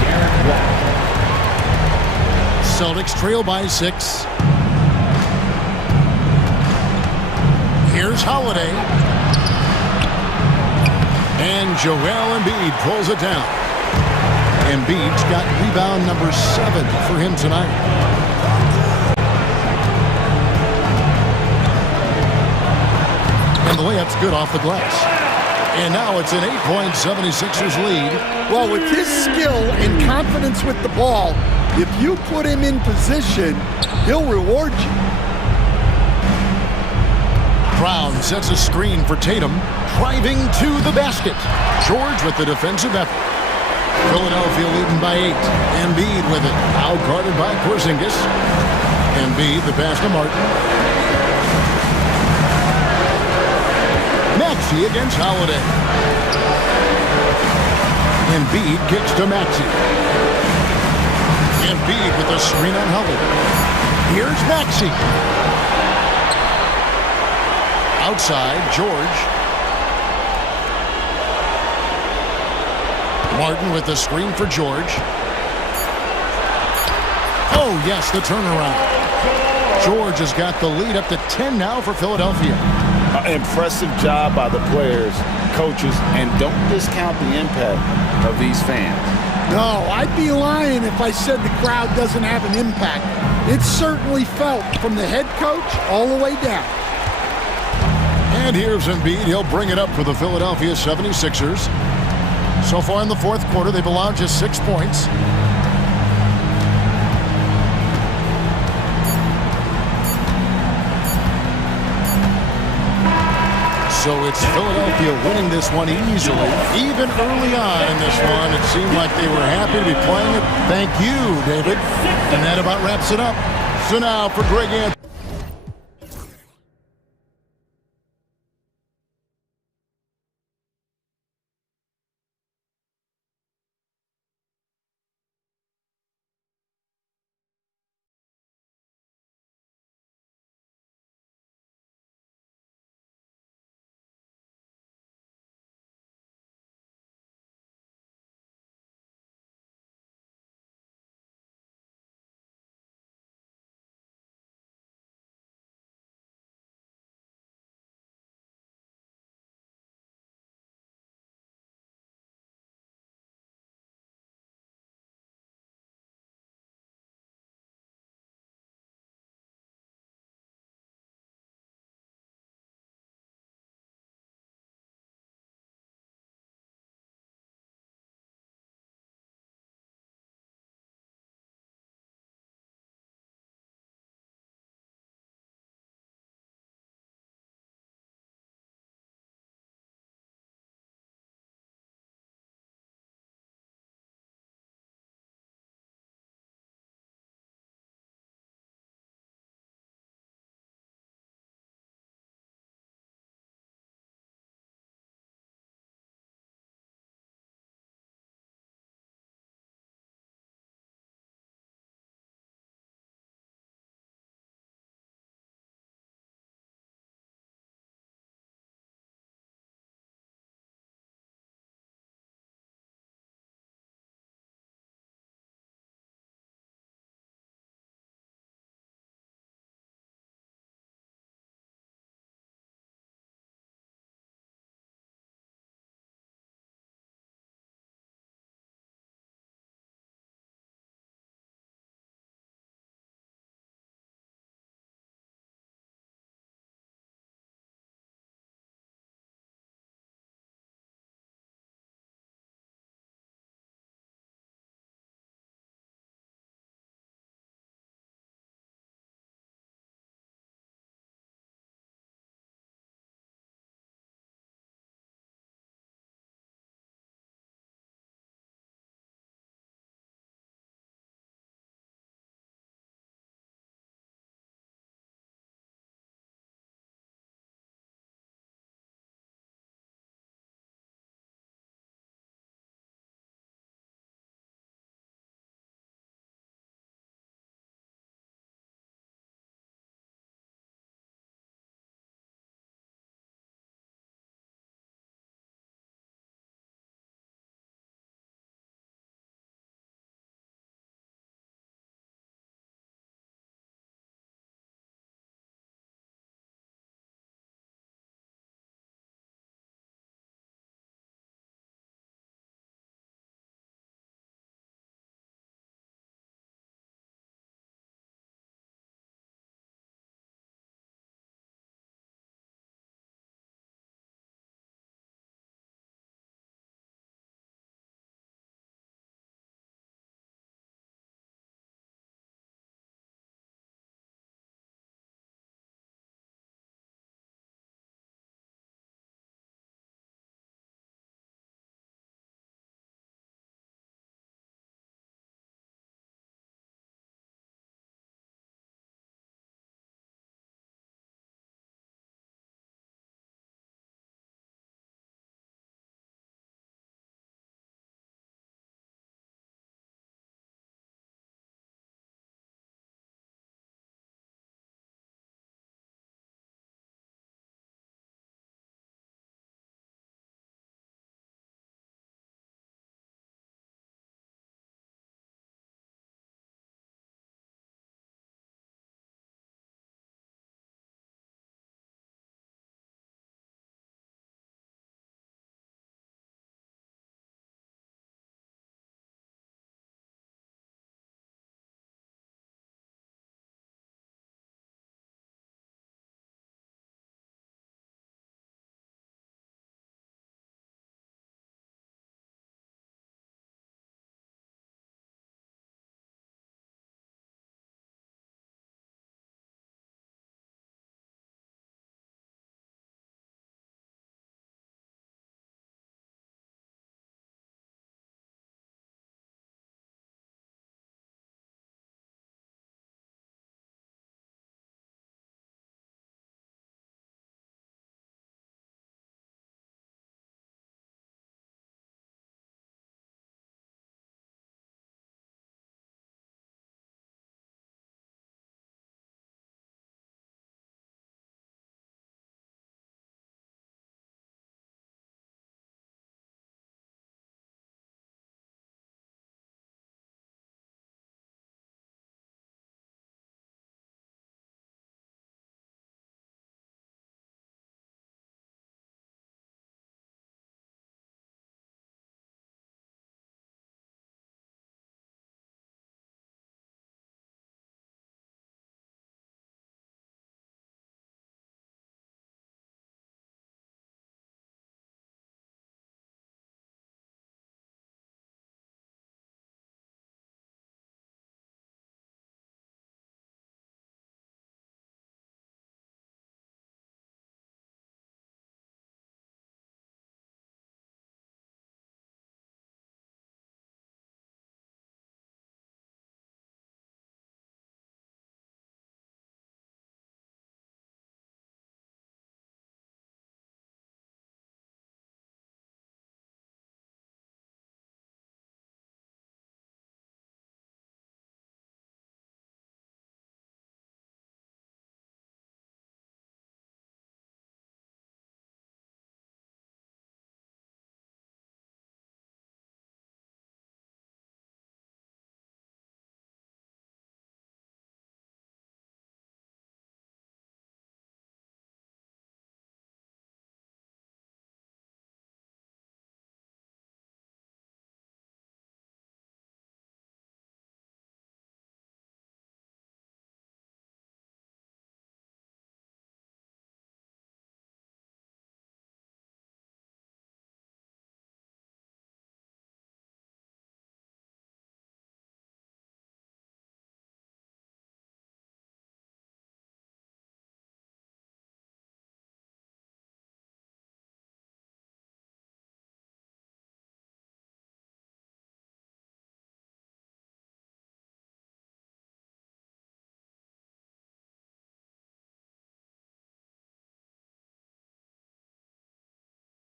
Derek White. Celtics trail by 6. Here's Holiday. And Joel Embiid pulls it down. Embiid's got rebound number 7 for him tonight. And the layup's good off the glass. And now it's an 8-point 76ers lead. Well, with his skill and confidence with the ball, if you put him in position, he'll reward you. Brown sets a screen for Tatum, driving to the basket. George with the defensive effort. Philadelphia leading by 8. Embiid with it, out-guarded by Porzingis. Embiid, the pass to Martin. Maxey against Holiday. Embiid kicks to Maxey. Embiid with a screen on Holiday. Here's Maxey. Outside, George. Martin with the screen for George. Oh, yes, the turnaround. George has got the lead up to 10 now for Philadelphia. Impressive job by the players, coaches, and don't discount the impact of these fans. No, I'd be lying if I said the crowd doesn't have an impact. It's certainly felt from the head coach all the way down. And here's Embiid. He'll bring it up for the Philadelphia 76ers. So far in the fourth quarter, they've allowed just 6 points. So it's Philadelphia winning this one easily. Even early on in this one, it seemed like they were happy to be playing it. Thank you, David. And that about wraps it up. So now for Greg Anthony.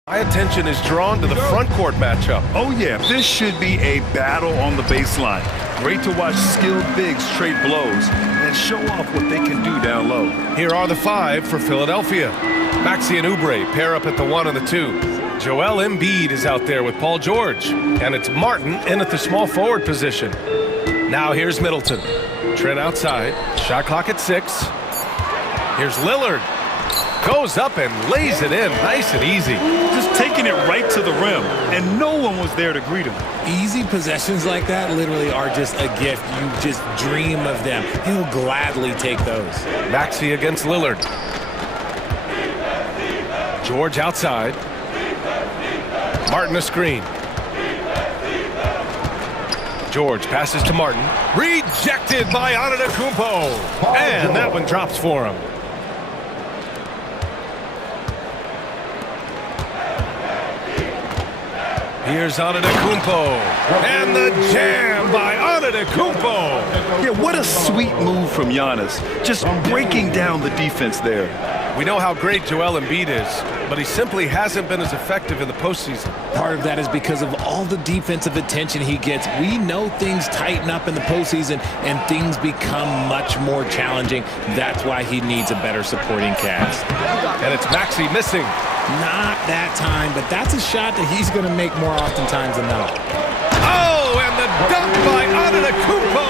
My attention is drawn to the front court matchup. Oh, yeah, this should be a battle on the baseline. Great to watch skilled bigs trade blows and show off what they can do down low. Here are the 5 for Philadelphia. Maxey and Oubre pair up at the 1 and the 2. Joel Embiid is out there with Paul George. And it's Martin in at the small forward position. Now here's Middleton. Trent outside. Shot clock at 6. Here's Lillard. Goes up and lays it in nice and easy. Just taking it right to the rim, and no one was there to greet him. Easy possessions like that literally are just a gift. You just dream of them. He'll gladly take those. Maxey against Lillard. George outside. Martin a screen. George passes to Martin. Rejected by Antetokounmpo. And that one drops for him. Here's Antetokounmpo. And the jam by Antetokounmpo. Yeah, what a sweet move from Giannis. Just breaking down the defense there. We know how great Joel Embiid is, but he simply hasn't been as effective in the postseason. Part of that is because of all the defensive attention he gets. We know things tighten up in the postseason and things become much more challenging. That's why he needs a better supporting cast. And it's Maxey missing. Not that time, but that's a shot that he's going to make more oftentimes than not. Oh, and the dunk by Antetokounmpo.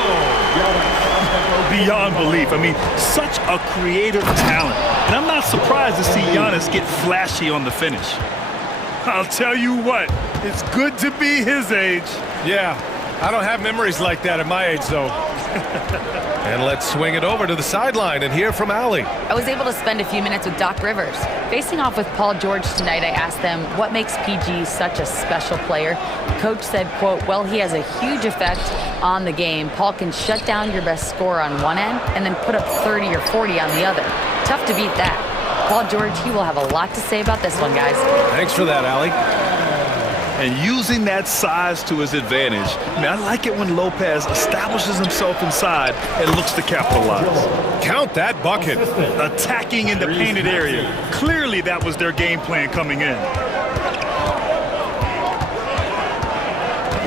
Beyond belief. I mean, such a creative talent. And I'm not surprised to see Giannis get flashy on the finish. I'll tell you what, it's good to be his age. Yeah, I don't have memories like that at my age, though. And let's swing it over to the sideline and hear from Allie. I was able to spend a few minutes with Doc Rivers. Facing off with Paul George tonight, I asked them what makes PG such a special player. The coach said, quote, well, he has a huge effect on the game. Paul can shut down your best scorer on one end and then put up 30 or 40 on the other. Tough to beat that. Paul George, he will have a lot to say about this one, guys. Thanks for that, Allie. And using that size to his advantage. I mean, I like it when Lopez establishes himself inside and looks to capitalize. Count that bucket. Attacking in the painted area. Clearly that was their game plan coming in.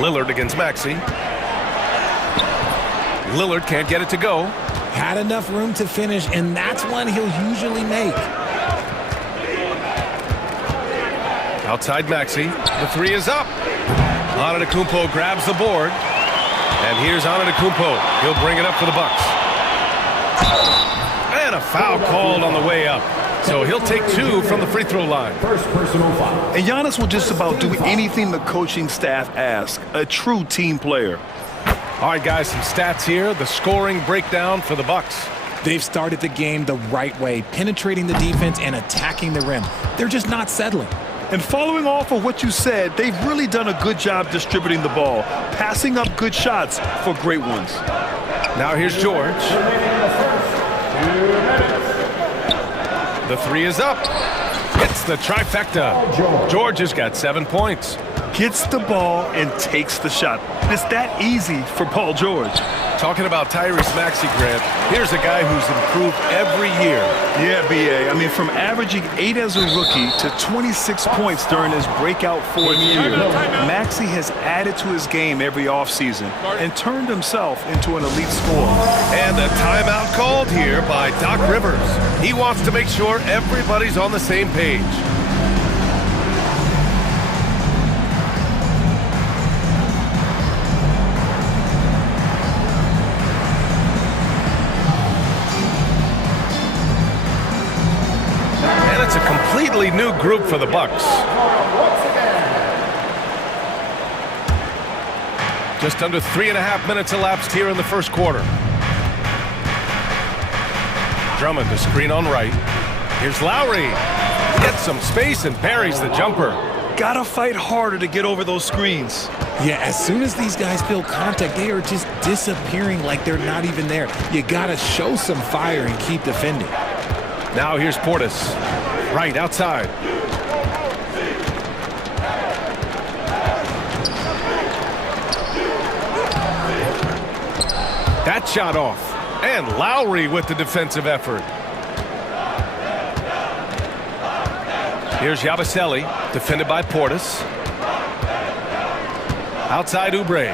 Lillard against Maxey. Lillard can't get it to go. Had enough room to finish, and that's one he'll usually make. Outside Maxey. The 3 is up. Antetokounmpo grabs the board. And here's Antetokounmpo. He'll bring it up for the Bucks. And a foul called on the way up. So he'll take 2 from the free throw line. First personal foul. And Giannis will just about do anything the coaching staff asks. A true team player. All right, guys, some stats here. The scoring breakdown for the Bucks. They've started the game the right way, penetrating the defense and attacking the rim. They're just not settling. And following off of what you said, they've really done a good job distributing the ball, passing up good shots for great ones. Now here's George. The 3 is up. It's the trifecta. George has got 7 points. Gets the ball and takes the shot. It's that easy for Paul George. Talking about Tyrese Maxey, Grant, here's a guy who's improved every year. Yeah, B.A. I mean, from averaging 8 as a rookie to 26 points during his breakout 4th year, Maxey has added to his game every offseason and turned himself into an elite scorer. And a timeout called here by Doc Rivers. He wants to make sure everybody's on the same page. It's a completely new group for the Bucks. Just under 3.5 minutes elapsed here in the first quarter. Drummond to screen on right. Here's Lowry. Gets some space and buries the jumper. Gotta fight harder to get over those screens. Yeah, as soon as these guys feel contact, they are just disappearing like they're not even there. You gotta show some fire and keep defending. Now here's Portis. Right outside. That shot off. And Lowry with the defensive effort. Here's Yabusele, defended by Portis. Outside Oubre.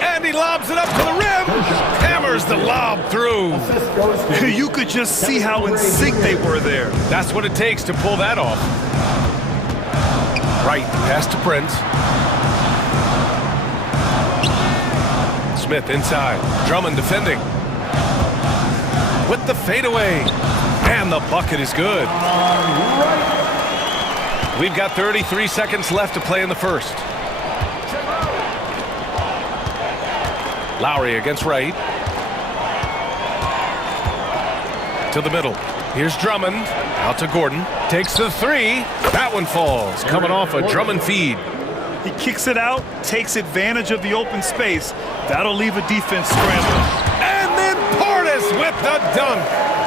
And he lobs it up to the rim. Hammers the lob through. You could just see how in sync they were there. That's what it takes to pull that off. Right, pass to Prince. Smith inside. Drummond defending. With the fadeaway. And the bucket is good. We've got 33 seconds left to play in the first. Lowry against Wright. To the middle. Here's Drummond. Out to Gordon. Takes the three. That one falls. Coming off a Drummond feed. He kicks it out, takes advantage of the open space. That'll leave a defense scrambling. And then Portis with the dunk.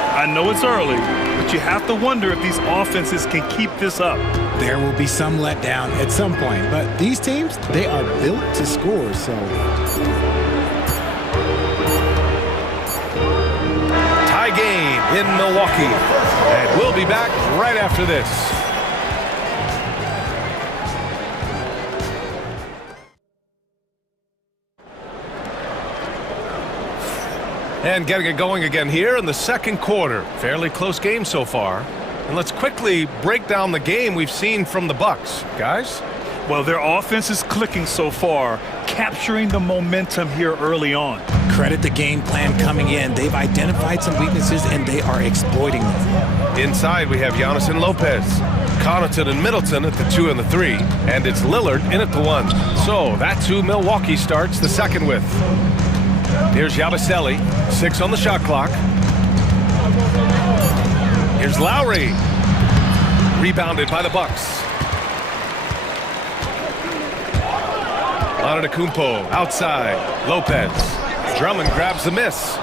I know it's early, but you have to wonder if these offenses can keep this up. There will be some letdown at some point, but these teams, they are built to score, so. Tie game in Milwaukee. And we'll be back right after this. And getting it going again here in the second quarter. Fairly close game so far. And let's quickly break down the game we've seen from the Bucks. Guys? Well, their offense is clicking so far, capturing the momentum here early on. Credit the game plan coming in. They've identified some weaknesses, and they are exploiting them. Inside, we have Giannis and Lopez. Connaughton and Middleton at the 2 and the 3. And it's Lillard in at the 1. So that's who Milwaukee starts the second with. Here's Yabusele, 6 on the shot clock. Here's Lowry. Rebounded by the Bucks. Antetokounmpo outside. Lopez. Drummond grabs the miss.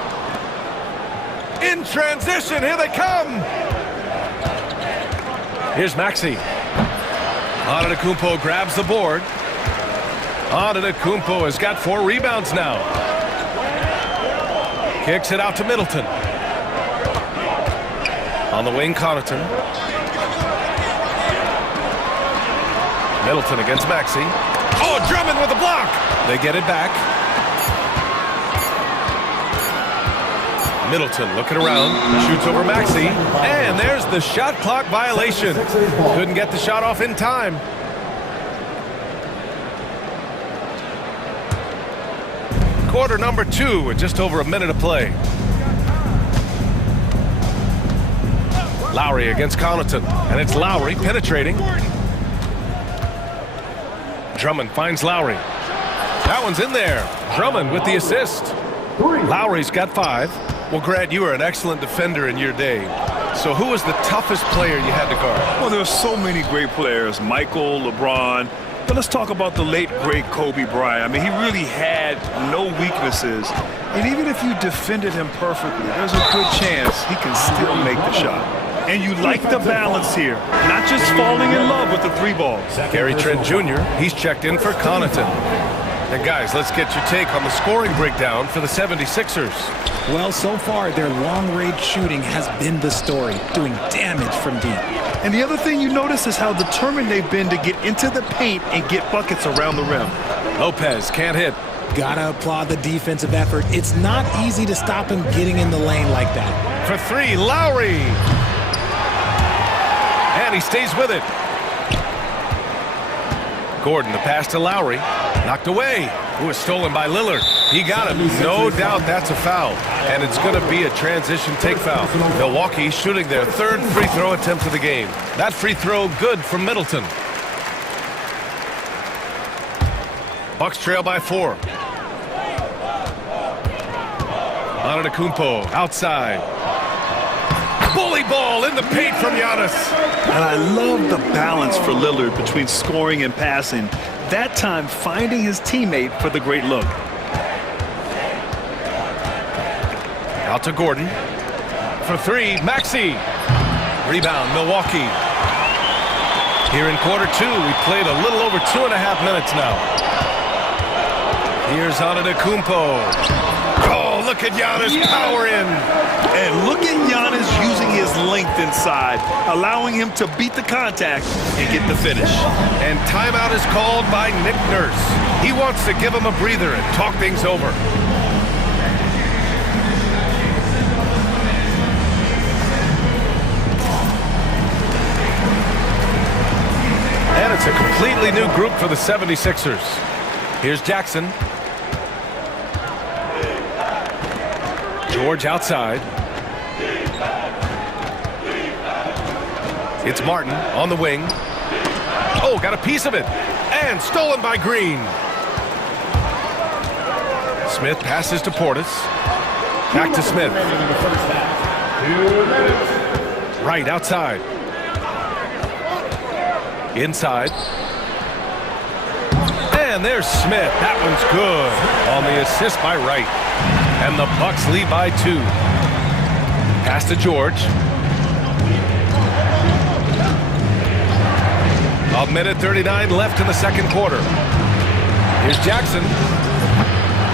In transition, here they come. Here's Maxey. Antetokounmpo grabs the board. Antetokounmpo has got 4 rebounds now. Kicks it out to Middleton. On the wing, Connaughton. Middleton against Maxey. Oh, Drummond with the block. They get it back. Middleton looking around. Shoots over Maxey. And there's the shot clock violation. Couldn't get the shot off in time. Quarter number 2 with just over a minute of play. Lowry against Connaughton, and it's Lowry penetrating. Drummond finds Lowry. That one's in there. Drummond with the assist. Lowry's got 5. Well, Grant, you were an excellent defender in your day. So who was the toughest player you had to guard? Well, there are so many great players. Michael, LeBron. But let's talk about the late, great Kobe Bryant. I mean, he really had no weaknesses. And even if you defended him perfectly, there's a good chance he can still make the shot. And you like the balance here, not just falling in love with the 3 ball. Gary Trent Jr., he's checked in for Connaughton. And guys, let's get your take on the scoring breakdown for the 76ers. Well, so far, their long-range shooting has been the story, doing damage from deep. And the other thing you notice is how determined they've been to get into the paint and get buckets around the rim. Lopez can't hit. Gotta applaud the defensive effort. It's not easy to stop him getting in the lane like that. For 3, Lowry. And he stays with it. Gordon, the pass to Lowry. Knocked away. It was stolen by Lillard. He got him. No doubt that's a foul. And it's going to be a transition take foul. Milwaukee shooting their 3rd free throw attempt of the game. That free throw good from Middleton. Bucks trail by 4. Antetokounmpo outside. Bully ball in the paint from Giannis. And I love the balance for Lillard between scoring and passing. That time finding his teammate for the great look. Out to Gordon. For 3, Maxey. Rebound, Milwaukee. Here in quarter 2, we played a little over 2.5 minutes now. Here's Antetokounmpo. Oh, look at Giannis power in. And look at Giannis using his length inside, allowing him to beat the contact and get the finish. And timeout is called by Nick Nurse. He wants to give him a breather and talk things over. And it's a completely new group for the 76ers. Here's Jackson. George outside. It's Martin on the wing. Oh, got a piece of it. And stolen by Green. Smith passes to Portis. Back to Smith. Right outside. Inside. And there's Smith. That one's good on the assist by Wright. And the Bucks lead by 2. Pass to George. A minute 39 left in the second quarter. Here's Jackson.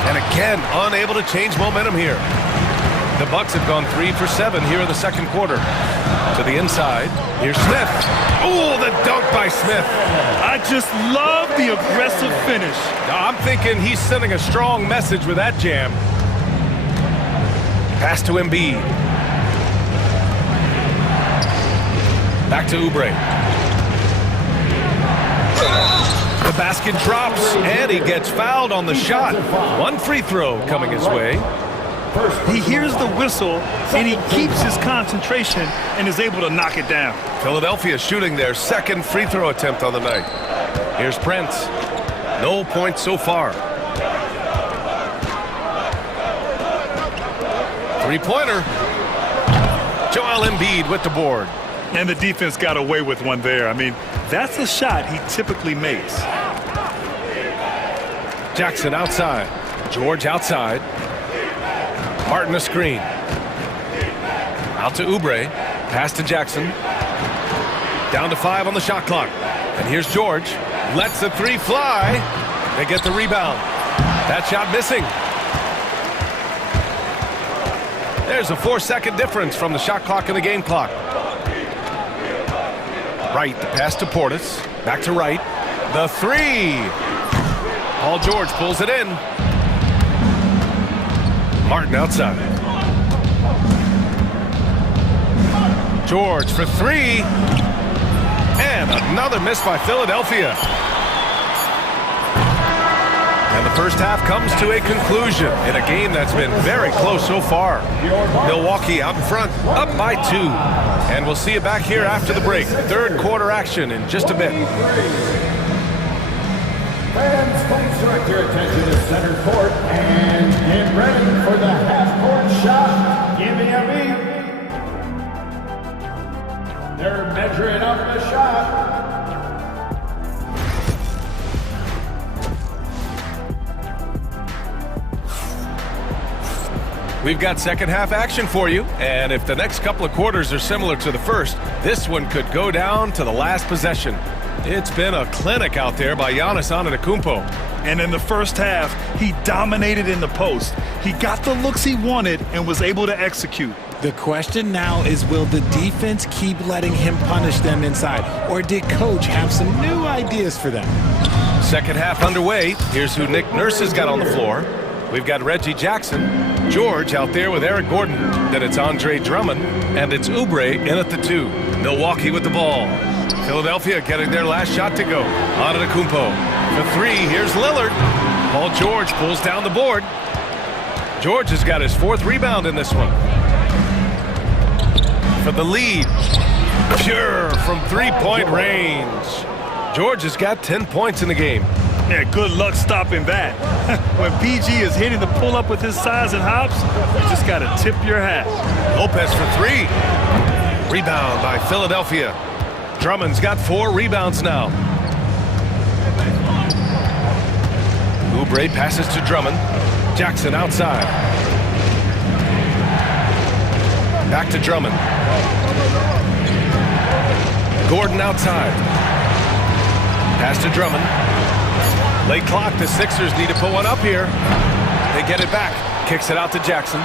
And again, unable to change momentum here. The Bucks have gone 3 for 7 here in the second quarter. To the inside. Here's Smith. Oh, the dunk by Smith. I just love the aggressive finish. I'm thinking he's sending a strong message with that jam. Pass to Embiid. Back to Oubre. The basket drops, and he gets fouled on the shot. One free throw coming his way. He hears the whistle, and he keeps his concentration and is able to knock it down. Philadelphia shooting their second free throw attempt on the night. Here's Prince. No points so far. Three-pointer. Joel Embiid with the board. And the defense got away with one there. I mean, that's a shot he typically makes. Jackson outside. George outside. Martin a screen. Out to Oubre. Pass to Jackson. Down to 5 on the shot clock. And here's George. Lets the three fly. They get the rebound. That shot missing. There's a 4-second difference from the shot clock and the game clock. Wright, the pass to Portis. Back to Wright. The three. Paul George pulls it in. Martin outside. George for three. And another miss by Philadelphia. And the first half comes to a conclusion in a game that's been very close so far. Milwaukee out in front, up by 2. And we'll see you back here after the break. Third quarter action in just a bit. Fans, please direct your attention to center court and get ready for the half-court shot. Give me a beat. They're measuring up the shot. We've got second half action for you, and if the next couple of quarters are similar to the first, this one could go down to the last possession. It's been a clinic out there by Giannis Antetokounmpo. And in the first half, he dominated in the post. He got the looks he wanted and was able to execute. The question now is, will the defense keep letting him punish them inside, or did Coach have some new ideas for them? Second half underway. Here's who Nick Nurse has got on the floor. We've got Reggie Jackson, George out there with Eric Gordon. Then it's Andre Drummond, and it's Oubre in at the 2. Milwaukee with the ball. Philadelphia getting their last shot to go. Antetokounmpo for 3. Here's Lillard. Paul George pulls down the board. George has got his 4th rebound in this one. For the lead. Pure from 3-point range. George has got 10 points in the game. Yeah, good luck stopping that. When PG is hitting the pull-up with his size and hops, you just got to tip your hat. Lopez for 3. Rebound by Philadelphia. Drummond's got 4 rebounds now. Oubre passes to Drummond. Jackson outside. Back to Drummond. Gordon outside. Pass to Drummond. Late clock, the Sixers need to put one up here. They get it back. Kicks it out to Jackson.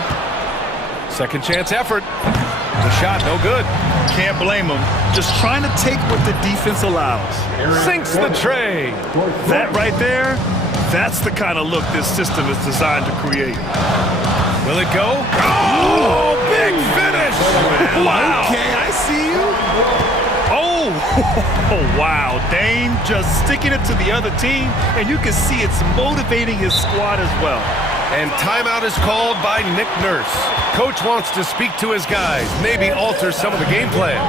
Second chance effort. The shot, no good. Can't blame him. Just trying to take what the defense allows. Sinks the tray. That right there, that's the kind of look this system is designed to create. Will it go? Oh, big finish. Wow. Okay, I see you. Oh, wow. Dame just sticking it to the other team, and you can see it's motivating his squad as well. And timeout is called by Nick Nurse. Coach wants to speak to his guys, maybe alter some of the game plan.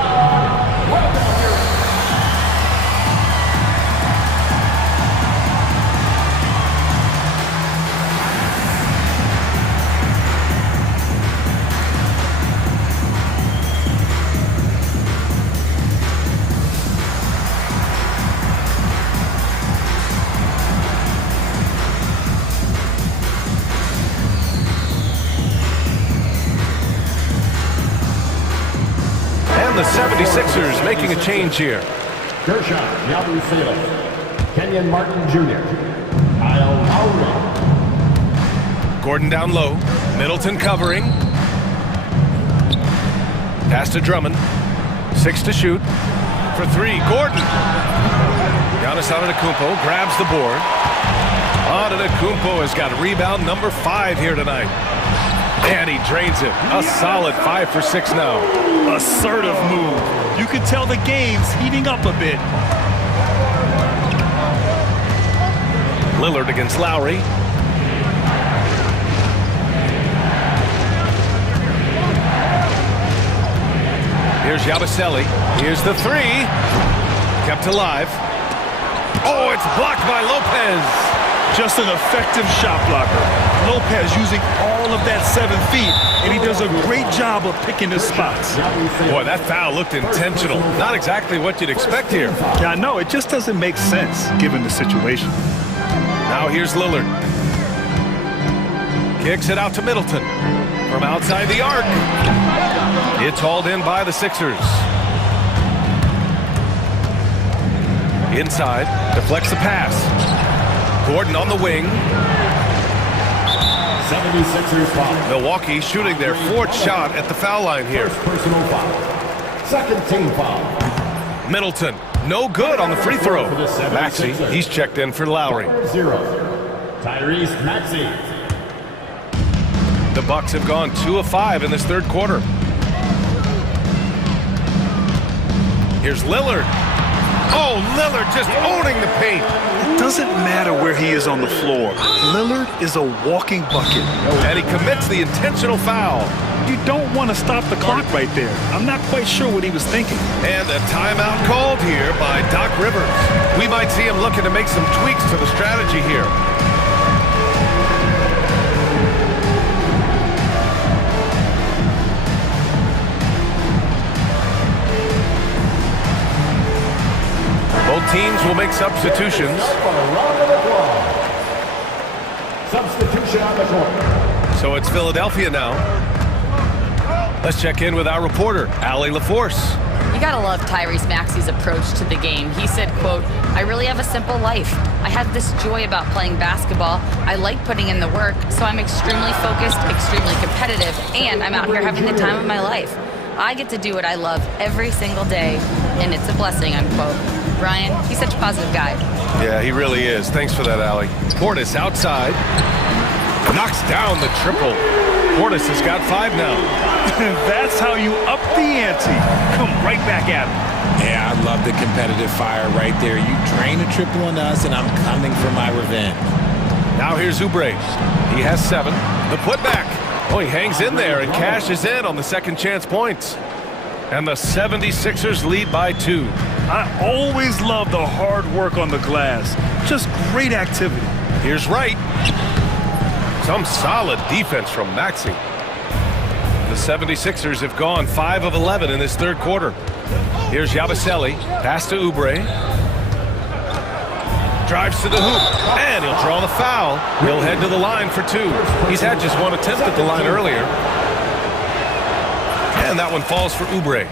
The 76ers making a change here. Gershon, Yabu Salem, Kenyon Martin Jr., Kyle Lowry. Gordon down low. Middleton covering. Pass to Drummond. 6 to shoot. For 3, Gordon. Giannis Antetokounmpo grabs the board. Antetokounmpo has got rebound number 5 here tonight. And he drains it. A solid 5 for 6 now. Assertive move. You can tell the game's heating up a bit. Lillard against Lowry. Here's Yabusele. Here's the 3. Kept alive. Oh, it's blocked by Lopez. Just an effective shot blocker. Lopez using all of that 7 feet, and he does a great job of picking his spots. Boy, that foul looked intentional. Not exactly what you'd expect here. Yeah, I know. It just doesn't make sense given the situation. Now here's Lillard. Kicks it out to Middleton. From outside the arc. It's hauled in by the Sixers. Inside. Deflects the pass. Gordon on the wing. 76ers foul. Milwaukee shooting their 4th shot at the foul line here. First personal foul. Second team foul. Middleton, no good on the free throw. Maxey, he's checked in for Lowry. 0. Tyrese Maxey. The Bucks have gone 2 of 5 in this 3rd quarter. Here's Lillard. Oh, Lillard just owning the paint. It doesn't matter where he is on the floor. Lillard is a walking bucket. And he commits the intentional foul. You don't want to stop the clock right there. I'm not quite sure what he was thinking. And a timeout called here by Doc Rivers. We might see him looking to make some tweaks to the strategy here. Both teams will make substitutions. Substitution on the court. So it's Philadelphia now. Let's check in with our reporter, Allie LaForce. You gotta love Tyrese Maxey's approach to the game. He said, quote, "I really have a simple life. I have this joy about playing basketball. I like putting in the work, so I'm extremely focused, extremely competitive, and I'm out here having the time of my life. I get to do what I love every single day, and it's a blessing," unquote. Brian, he's such a positive guy. Yeah, he really is. Thanks for that, Allie. Portis outside. Knocks down the triple. Portis has got 5 now. That's how you up the ante. Come right back at him. Yeah, I love the competitive fire right there. You drain a triple on us, and I'm coming for my revenge. Now here's Oubre. He has 7. The putback. Oh, he hangs in there and cashes in on the second chance points. And the 76ers lead by 2. I always love the hard work on the glass. Just great activity. Here's Wright. Some solid defense from Maxey. The 76ers have gone 5 of 11 in this 3rd quarter. Here's Yabusele. Pass to Oubre. Drives to the hoop. And he'll draw the foul. He'll head to the line for 2. He's had just 1 attempt at the line earlier. And that one falls for Oubre.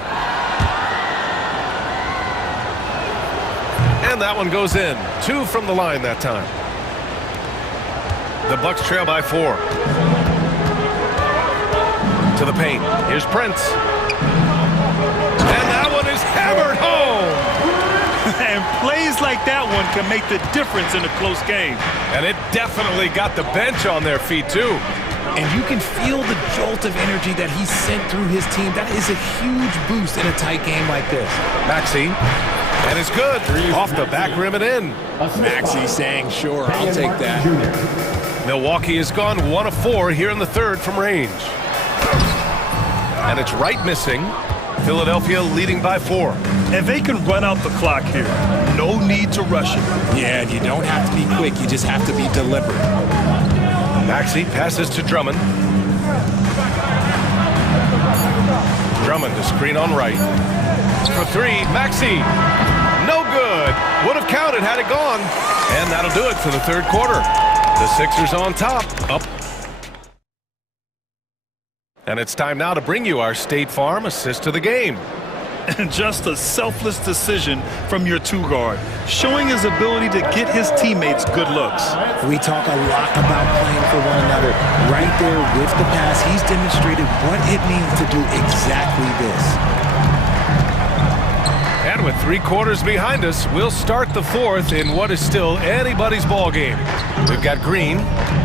And that one goes in. 2 from the line that time. The Bucks trail by 4. To the paint. Here's Prince. And that one is hammered home. And plays like that one can make the difference in a close game. And it definitely got the bench on their feet, too. And you can feel the jolt of energy that he sent through his team. That is a huge boost in a tight game like this. Maxey. And it's good. Off the back rim and in. Maxey saying, sure, I'll take that. Milwaukee has gone 1 of 4 here in the third from range. And it's right missing. Philadelphia leading by 4. And they can run out the clock here. No need to rush it. Yeah, and you don't have to be quick. You just have to be deliberate. Maxey passes to Drummond. Drummond to screen on right. For 3, Maxey. No good. Would have counted had it gone. And that'll do it for the third quarter. The Sixers on top. Up. And it's time now to bring you our State Farm assist to the game. And just a selfless decision from your two-guard, showing his ability to get his teammates good looks. We talk a lot about playing for one another. Right there with the pass, he's demonstrated what it means to do exactly this. And with 3 quarters behind us, we'll start the fourth in what is still anybody's ball game. We've got Green.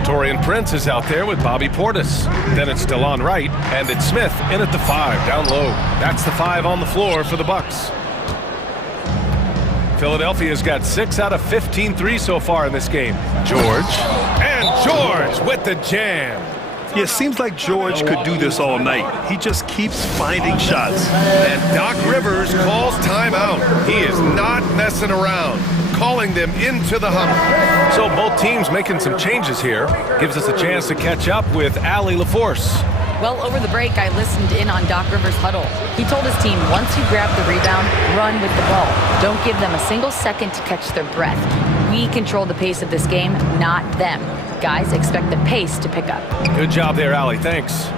Torian Prince is out there with Bobby Portis. Then it's DeLon Wright, and it's Smith in at the 5, down low. That's the 5 on the floor for the Bucks. Philadelphia's got 6 out of 15 threes so far in this game. George. And George with the jam. Yeah, it seems like George could do this all night. He just keeps finding shots. And Doc Rivers calls timeout. He is not messing around, calling them into the huddle. So both teams making some changes here. Gives us a chance to catch up with Allie LaForce. Well, over the break, I listened in on Doc Rivers' huddle. He told his team, once you grab the rebound, run with the ball. Don't give them a single second to catch their breath. We control the pace of this game, not them. Guys, expect the pace to pick up. Good job there, Allie. Thanks.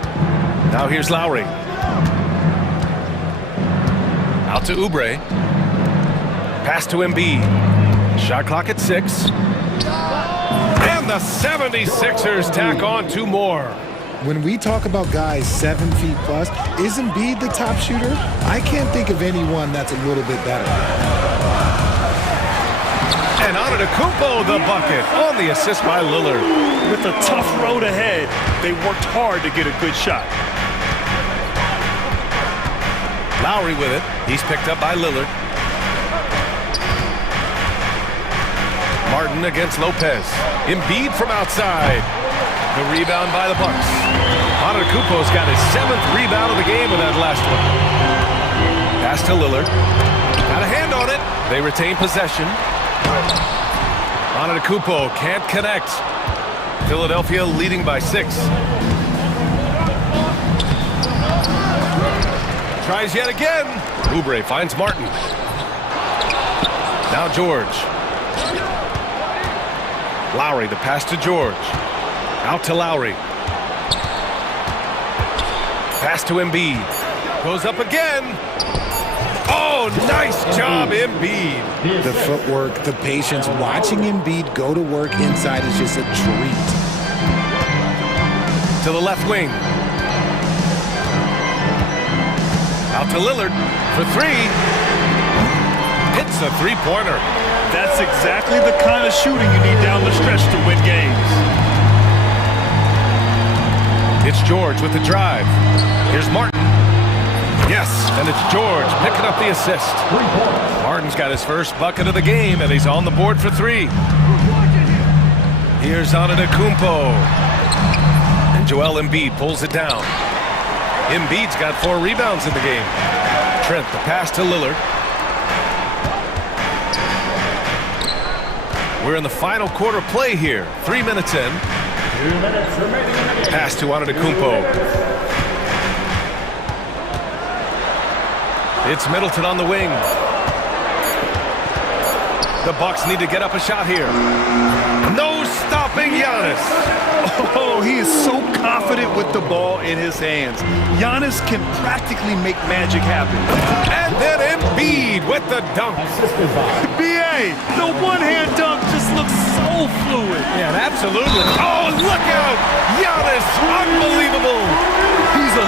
Now here's Lowry. Out to Oubre. Pass to Embiid. Shot clock at 6. And the 76ers tack on 2 more. When we talk about guys 7 feet plus, is Embiid the top shooter? I can't think of anyone that's a little bit better. And Antetokounmpo the bucket on the assist by Lillard. With a tough road ahead, they worked hard to get a good shot. Lowry with it. He's picked up by Lillard. Martin against Lopez. Embiid from outside. The rebound by the Bucks. Antetokounmpo's got his 7th rebound of the game with that last one. Pass to Lillard. Got a hand on it. They retain possession. Antetokounmpo can't connect. Philadelphia leading by 6. Tries yet again. Oubre finds Martin. Now George. Lowry, the pass to George. Out to Lowry. Pass to Embiid. Goes up again. Oh, nice job, Embiid. The footwork, the patience, watching Embiid go to work inside is just a treat. To the left wing. Out to Lillard for 3. Hits a 3-pointer. That's exactly the kind of shooting you need down the stretch to win games. It's George with the drive. Here's Martin. Yes, and it's George picking up the assist. Martin's got his first bucket of the game, and he's on the board for 3. Here's Antetokounmpo. And Joel Embiid pulls it down. Embiid's got 4 rebounds in the game. Trent, the pass to Lillard. We're in the final quarter play here. 3 minutes in. 2 minutes remaining. Pass to Antetokounmpo. It's Middleton on the wing. The Bucks need to get up a shot here. No stopping Giannis. Oh, he is so confident with the ball in his hands. Giannis can practically make magic happen. And then Embiid with the dunk. B.A., the one-hand dunk just looks so fluid. Yeah, absolutely. Oh, look out. Giannis, unbelievable. He's a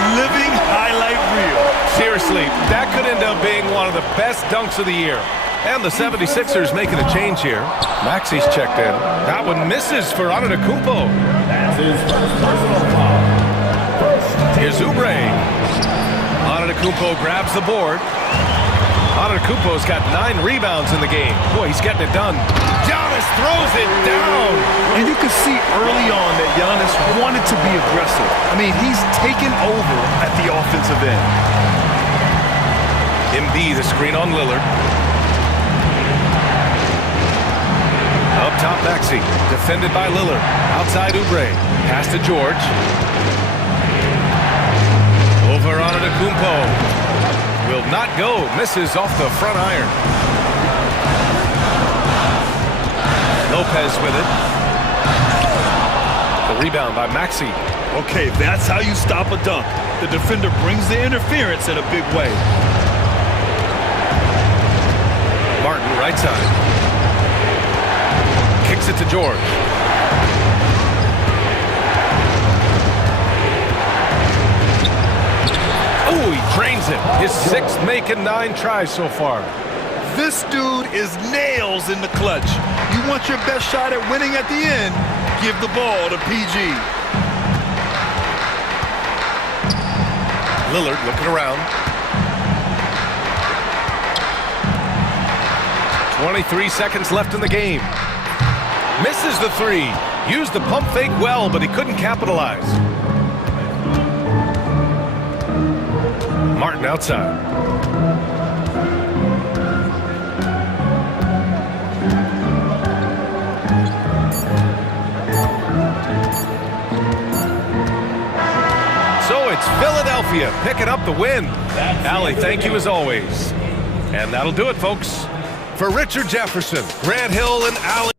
Seriously, that could end up being one of the best dunks of the year. And the 76ers making a change here. Maxi's checked in. That one misses for Antetokounmpo. That's his first personal foul. Here's Oubre. Antetokounmpo grabs the board. Antetokounmpo's got 9 rebounds in the game. Boy, he's getting it done. Giannis throws it down. And you can see early on that Giannis wanted to be aggressive. I mean, he's taken over at the offensive end. Embiid, the screen on Lillard. Up top, Maxey. Defended by Lillard. Outside Oubre. Pass to George. Over Antetokounmpo. Will not go. Misses off the front iron. Lopez with it. The rebound by Maxey. Okay, that's how you stop a dunk. The defender brings the interference in a big way. Martin, right side. Kicks it to George. Oh, he drains it. His 6th make and 9 tries so far. This dude is nails in the clutch. You want your best shot at winning at the end, give the ball to PG. Lillard looking around. 23 seconds left in the game. Misses the 3. Used the pump fake well, but he couldn't capitalize. Martin outside. So it's Philadelphia picking up the win. Allie, thank you as always. And that'll do it, folks. For Richard Jefferson, Grant Hill, and Allie.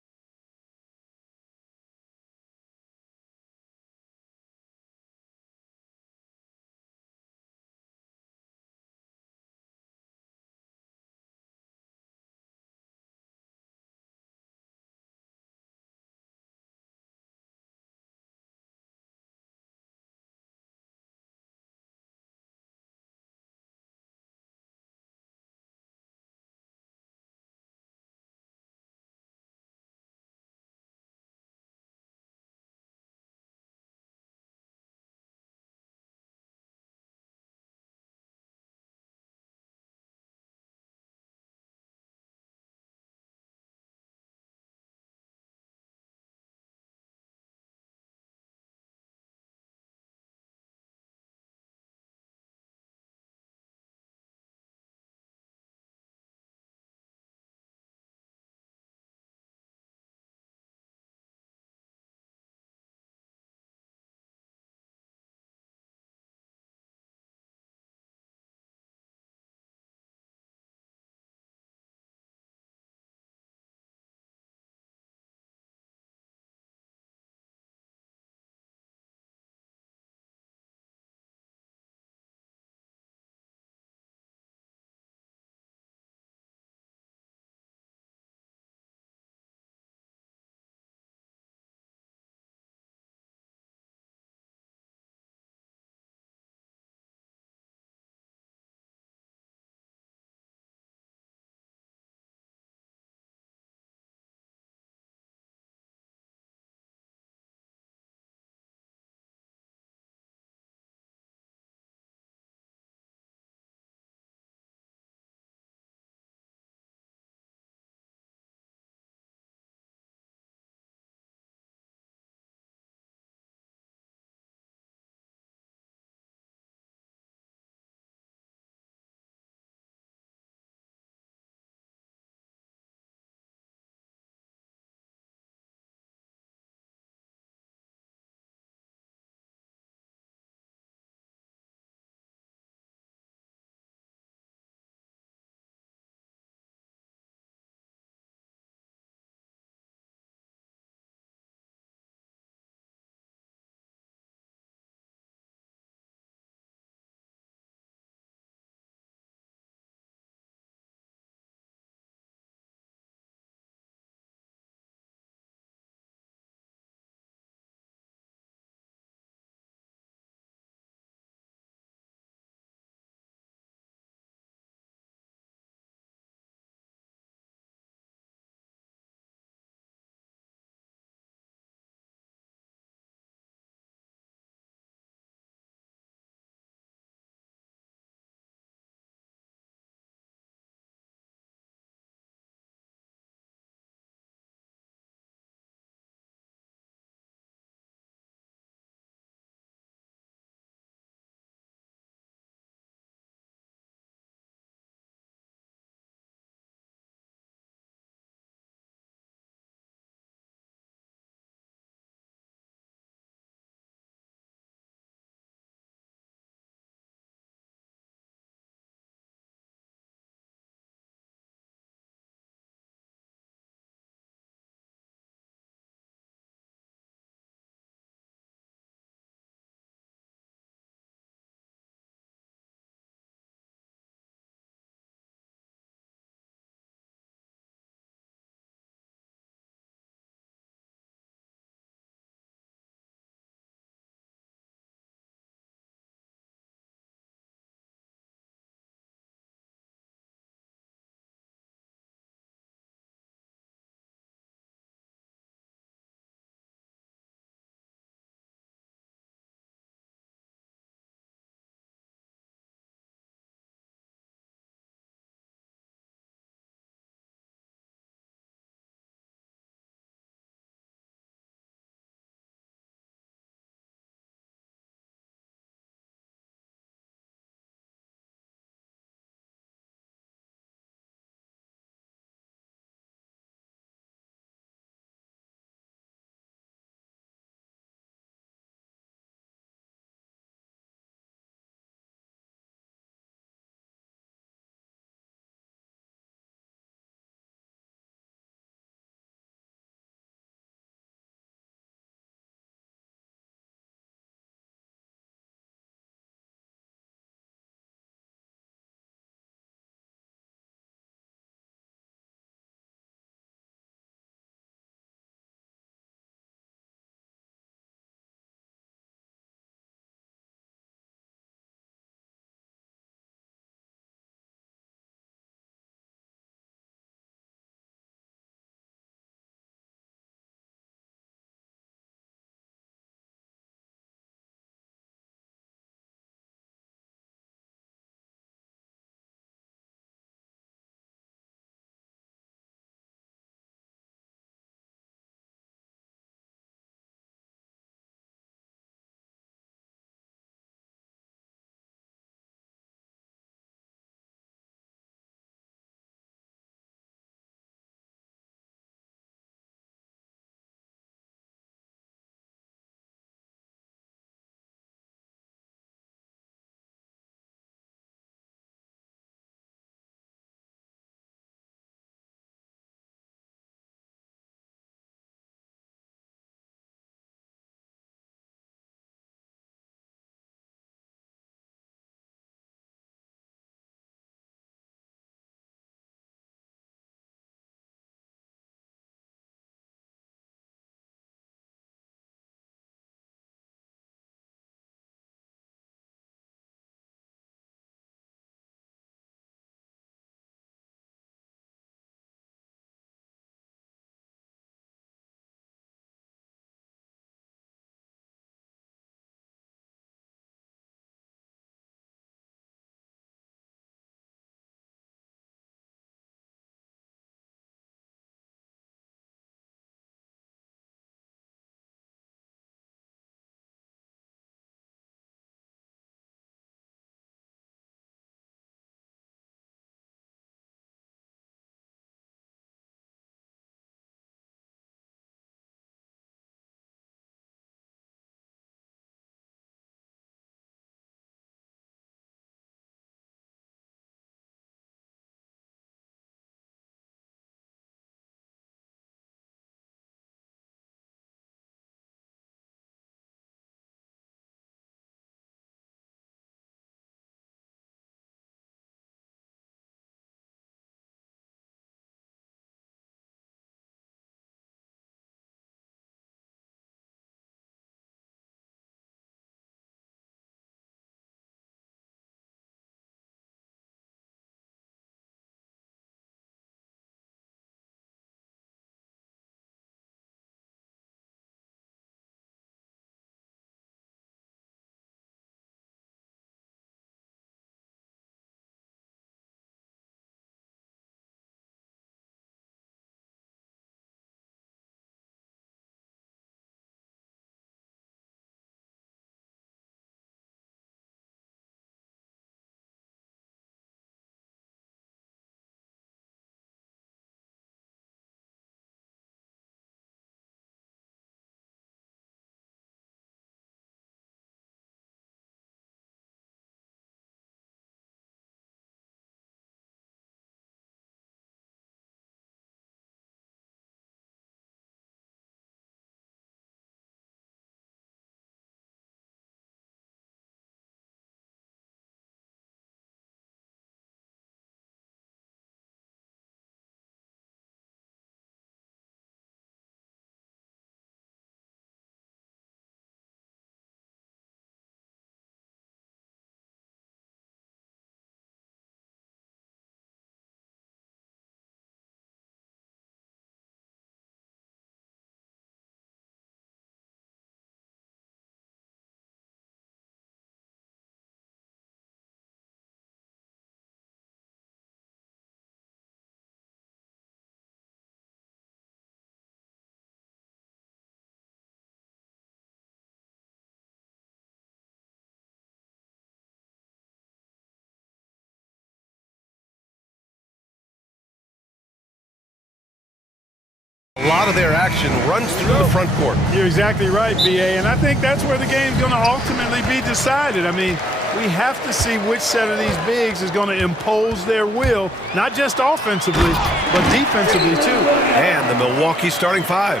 A lot of their action runs through the front court. You're exactly right, B.A., and I think that's where the game's going to ultimately be decided. I mean, we have to see which set of these bigs is going to impose their will, not just offensively, but defensively, too. And the Milwaukee starting five.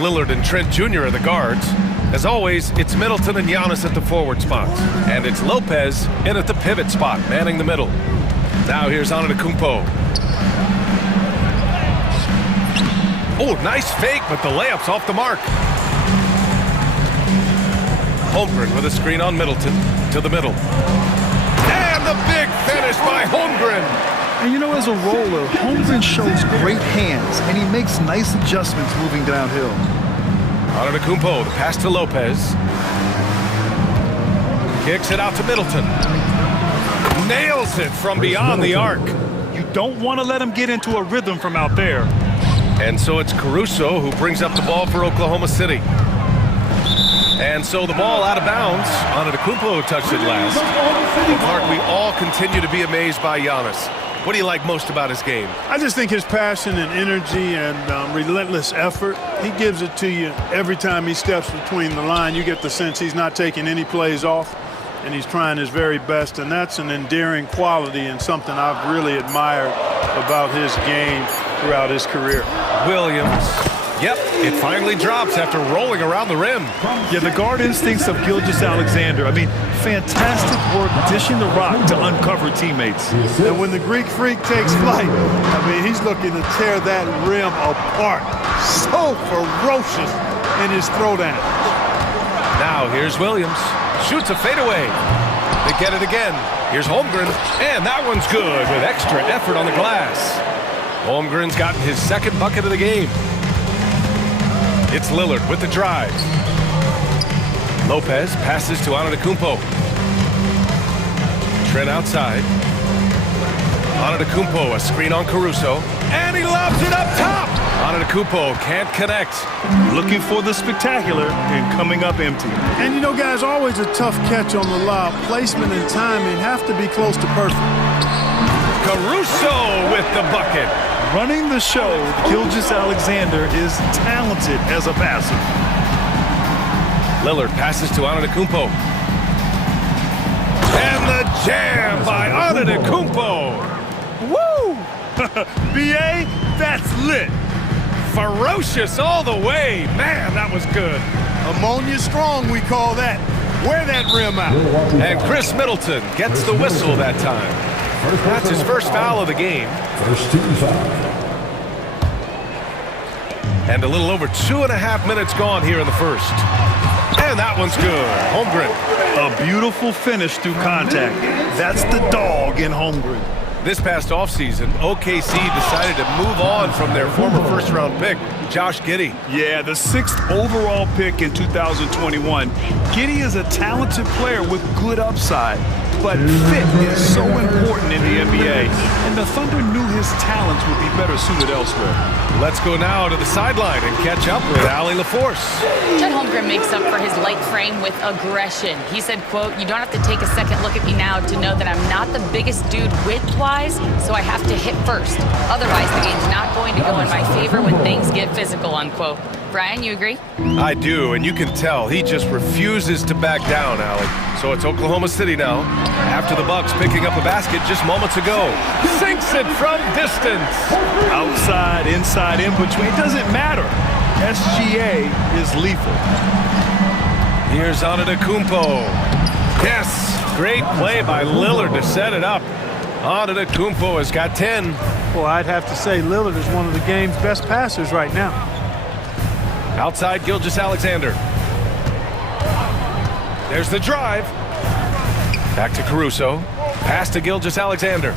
Lillard and Trent Jr. are the guards. As always, it's Middleton and Giannis at the forward spots. And it's Lopez in at the pivot spot, manning the middle. Now here's Antetokounmpo. Oh, nice fake, but the layup's off the mark. Holmgren with a screen on Middleton to the middle. And the big finish by Holmgren. And you know, as a roller, Holmgren shows great hands, and he makes nice adjustments moving downhill. Antetokounmpo, the pass to Lopez. Kicks it out to Middleton. Nails it from beyond the arc. You don't want to let him get into a rhythm from out there. And so it's Caruso who brings up the ball for Oklahoma City. And so the ball out of bounds. Antetokounmpo touched it last. But Mark, we all continue to be amazed by Giannis. What do you like most about his game? I just think his passion and energy and relentless effort, he gives it to you every time he steps between the line. You get the sense he's not taking any plays off, and he's trying his very best, and that's an endearing quality and something I've really admired about his game throughout his career. Williams. Yep, it finally drops after rolling around the rim. Yeah, the guard instincts of Gilgeous-Alexander. I mean, fantastic work dishing the rock to uncover teammates. And when the Greek Freak takes flight, I mean, he's looking to tear that rim apart. So ferocious in his throwdown. Now here's Williams. Shoots a fadeaway. They get it again. Here's Holmgren, and that one's good with extra effort on the glass. Holmgren's gotten his second bucket of the game. It's Lillard with the drive. Lopez passes to Antetokounmpo. Trent outside. Antetokounmpo, a screen on Caruso, and he lobs it up top. Antetokounmpo can't connect. Looking for the spectacular and coming up empty. And you know, guys, always a tough catch on the lob. Placement and timing have to be close to perfect. Caruso with the bucket. Running the show, Gilgeous-Alexander is talented as a passer. Lillard passes to Antetokounmpo. And the jam by Antetokounmpo. Woo! B.A., that's lit. Ferocious all the way. Man, that was good. Ammonia strong, we call that. Wear that rim out. And Chris Middleton gets the whistle that time. That's his first foul of the game. First team foul. And a little over 2.5 minutes gone here in the first. And that one's good. Holmgren. A beautiful finish through contact. That's the dog in Holmgren. This past offseason, OKC decided to move on from their former first-round pick, Josh Giddey. Yeah, the 6th overall pick in 2021. Giddey is a talented player with good upside, but fit is so important in the NBA, and the Thunder knew his talents would be better suited elsewhere. Let's go now to the sideline and catch up with Allie LaForce. Chet Holmgren makes up for his light frame with aggression. He said, quote, "You don't have to take a second look at me now to know that I'm not the biggest dude width-wise, so I have to hit first. Otherwise, the game's not going to go in my favor when things get physical," unquote. Brian, you agree? I do, and you can tell he just refuses to back down, Allie. So it's Oklahoma City now. After the Bucks picking up a basket just moments ago. Sinks it from distance. Outside, inside, in between, it doesn't matter. SGA is lethal. Here's Antetokounmpo. Yes, great play by Lillard to set it up. Antetokounmpo has got 10. Well, I'd have to say Lillard is one of the game's best passers right now. Outside Gilgeous-Alexander. There's the drive. Back to Caruso. Pass to Gilgeous-Alexander.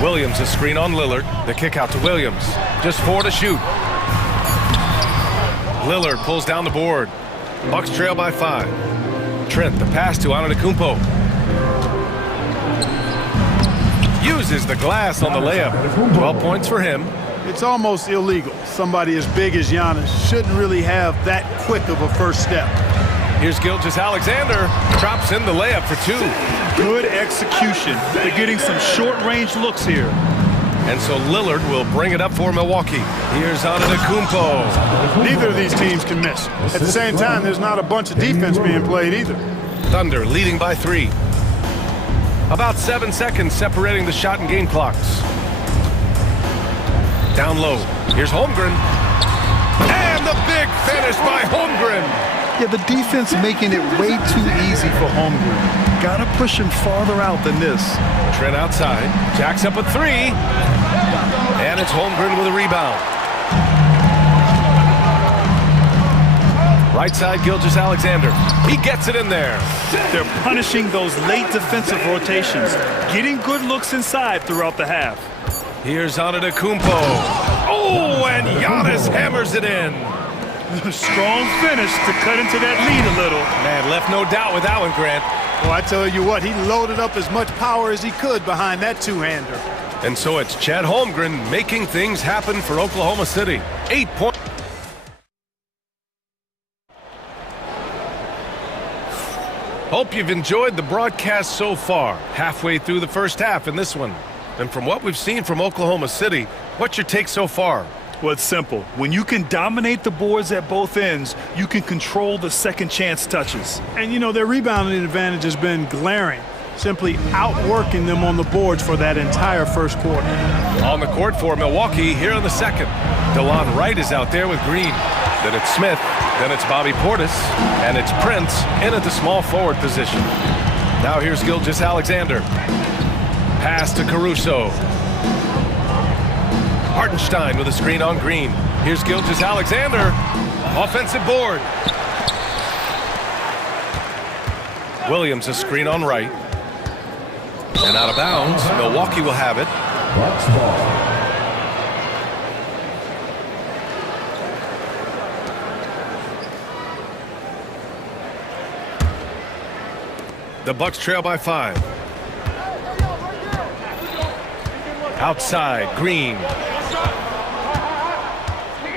Williams, a screen on Lillard. The kick out to Williams. Just 4 to shoot. Lillard pulls down the board. Bucks trail by 5. Trent, the pass to Antetokounmpo. Uses the glass on the layup. 12 points for him. It's almost illegal. Somebody as big as Giannis shouldn't really have that quick of a first step. Here's Gilgeous-Alexander. Drops in the layup for 2. Good execution. They're getting some short-range looks here. And so Lillard will bring it up for Milwaukee. Here's Antetokounmpo. Neither of these teams can miss. At the same time, there's not a bunch of defense being played either. Thunder leading by 3. About 7 seconds separating the shot and game clocks. Down low. Here's Holmgren. And the big finish by Holmgren. Yeah, the defense making it way too easy for Holmgren. Gotta push him farther out than this. Trent outside. Jacks up a 3. And it's Holmgren with a rebound. Right side, Gilgeous-Alexander. He gets it in there. They're punishing those late defensive rotations, getting good looks inside throughout the half. Here's Antetokounmpo. Oh, and Giannis hammers it in. Strong finish to cut into that lead a little. Man, left no doubt with that one, Grant. Well, I tell you what, he loaded up as much power as he could behind that two-hander. And so it's Chet Holmgren making things happen for Oklahoma City. 8 points. Hope you've enjoyed the broadcast so far. Halfway through the first half in this one. And from what we've seen from Oklahoma City, what's your take so far? Well, it's simple. When you can dominate the boards at both ends, you can control the second chance touches. And, you know, their rebounding advantage has been glaring, simply outworking them on the boards for that entire first quarter. On the court for Milwaukee here in the second. DeLon Wright is out there with Green. Then it's Smith. Then it's Bobby Portis. And it's Prince in at the small forward position. Now here's Gilgeous-Alexander. Pass to Caruso. Hartenstein with a screen on Green. Here's Gilgeous-Alexander. Offensive board. Williams a screen on Wright. And out of bounds. Milwaukee will have it. Bucks ball. The Bucks trail by 5. Outside, Green.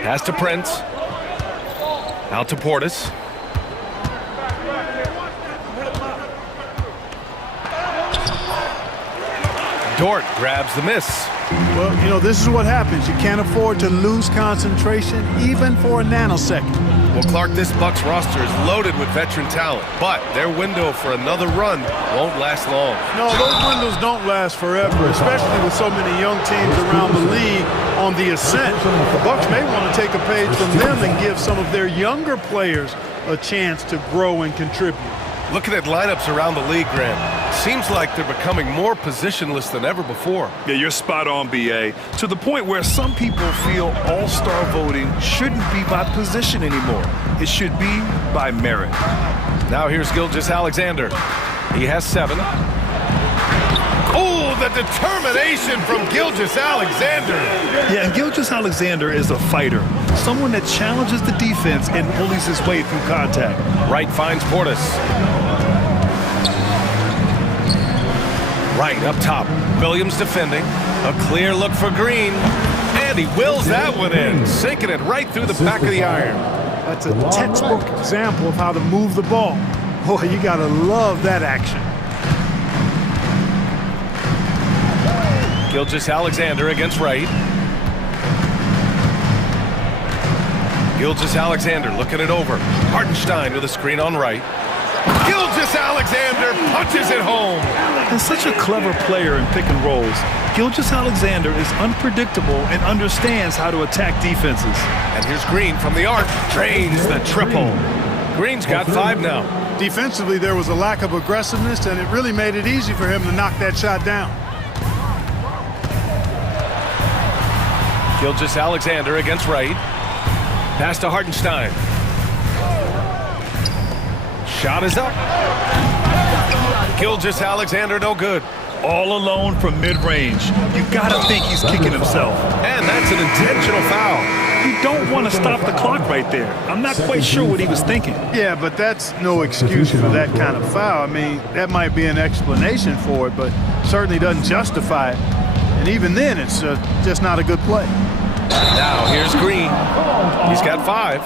Pass to Prince. Out to Portis. Dort grabs the miss. Well, you know, this is what happens. You can't afford to lose concentration even for a nanosecond. Well, Clark, this Bucks roster is loaded with veteran talent, but their window for another run won't last long. No, those windows don't last forever, especially with so many young teams around the league on the ascent. The Bucks may want to take a page from them and give some of their younger players a chance to grow and contribute. Looking at lineups around the league, Grant, seems like they're becoming more positionless than ever before. Yeah, you're spot on, B.A. To the point where some people feel all-star voting shouldn't be by position anymore. It should be by merit. Now here's Gilgeous-Alexander. He has 7. Oh, the determination from Gilgeous-Alexander. Yeah, and Gilgeous-Alexander is a fighter. Someone that challenges the defense and bullies his way through contact. Wright finds Portis. Wright up top. Williams defending. A clear look for Green. And he wills that one in, sinking it right through the back of the iron. That's a textbook example of how to move the ball. Boy, you gotta love that action. Gilgeous-Alexander against Wright. Gilgeous-Alexander looking it over. Hartenstein with a screen on Wright. Gilgeous-Alexander punches it home. He's such a clever player in pick and rolls. Gilgeous-Alexander is unpredictable and understands how to attack defenses. And here's Green from the arc. Drains the triple. Green's got 5 now. Defensively, there was a lack of aggressiveness, and it really made it easy for him to knock that shot down. Gilgeous-Alexander against Wright. Pass to Hartenstein. Shot is up. Gilgeous-Alexander no good. All alone from mid-range. You gotta think he's kicking himself. And that's an intentional foul. You don't want to stop the clock right there. I'm not quite sure what he was thinking. Yeah, but that's no excuse for that kind of foul. I mean, that might be an explanation for it, but certainly doesn't justify it. And even then, it's just not a good play. Now here's Green. He's got got 5.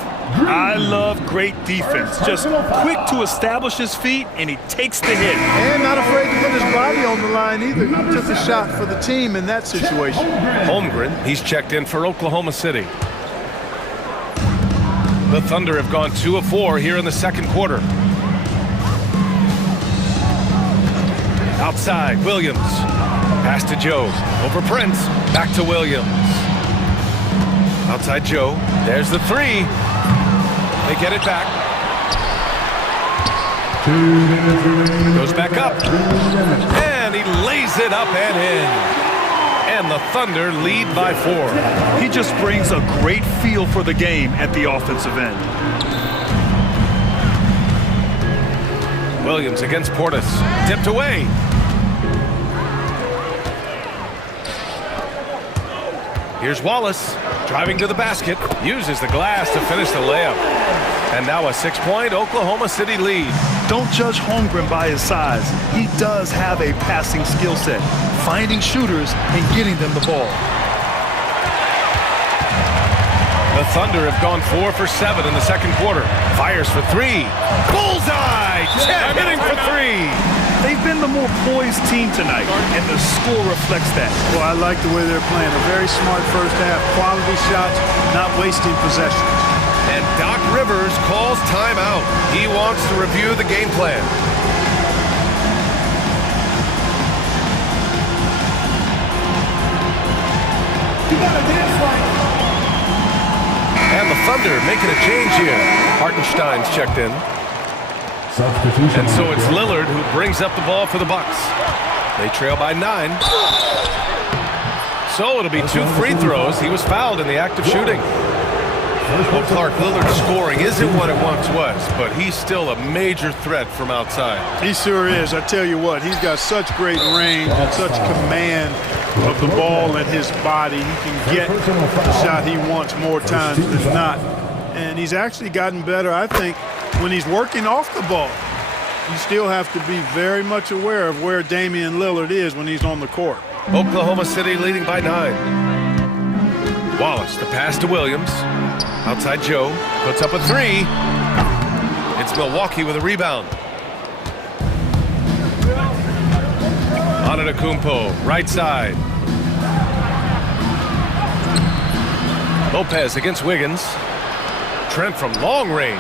I love great defense. Just quick to establish his feet, and he takes the hit. And not afraid to put his body on the line either. He took a shot for the team in that situation. Holmgren, he's checked in for Oklahoma City. The Thunder have gone 2 of 4 here in the second quarter. Outside, Williams. Pass to Joe. Over Prince. Back to Williams. Outside Joe. There's the 3. They get it back. Goes back up. And he lays it up and in. And the Thunder lead by 4. He just brings a great feel for the game at the offensive end. Williams against Portis. Tipped away. Here's Wallace, driving to the basket, uses the glass to finish the layup. And now a 6-point Oklahoma City lead. Don't judge Holmgren by his size. He does have a passing skill set, finding shooters and getting them the ball. The Thunder have gone 4 for 7 in the second quarter. Fires for 3. Bullseye! Chet hitting for 3. They've been the more poised team tonight, and the score reflects that. Well, I like the way they're playing. A very smart first half. Quality shots, not wasting possessions. And Doc Rivers calls timeout. He wants to review the game plan. You got a dance right. And the Thunder making a change here. Hartenstein's checked in. And so it's Lillard who brings up the ball for the Bucks. They trail by 9. So it'll be 2 free throws. He was fouled in the act of shooting. Well, Clark, Lillard's scoring isn't what it once was, but he's still a major threat from outside. He sure is. I tell you what, he's got such great range and such command of the ball and his body. He can get the shot he wants more times than not. And he's actually gotten better, I think, when he's working off the ball. You still have to be very much aware of where Damian Lillard is when he's on the court. Oklahoma City leading by 9. Wallace, the pass to Williams. Outside Joe, puts up a 3. It's Milwaukee with a rebound. Antetokounmpo, right side. Lopez against Wiggins. Trent from long range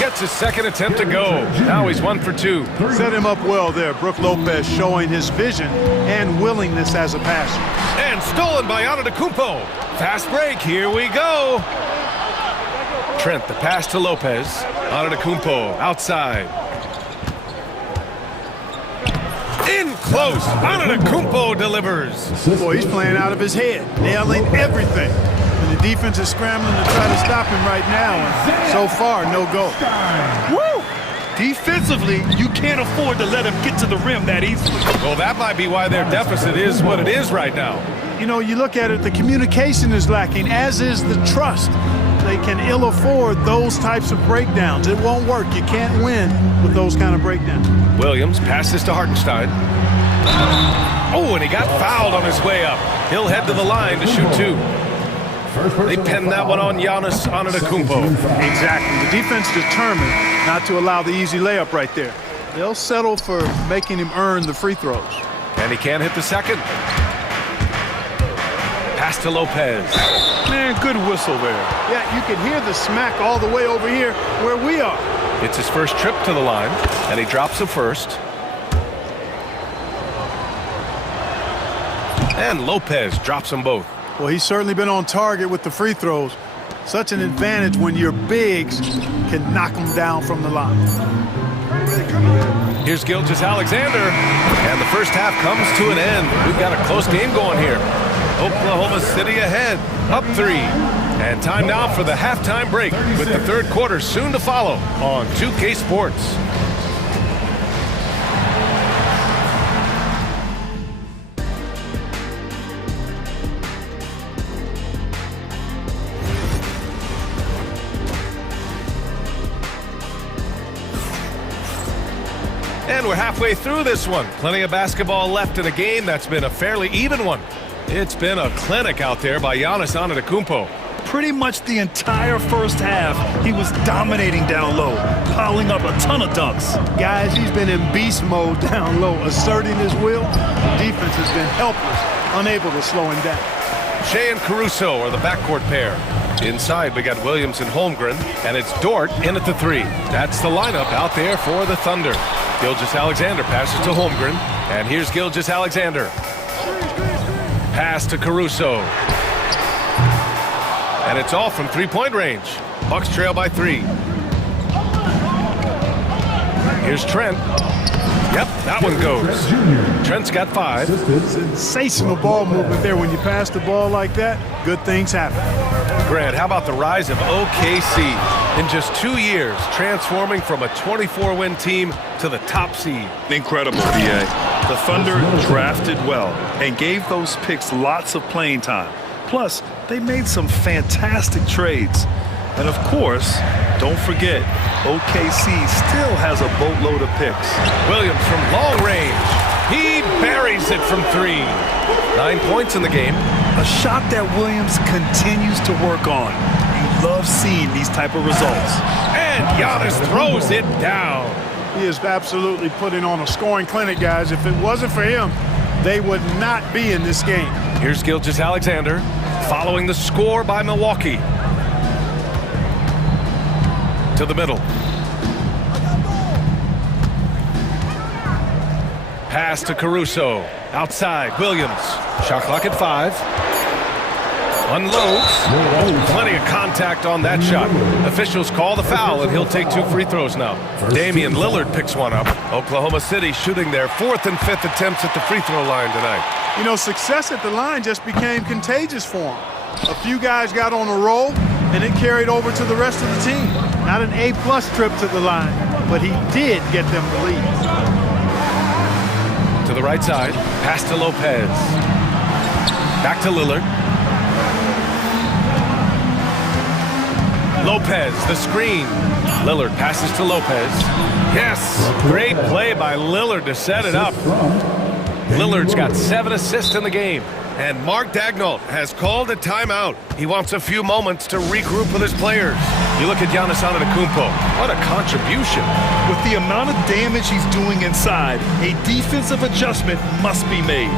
gets his second attempt to go. Now he's 1 for 2. Set him up well there. Brook Lopez showing his vision and willingness as a passer. And stolen by Antetokounmpo. Fast break, here we go. Trent, the pass to Lopez. Antetokounmpo outside. In close. Antetokounmpo delivers. Boy, he's playing out of his head, nailing everything. And the defense is scrambling to try to stop him right now. And so far, no go. Woo! Defensively, you can't afford to let him get to the rim that easily. Well, that might be why their deficit is what it is right now. You know, you look at it, the communication is lacking, as is the trust. They can ill afford those types of breakdowns. It won't work. You can't win with those kind of breakdowns. Williams passes to Hartenstein. Oh, and he got fouled on his way up. He'll head to the line to shoot 2. They pinned that one on Giannis Antetokounmpo. Exactly. The defense determined not to allow the easy layup right there. They'll settle for making him earn the free throws. And he can't hit the second. Pass to Lopez. Man, good whistle there. Yeah, you can hear the smack all the way over here where we are. It's his first trip to the line, and he drops the first. And Lopez drops them both. Well, he's certainly been on target with the free throws. Such an advantage when your bigs can knock them down from the line. Here's Gilgeous-Alexander, and the first half comes to an end. We've got a close game going here. Oklahoma City ahead, up 3. And time now for the halftime break, with the third quarter soon to follow on 2K Sports. And we're halfway through this one. Plenty of basketball left in a game that's been a fairly even one. It's been a clinic out there by Giannis Antetokounmpo. Pretty much the entire first half, he was dominating down low, piling up a ton of dunks. Guys, he's been in beast mode down low, asserting his will. Defense has been helpless, unable to slow him down. Shea and Caruso are the backcourt pair. Inside, we got Williams and Holmgren, and it's Dort in at the 3. That's the lineup out there for the Thunder. Gilgeous-Alexander passes to Holmgren, and here's Gilgeous-Alexander. Pass to Caruso. And it's all from three-point range. Bucks trail by 3. Here's Trent. Yep, that one goes. Trent's got 5. Sensational ball movement there. When you pass the ball like that, good things happen. Grant, how about the rise of OKC? In just 2 years, transforming from a 24-win team to the top seed. Incredible, B.A. The Thunder drafted well and gave those picks lots of playing time. Plus, they made some fantastic trades. And of course, don't forget, OKC still has a boatload of picks. Williams from long range. He buries it from 3. 9 points in the game. A shot that Williams continues to work on. You love seeing these type of results. And Giannis throws it down. He is absolutely putting on a scoring clinic, guys. If it wasn't for him, they would not be in this game. Here's Gilgeous-Alexander following the score by Milwaukee. To the middle. Pass to Caruso. Outside, Williams. Shot clock at 5. Unloads. Plenty of contact on that shot. Officials call the foul, and he'll take 2 free throws now. Damian Lillard picks one up. Oklahoma City shooting their 4th and 5th attempts at the free throw line tonight. You know, success at the line just became contagious for him. A few guys got on a roll, and it carried over to the rest of the team. Not an A-plus trip to the line, but he did get them the lead. To the right side, pass to Lopez. Back to Lillard. Lopez, the screen. Lillard passes to Lopez. Yes, great play by Lillard to set it up. Lillard's got 7 assists in the game. And Mark Daigneault has called a timeout. He wants a few moments to regroup with his players. You look at Giannis Antetokounmpo. What a contribution. With the amount of damage he's doing inside, a defensive adjustment must be made.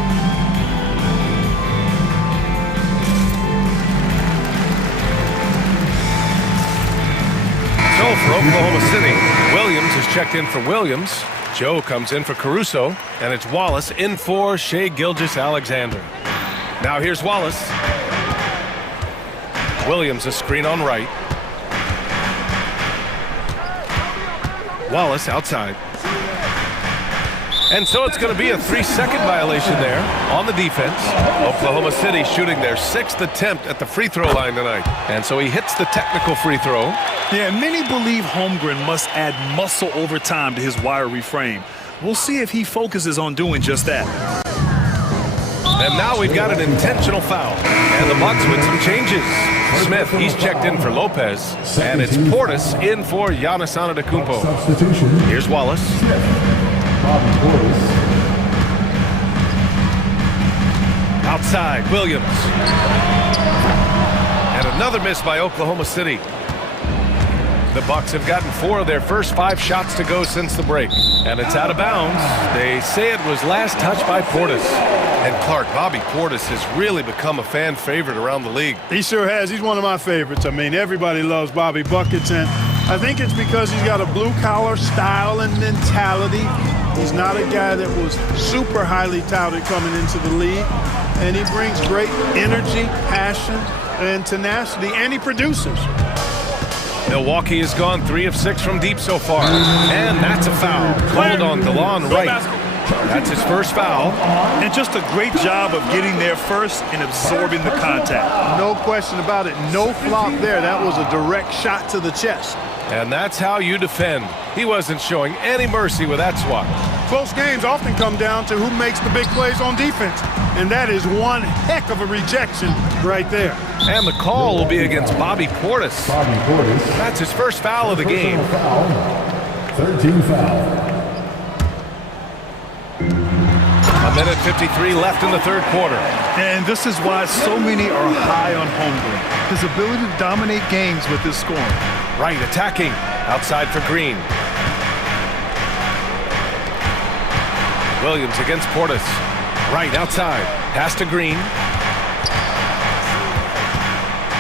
So for Oklahoma City, Williams is checked in for Williams. Joe comes in for Caruso. And it's Wallace in for Shea Gilgeous-Alexander. Now here's Wallace. Williams a screen on right. Wallace outside. And so it's going to be a 3-second violation there on the defense. Oklahoma City shooting their 6th attempt at the free throw line tonight. And so he hits the technical free throw. Yeah, many believe Holmgren must add muscle over time to his wiry frame. We'll see if he focuses on doing just that. And now we've got an intentional foul. And the Bucks with some changes. Smith, he's checked in for Lopez. And it's Portis in for Giannis Antetokounmpo. Here's Wallace. Outside, Williams. And another miss by Oklahoma City. The Bucks have gotten 4 of their first 5 shots to go since the break. And it's out of bounds. They say it was last touched by Portis. And Clark, Bobby Portis has really become a fan favorite around the league. He sure has. He's one of my favorites. I mean, everybody loves Bobby Buckets, and I think it's because he's got a blue-collar style and mentality. He's not a guy that was super highly touted coming into the league, and he brings great energy, passion, and tenacity, and he produces. Milwaukee has gone 3 of 6 from deep so far. And that's a foul. Called on DeLon Wright. That's his first foul. And just a great job of getting there first and absorbing the contact. No question about it. No flop there. That was a direct shot to the chest. And that's how you defend. He wasn't showing any mercy with that swat. Close games often come down to who makes the big plays on defense. And that is one heck of a rejection right there. And the call will be against Bobby Portis. That's his first foul of the game. 13 foul. A minute 53 left in the third quarter. And this is why so many are high on Holmgren. His ability to dominate games with his scoring. Right, attacking. Outside for Green. Williams against Portis. Right, outside. Pass to Green.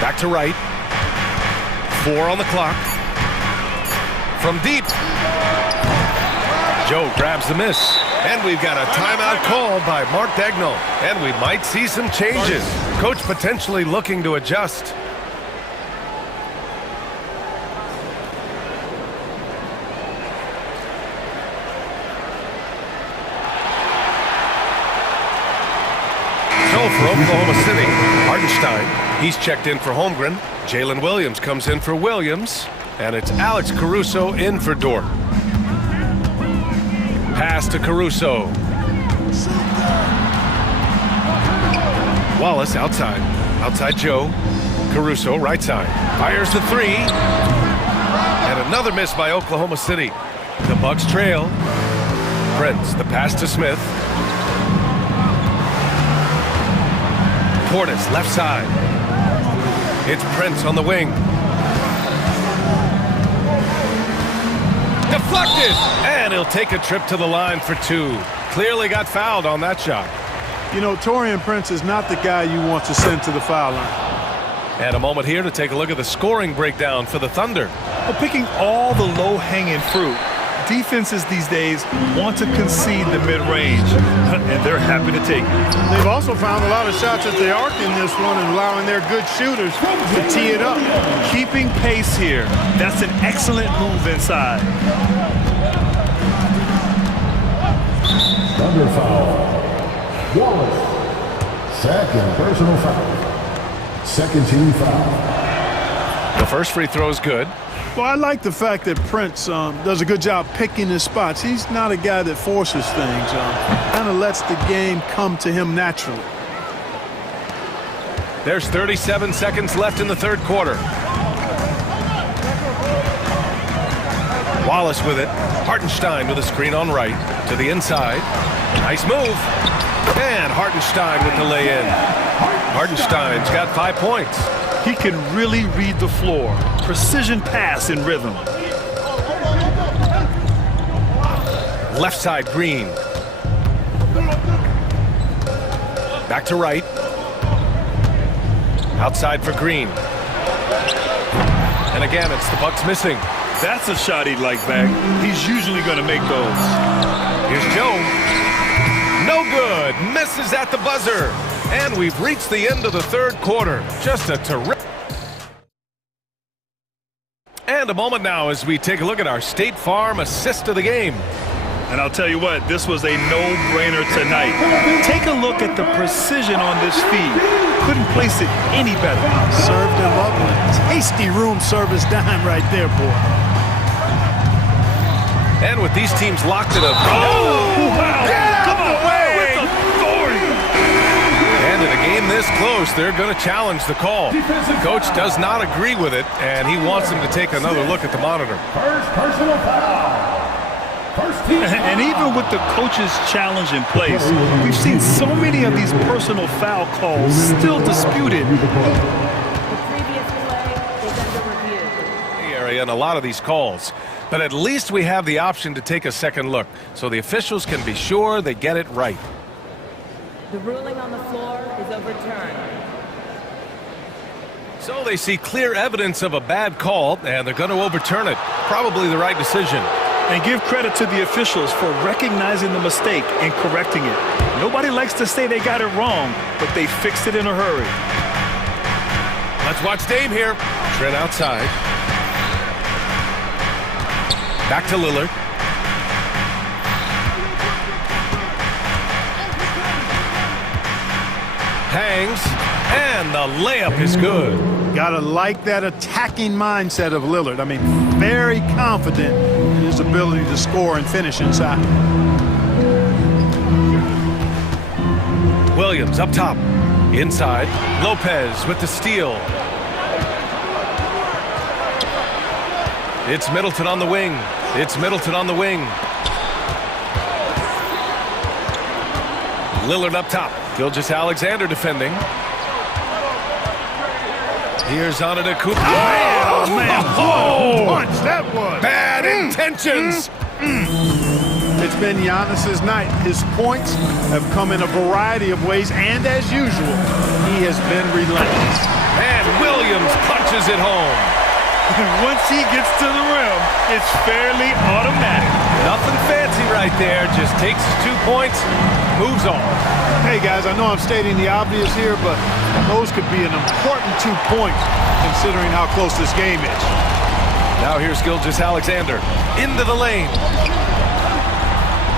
Back to Wright. 4 on the clock. From deep. Joe grabs the miss. And we've got a timeout called by Mark Dagnall. And we might see some changes. Coach potentially looking to adjust. So for Oklahoma City, Hartenstein, he's checked in for Holmgren. Jalen Williams comes in for Williams. And it's Alex Caruso in for Dort. Pass to Caruso. Wallace outside. Outside Joe. Caruso right side. Fires the three. And another miss by Oklahoma City. The Bucks trail. Prince, the pass to Smith. Portis left side. It's Prince on the wing. Deflected! And he'll take a trip to the line for 2. Clearly got fouled on that shot. You know, Taurean Prince is not the guy you want to send to the foul line. And a moment here to take a look at the scoring breakdown for the Thunder. Well, picking all the low-hanging fruit. Defenses these days want to concede the mid-range, and they're happy to take it. They've also found a lot of shots at the arc in this one and allowing their good shooters to tee it up. Keeping pace here. That's an excellent move inside. Thunder foul. Wallace. Second personal foul. Second team foul. The first free throw is good. Well, I like the fact that Prince does a good job picking his spots. He's not a guy that forces things. Kind of lets the game come to him naturally. There's 37 seconds left in the third quarter. Wallace with it. Hartenstein with a screen on right. To the inside. Nice move. And Hartenstein with the lay-in. Hartenstein's got 5 points. He can really read the floor. Precision pass in rhythm. Left side, Green. Back to right. Outside for Green. And again, it's the Bucks missing. That's a shot he'd like back. He's usually going to make those. Here's Joe. No good. Misses at the buzzer. And we've reached the end of the third quarter. Just a terrific. And a moment now as we take a look at our State Farm assist of the game. And I'll tell you what, this was a no-brainer tonight. Take a look at the precision on this feed. Couldn't place it any better. Served him up with tasty room service dime right there, boy. And with these teams locked in a... Oh, wow! Come away with authority! And in a game this close, they're going to challenge the call. Coach does not agree with it, and he wants him to take another look at the monitor. First personal foul. First team foul. And even with the coach's challenge in place, we've seen so many of these personal foul calls still disputed. The previous play is under review. Area in a lot of these calls. But at least we have the option to take a second look, so the officials can be sure they get it right. The ruling on the floor is overturned. So they see clear evidence of a bad call, and they're going to overturn it. Probably the right decision. And give credit to the officials for recognizing the mistake and correcting it. Nobody likes to say they got it wrong, but they fixed it in a hurry. Let's watch Dame here. Trent outside. Back to Lillard. Hangs, and the layup is good. Gotta like that attacking mindset of Lillard. I mean, very confident in his ability to score and finish inside. Williams up top. Inside. Lopez with the steal. It's Middleton on the wing. It's Middleton on the wing. Lillard up top. Gilgeous-Alexander defending. Here's Antetokounmpo. Oh, man. Oh, Punch that was. bad intentions. It's been Giannis's night. His points have come in a variety of ways, and as usual, he has been relentless. And Williams punches it home. Once he gets to the rim, it's fairly automatic. Nothing fancy right there. Just takes his 2 points, moves on. Hey, guys, I know I'm stating the obvious here, but those could be an important 2 points considering how close this game is. Now here's Gilgeous-Alexander into the lane.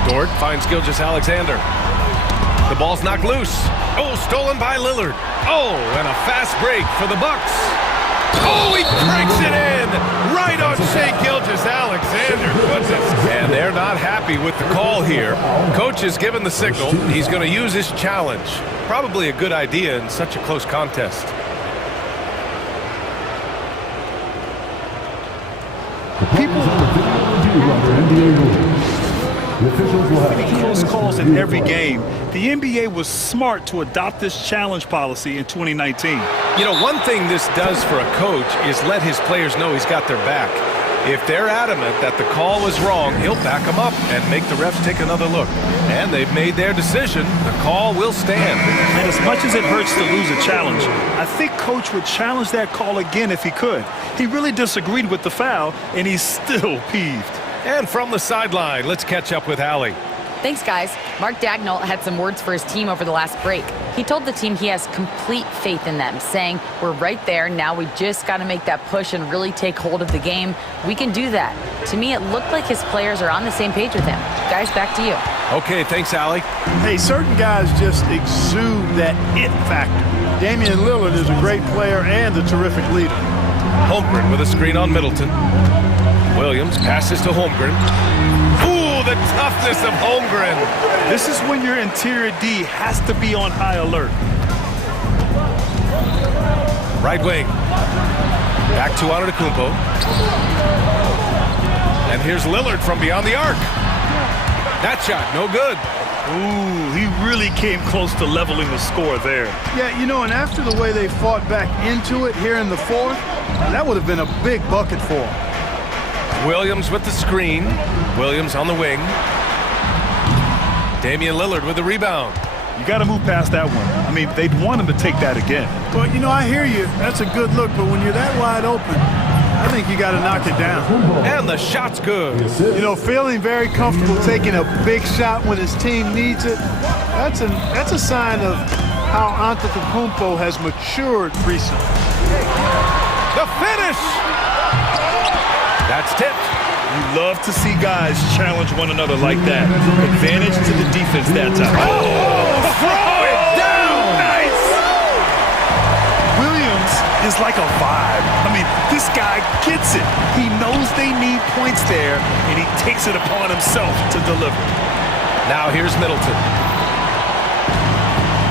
Dort finds Gilgeous-Alexander. The ball's knocked loose. Oh, stolen by Lillard. Oh, and a fast break for the Bucks. Oh, he breaks it in! Right on Shai Gilgeous-Alexander. Goodness. And they're not happy with the call here. Coach has given the signal. He's going to use his challenge. Probably a good idea in such a close contest. Close calls in every game. The NBA was smart to adopt this challenge policy in 2019. You know, one thing this does for a coach is let his players know he's got their back. If they're adamant that the call was wrong, he'll back them up and make the refs take another look. And they've made their decision. The call will stand. And as much as it hurts to lose a challenge, I think Coach would challenge that call again if he could. He really disagreed with the foul, and he's still peeved. And from the sideline, let's catch up with Allie. Thanks, guys. Mark Dagnall had some words for his team over the last break. He told the team he has complete faith in them, saying, we're right there. Now we just got to make that push and really take hold of the game. We can do that. To me, it looked like his players are on the same page with him. Guys, back to you. Okay, thanks, Allie. Hey, certain guys just exude that it factor. Damian Lillard is a great player and a terrific leader. Holmgren with a screen on Middleton. Williams passes to Holmgren. Ooh, the toughness of Holmgren. This is when your interior D has to be on high alert. Right wing. Back to Antetokounmpo. And here's Lillard from beyond the arc. That shot, no good. Ooh, he really came close to leveling the score there. Yeah, you know, and after the way they fought back into it here in the fourth, that would have been a big bucket for him. Williams with the screen. Williams on the wing. Damian Lillard with the rebound. You got to move past that one. I mean, they'd want him to take that again. Well, you know, I hear you. That's a good look, but when you're that wide open, I think you got to knock it down. And the shot's good. You know, feeling very comfortable taking a big shot when his team needs it, that's a sign of how Antetokounmpo has matured recently. The finish! That's tipped. You love to see guys challenge one another like that. Advantage to the defense that time. Oh, throw it down! Nice! Williams is like a vibe. I mean, this guy gets it. He knows they need points there, and he takes it upon himself to deliver. Now here's Middleton.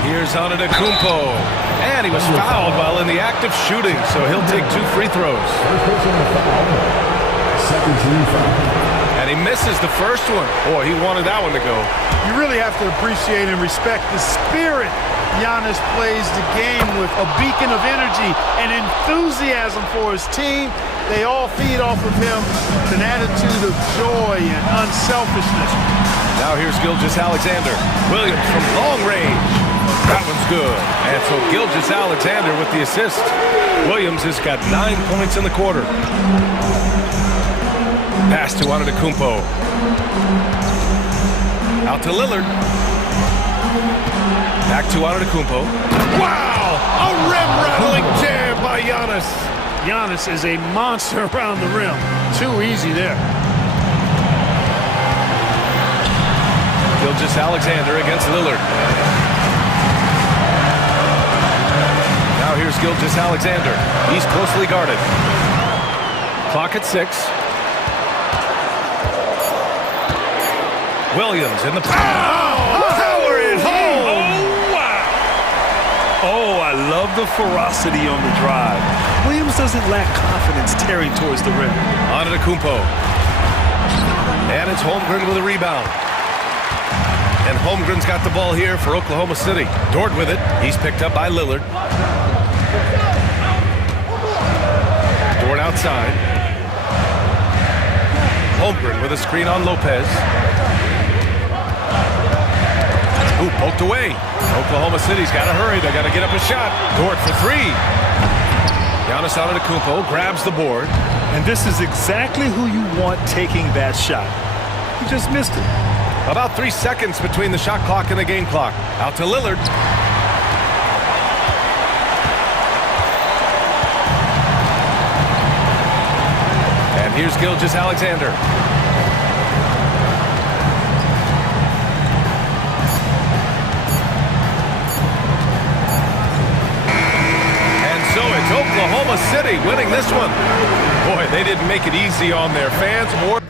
Here's Antetokounmpo. And he was fouled while in the act of shooting, so he'll take 2 free throws. And he misses the first one. Boy, he wanted that one to go. You really have to appreciate and respect the spirit Giannis plays the game with, a beacon of energy and enthusiasm for his team. They all feed off of him with an attitude of joy and unselfishness. Now here's Gilgeous-Alexander. Williams from long range. That one's good. And so Gilgeous-Alexander with the assist. Williams has got 9 points in the quarter. Pass to Antetokounmpo. Out to Lillard. Back to Antetokounmpo. Wow! A rim-rattling jam by Giannis. Giannis is a monster around the rim. Too easy there. Gilgeous-Alexander against Lillard. Now here's Gilgeous-Alexander. He's closely guarded. Clock at 6. Williams in the power it home. Oh, wow. Oh, I love the ferocity on the drive. Williams doesn't lack confidence tearing towards the rim. Antetokounmpo. And it's Holmgren with a rebound. And Holmgren's got the ball here for Oklahoma City. Dort with it. He's picked up by Lillard. Dort outside. Holmgren with a screen on Lopez. Ooh, poked away. Oklahoma City's got to hurry. They got to get up a shot. Dort for three. Giannis Antetokounmpo grabs the board. And this is exactly who you want taking that shot. He just missed it. About 3 seconds between the shot clock and the game clock. Out to Lillard. And here's Gilgeous Alexander. So it's Oklahoma City winning this one. Boy, they didn't make it easy on their fans or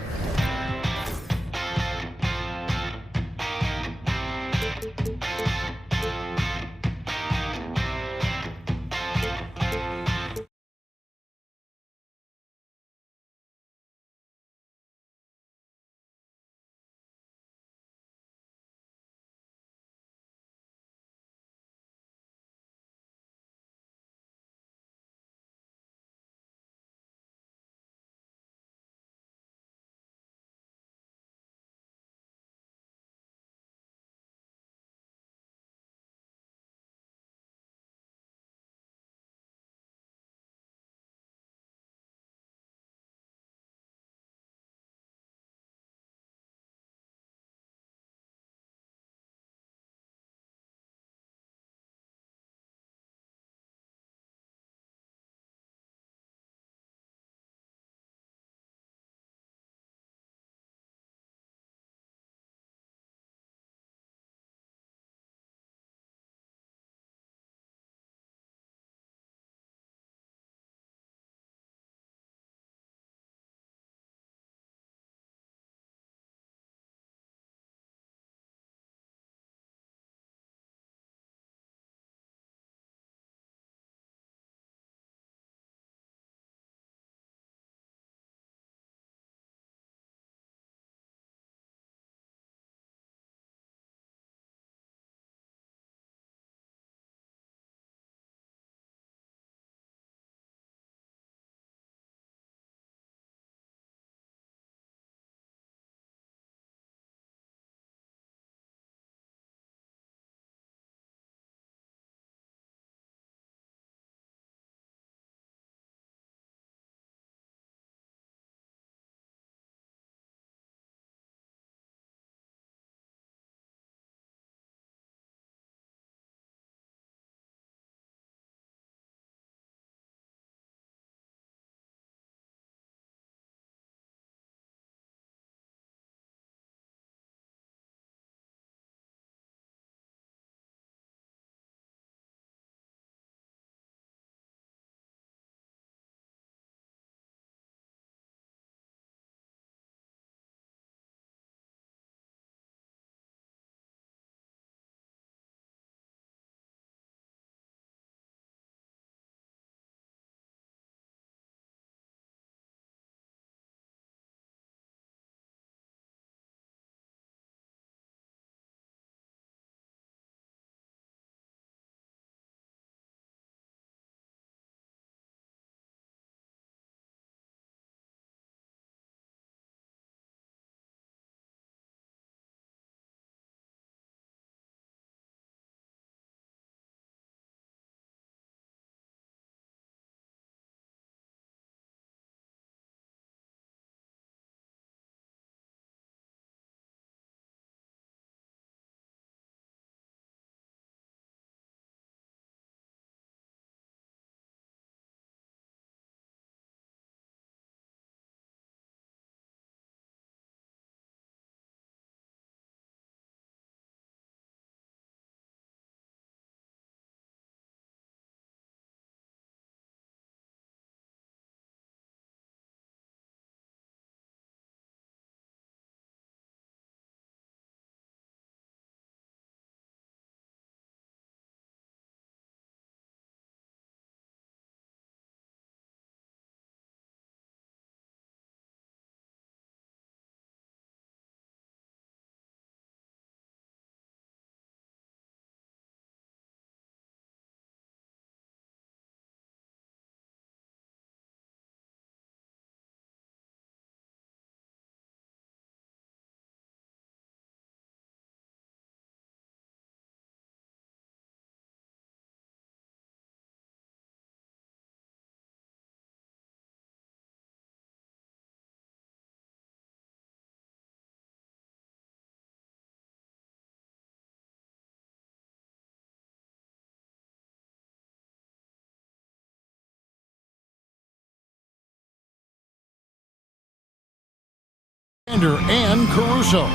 And Caruso.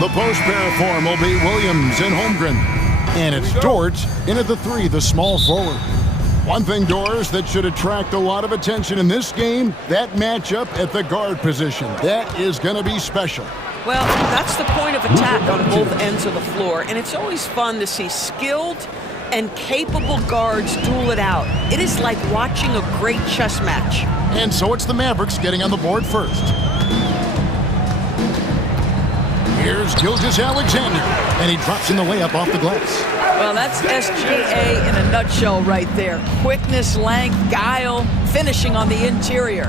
The post pair form will be Williams and Holmgren. And it's Dort in at the 3, the small forward. One thing, Doris, that should attract a lot of attention in this game, that matchup at the guard position. That is going to be special. Well, that's the point of attack on both ends of the floor, and it's always fun to see skilled and capable guards duel it out. It is like watching a great chess match. And so it's the Mavericks getting on the board first. Here's Gilgeous-Alexander, and he drops in the layup off the glass. Well, that's SGA in a nutshell right there. Quickness, length, guile, finishing on the interior.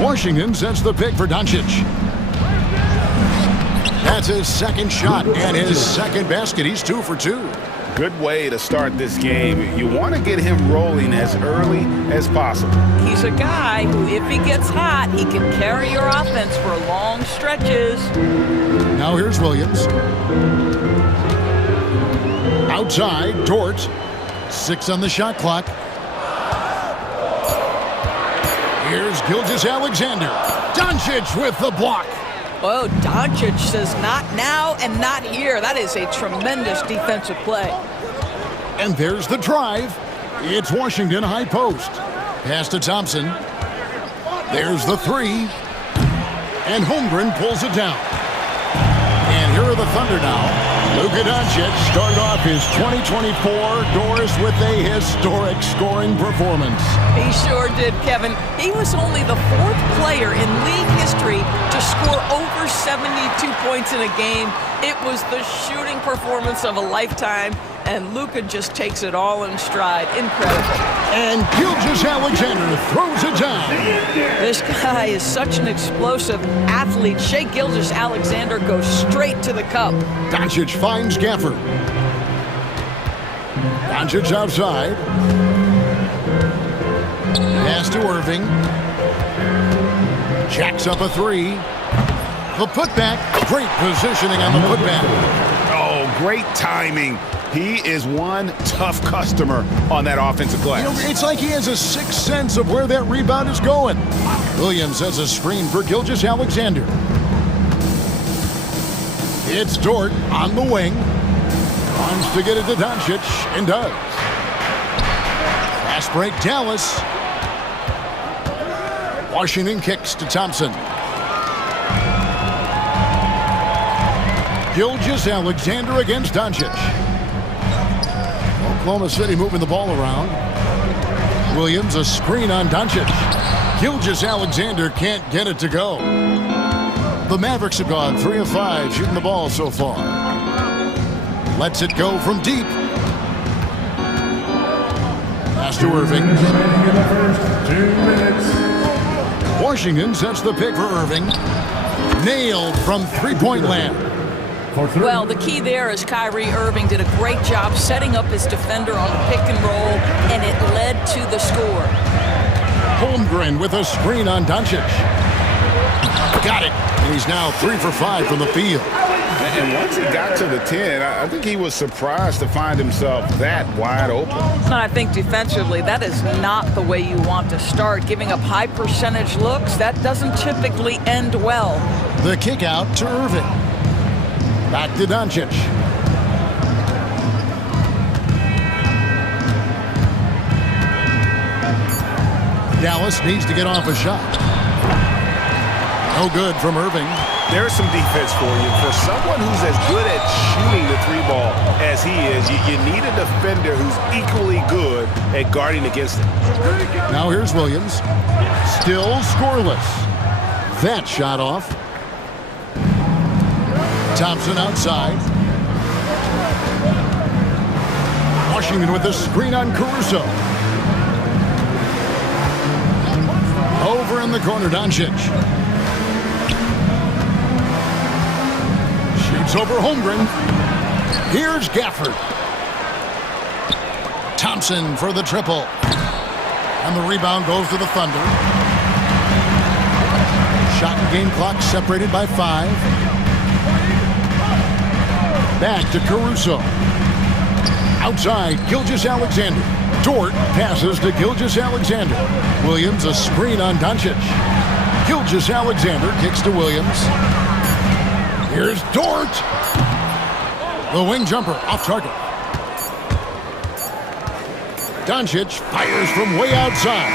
Washington sets the pick for Doncic. That's his second shot and his second basket. He's 2 for 2. Good way to start this game. You want to get him rolling as early as possible. He's a guy who, if he gets hot, he can carry your offense for long stretches. Now here's Williams. Outside, Dort. 6 on the shot clock. Here's Gilgeous-Alexander. Doncic with the block. Oh, Doncic says not now and not here. That is a tremendous defensive play. And there's the drive. It's Washington high post. Pass to Thompson. There's the 3. And Holmgren pulls it down. And here are the Thunder now. Luka Doncic started off his 2024 Doris with a historic scoring performance. He sure did, Kevin. He was only the 4th player in league history to score over 72 points in a game. It was the shooting performance of a lifetime, and Luka just takes it all in stride. Incredible. And Gilgeous-Alexander throws it down. This guy is such an explosive athlete. Shai Gilgeous-Alexander goes straight to the cup. Doncic finds Gafford. Doncic outside. Pass to Irving. Jacks up a 3. The putback. Great positioning on the putback. Oh, great timing. He is one tough customer on that offensive glass. You know, it's like he has a sixth sense of where that rebound is going. Williams has a screen for Gilgeous-Alexander. It's Dort on the wing. Wants to get it to Doncic, and does. Fast break, Dallas. Washington kicks to Thompson. Gilgeous-Alexander against Doncic. Oklahoma City moving the ball around. Williams, a screen on Doncic. Gilgeous-Alexander can't get it to go. The Mavericks have gone 3 of 5 shooting the ball so far. Lets it go from deep. Pass to Irving. Washington sets the pick for Irving. Nailed from three-point land. Well, the key there is Kyrie Irving did a great job setting up his defender on the pick and roll, and it led to the score. Holmgren with a screen on Doncic. Got it. And he's now 3 for 5 from the field. And once he got to the 10, I think he was surprised to find himself that wide open. And I think defensively, that is not the way you want to start. Giving up high percentage looks, that doesn't typically end well. The kick out to Irving. Back to Doncic. Dallas needs to get off a shot. No good from Irving. There's some defense for you. For someone who's as good at shooting the 3-ball as he is, you need a defender who's equally good at guarding against it. Now here's Williams. Still scoreless. That shot off. Thompson outside. Washington with a screen on Caruso. Over in the corner, Doncic. Shoots over Holmgren. Here's Gafford. Thompson for the triple. And the rebound goes to the Thunder. Shot and game clock separated by 5. Back to Caruso. Outside, Gilgeous-Alexander. Dort passes to Gilgeous-Alexander. Williams, a screen on Doncic. Gilgeous-Alexander kicks to Williams. Here's Dort. The wing jumper off target. Doncic fires from way outside.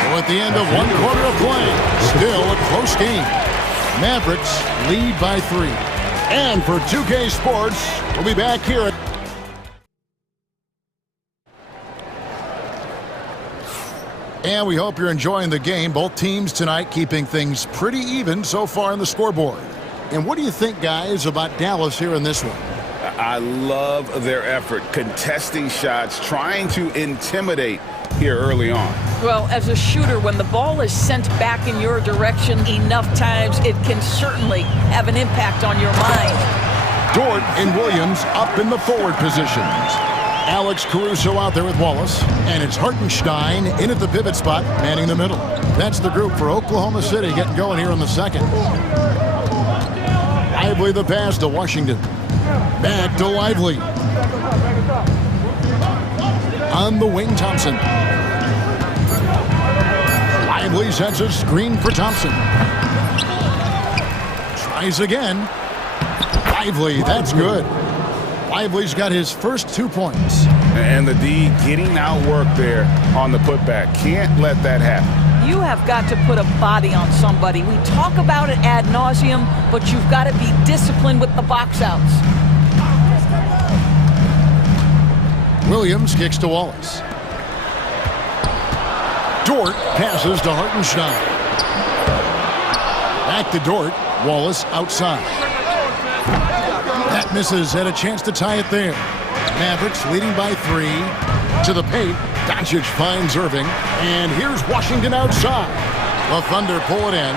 So at the end of one quarter of play, still a close game. Mavericks lead by 3. And for 2K Sports, we'll be back here. And we hope you're enjoying the game. Both teams tonight keeping things pretty even so far on the scoreboard. And what do you think, guys, about Dallas here in this one? I love their effort, contesting shots, trying to intimidate here early on. Well, as a shooter, when the ball is sent back in your direction enough times, it can certainly have an impact on your mind. Dort and Williams up in the forward positions. Alex Caruso out there with Wallace, and it's Hartenstein in at the pivot spot, manning the middle. That's the group for Oklahoma City getting going here in the second. Lively the pass to Washington. Back to Lively. On the wing, Thompson. Lively sets a screen for Thompson. Tries again. Lively, that's good. Lively's got his first 2 points. And the D getting outworked there on the putback. Can't let that happen. You have got to put a body on somebody. We talk about it ad nauseum, but you've got to be disciplined with the box outs. Williams kicks to Wallace. Dort passes to Hartenstein. Back to Dort. Wallace outside. That misses, had a chance to tie it there. Mavericks leading by 3. To the paint. Doncic finds Irving. And here's Washington outside. The Thunder pull it in.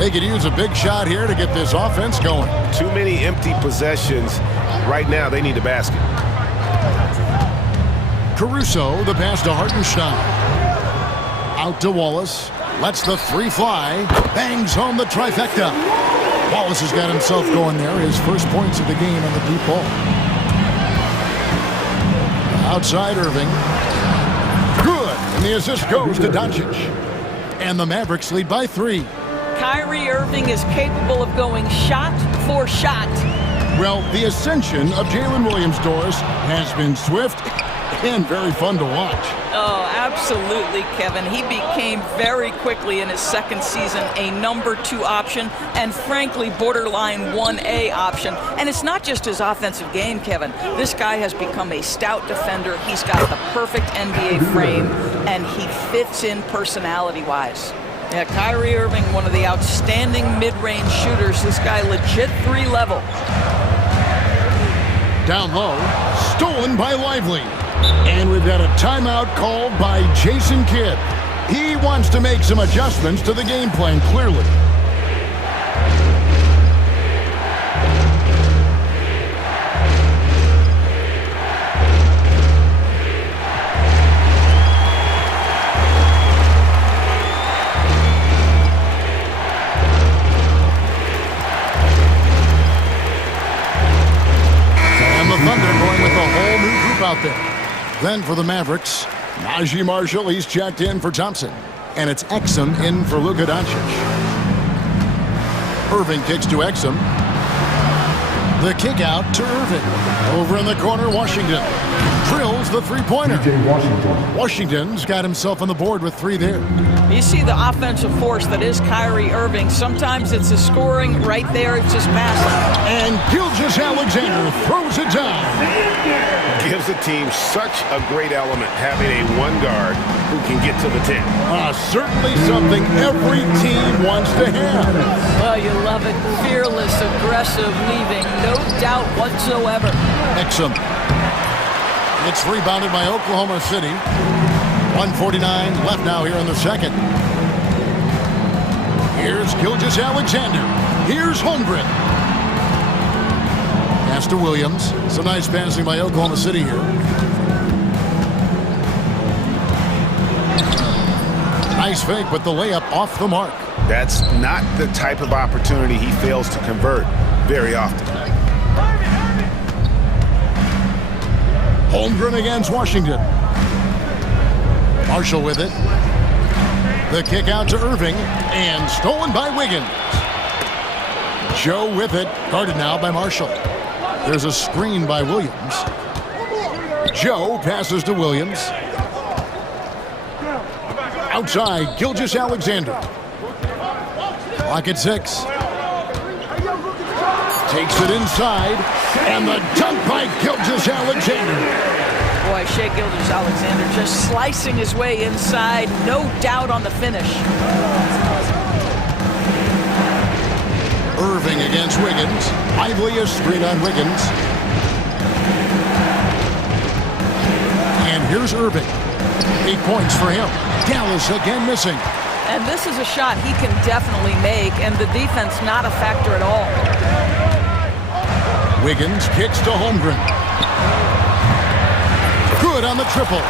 They could use a big shot here to get this offense going. Too many empty possessions. Right now, they need a basket. Caruso, the pass to Hartenstein. Out to Wallace. Lets the 3 fly. Bangs home the trifecta. Wallace has got himself going there. His first points of the game on the deep ball. Outside Irving. Good. And the assist goes to Doncic. And the Mavericks lead by 3. Kyrie Irving is capable of going shot for shot. Well, the ascension of Jalen Williams, Doris, has been swift and very fun to watch. Oh, absolutely, Kevin. He became very quickly in his second season a number 2 option and, frankly, borderline 1A option. And it's not just his offensive game, Kevin. This guy has become a stout defender. He's got the perfect NBA frame, and he fits in personality-wise. Yeah, Kyrie Irving, one of the outstanding mid-range shooters. This guy legit 3 level. Down low, stolen by Lively. And we've got a timeout called by Jason Kidd. He wants to make some adjustments to the game plan, clearly. And the Thunder going with a whole new group out there. Then for the Mavericks, Najee Marshall, he's checked in for Thompson. And it's Exum in for Luka Doncic. Irving kicks to Exum. The kick out to Irving. Over in the corner, Washington drills the 3-pointer. Washington's got himself on the board with 3 there. You see the offensive force that is Kyrie Irving. Sometimes it's his scoring. Right there, it's just passing. And Gilgeous-Alexander throws it down. Gives the team such a great element having a 1 guard who can get to the 10. Certainly something every team wants to have. Oh, you love it. Fearless, aggressive, leaving no doubt whatsoever. Exum. It's rebounded by Oklahoma City. 1:49 left now here in the second. Here's Gilgeous-Alexander. Here's Holmgren. Pass to Williams. Some nice passing by Oklahoma City here. Nice fake, but the layup off the mark. That's not the type of opportunity he fails to convert very often. Holmgren against Washington. Marshall with it. The kick out to Irving, and stolen by Wiggins. Joe with it, guarded now by Marshall. There's a screen by Williams. Joe passes to Williams. Outside, Gilgeous-Alexander. Clock at 6. Takes it inside, and the dunk by Gilgeous-Alexander. Boy, Shai Gilgeous-Alexander just slicing his way inside. No doubt on the finish. Irving against Wiggins. Lively a screen on Wiggins. And here's Irving. 8 points for him. Dallas again missing. And this is a shot he can definitely make, and the defense not a factor at all. Wiggins kicks to Holmgren. Good on the triple.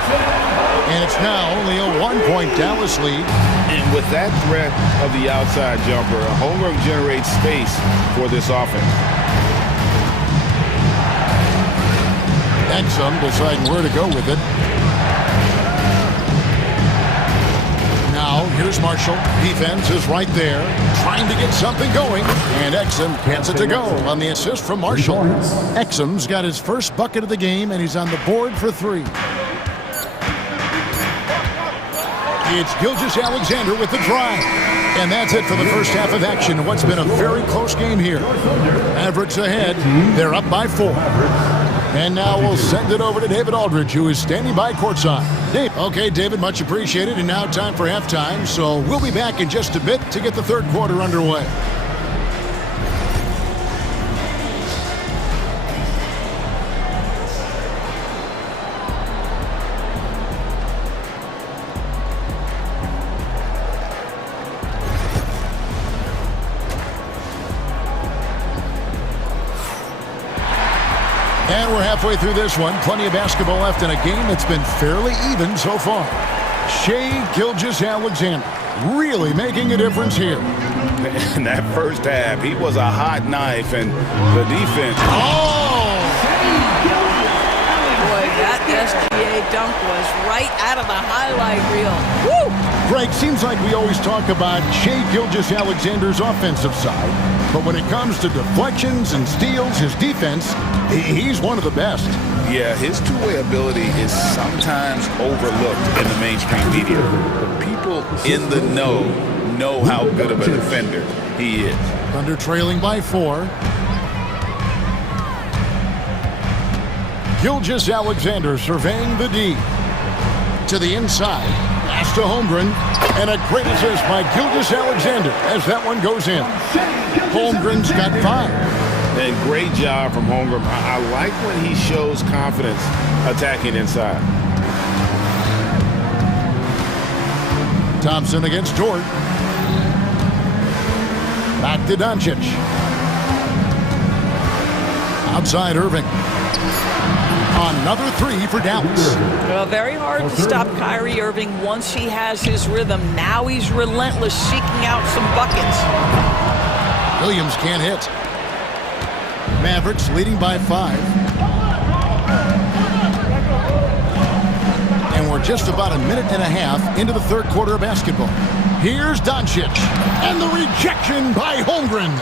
And it's now only a 1-point Dallas lead. And with that threat of the outside jumper, Holmgren generates space for this offense. Exum deciding where to go with it. Now, here's Marshall. Defense is right there, trying to get something going. And Exum gets it to go on the assist from Marshall. Exum's got his first bucket of the game, and he's on the board for 3. It's Gilgeous-Alexander with the drive. And that's it for the first half of action. What's been a very close game here. Mavericks ahead. They're up by 4. And now we'll send it over to David Aldridge, who is standing by courtside. Dave. Okay, David, much appreciated. And now time for halftime. So we'll be back in just a bit to get the third quarter underway. And we're halfway through this one. Plenty of basketball left in a game that's been fairly even so far. Shai Gilgeous-Alexander really making a difference here. In that first half, he was a hot knife, and the defense. Oh! Boy, that SGA dunk was right out of the highlight reel. Woo! Greg, seems like we always talk about Shai Gilgeous-Alexander's offensive side, but when it comes to deflections and steals, his defense, he's one of the best. Yeah, his two-way ability is sometimes overlooked in the mainstream media. But people in the know how good of a defender he is. Thunder trailing by 4. Gilgeous-Alexander surveying the D. To the inside. Pass to Holmgren. And a great assist by Gilgeous-Alexander as that one goes in. Holmgren's got 5. And great job from Holmgren. I like when he shows confidence attacking inside. Thompson against Dort. Back to Doncic. Outside Irving. Another 3 for Dallas. Well, very hard to stop Kyrie Irving once he has his rhythm. Now he's relentless, seeking out some buckets. Williams can't hit. Mavericks leading by 5. And we're just about a minute and a half into the third quarter of basketball. Here's Doncic. And the rejection by Holmgren.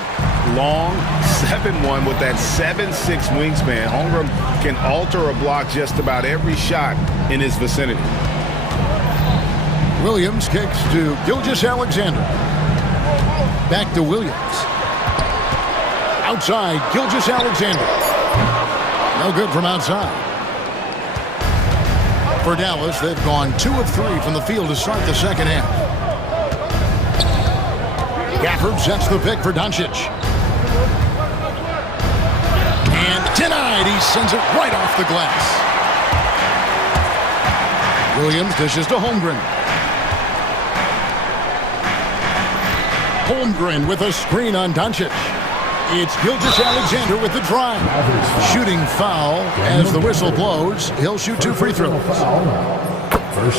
Long 7-1 with that 7'6" wingspan. Holmgren can alter or block just about every shot in his vicinity. Williams kicks to Gilgeous-Alexander. Back to Williams. Outside, Gilgeous-Alexander. No good from outside. For Dallas, they've gone 2 of 3 from the field to start the second half. Gafford sets the pick for Doncic. And denied. He sends it right off the glass. Williams dishes to Holmgren. Holmgren with a screen on Doncic. It's Gilgeous-Alexander with the drive. Shooting foul as the whistle blows. He'll shoot 2 free throws.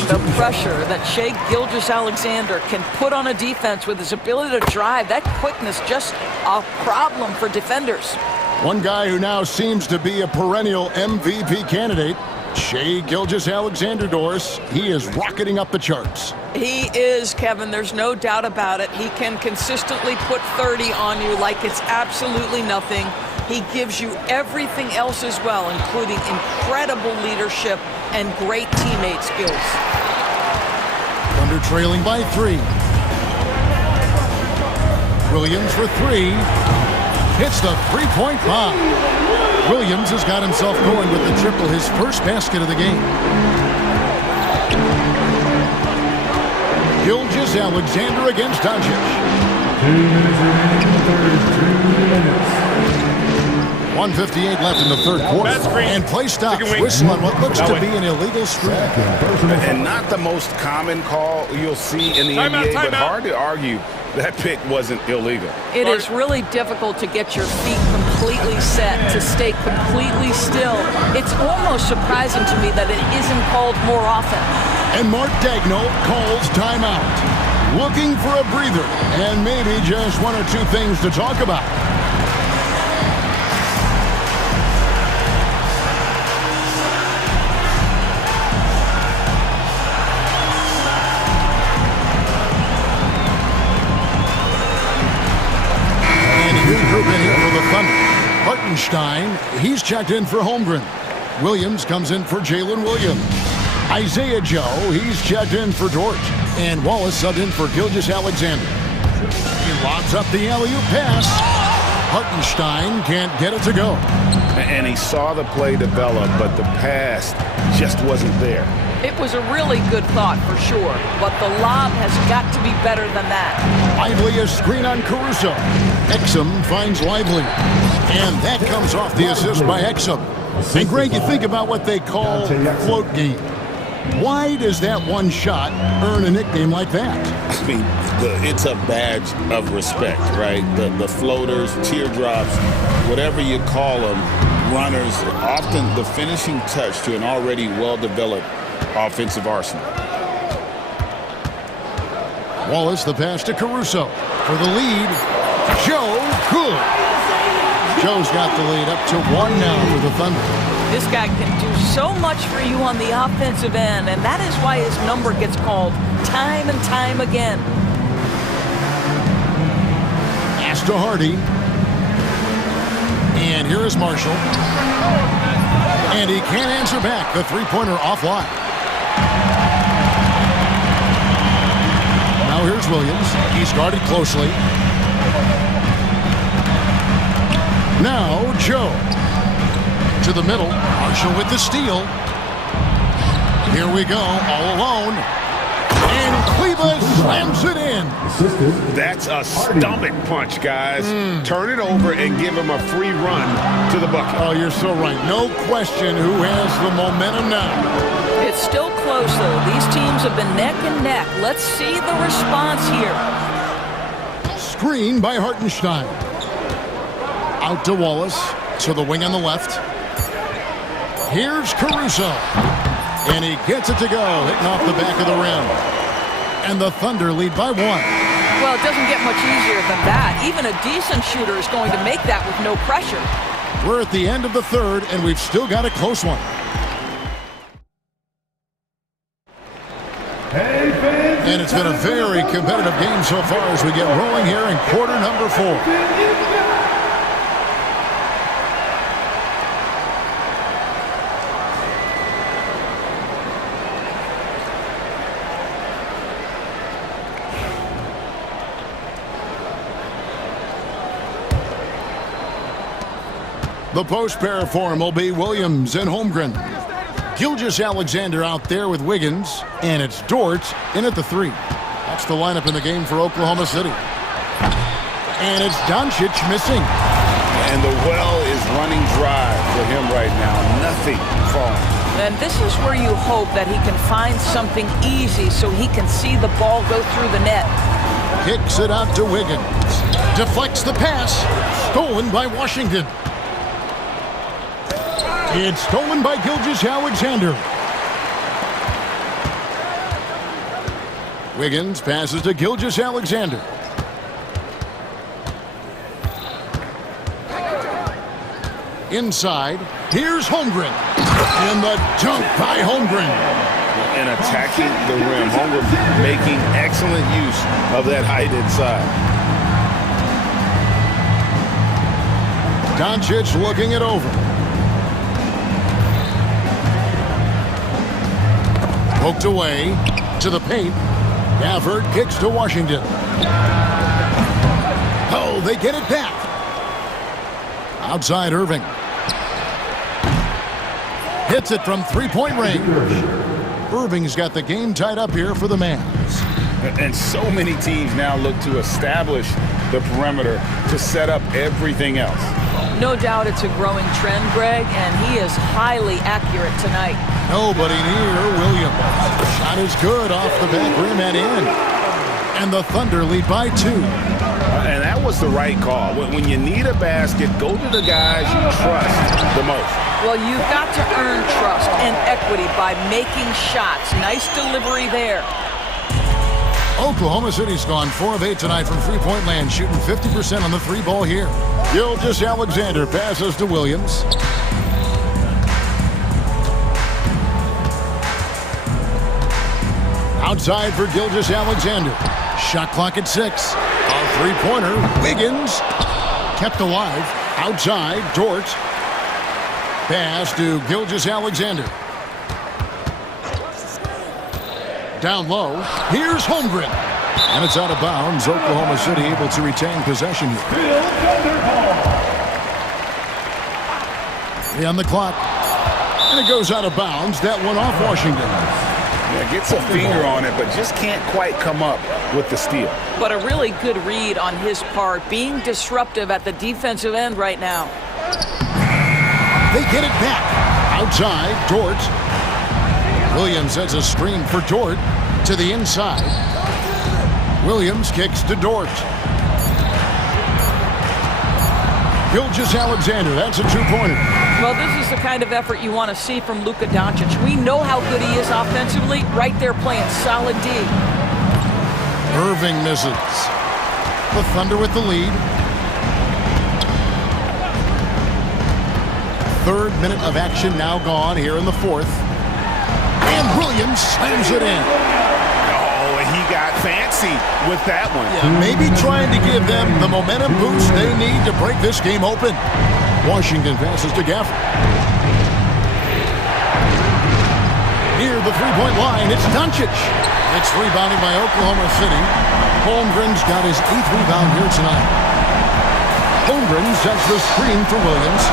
The pressure that Shai Gilgeous-Alexander can put on a defense with his ability to drive, that quickness, just a problem for defenders. One guy who now seems to be a perennial MVP candidate, Shai Gilgeous-Alexander, Doris. He is rocketing up the charts. He is, Kevin. There's no doubt about it. He can consistently put 30 on you like it's absolutely nothing. He gives you everything else as well, including incredible leadership and great teammate skills. Thunder trailing by 3. Williams for 3. Hits the three-point bomb. Williams has got himself going with the triple, his first basket of the game. Gilgeous-Alexander against Doncic. 1:58 left in the third quarter. And play stops. Whistle on what looks to be an illegal screen. And not the most common call you'll see in the NBA, but hard to argue that pick wasn't illegal. It is really difficult to get your feet completely set, to stay completely still. It's almost surprising to me that it isn't called more often. And Mark Daigneault calls timeout. Looking for a breather and maybe just one or two things to talk about. Hartenstein, he's checked in for Holmgren. Williams comes in for Jalen Williams. Isaiah Joe, he's checked in for Dort. And Wallace subbed in for Gilgeous-Alexander. He lobs up the alley-oop pass. Hartenstein can't get it to go. And he saw the play develop, but the pass just wasn't there. It was a really good thought for sure, but the lob has got to be better than that. Lively a screen on Caruso. Exum finds Lively. And that comes off the assist by Exum. And Greg, you think about what they call float game. Why does that one shot earn a nickname like that? I mean, it's a badge of respect, right? The floaters, teardrops, whatever you call them, runners, often the finishing touch to an already well-developed offensive arsenal. Wallace, the pass to Caruso. For the lead, Joe, good. Joe's got the lead up to 1 now for the Thunder. This guy can do so much for you on the offensive end, and that is why his number gets called time and time again. Pass to Hardy. And here is Marshall. And he can't answer back. The three-pointer offline. Now here's Williams. He's guarded closely. Now Joe. To the middle. Marshall with the steal. Here we go. All alone. And Kleba slams it in. That's a stomach punch, guys. Turn it over and give him a free run to the bucket. Oh, you're so right. No question who has the momentum now. It's still close, though. These teams have been neck and neck. Let's see the response here. Screen by Hartenstein. Out to Wallace. To the wing on the left. Here's Caruso. And he gets it to go. Hitting off the back of the rim. And the Thunder lead by 1. Well, it doesn't get much easier than that. Even a decent shooter is going to make that with no pressure. We're at the end of the third, and we've still got a close one. And it's been a very competitive game so far as we get rolling here in quarter number 4. The post pair form will be Williams and Holmgren. Gilgeous-Alexander out there with Wiggins, and it's Dort in at the 3. That's the lineup in the game for Oklahoma City. And it's Doncic missing. And the well is running dry for him right now. Nothing falling. And this is where you hope that he can find something easy so he can see the ball go through the net. Kicks it out to Wiggins. Deflects the pass. Stolen by Washington. It's stolen by Gilgeous-Alexander. Wiggins passes to Gilgeous-Alexander. Inside, here's Holmgren. And the dunk by Holmgren. And attacking the rim. Holmgren making excellent use of that height inside. Doncic looking it over. Poked away to the paint. Gafford kicks to Washington. Oh, they get it back. Outside Irving. Hits it from three-point range. Irving's got the game tied up here for the Mavs. And so many teams now look to establish the perimeter to set up everything else. No doubt it's a growing trend, Greg, and he is highly accurate tonight. Nobody near Williams. Shot is good off the back rim and in. And the Thunder lead by 2. And that was the right call. When you need a basket, go to the guys you trust the most. Well, you've got to earn trust and equity by making shots. Nice delivery there. Oklahoma City's gone 4 of 8 tonight from three-point land, shooting 50% on the three ball here. Gilgeous-Alexander passes to Williams. Outside for Gilgeous-Alexander. Shot clock at 6. A three-pointer. Wiggins kept alive. Outside, Dort. Pass to Gilgeous-Alexander. Down low. Here's Holmgren. And it's out of bounds. Oklahoma City able to retain possession here. 3 on the clock. And it goes out of bounds. That one off Washington. Yeah, gets a finger on it, but just can't quite come up with the steal. But a really good read on his part, being disruptive at the defensive end right now. They get it back. Outside, Dort. Williams has a screen for Dort to the inside. Williams kicks to Dort. Gilgeous-Alexander, that's a two-pointer. Well, this is the kind of effort you want to see from Luka Doncic. We know how good he is offensively. Right there playing solid D. Irving misses. The Thunder with the lead. 3rd minute of action now gone here in the 4th. And Williams slams it in. Oh, and he got fancy with that one. Yeah, maybe trying to give them the momentum boost they need to break this game open. Washington passes to Gafford. Near the three-point line, it's Doncic. It's rebounded by Oklahoma City. Holmgren's got his 8th rebound here tonight. Holmgren sets the screen for Williams.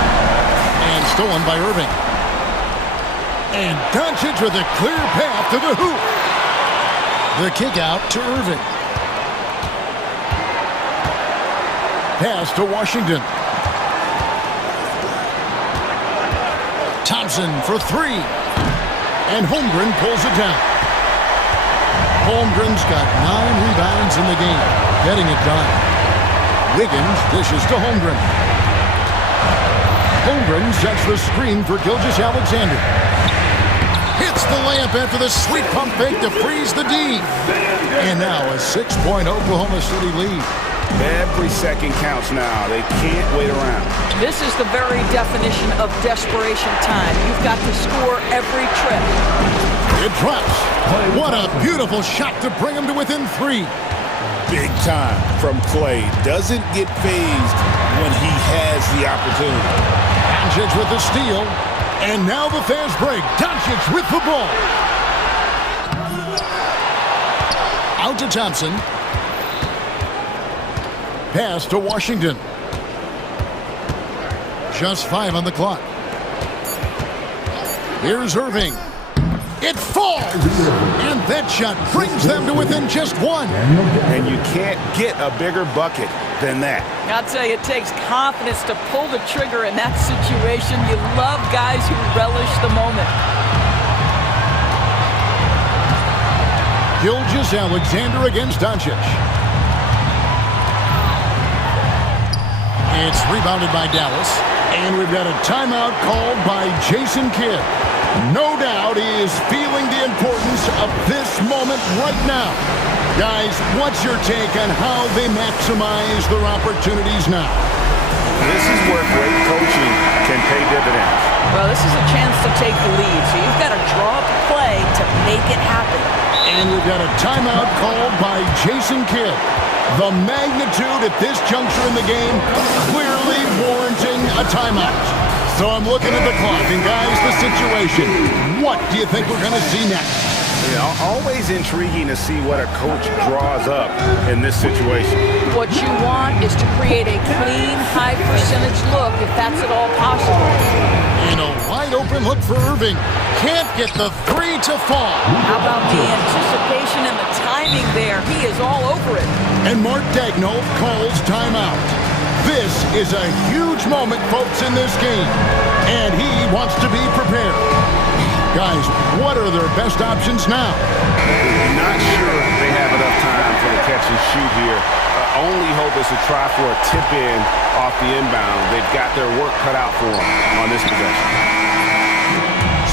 And stolen by Irving. And Doncic with a clear path to the hoop. The kick out to Irving. Pass to Washington. Thompson for 3. And Holmgren pulls it down. Holmgren's got 9 rebounds in the game. Getting it done. Wiggins dishes to Holmgren. Holmgren sets the screen for Gilgeous-Alexander. Hits the layup after the sweet pump fake to freeze the D. And now a 6-point Oklahoma City lead. Every second counts now. They can't wait around. This is the very definition of desperation time. You've got to score every trip. It drops. What a beautiful shot to bring him to within 3. Big time from Clay. Doesn't get phased when he has the opportunity. Doncic with the steal. And now the fast break. Doncic with the ball. Out to Thompson. Pass to Washington. Just 5 on the clock. Here's Irving. It falls! And that shot brings them to within just 1. And you can't get a bigger bucket than that. I'll tell you, it takes confidence to pull the trigger in that situation. You love guys who relish the moment. Gilgeous-Alexander against Doncic. It's rebounded by Dallas. And we've got a timeout called by Jason Kidd. No doubt he is feeling the importance of this moment right now. Guys, what's your take on how they maximize their opportunities now? This is where great coaching can pay dividends. Well, this is a chance to take the lead, so you've got to draw up a play to make it happen. And we've got a timeout called by Jason Kidd. The magnitude at this juncture in the game clearly warranting a timeout. So I'm looking at the clock, and guys, the situation. What do you think we're going to see next? Yeah, always intriguing to see what a coach draws up in this situation. What you want is to create a clean, high-percentage look, if that's at all possible. And a wide-open look for Irving. Can't get the three to fall. How about the anticipation and the timing there? He is all over it. And Mark Daigneault calls timeout. This is a huge moment, folks, in this game. And he wants to be prepared. Guys, what are their best options now? Not sure they have enough time for the catch and shoot here. Only hope is to try for a tip in off the inbound. They've got their work cut out for them on this possession.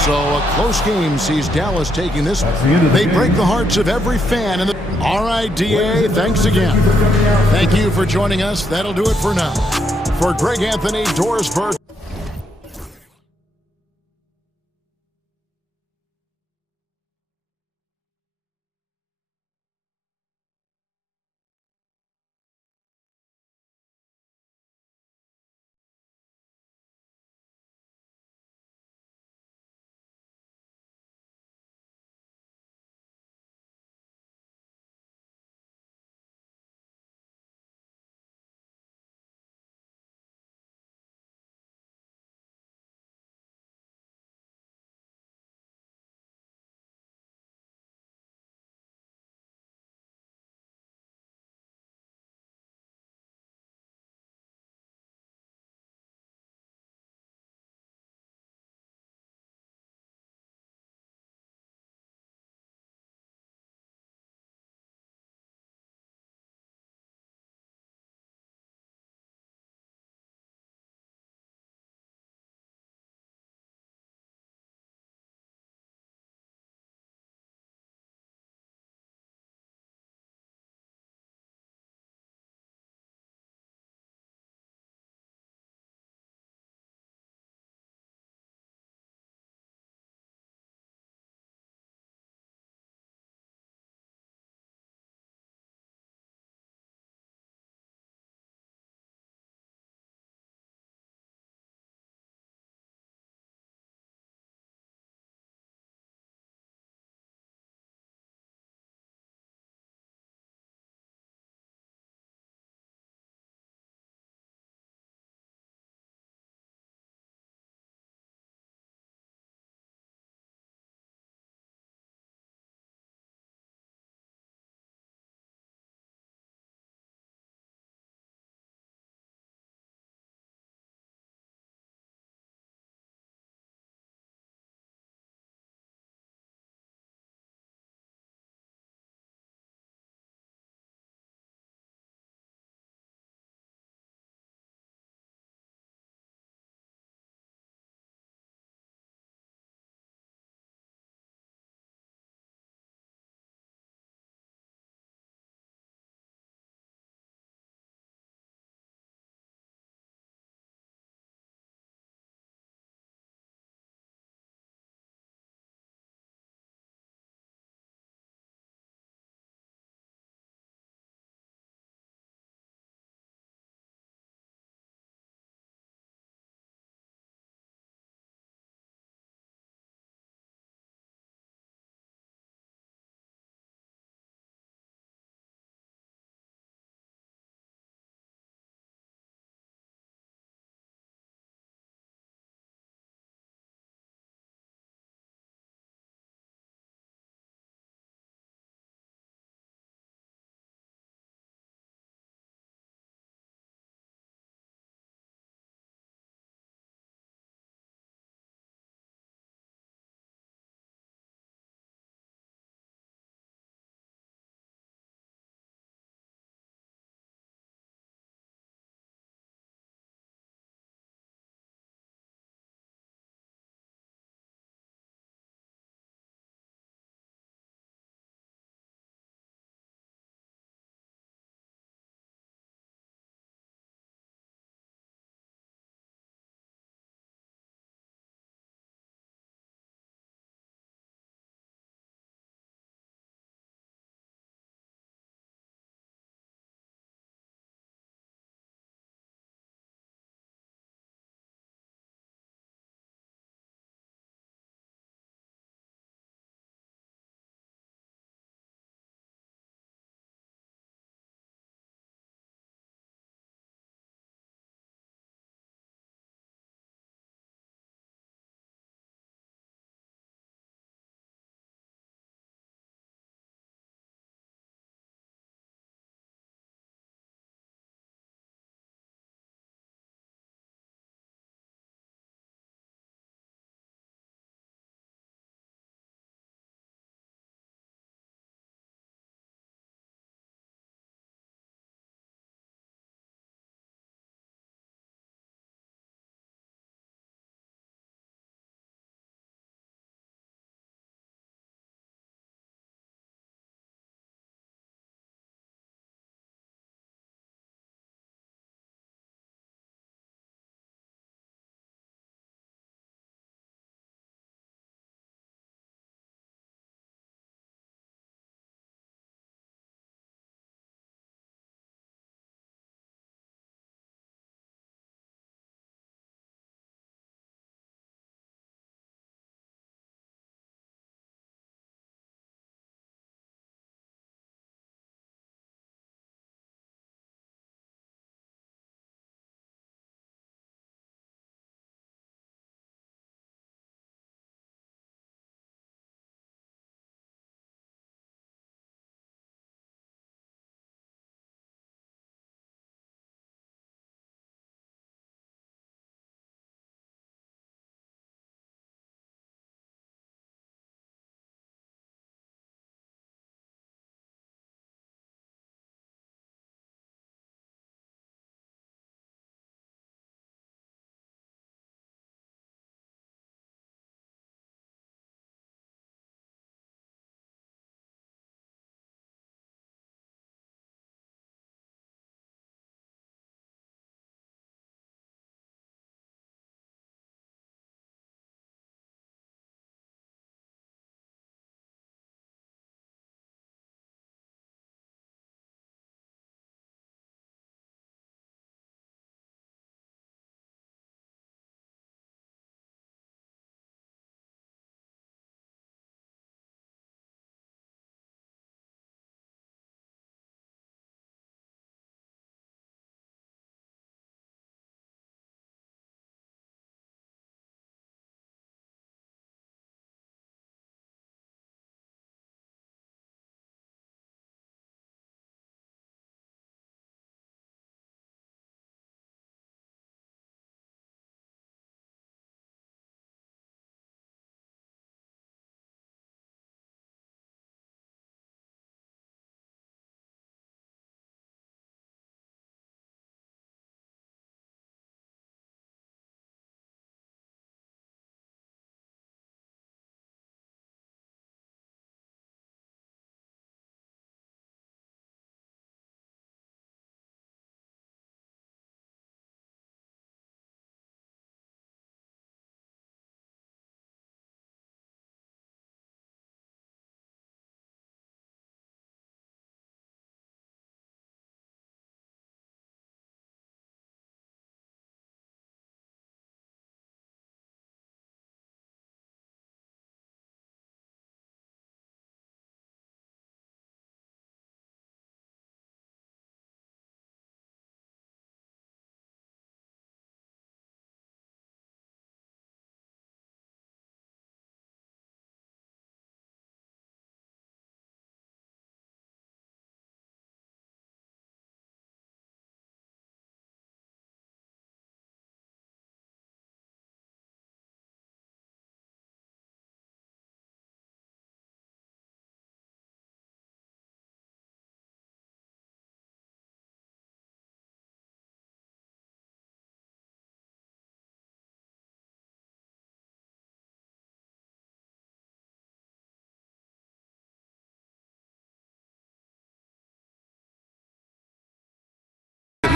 So a close game sees Dallas taking this. They break the hearts of every fan. All right, DA, thanks again. Thank you for joining us. That'll do it for now. For Greg Anthony, Doris Burke.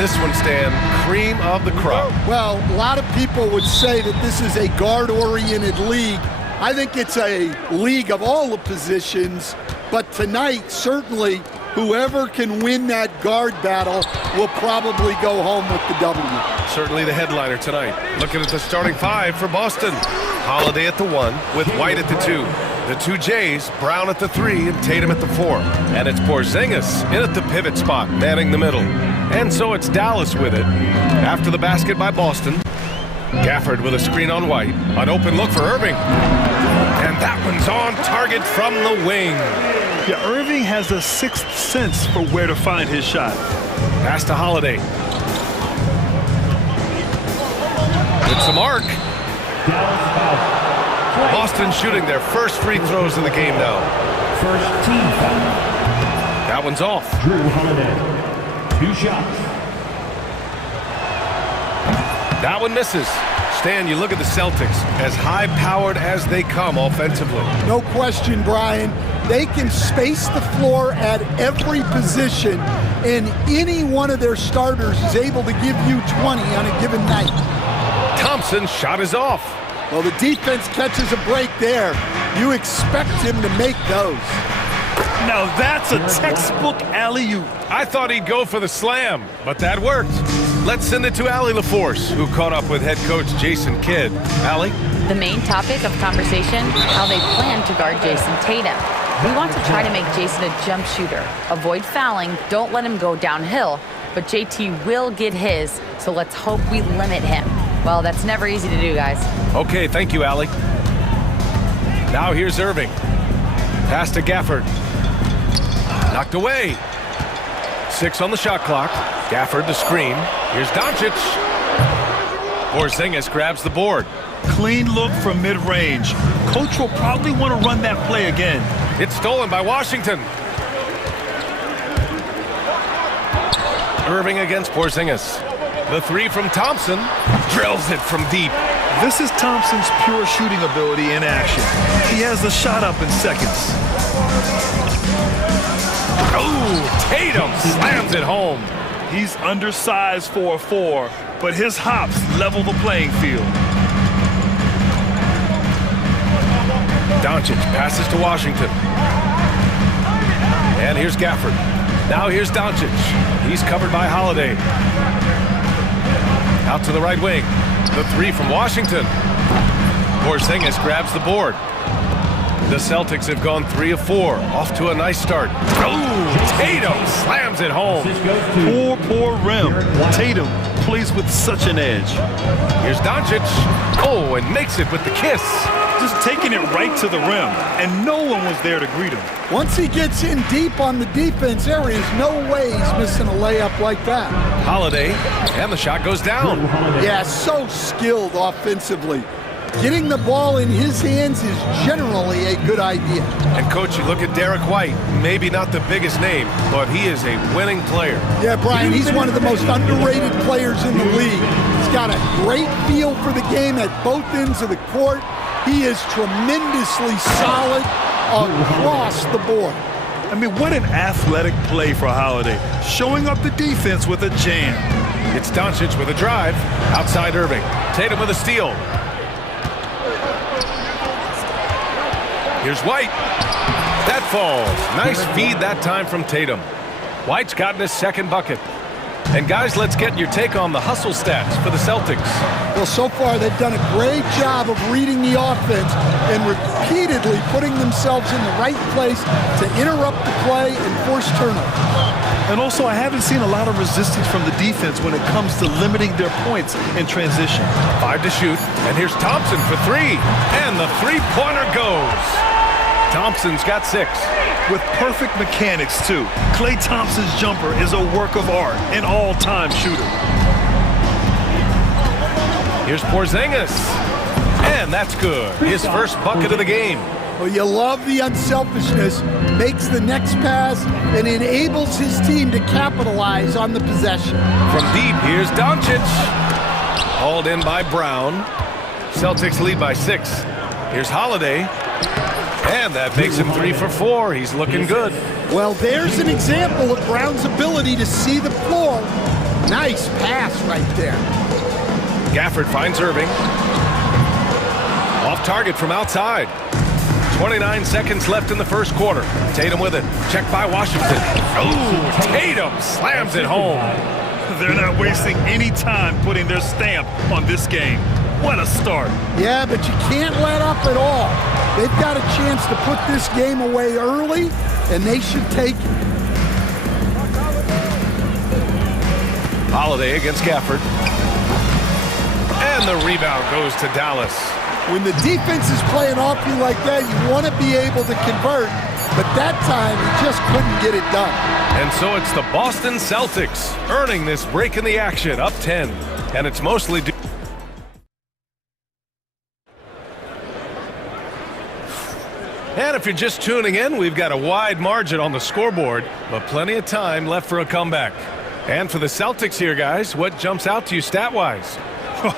this one, Stan, cream of the crop. Well, a lot of people would say that this is a guard-oriented league. I think it's a league of all the positions, but tonight, certainly, whoever can win that guard battle will probably go home with the W. Certainly the headliner tonight. Looking at the starting five for Boston. Holiday at the 1 with White at the 2. The 2 Jays, Brown at the 3 and Tatum at the 4. And it's Porzingis in at the pivot spot, manning the middle. And so it's Dallas with it. After the basket by Boston. Gafford with a screen on White. An open look for Irving. And that one's on target from the wing. Yeah, Irving has a sixth sense for where to find his shot. Pass to Holiday. It's a mark. Boston shooting their first free throws of the game now. First team foul. That one's off. Drew Holiday. 2 shots. That one misses. Stan, you look at the Celtics, as high-powered as they come offensively. No question, Brian. They can space the floor at every position, and any one of their starters is able to give you 20 on a given night. Thompson's shot is off. Well, the defense catches a break there. You expect him to make those. Now that's a textbook alley-oop. I thought he'd go for the slam, but that worked. Let's send it to Allie LaForce, who caught up with head coach Jason Kidd. Allie? The main topic of conversation, how they plan to guard Jason Tatum. We want to try to make Jason a jump shooter. Avoid fouling, don't let him go downhill, but JT will get his, so let's hope we limit him. Well, that's never easy to do, guys. Okay, thank you, Allie. Now here's Irving. Pass to Gafford. Knocked away. 6 on the shot clock. Gafford the screen. Here's Doncic. Porzingis grabs the board. Clean look from mid-range. Coach will probably want to run that play again. It's stolen by Washington. Irving against Porzingis. The 3 from Thompson. Drills it from deep. This is Thompson's pure shooting ability in action. He has the shot up in seconds. Oh, Tatum slams it home. He's undersized for a 4, but his hops level the playing field. Doncic passes to Washington. And here's Gafford. Now here's Doncic. He's covered by Holiday. Out to the right wing. The 3 from Washington. Porzingis grabs the board. The Celtics have gone 3 of 4. Off to a nice start. Oh, Tatum slams it home. Poor rim. Tatum plays with such an edge. Here's Doncic. Oh, and makes it with the kiss. Just taking it right to the rim, and no one was there to greet him. Once he gets in deep on the defense, there is no way he's missing a layup like that. Holiday, and the shot goes down. Yeah, so skilled offensively. Getting the ball in his hands is generally a good idea. And coach, you look at Derek White, maybe not the biggest name, but he is a winning player. Yeah, Brian, he's one of the most underrated players in the league. He's got a great feel for the game at both ends of the court. He is tremendously solid across the board. I mean, what an athletic play for Holiday, showing up the defense with a jam. It's Doncic with a drive, outside Irving. Tatum with a steal. Here's White. That falls. Nice feed that time from Tatum. White's gotten his second bucket. And guys, let's get your take on the hustle stats for the Celtics. Well, so far they've done a great job of reading the offense and repeatedly putting themselves in the right place to interrupt the play and force turnovers. And also, I haven't seen a lot of resistance from the defense when it comes to limiting their points in transition. 5 to shoot, and here's Thompson for 3. And the three-pointer goes. Thompson's got 6. With perfect mechanics, too. Klay Thompson's jumper is a work of art, an all-time shooter. Here's Porzingis. And that's good. His first bucket of the game. Well, you love the unselfishness, makes the next pass, and enables his team to capitalize on the possession. From deep, here's Doncic. Hauled in by Brown. Celtics lead by 6. Here's Holiday. And that makes him 3 for 4. He's looking good. Well, there's an example of Brown's ability to see the floor Nice pass right there. Gafford finds Irving. Off target from outside. 29 seconds left in the first quarter. Tatum with it. Checked by Washington. Oh, Tatum slams it home. They're not wasting any time putting their stamp on this game. What a start. Yeah, but you can't let up at all. They've got a chance to put this game away early, and they should take it. Holiday against Gafford. And the rebound goes to Dallas. When the defense is playing off you like that, you want to be able to convert, but that time he just couldn't get it done. And so it's the Boston Celtics earning this break in the action, up 10. And it's mostly due. And if you're just tuning in, we've got a wide margin on the scoreboard, but plenty of time left for a comeback. And for the Celtics here, guys, what jumps out to you stat-wise?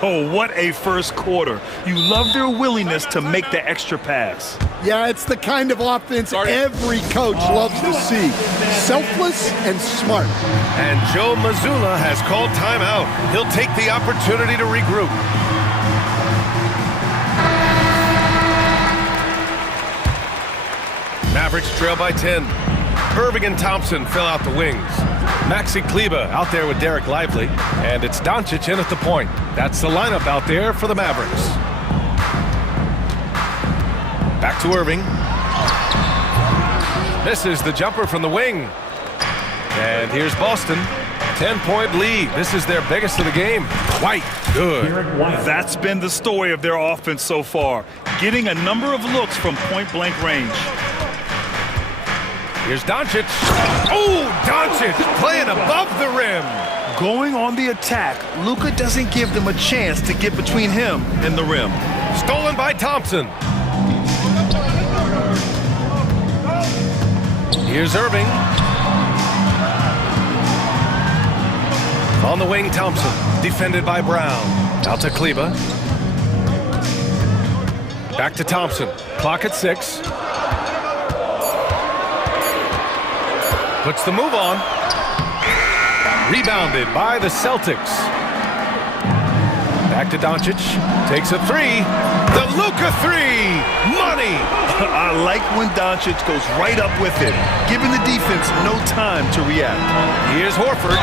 Oh, what a first quarter. You love their willingness to make the extra pass. Yeah, it's the kind of offense every coach loves to see. Selfless and smart. And Joe Mazzulla has called timeout. He'll take the opportunity to regroup. Mavericks trail by 10. Irving and Thompson fill out the wings. Maxi Kleber out there with Derek Lively. And it's Doncic in at the point. That's the lineup out there for the Mavericks. Back to Irving. Misses the jumper from the wing. And here's Boston. 10-point lead. This is their biggest of the game. White, good. That's been the story of their offense so far. Getting a number of looks from point-blank range. Here's Doncic. Oh, Doncic playing above the rim. Going on the attack, Luka doesn't give them a chance to get between him and the rim. Stolen by Thompson. Here's Irving. On the wing, Thompson. Defended by Brown. Out to Kleber. Back to Thompson. Clock at 6. Puts the move on. Rebounded by the Celtics. Back to Doncic. Takes a three. The Luka three. Money. I like when Doncic goes right up with it, giving the defense no time to react. Here's Horford.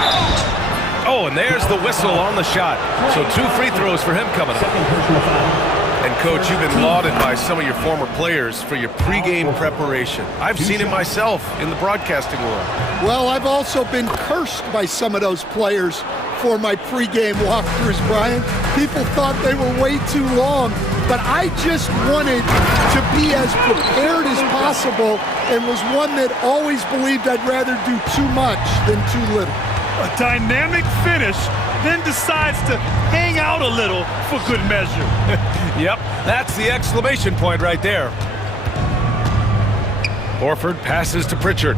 Oh, and there's the whistle on the shot. So 2 free throws for him coming up. And, Coach, you've been lauded by some of your former players for your pregame preparation. I've seen it myself in the broadcasting world. Well, I've also been cursed by some of those players for my pregame walkthroughs, Brian. People thought they were way too long, but I just wanted to be as prepared as possible and was one that always believed I'd rather do too much than too little. A dynamic finish, then decides to hang out a little for good measure. Yep, that's the exclamation point right there. Horford passes to Pritchard.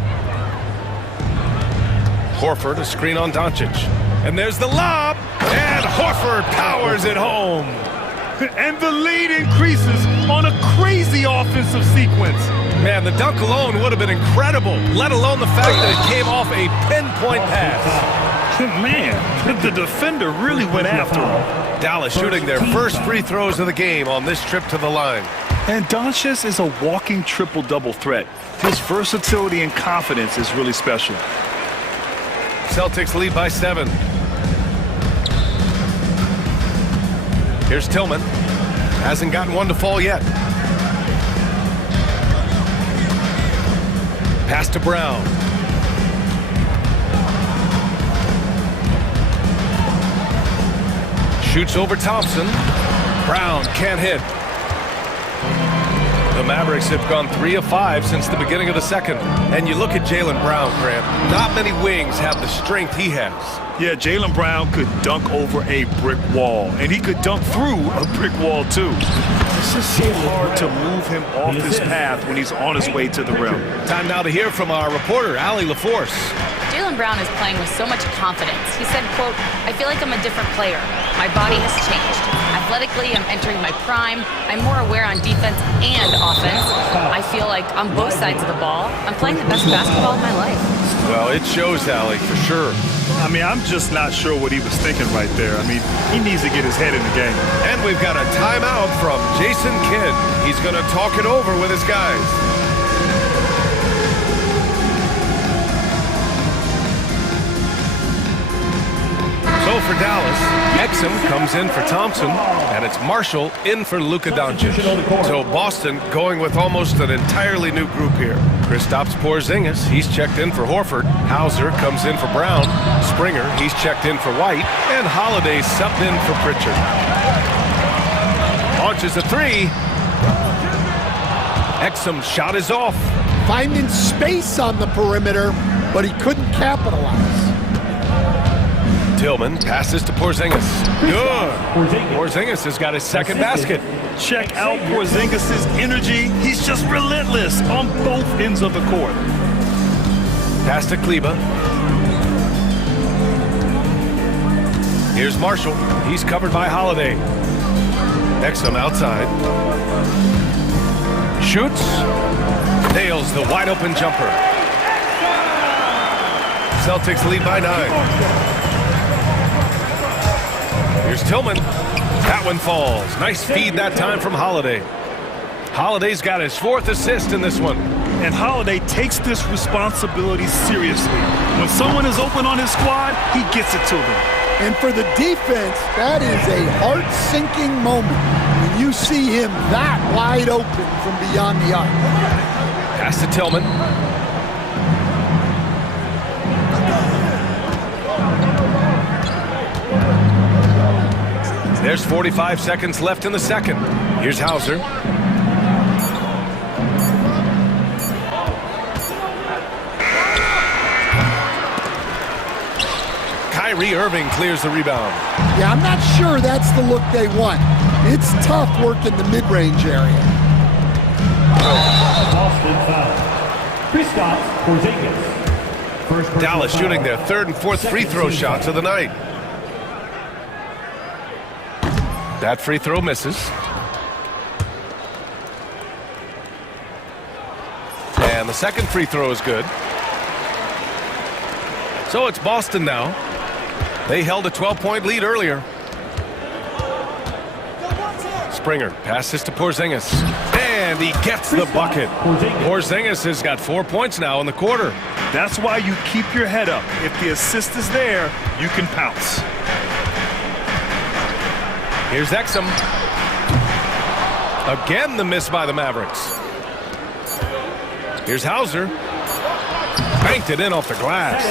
Horford, a screen on Doncic. And there's the lob, and Horford powers it home. And the lead increases on a crazy offensive sequence. Man, the dunk alone would have been incredible, let alone the fact that it came off a pinpoint pass. Man, the defender really went after him. Dallas shooting their first free throws of the game on this trip to the line. And Doncic is a walking triple-double threat. His versatility and confidence is really special. Celtics lead by 7. Here's Tillman. Hasn't gotten one to fall yet. Pass to Brown. Shoots over Thompson. Brown can't hit. The Mavericks have gone 3 of 5 since the beginning of the second. And you look at Jaylen Brown, Grant. Not many wings have the strength he has. Yeah, Jaylen Brown could dunk over a brick wall. And he could dunk through a brick wall, too. It's just so hard to move him off his path when he's on his way to the rim. Time now to hear from our reporter, Allie LaForce. Jaylen Jaylen Brown is playing with so much confidence. He said, quote, "I feel like I'm a different player. My body has changed. Athletically, I'm entering my prime. I'm more aware on defense and offense. I feel like on both sides of the ball, I'm playing the best basketball of my life." Well, it shows, Allie, for sure. I mean, I'm just not sure what he was thinking right there. I mean, he needs to get his head in the game. And we've got a timeout from Jason Kidd. He's going to talk it over with his guys. So for Dallas, Exum comes in for Thompson, and it's Marshall in for Luka Doncic. So Boston going with almost an entirely new group here. Kristaps Porzingis, he's checked in for Horford. Hauser comes in for Brown. Springer, he's checked in for White. And Holiday subbed in for Pritchard. Launches a three. Exum's shot is off. Finding space on the perimeter, but he couldn't capitalize. Tillman passes to Porzingis. Good. Porzingis has got his second basket. Check out Porzingis' energy. He's just relentless on both ends of the court. Pass to Kleba. Here's Marshall. He's covered by Holiday. Exum outside. Shoots. Nails the wide open jumper. Celtics lead by 9. Here's Tillman. That one falls. Nice feed that time from Holiday. Holiday's got his 4th assist in this one. And Holiday takes this responsibility seriously. When someone is open on his squad, he gets it to them. And for the defense, that is a heart-sinking moment when you see him that wide open from beyond the arc. Pass to Tillman. There's 45 seconds left in the second. Here's Hauser. Kyrie Irving clears the rebound. Yeah, I'm not sure that's the look they want. It's tough working the mid-range area. Boston foul. Kristaps Porzingis. Dallas shooting their 3rd and 4th free throw shots of the night. That free throw misses. And the second free throw is good. So it's Boston now. They held a 12-point lead earlier. Springer passes to Porzingis. And he gets the bucket. Porzingis has got 4 points now in the quarter. That's why you keep your head up. If the assist is there, you can pounce. Here's Exum. Again, the miss by the Mavericks. Here's Hauser. Banked it in off the glass.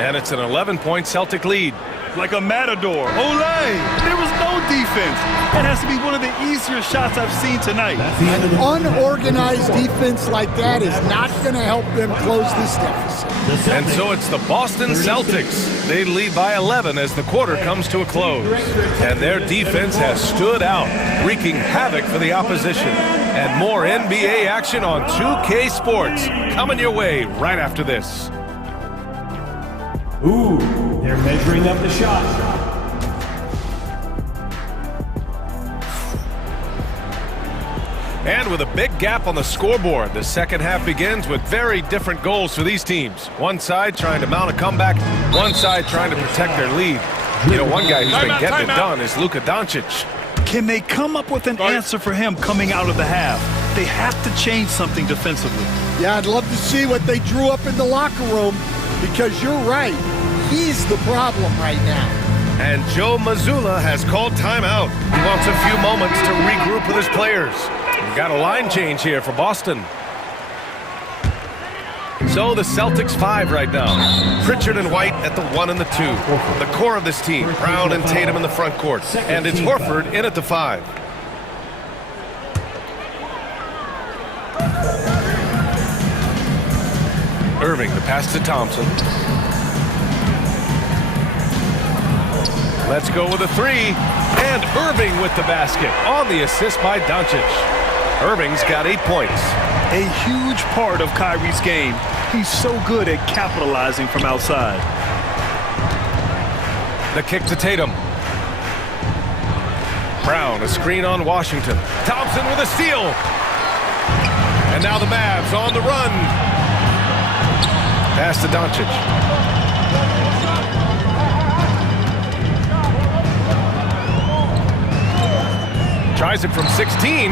And it's an 11-point Celtic lead. Like a matador. Olay! There was no defense. That has to be one of the easier shots I've seen tonight. An unorganized defense like that is not going to help them close this deficit. And so it's the Boston Celtics. They lead by 11 as the quarter comes to a close. And their defense has stood out, wreaking havoc for the opposition. And more NBA action on 2K Sports coming your way right after this. Ooh, they're measuring up the shot. And with a big gap on the scoreboard, the second half begins with very different goals for these teams. One side trying to mount a comeback, one side trying to protect their lead. You know, one guy who's been getting it done is Luka Doncic. Can they come up with an answer for him coming out of the half? They have to change something defensively. Yeah, I'd love to see what they drew up in the locker room, because you're right. He's the problem right now. And Joe Mazzulla has called timeout. He wants a few moments to regroup with his players. We've got a line change here for Boston. So the Celtics 5 right now. Pritchard and White at the 1 and the 2. The core of this team, Brown and Tatum in the front court. And it's Horford in at the 5. Irving, the pass to Thompson. Let's go with a 3. And Irving with the basket on the assist by Doncic. Irving's got 8 points. A huge part of Kyrie's game. He's so good at capitalizing from outside. The kick to Tatum. Brown, a screen on Washington. Thompson with a steal. And now the Mavs on the run. Pass to Doncic. Tries it from 16.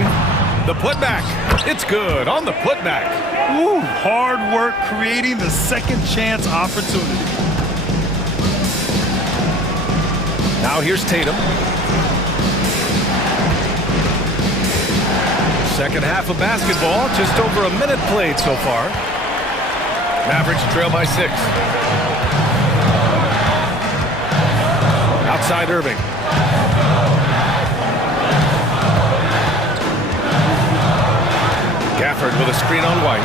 The putback. It's good on the putback. Ooh, hard work creating the second chance opportunity. Now here's Tatum. Second half of basketball, just over a minute played so far. Mavericks trail by 6. Outside Irving. Gafford with a screen on White.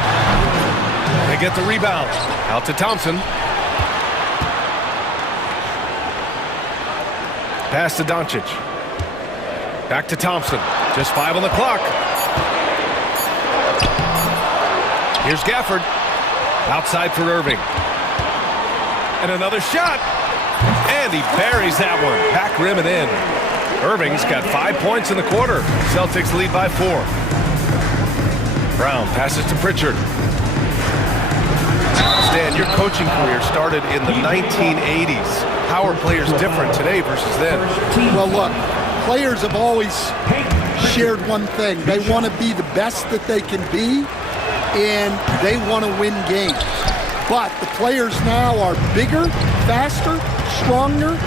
They get the rebound. Out to Thompson. Pass to Doncic. Back to Thompson. Just 5 on the clock. Here's Gafford. Outside for Irving. And another shot. And he buries that one. Back rim and in. Irving's got 5 points in the quarter. Celtics lead by 4. Brown passes to Pritchard. Stan, your coaching career started in the 1980s. How are players different today versus then? Well, look, players have always shared one thing. They want to be the best that they can be, and they want to win games. But the players now are bigger, faster, stronger,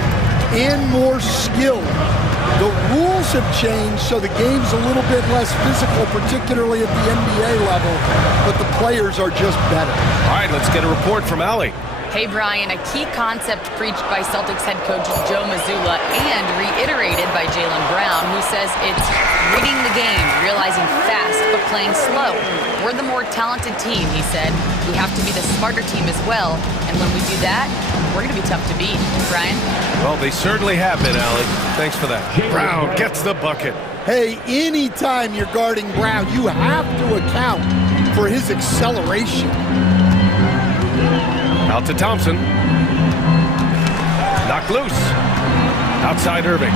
and more skilled. The rules have changed, so the game's a little bit less physical, particularly at the NBA level, but the players are just better. All right, let's get a report from Allie. Hey, Brian, a key concept preached by Celtics head coach Joe Mazzulla and reiterated by Jaylen Brown, who says it's reading the game, realizing fast but playing slow. We're the more talented team, he said. We have to be the smarter team as well, and when we do that, we're going to be tough to beat. Brian? Well, they certainly have been, Allie. Thanks for that. Brown gets the bucket. Hey, anytime you're guarding Brown, you have to account for his acceleration. Out to Thompson. Knocked loose. Outside Irving.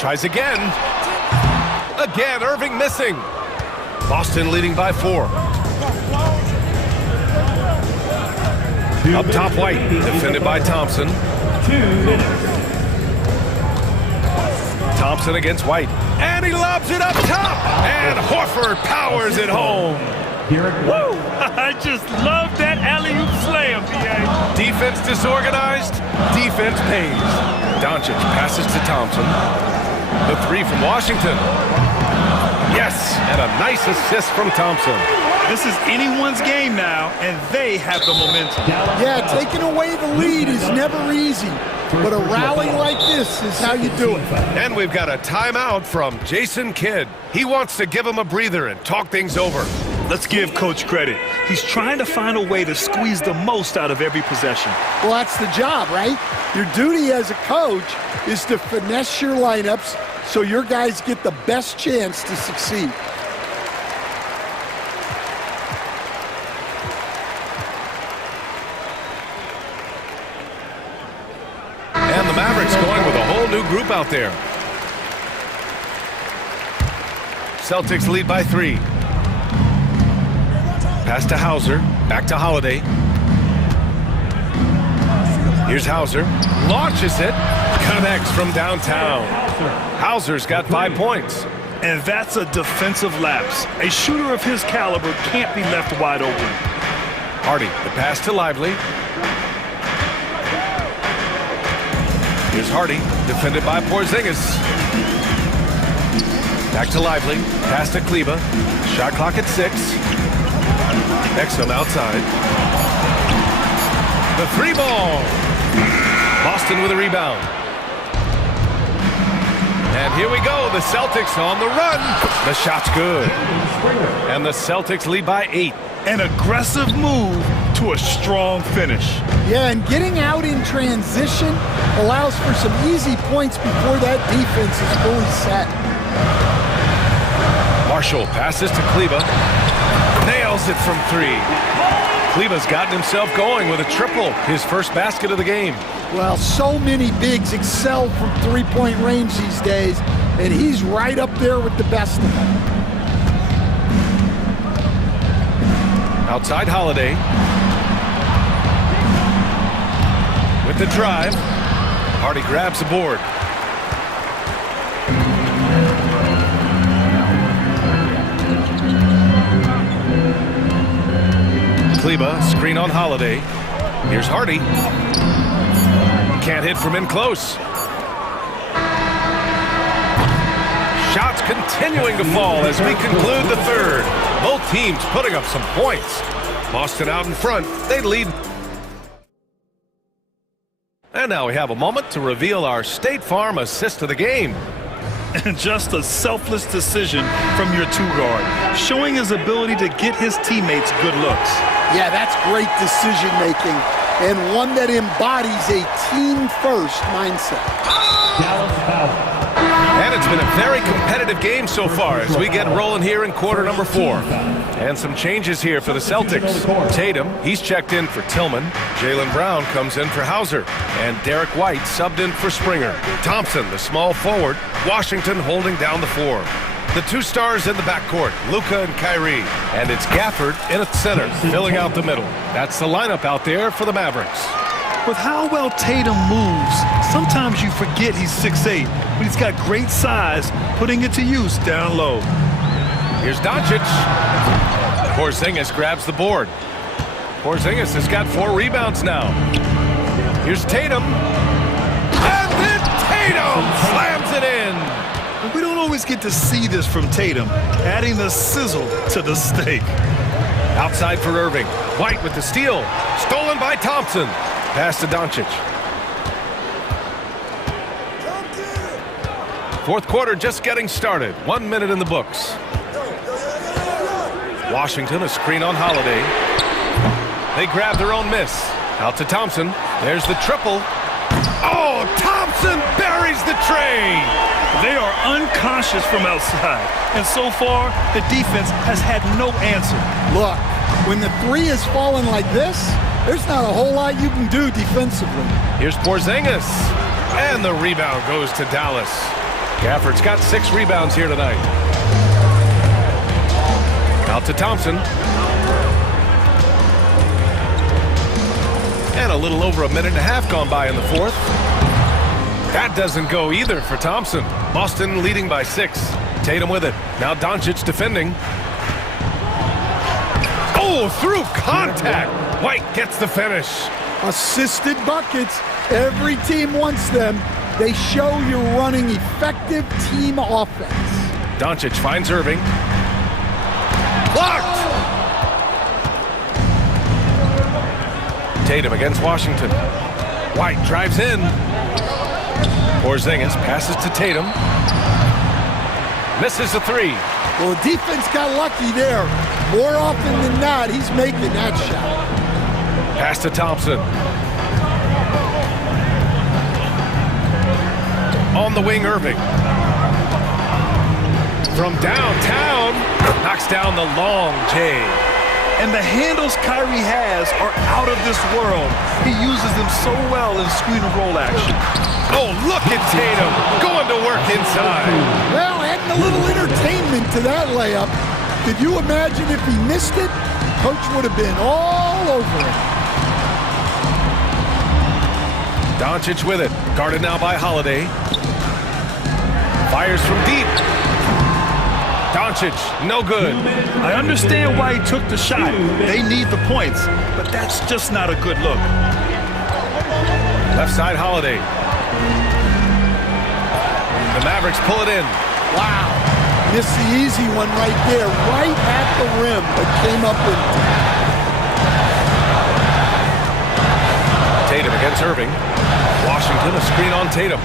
Tries again. Again, Irving missing. Boston leading by 4. Up top, White. Defended by Thompson. 2 minutes. Thompson against White. And he lobs it up top. And Horford powers it home. Woo! I just love that alley-oop slam, B.A. Defense disorganized. Defense pays. Doncic passes to Thompson. The 3 from Washington. Yes, and a nice assist from Thompson. This is anyone's game now, and they have the momentum. Yeah, taking away the lead is never easy, but a rally like this is how you do it. And we've got a timeout from Jason Kidd. He wants to give him a breather and talk things over. Let's give Coach credit. He's trying to find a way to squeeze the most out of every possession. Well, that's the job, right? Your duty as a coach is to finesse your lineups so your guys get the best chance to succeed. And the Mavericks going with a whole new group out there. Celtics lead by 3. Pass to Hauser. Back to Holiday. Here's Hauser. Launches it. Connects from downtown. Hauser's got 5 points. And that's a defensive lapse. A shooter of his caliber can't be left wide open. Hardy, the pass to Lively. Here's Hardy, defended by Porzingis. Back to Lively. Pass to Kleba. Shot clock at 6. Exum outside. The 3-ball. Boston with a rebound. And here we go. The Celtics on the run. The shot's good. And the Celtics lead by 8. An aggressive move to a strong finish. Yeah, and getting out in transition allows for some easy points before that defense is fully set. Marshall passes to Kleba. Nails it from three. Kleba's gotten himself going with a triple, his first basket of the game. Well, so many bigs excel from three-point range these days, and he's right up there with the best of them. Outside Holiday. With the drive. Hardy grabs the board. Kleba, screen on Holiday. Here's Hardy. Can't hit from in close. Shots continuing to fall as we conclude the third. Both teams putting up some points. Boston out in front. They lead. And now we have a moment to reveal our State Farm assist of the game. And just a selfless decision from your two-guard, showing his ability to get his teammates good looks. Yeah, that's great decision-making, and one that embodies a team-first mindset. And it's been a very competitive game so far as we get rolling here in quarter number 4. And some changes here for the Celtics. Tatum, he's checked in for Tillman. Jaylen Brown comes in for Hauser. And Derek White subbed in for Springer. Thompson, the small forward. Washington holding down the floor. The two stars in the backcourt, Luka and Kyrie. And it's Gafford in at center, filling out the middle. That's the lineup out there for the Mavericks. With how well Tatum moves, sometimes you forget he's 6'8", but he's got great size, putting it to use down low. Here's Doncic. Porzingis grabs the board. Porzingis has got 4 rebounds now. Here's Tatum. And then Tatum slams it in. We don't always get to see this from Tatum, adding the sizzle to the steak. Outside for Irving. White with the steal. Stolen by Thompson. Pass to Doncic. Fourth quarter just getting started. 1 minute in the books. Washington, a screen on Holiday. They grab their own miss. Out to Thompson. There's the triple. Oh, Thompson buries the tray. They are unconscious from outside. And so far, the defense has had no answer. Look, when the three is falling like this, there's not a whole lot you can do defensively. Here's Porzingis. And the rebound goes to Dallas. Gafford's got 6 rebounds here tonight. Out to Thompson. And a little over a minute and a half gone by in the fourth. That doesn't go either for Thompson. Boston leading by 6. Tatum with it. Now Doncic defending. Oh, through contact. White gets the finish. Assisted buckets. Every team wants them. They show you're running effective team offense. Doncic finds Irving. Blocked! Tatum against Washington. White drives in. Porzingis passes to Tatum. Misses the 3. Well, the defense got lucky there. More often than not, he's making that shot. Pass to Thompson. On the wing, Irving. From downtown, knocks down the long J. And the handles Kyrie has are out of this world. He uses them so well in screen and roll action. Oh, look at Tatum going to work inside. Well, adding a little entertainment to that layup. Could you imagine if he missed it? Coach would have been all over it. Doncic with it. Guarded now by Holiday. Fires from deep. Doncic, no good. I understand why he took the shot. They need the points, but that's just not a good look. Left side, Holiday. The Mavericks pull it in. Wow. Missed the easy one right there, right at the rim, but came up with it. Tatum against Irving. Washington, a screen on Tatum.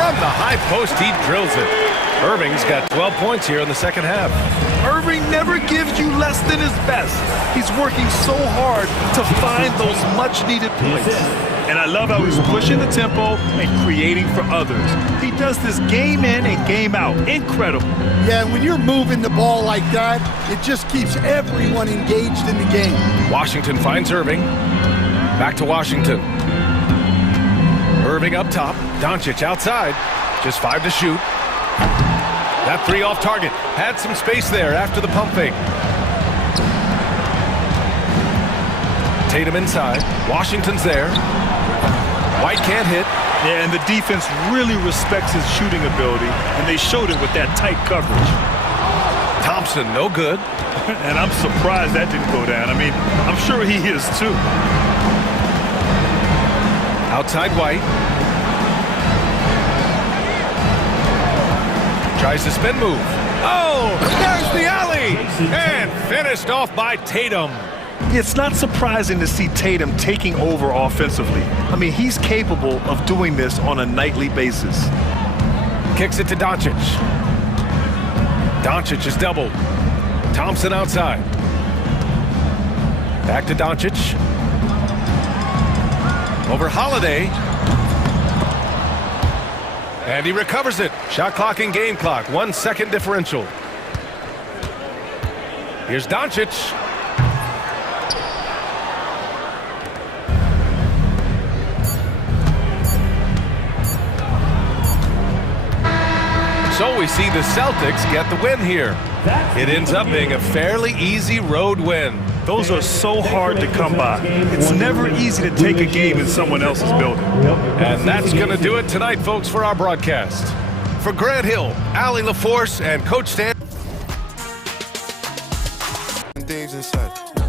From the high post, he drills it. Irving's got 12 points here in the second half. Irving never gives you less than his best. He's working so hard to find those much-needed points. And I love how he's pushing the tempo and creating for others. He does this game in and game out. Incredible. Yeah, when you're moving the ball like that, it just keeps everyone engaged in the game. Washington finds Irving. Back to Washington. Irving up top. Doncic outside. Just 5 to shoot. That 3 off target. Had some space there after the pump fake. Tatum inside. Washington's there. White can't hit. Yeah, and the defense really respects his shooting ability, and they showed it with that tight coverage. Thompson, no good. And I'm surprised that didn't go down. I mean, I'm sure he is too. Outside White. Tries the spin move. Oh, there's the alley! And finished off by Tatum. It's not surprising to see Tatum taking over offensively. I mean, he's capable of doing this on a nightly basis. Kicks it to Doncic. Doncic is doubled. Thompson outside. Back to Doncic. Over Holiday. And he recovers it. Shot clock and game clock. 1 second differential. Here's Doncic. So we see the Celtics get the win here. It ends up being a fairly easy road win. Those are so hard to come by. It's never easy to take a game in someone else's building. And that's going to do it tonight, folks, for our broadcast. For Grant Hill, Allie LaForce, and Coach Stan. Things inside.